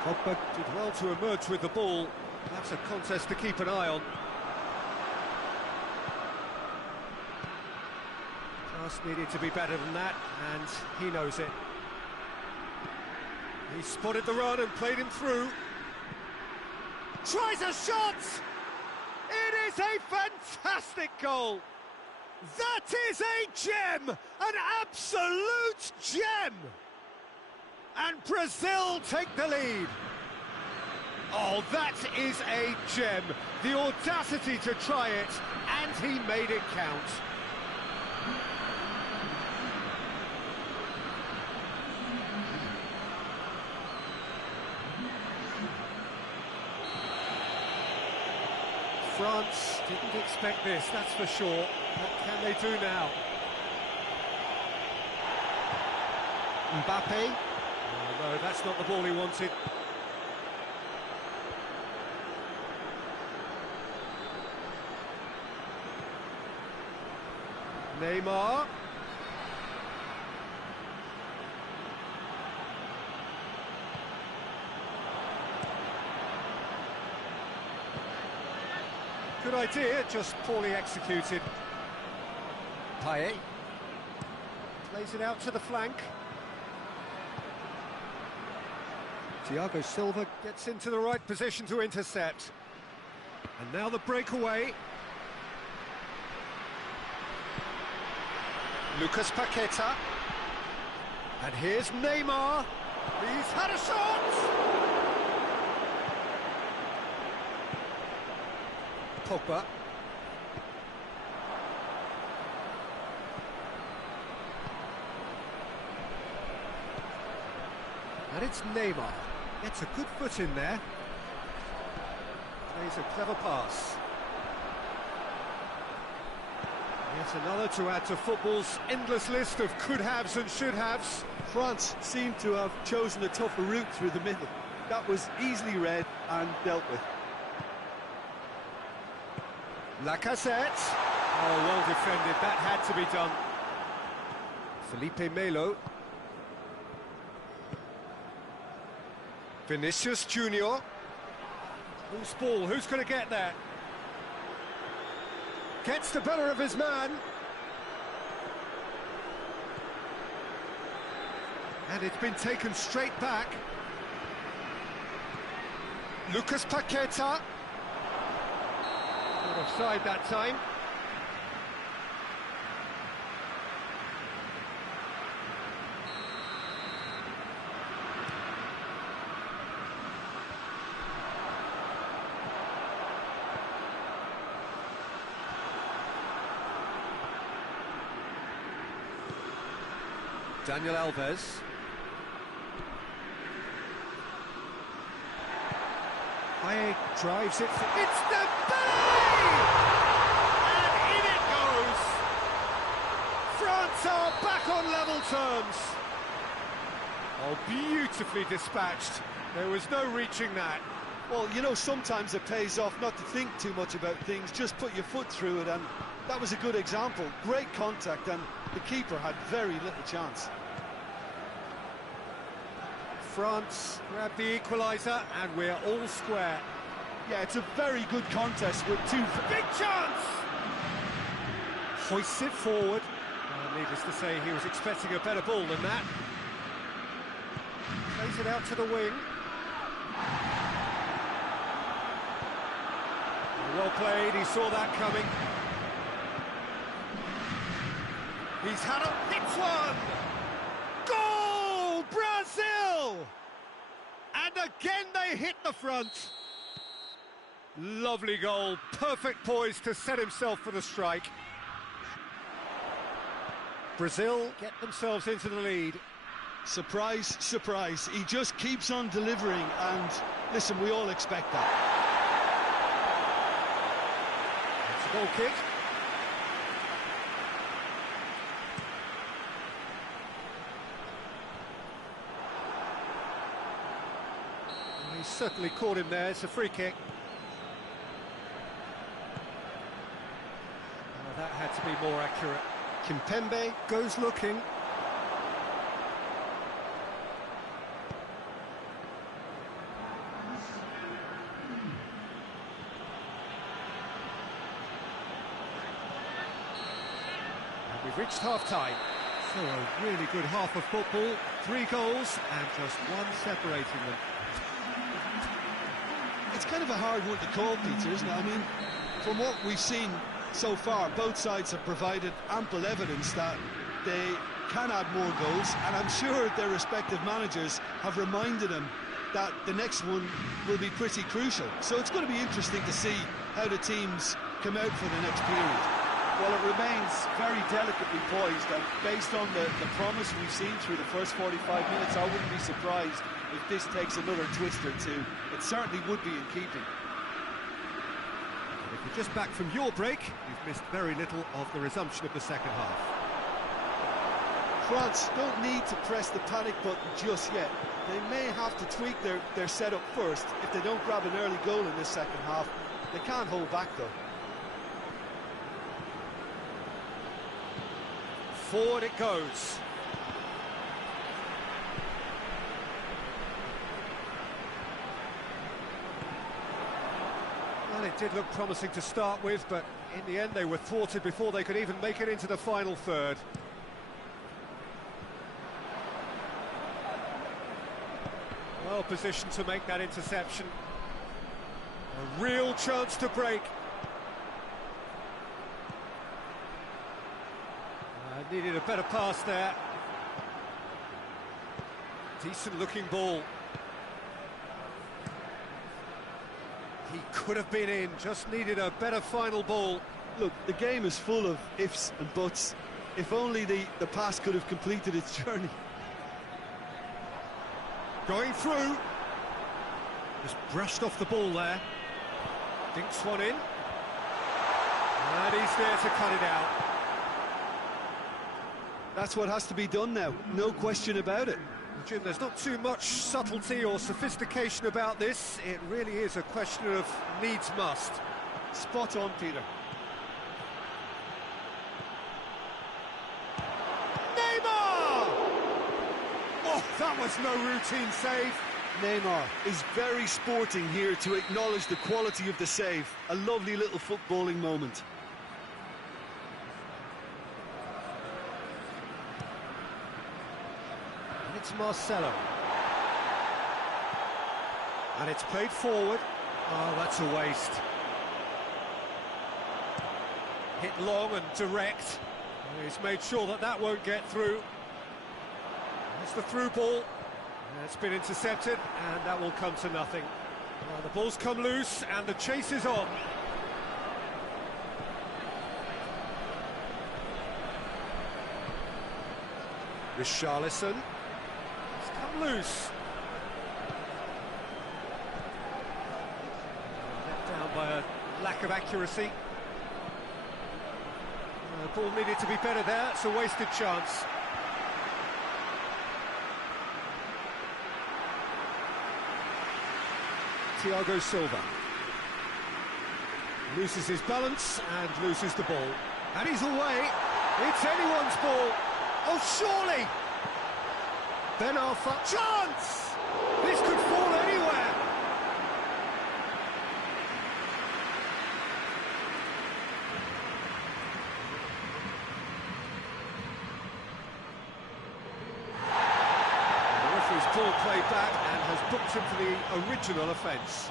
Pogba did well to emerge with the ball. That's a contest to keep an eye on. Pass needed to be better than that, and he knows it. He spotted the run and played him through. Tries a shot! It is a fantastic goal! That is a gem! An absolute gem! And Brazil take the lead. Oh, that is a gem. The audacity to try it, and he made it count. France didn't expect this, that's for sure. What can they do now? Mbappe. Oh, no, that's not the ball he wanted. Neymar. Good idea, just poorly executed. Payet plays it out to the flank. Thiago Silva gets into the right position to intercept. And now the breakaway. Lucas Paqueta. And here's Neymar. He's had a shot! Pogba. And it's Neymar. Gets a good foot in there. Plays a clever pass. Yet another to add to football's endless list of could-haves and should-haves. France seem to have chosen a tougher route through the middle. That was easily read and dealt with. Lacazette. Oh, well defended. That had to be done. Felipe Melo. Vinicius Junior. Whose ball? Who's going to get there? Gets the better of his man. And it's been taken straight back. Lucas Paqueta. Not offside that time. Daniel Alves. Payet drives it. It's Dembele! And in it goes! France are back on level terms. Oh, beautifully dispatched. There was no reaching that. Well, you know, sometimes it pays off not to think too much about things, just put your foot through it, and that was a good example. Great contact, and the keeper had very little chance. France grab the equaliser, and we're all square. Yeah, it's a very good contest with two... Big chance! Hoists it forward. Needless to say, he was expecting a better ball than that. Plays it out to the wing. Well played, he saw that coming. He's had a hit one! Goal! Brazil! And again they hit the front. Lovely goal, perfect poise to set himself for the strike. Brazil get themselves into the lead. Surprise, surprise, he just keeps on delivering, and listen, we all expect that. It's a goal kick. Well, he's certainly caught him there, it's a free kick. Well, that had to be more accurate. Kimpembe goes looking. And we've reached half-time. So a really good half of football. 3 goals and just one separating them. It's kind of a hard one to call, Peter, isn't it? I mean, from what we've seen so far, both sides have provided ample evidence that they can add more goals, and I'm sure their respective managers have reminded them that the next one will be pretty crucial. So it's going to be interesting to see how the teams come out for the next period. Well, it remains very delicately poised, and based on the promise we've seen through the first 45 minutes, I wouldn't be surprised if this takes another twist or two. It certainly would be in keeping. If you're just back from your break, you've missed very little of the resumption of the second half. France don't need to press the panic button just yet. They may have to tweak their setup first if they don't grab an early goal in this second half. They can't hold back, though. Forward it goes. Well, it did look promising to start with, but in the end they were thwarted before they could even make it into the final third. Well positioned to make that interception. A real chance to break. Needed a better pass there. Decent looking ball. He could have been in, just needed a better final ball. Look, the game is full of ifs and buts. If only the pass could have completed its journey. Going through. Just brushed off the ball there. Dinks one in. And he's there to cut it out. That's what has to be done now, no question about it. Jim, there's not too much subtlety or sophistication about this. It really is a question of needs must. Spot on, Peter. Neymar! Oh, that was no routine save. Neymar is very sporting here to acknowledge the quality of the save. A lovely little footballing moment. It's Marcelo. And it's played forward. Oh, that's a waste. Hit long and direct. He's made sure that that won't get through. That's the through ball. It's been intercepted, and that will come to nothing. The ball's come loose, and the chase is on. Richarlison. Come loose. Let down by a lack of accuracy. The ball needed to be better there. It's a wasted chance. Thiago Silva. Loses his balance and loses the ball. And he's away. It's anyone's ball. Oh, surely! Ben Arfa. Chance! This could fall anywhere. The referee's ball played back and has booked him for the original offence.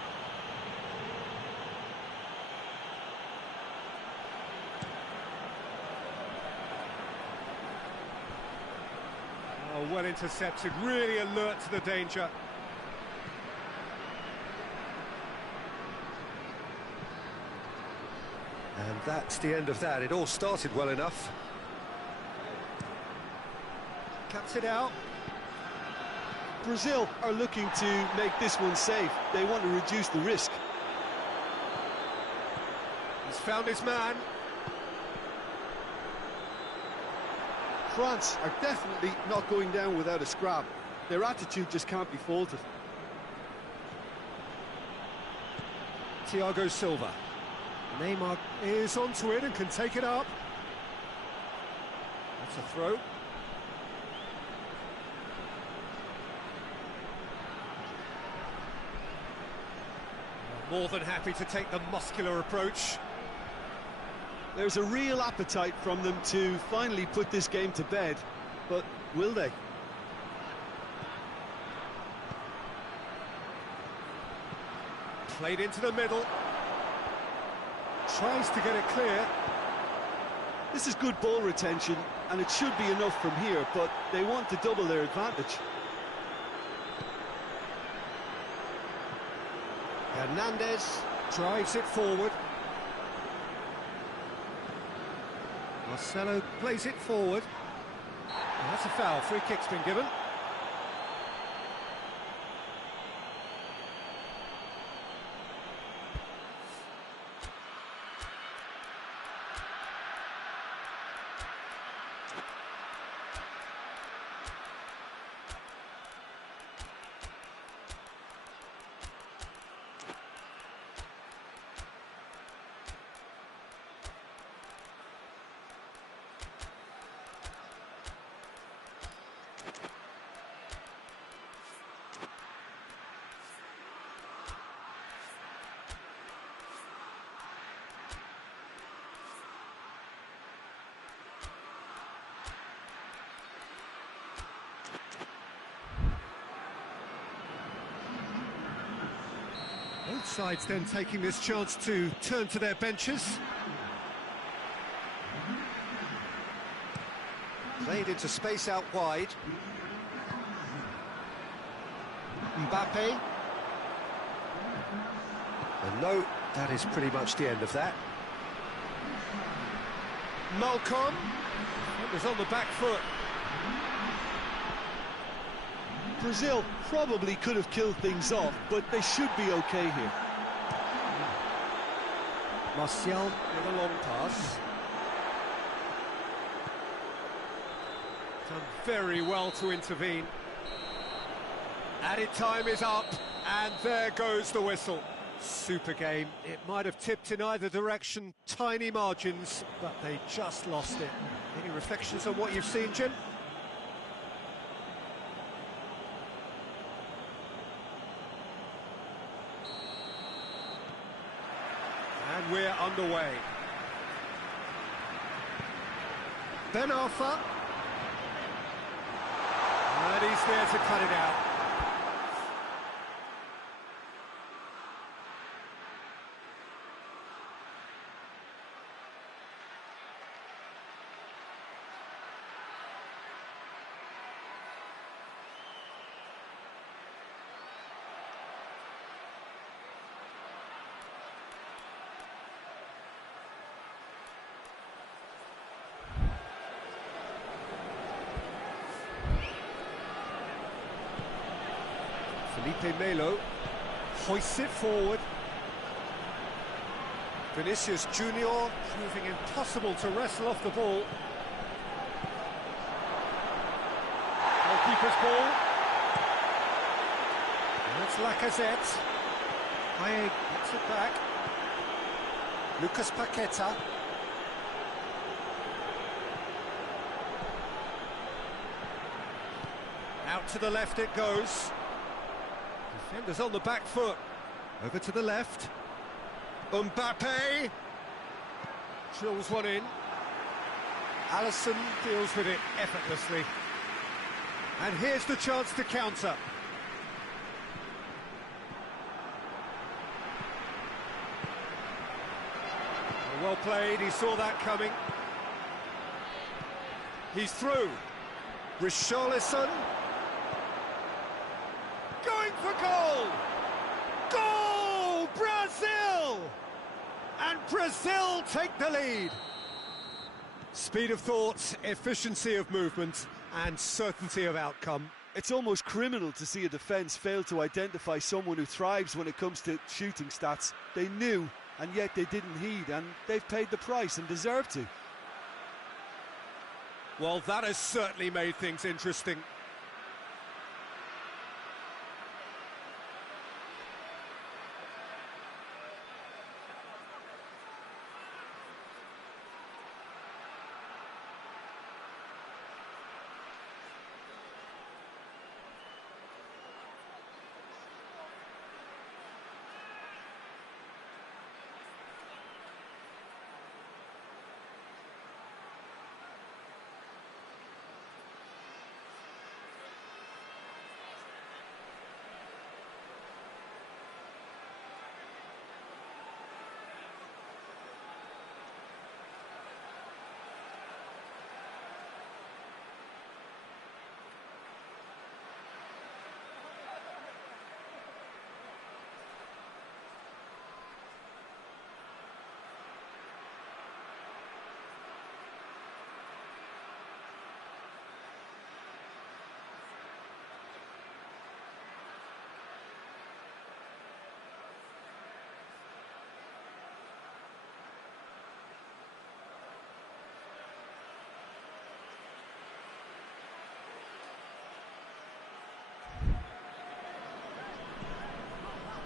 Oh, well intercepted, really alert to the danger. And that's the end of that. It all started well enough. Cuts it out. Brazil are looking to make this one safe. They want to reduce the risk. He's found his man. France are definitely not going down without a scrap. Their attitude just can't be faulted. Thiago Silva. Neymar is onto it and can take it up. That's a throw. More than happy to take the muscular approach. There's a real appetite from them to finally put this game to bed, but will they? Played into the middle. Tries to get it clear. This is good ball retention, and it should be enough from here, but they want to double their advantage. Hernandez drives it forward. Marcelo plays it forward. And that's a foul. Free kick's been given. Both sides then taking this chance to turn to their benches. Played into space out wide. Mbappe. And no, that is pretty much the end of that. Malcolm. It was on the back foot. Brazil probably could have killed things off, but they should be okay here. Martial with a long pass. Done very well to intervene. Added time is up, and there goes the whistle. Super game. It might have tipped in either direction, tiny margins, but they just lost it. Any reflections on what you've seen, Jim? And we're underway. Ben Arfa. And he's there to cut it out. Felipe Melo hoists it forward. Vinicius Junior proving impossible to wrestle off the ball. Goalkeeper's ball. And that's Lacazette. Matvey gets it back. Lucas Paqueta. Out to the left it goes. Defenders on the back foot. Over to the left. Mbappe. Drills one in. Alisson deals with it effortlessly. And here's the chance to counter. Well played, he saw that coming. He's through. Richarlison. Going for goal! Goal! Brazil! And Brazil take the lead. Speed of thought, efficiency of movement, and certainty of outcome. It's almost criminal to see a defence fail to identify someone who thrives when it comes to shooting stats. They knew, and yet they didn't heed, and they've paid the price and deserve to. Well, that has certainly made things interesting.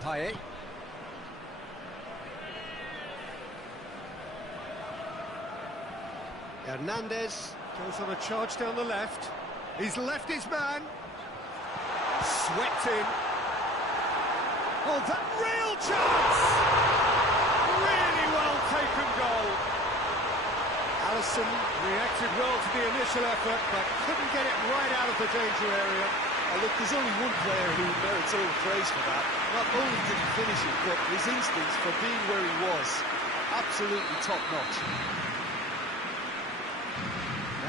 Payet. Hernandez goes on a charge down the left. He's left his man. Swept in. Oh, that real chance! Really well taken goal. Alisson reacted well to the initial effort, but couldn't get it right out of the danger area. Oh, look, there's only one player who merits all the praise for that. Not only did he finish it, but his instincts for being where he was, absolutely top-notch.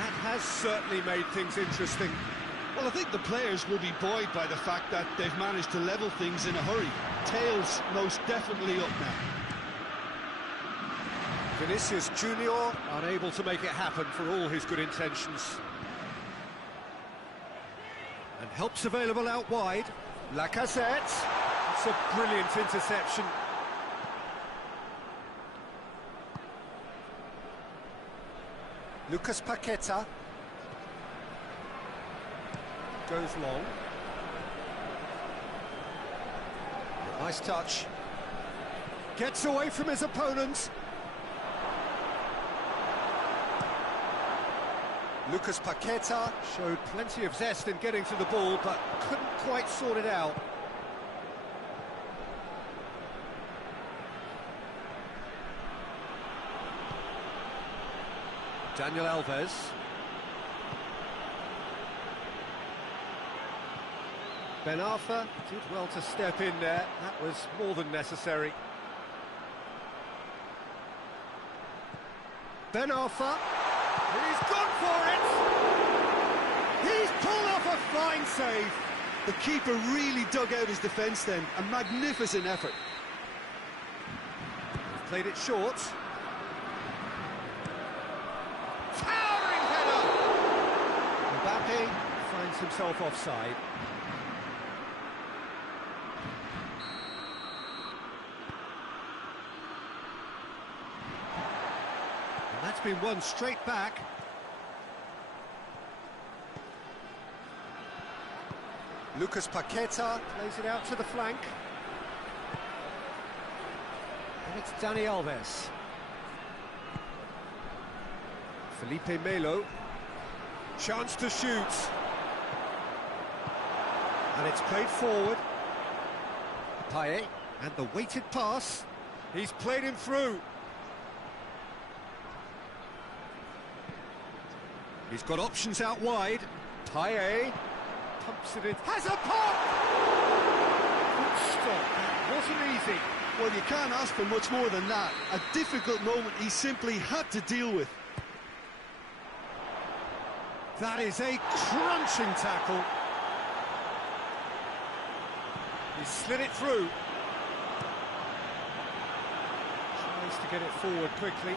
That has certainly made things interesting. Well, I think the players will be buoyed by the fact that they've managed to level things in a hurry. Tails most definitely up now. Vinicius Junior unable to make it happen for all his good intentions. And help's available out wide. Lacazette. It's a brilliant interception. Lucas Paqueta. Goes long. Nice touch. Gets away from his opponent. Lucas Paqueta showed plenty of zest in getting to the ball, but couldn't quite sort it out. Daniel Alves. Ben Arfa did well to step in there. That was more than necessary. Ben Arfa. He's gone for it! He's pulled off a fine save. The keeper really dug out his defence then. A magnificent effort. Played it short. Towering header! Mbappe finds himself offside. And that's been won straight back. Lucas Paqueta plays it out to the flank. It's Dani Alves. Felipe Melo. Chance to shoot. And it's played forward. Payet. And the weighted pass. He's played him through. He's got options out wide. Payet. Pumps it in. Has a pop! Good stop. That wasn't easy. Well, you can't ask for much more than that. A difficult moment he simply had to deal with. That is a crunching tackle. He slid it through. Tries to get it forward quickly.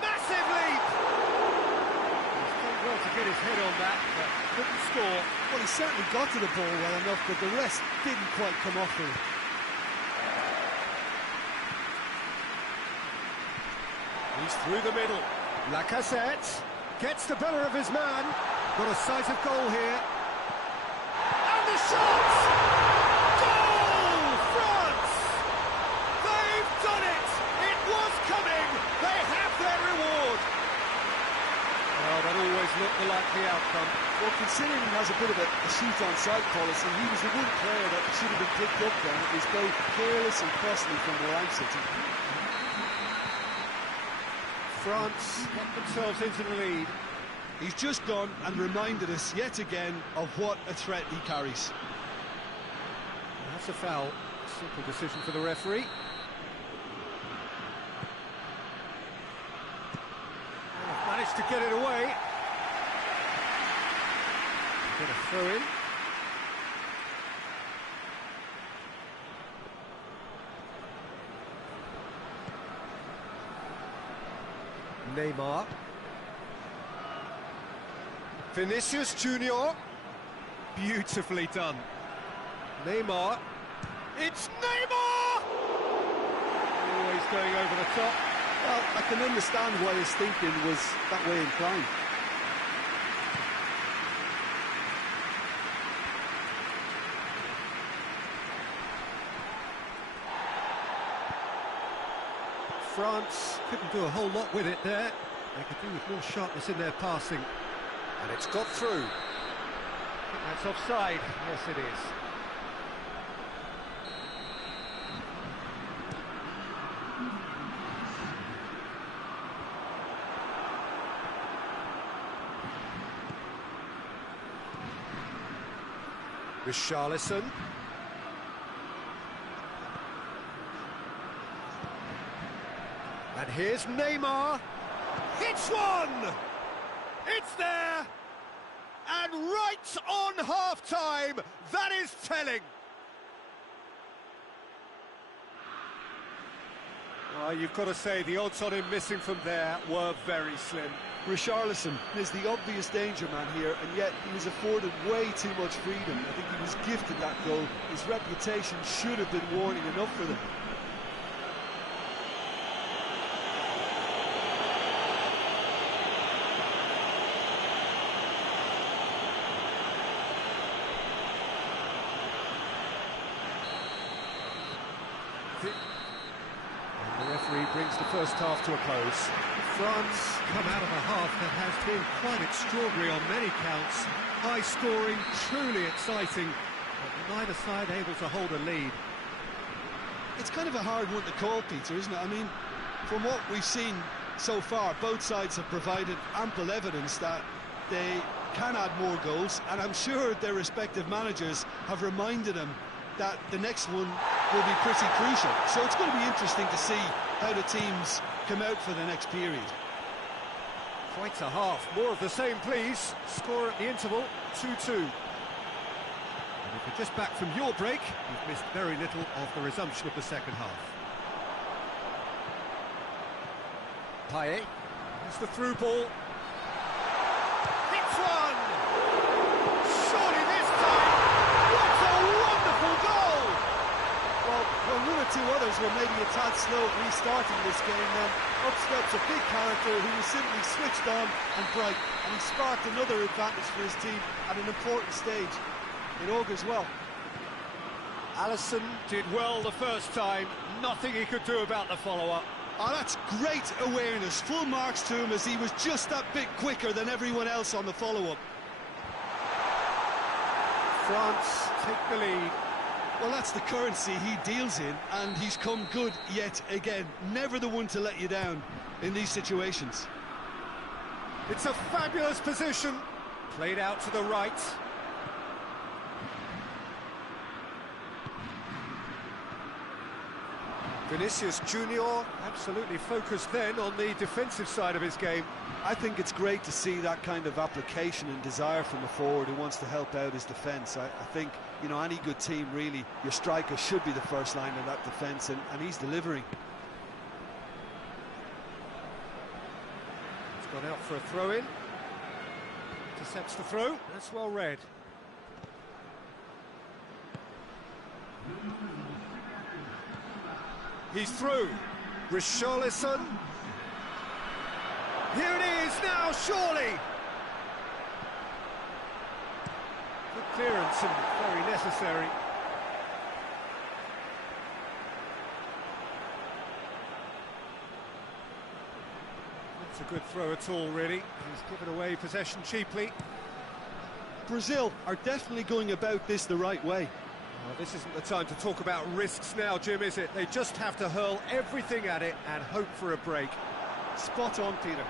Massive leap! He's done well to get his head on that, but couldn't score. Well, he certainly got to the ball well enough, but the rest didn't quite come off him. He's through the middle. Lacazette gets the better of his man. Got a sight of goal here. And the shot! Goal! France! They've done it! It was coming! They have their reward! Well, that always looked the likely outcome. Well, considering he has a bit of a shoot-on-sight policy, he was the one player that should have been picked up then. It was both careless and costly from the Leipzig. France got themselves into the lead. He's just gone and reminded us yet again of what a threat he carries. That's a foul. Simple decision for the referee. Oh, managed to get it away. Get a throw in. Neymar. Vinicius Junior. Beautifully done. Neymar. It's Neymar! Always going over the top. Well, I can understand why his thinking was that way inclined. France couldn't do a whole lot with it there. They could do with more sharpness in their passing. And it's got through. I think that's offside. Yes, it is. Richarlison. And here's Neymar. Hits one! It's there! And right on half-time, that is telling. Well, you've got to say the odds on him missing from there were very slim. Richarlison is the obvious danger man here, and yet he was afforded way too much freedom. I think he was gifted that goal. His reputation should have been warning enough for them. And the referee brings the first half to a close. France come out of a half that has been quite extraordinary on many counts. High scoring, truly exciting, but neither side able to hold a lead. It's kind of a hard one to call, Peter, isn't it? I mean, from what we've seen so far, both sides have provided ample evidence that they can add more goals, and I'm sure their respective managers have reminded them that the next one will be pretty crucial. So it's going to be interesting to see how the teams come out for the next period. Quite a half. More of the same, please. Score at the interval, 2-2. And if you're just back from your break, you've missed very little of the resumption of the second half. Payet. It's the through ball. Hits one! Surely this time! What a wonderful goal! Well, Well, one or two others were maybe a tad slow at restarting this game, then up steps a big character who was simply switched on and bright, and he sparked another advantage for his team at an important stage. It augurs well. Alisson did well the first time, nothing he could do about the follow-up. Oh, that's great awareness. Full marks to him as he was just that bit quicker than everyone else on the follow-up. France take the lead. Well, that's the currency he deals in, and he's come good yet again. Never the one to let you down in these situations. It's a fabulous position. Played out to the right. Vinicius Junior absolutely focused then on the defensive side of his game. I think it's great to see that kind of application and desire from a forward who wants to help out his defence. I think, you know, any good team, really, your striker should be the first line of that defence, and he's delivering. He's gone out for a throw-in. Intercepts the throw. That's well read. He's through. Richarlison. Here it is now, surely. Good clearance and very necessary. That's a good throw at all, really. He's given away possession cheaply. Brazil are definitely going about this the right way. Well, this isn't the time to talk about risks now, Jim, is it? They just have to hurl everything at it and hope for a break. Spot on, Peter.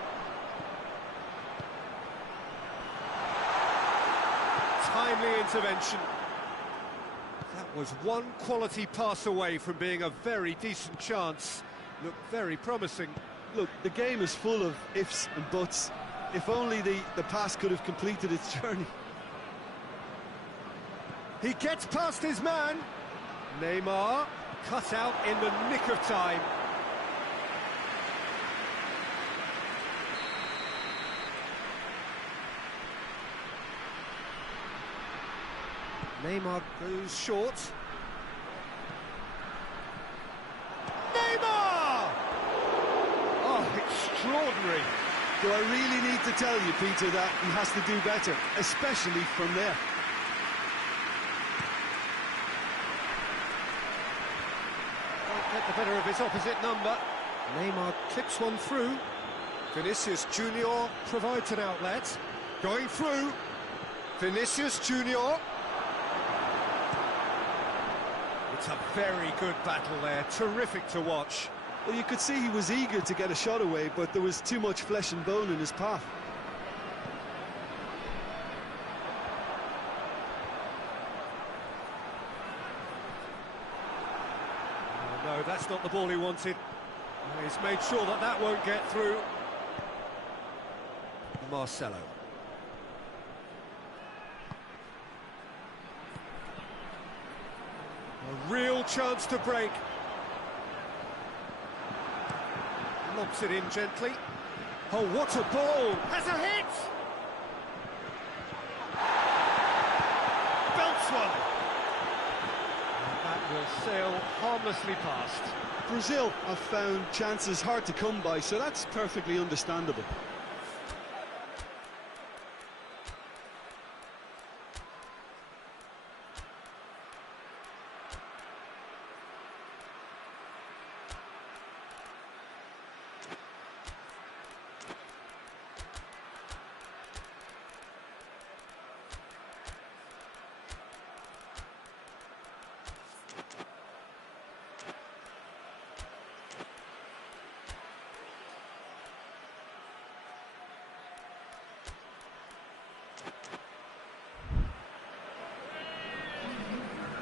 Timely intervention. That was one quality pass away from being a very decent chance. Looked very promising. Look, the game is full of ifs and buts. If only the pass could have completed its journey. He gets past his man. Neymar cut out in the nick of time. Neymar goes short. Neymar! Oh, extraordinary. Do I really need to tell you, Peter, that he has to do better, especially from there? Get the better of his opposite number. Neymar clips one through. Vinicius Junior provides an outlet. Going through. Vinicius Junior. It's a very good battle there. Terrific to watch. Well, you could see he was eager to get a shot away, but there was too much flesh and bone in his path. No, that's not the ball he wanted. He's made sure that that won't get through. Marcelo. A real chance to break. Lobs it in gently. Oh, what a ball! Has a hit! Belts one! That will sail harmlessly past. Brazil have found chances hard to come by, so that's perfectly understandable.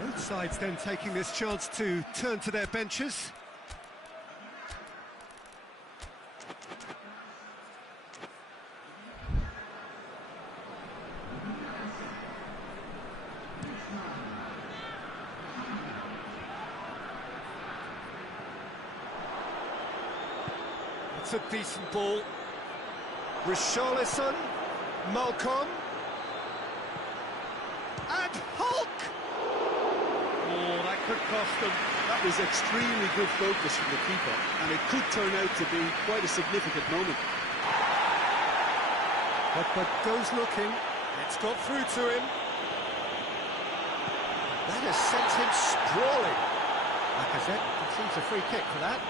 Both sides then taking this chance to turn to their benches. It's a decent ball. Richarlison, Malcolm, and Hulk! Oh, that could cost them. That was extremely good focus from the keeper, and it could turn out to be quite a significant moment. But goes looking. It's got through to him. That has sent him sprawling. Lacazette concedes a free kick for that.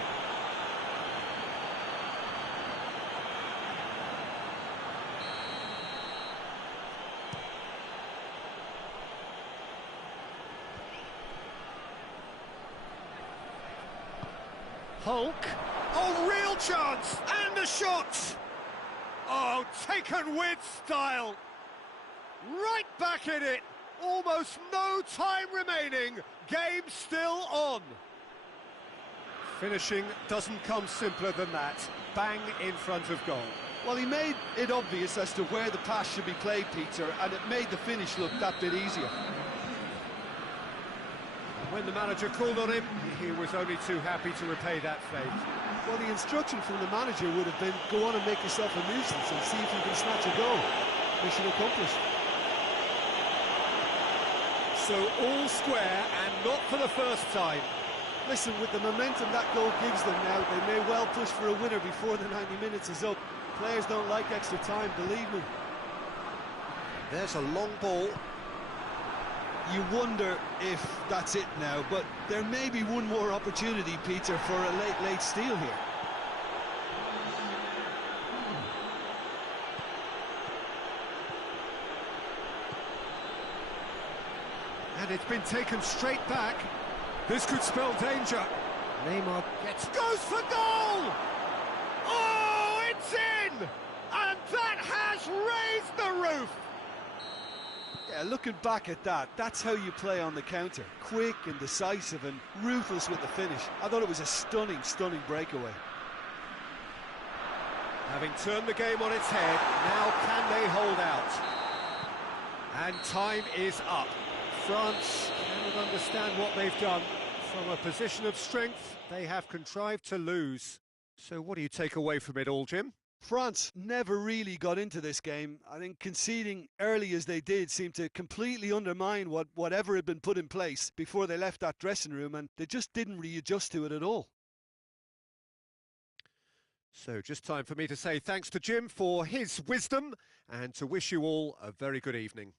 Hulk. Oh, real chance! And a shot! Oh, taken with style. Right back in it. Almost no time remaining. Game still on. Finishing doesn't come simpler than that. Bang in front of goal. Well, he made it obvious as to where the pass should be played, Peter, and it made the finish look that bit easier. When the manager called on him, he was only too happy to repay that favour. Well, the instruction from the manager would have been, go on and make yourself a nuisance and see if you can snatch a goal. Mission accomplished. So all square, and not for the first time. Listen, with the momentum that goal gives them now, they may well push for a winner before the 90 minutes is up. Players don't like extra time, believe me. There's a long ball. You wonder if that's it now, but there may be one more opportunity, Peter, for a late steal here. And it's been taken straight back. This could spell danger. Neymar goes for goal! Oh, it's in! And that has raised the roof! Yeah, looking back at that, that's how you play on the counter. Quick and decisive and ruthless with the finish. I thought it was a stunning breakaway. Having turned the game on its head, now can they hold out? And time is up. France cannot understand what they've done. From a position of strength, they have contrived to lose. So what do you take away from it all, Jim? France never really got into this game. I think conceding early as they did seemed to completely undermine whatever had been put in place before they left that dressing room, and they just didn't readjust to it at all. So just time for me to say thanks to Jim for his wisdom and to wish you all a very good evening.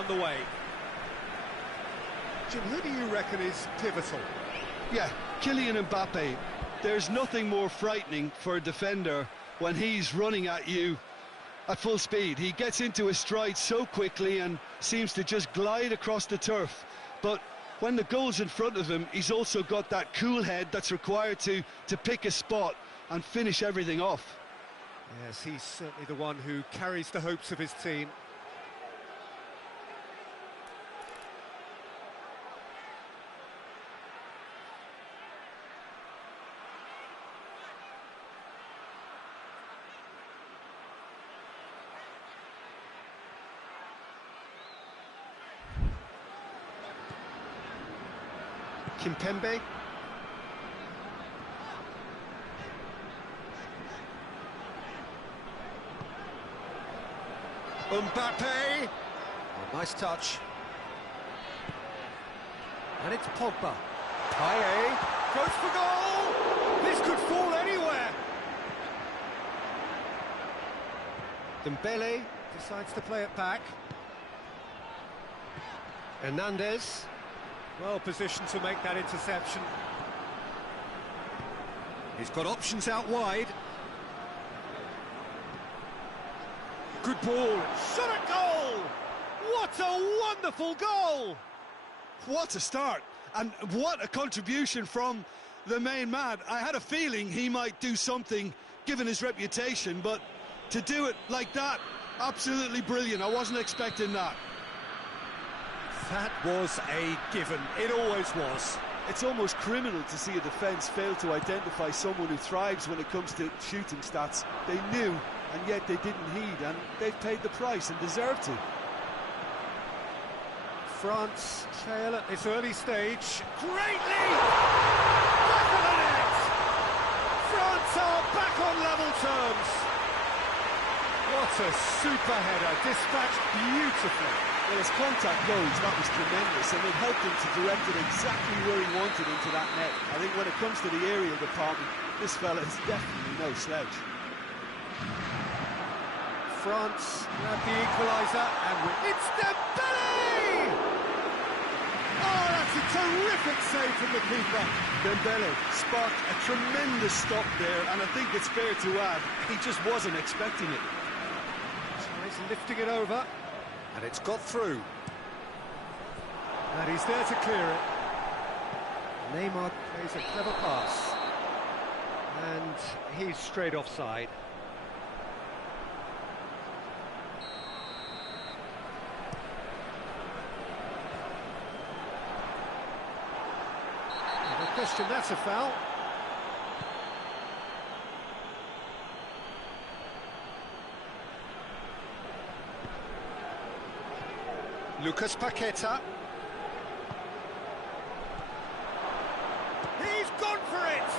on the way. Jim, who do you reckon is pivotal? Yeah, Kylian Mbappe. There's nothing more frightening for a defender when he's running at you at full speed. He gets into his stride so quickly and seems to just glide across the turf. But when the goal's in front of him, he's also got that cool head that's required to pick a spot and finish everything off. Yes, he's certainly the one who carries the hopes of his team. Kimpembe. Mbappe. Oh, nice touch. And it's Pogba. Payet goes for goal. This could fall anywhere. Dembele decides to play it back. Hernandez. Well positioned to make that interception. He's got options out wide. Good ball. Shot at goal! What a wonderful goal! What a start, and what a contribution from the main man. I had a feeling he might do something given his reputation, but to do it like that, absolutely brilliant. I wasn't expecting that. That was a given. It always was. It's almost criminal to see a defence fail to identify someone who thrives when it comes to shooting stats. They knew, and yet they didn't heed, and they've paid the price and deserve to. France trail at this early stage. Great lead! Back of the net! France are back on level terms. What a super header, dispatched beautifully. Well, as contact goes, that was tremendous, and it helped him to direct it exactly where he wanted into that net. I think when it comes to the aerial department, this fella is definitely no slouch. France grab the equaliser, and it's Dembele! Oh, that's a terrific save from the keeper. Dembele sparked a tremendous stop there, and I think it's fair to add, he just wasn't expecting it. Tries lifting it over. And it's got through. And he's there to clear it. Neymar plays a clever pass. And he's straight offside. No question, that's a foul. Lucas Paqueta. He's gone for it!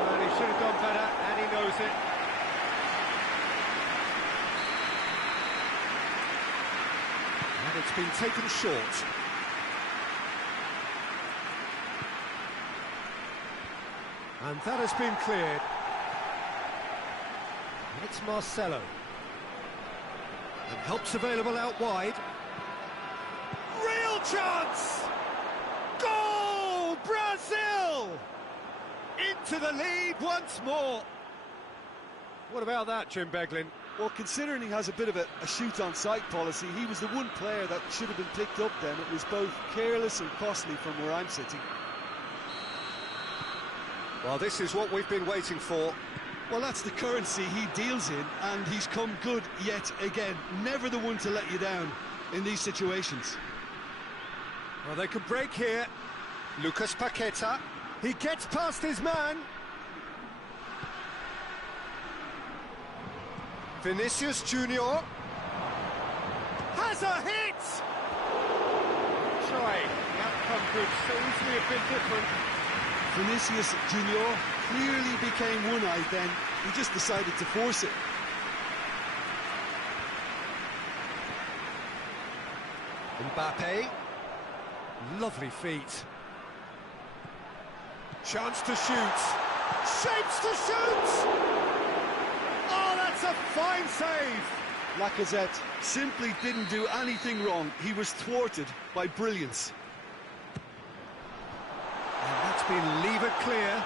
Well, he should have done better, and he knows it. And it's been taken short. And that has been cleared. And it's Marcelo. And help's available out wide. Real chance! Goal! Brazil! Into the lead once more. What about that, Jim Beglin? Well, considering he has a bit of a shoot-on-sight policy, he was the one player that should have been picked up then. It was both careless and costly from where I'm sitting. Well, this is what we've been waiting for. Well, that's the currency he deals in, and he's come good yet again. Never the one to let you down in these situations. Well, they could break here. Lucas Paqueta. He gets past his man. Vinicius Junior has a hit! Try. The outcome could so easily have been different. Vinicius Junior clearly became one-eyed then. He just decided to force it. Mbappe. Lovely feet. Chance to shoot. Shapes to shoot! Oh, that's a fine save! Lacazette simply didn't do anything wrong. He was thwarted by brilliance. And that's been levered clear.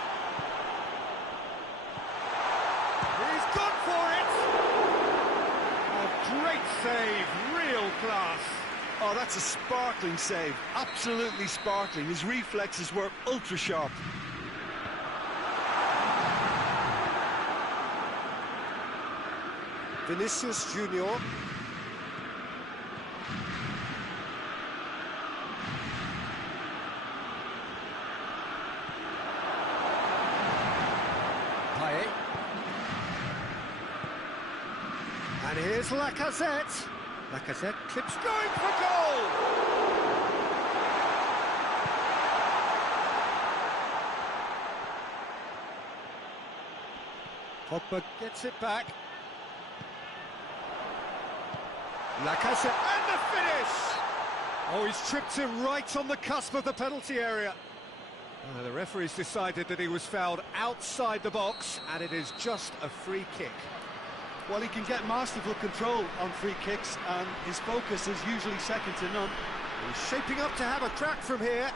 He's gone for it! A great save, real class. Oh, that's a sparkling save. Absolutely sparkling. His reflexes were ultra sharp. Vinicius Junior. Payet. And here's Lacazette. Lacazette clips going for goal! Pogba gets it back. Lacazette, and the finish! Oh, he's tripped him right on the cusp of the penalty area. The referee's decided that he was fouled outside the box, and it is just a free kick. Well, he can get masterful control on free kicks, and his focus is usually second to none. He's shaping up to have a crack from here.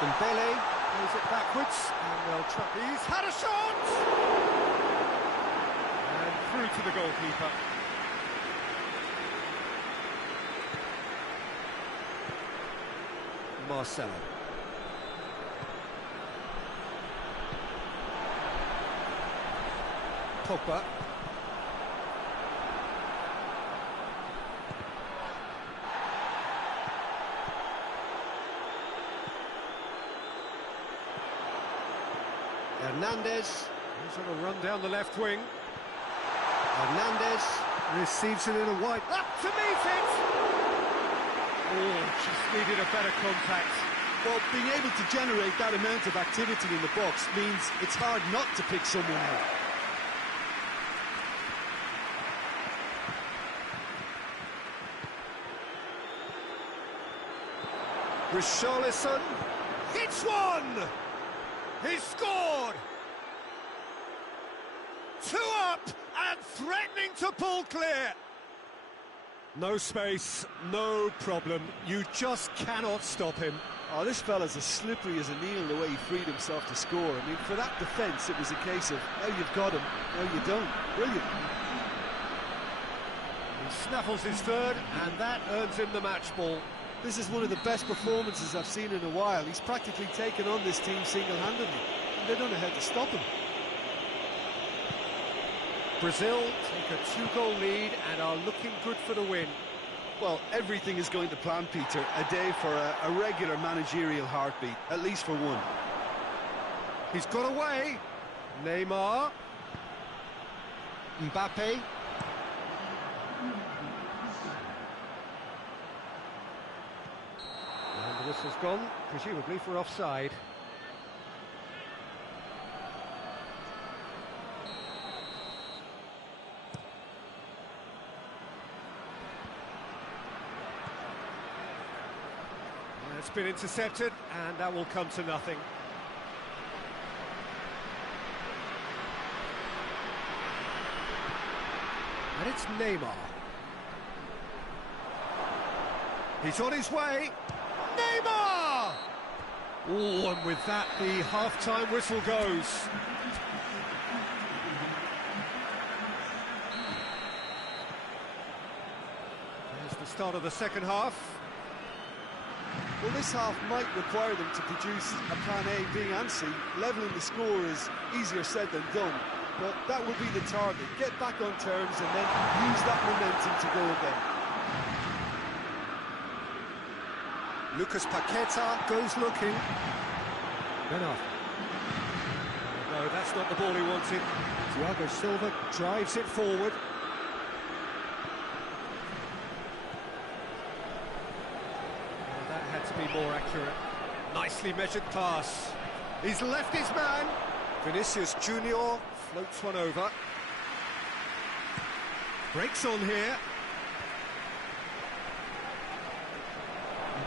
Dembele plays it backwards, and they'll try. He's had a shot! And through to the goalkeeper. Marcelo. Pogba. Hernandez. He's on a run down the left wing. Hernandez receives it in a wide. Up to meet it! Oh, just needed a better contact. Well, being able to generate that amount of activity in the box means it's hard not to pick someone out. Richarlison hits one! He scored! 2 up and threatening to pull clear. No space, no problem. You just cannot stop him. Oh, this fella's as slippery as a needle the way he freed himself to score. I mean, for that defence, it was a case of, now you've got him, now you don't. Brilliant. He snaffles his third, and that earns him the match ball. This is one of the best performances I've seen in a while. He's practically taken on this team single-handedly, and they don't know how to stop him. Brazil take a 2-goal lead and are looking good for the win. Well, everything is going to plan, Peter. A day for a regular managerial heartbeat, at least for one. He's got away. Neymar. Mbappe. And the whistle's gone, presumably for offside. It's been intercepted, and that will come to nothing. And it's Neymar. He's on his way. Neymar! Oh, and with that, the half-time whistle goes. There's the start of the second half. Well, this half might require them to produce a plan A, B and C. Levelling the score is easier said than done, but that would be the target. Get back on terms and then use that momentum to go again. Lucas Paqueta goes looking. Ben Arthur. No, that's not the ball he wanted. Thiago Silva drives it forward. That had to be more accurate. Nicely measured pass. He's left his man. Vinicius Junior floats one over. Breaks on here.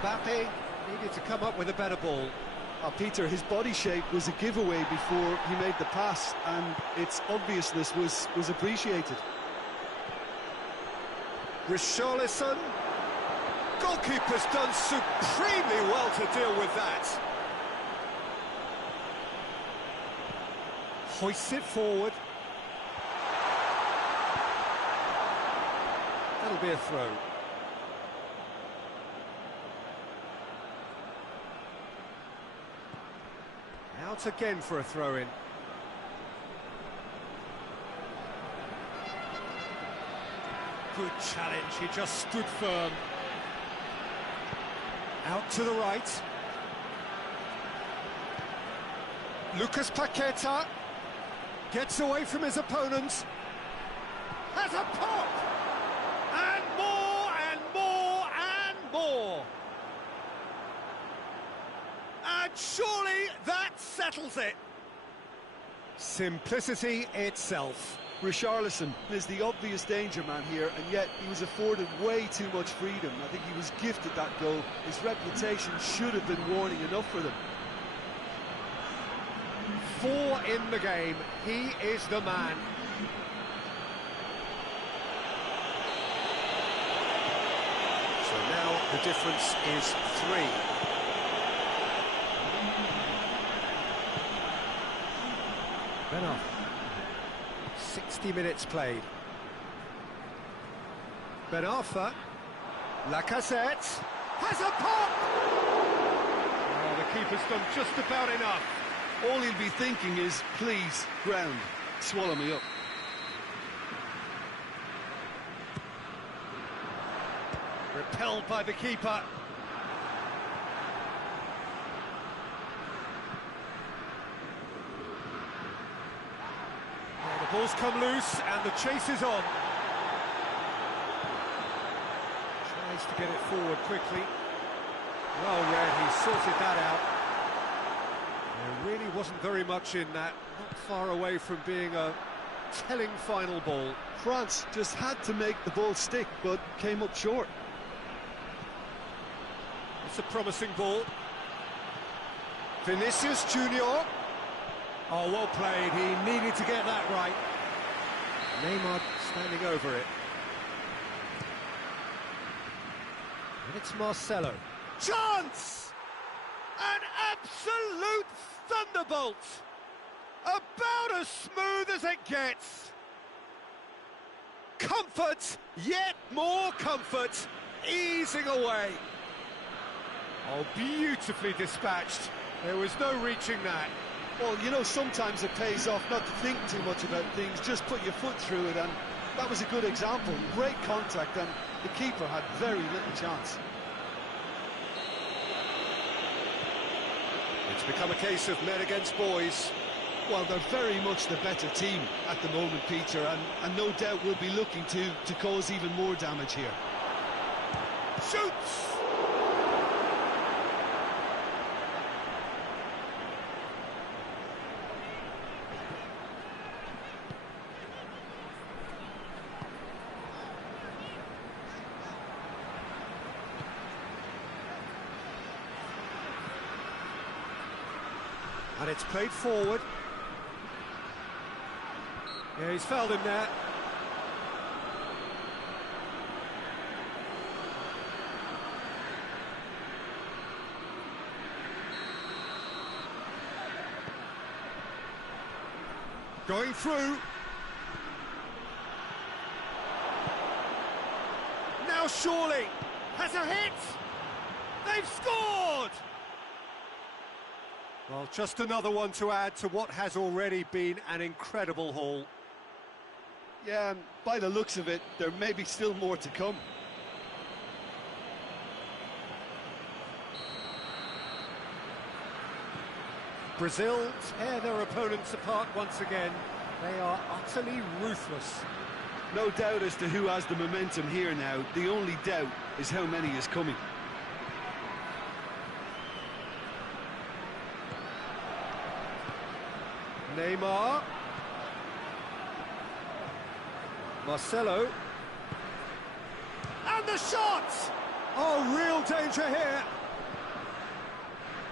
Mbappe needed to come up with a better ball. Peter, his body shape was a giveaway before he made the pass, and its obviousness was appreciated. Richarlison. Goalkeeper's done supremely well to deal with that. Hoists it forward. That'll be a throw. Out again for a throw-in. Good challenge, he just stood firm. Out to the right. Lucas Paqueta gets away from his opponent. Has a pop! And more, and more, and more! And surely that settles it. Simplicity itself. Richarlison is the obvious danger man here, and yet he was afforded way too much freedom. I think he was gifted that goal. His reputation should have been warning enough for them. 4 in the game, he is the man. So now the difference is 3. Ben 60 minutes played. Ben Arfa. Lacazette has a pop! Oh, the keeper's done just about enough. All he'll be thinking is, please, ground, swallow me up. Repelled by the keeper. Well, the ball's come loose and the chase is on. Tries to get it forward quickly. Well read, he sorted that out. There really wasn't very much in that, not far away from being a telling final ball. France just had to make the ball stick, but came up short. It's a promising ball. Vinicius Junior. Oh, well played, he needed to get that right. Neymar standing over it. And it's Marcelo. Chance! An absolute thunderbolt! About as smooth as it gets. Comfort, yet more comfort, easing away. Oh, beautifully dispatched. There was no reaching that. Well, you know, sometimes it pays off not to think too much about things, just put your foot through it, and that was a good example. Great contact, and the keeper had very little chance. It's become a case of men against boys. Well, they're very much the better team at the moment, Peter, and no doubt will be looking to cause even more damage here. Shoots! And it's played forward. Yeah, he's fouled him there. Going through. Now surely has a hit. They've scored. Well, just another one to add to what has already been an incredible haul. Yeah, and by the looks of it, there may be still more to come. Brazil tear their opponents apart once again. They are utterly ruthless. No doubt as to who has the momentum here now. The only doubt is how many is coming. Neymar. Marcelo. And the shot! Oh, real danger here.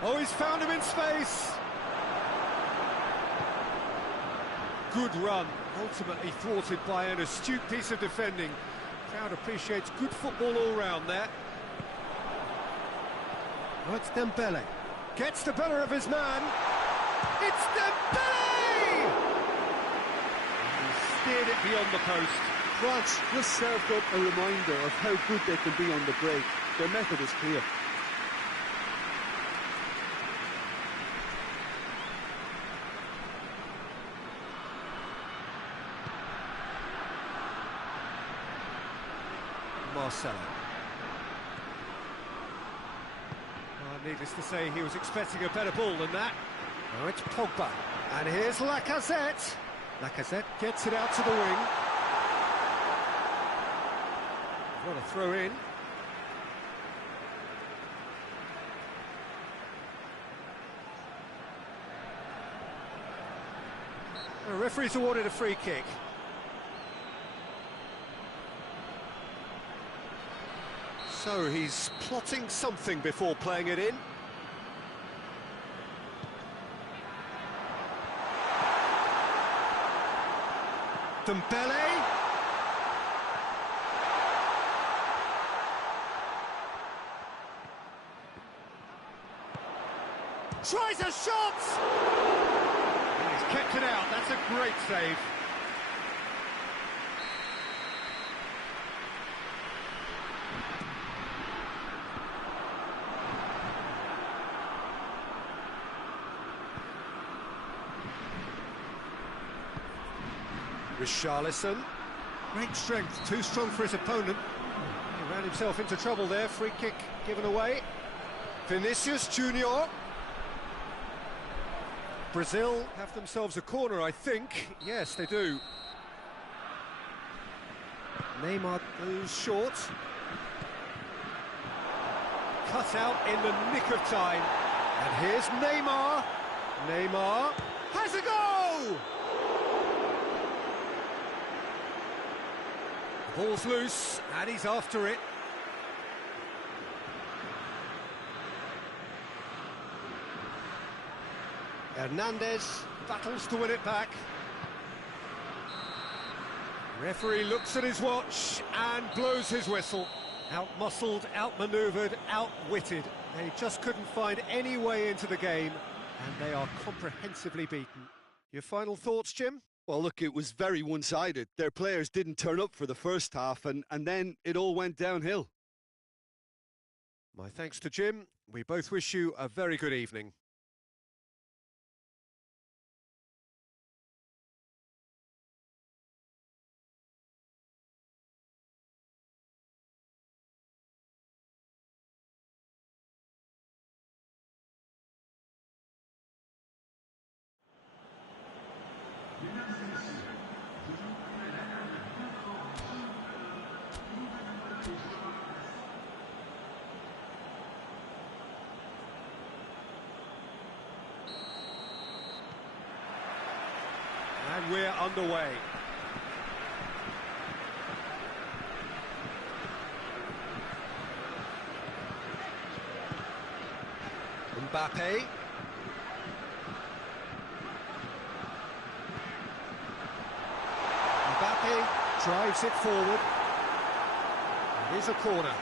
Oh, he's found him in space. Good run, ultimately thwarted by an astute piece of defending. Crowd appreciates good football all round there. Oh, it's Dembele. Gets the better of his man. It's Dembele! He steered it beyond the post. France just served up a reminder of how good they can be on the break. Their method is clear. Marcelo. Needless to say, he was expecting a better ball than that. Now it's Pogba. And here's Lacazette. Lacazette gets it out to the wing. What a throw in. The referee's awarded a free kick. So he's plotting something before playing it in. Dembele. Tries a shot! And he's kept it out. That's a great save. Richarlison. Great strength, too strong for his opponent. He ran himself into trouble there, free kick given away. Vinicius Junior. Brazil have themselves a corner, I think. Yes, they do. Neymar goes short. Cut out in the nick of time. And here's Neymar. Neymar has a go! Ball's loose, and he's after it. Hernandez battles to win it back. Referee looks at his watch and blows his whistle. Out-muscled, out-manoeuvred, outwitted. They just couldn't find any way into the game, and they are comprehensively beaten. Your final thoughts, Jim? Well, look, it was very one-sided. Their players didn't turn up for the first half, and then it all went downhill. My thanks to Jim. We both wish you a very good evening. And we're underway. Mbappe. Mbappe drives it forward. It is a corner.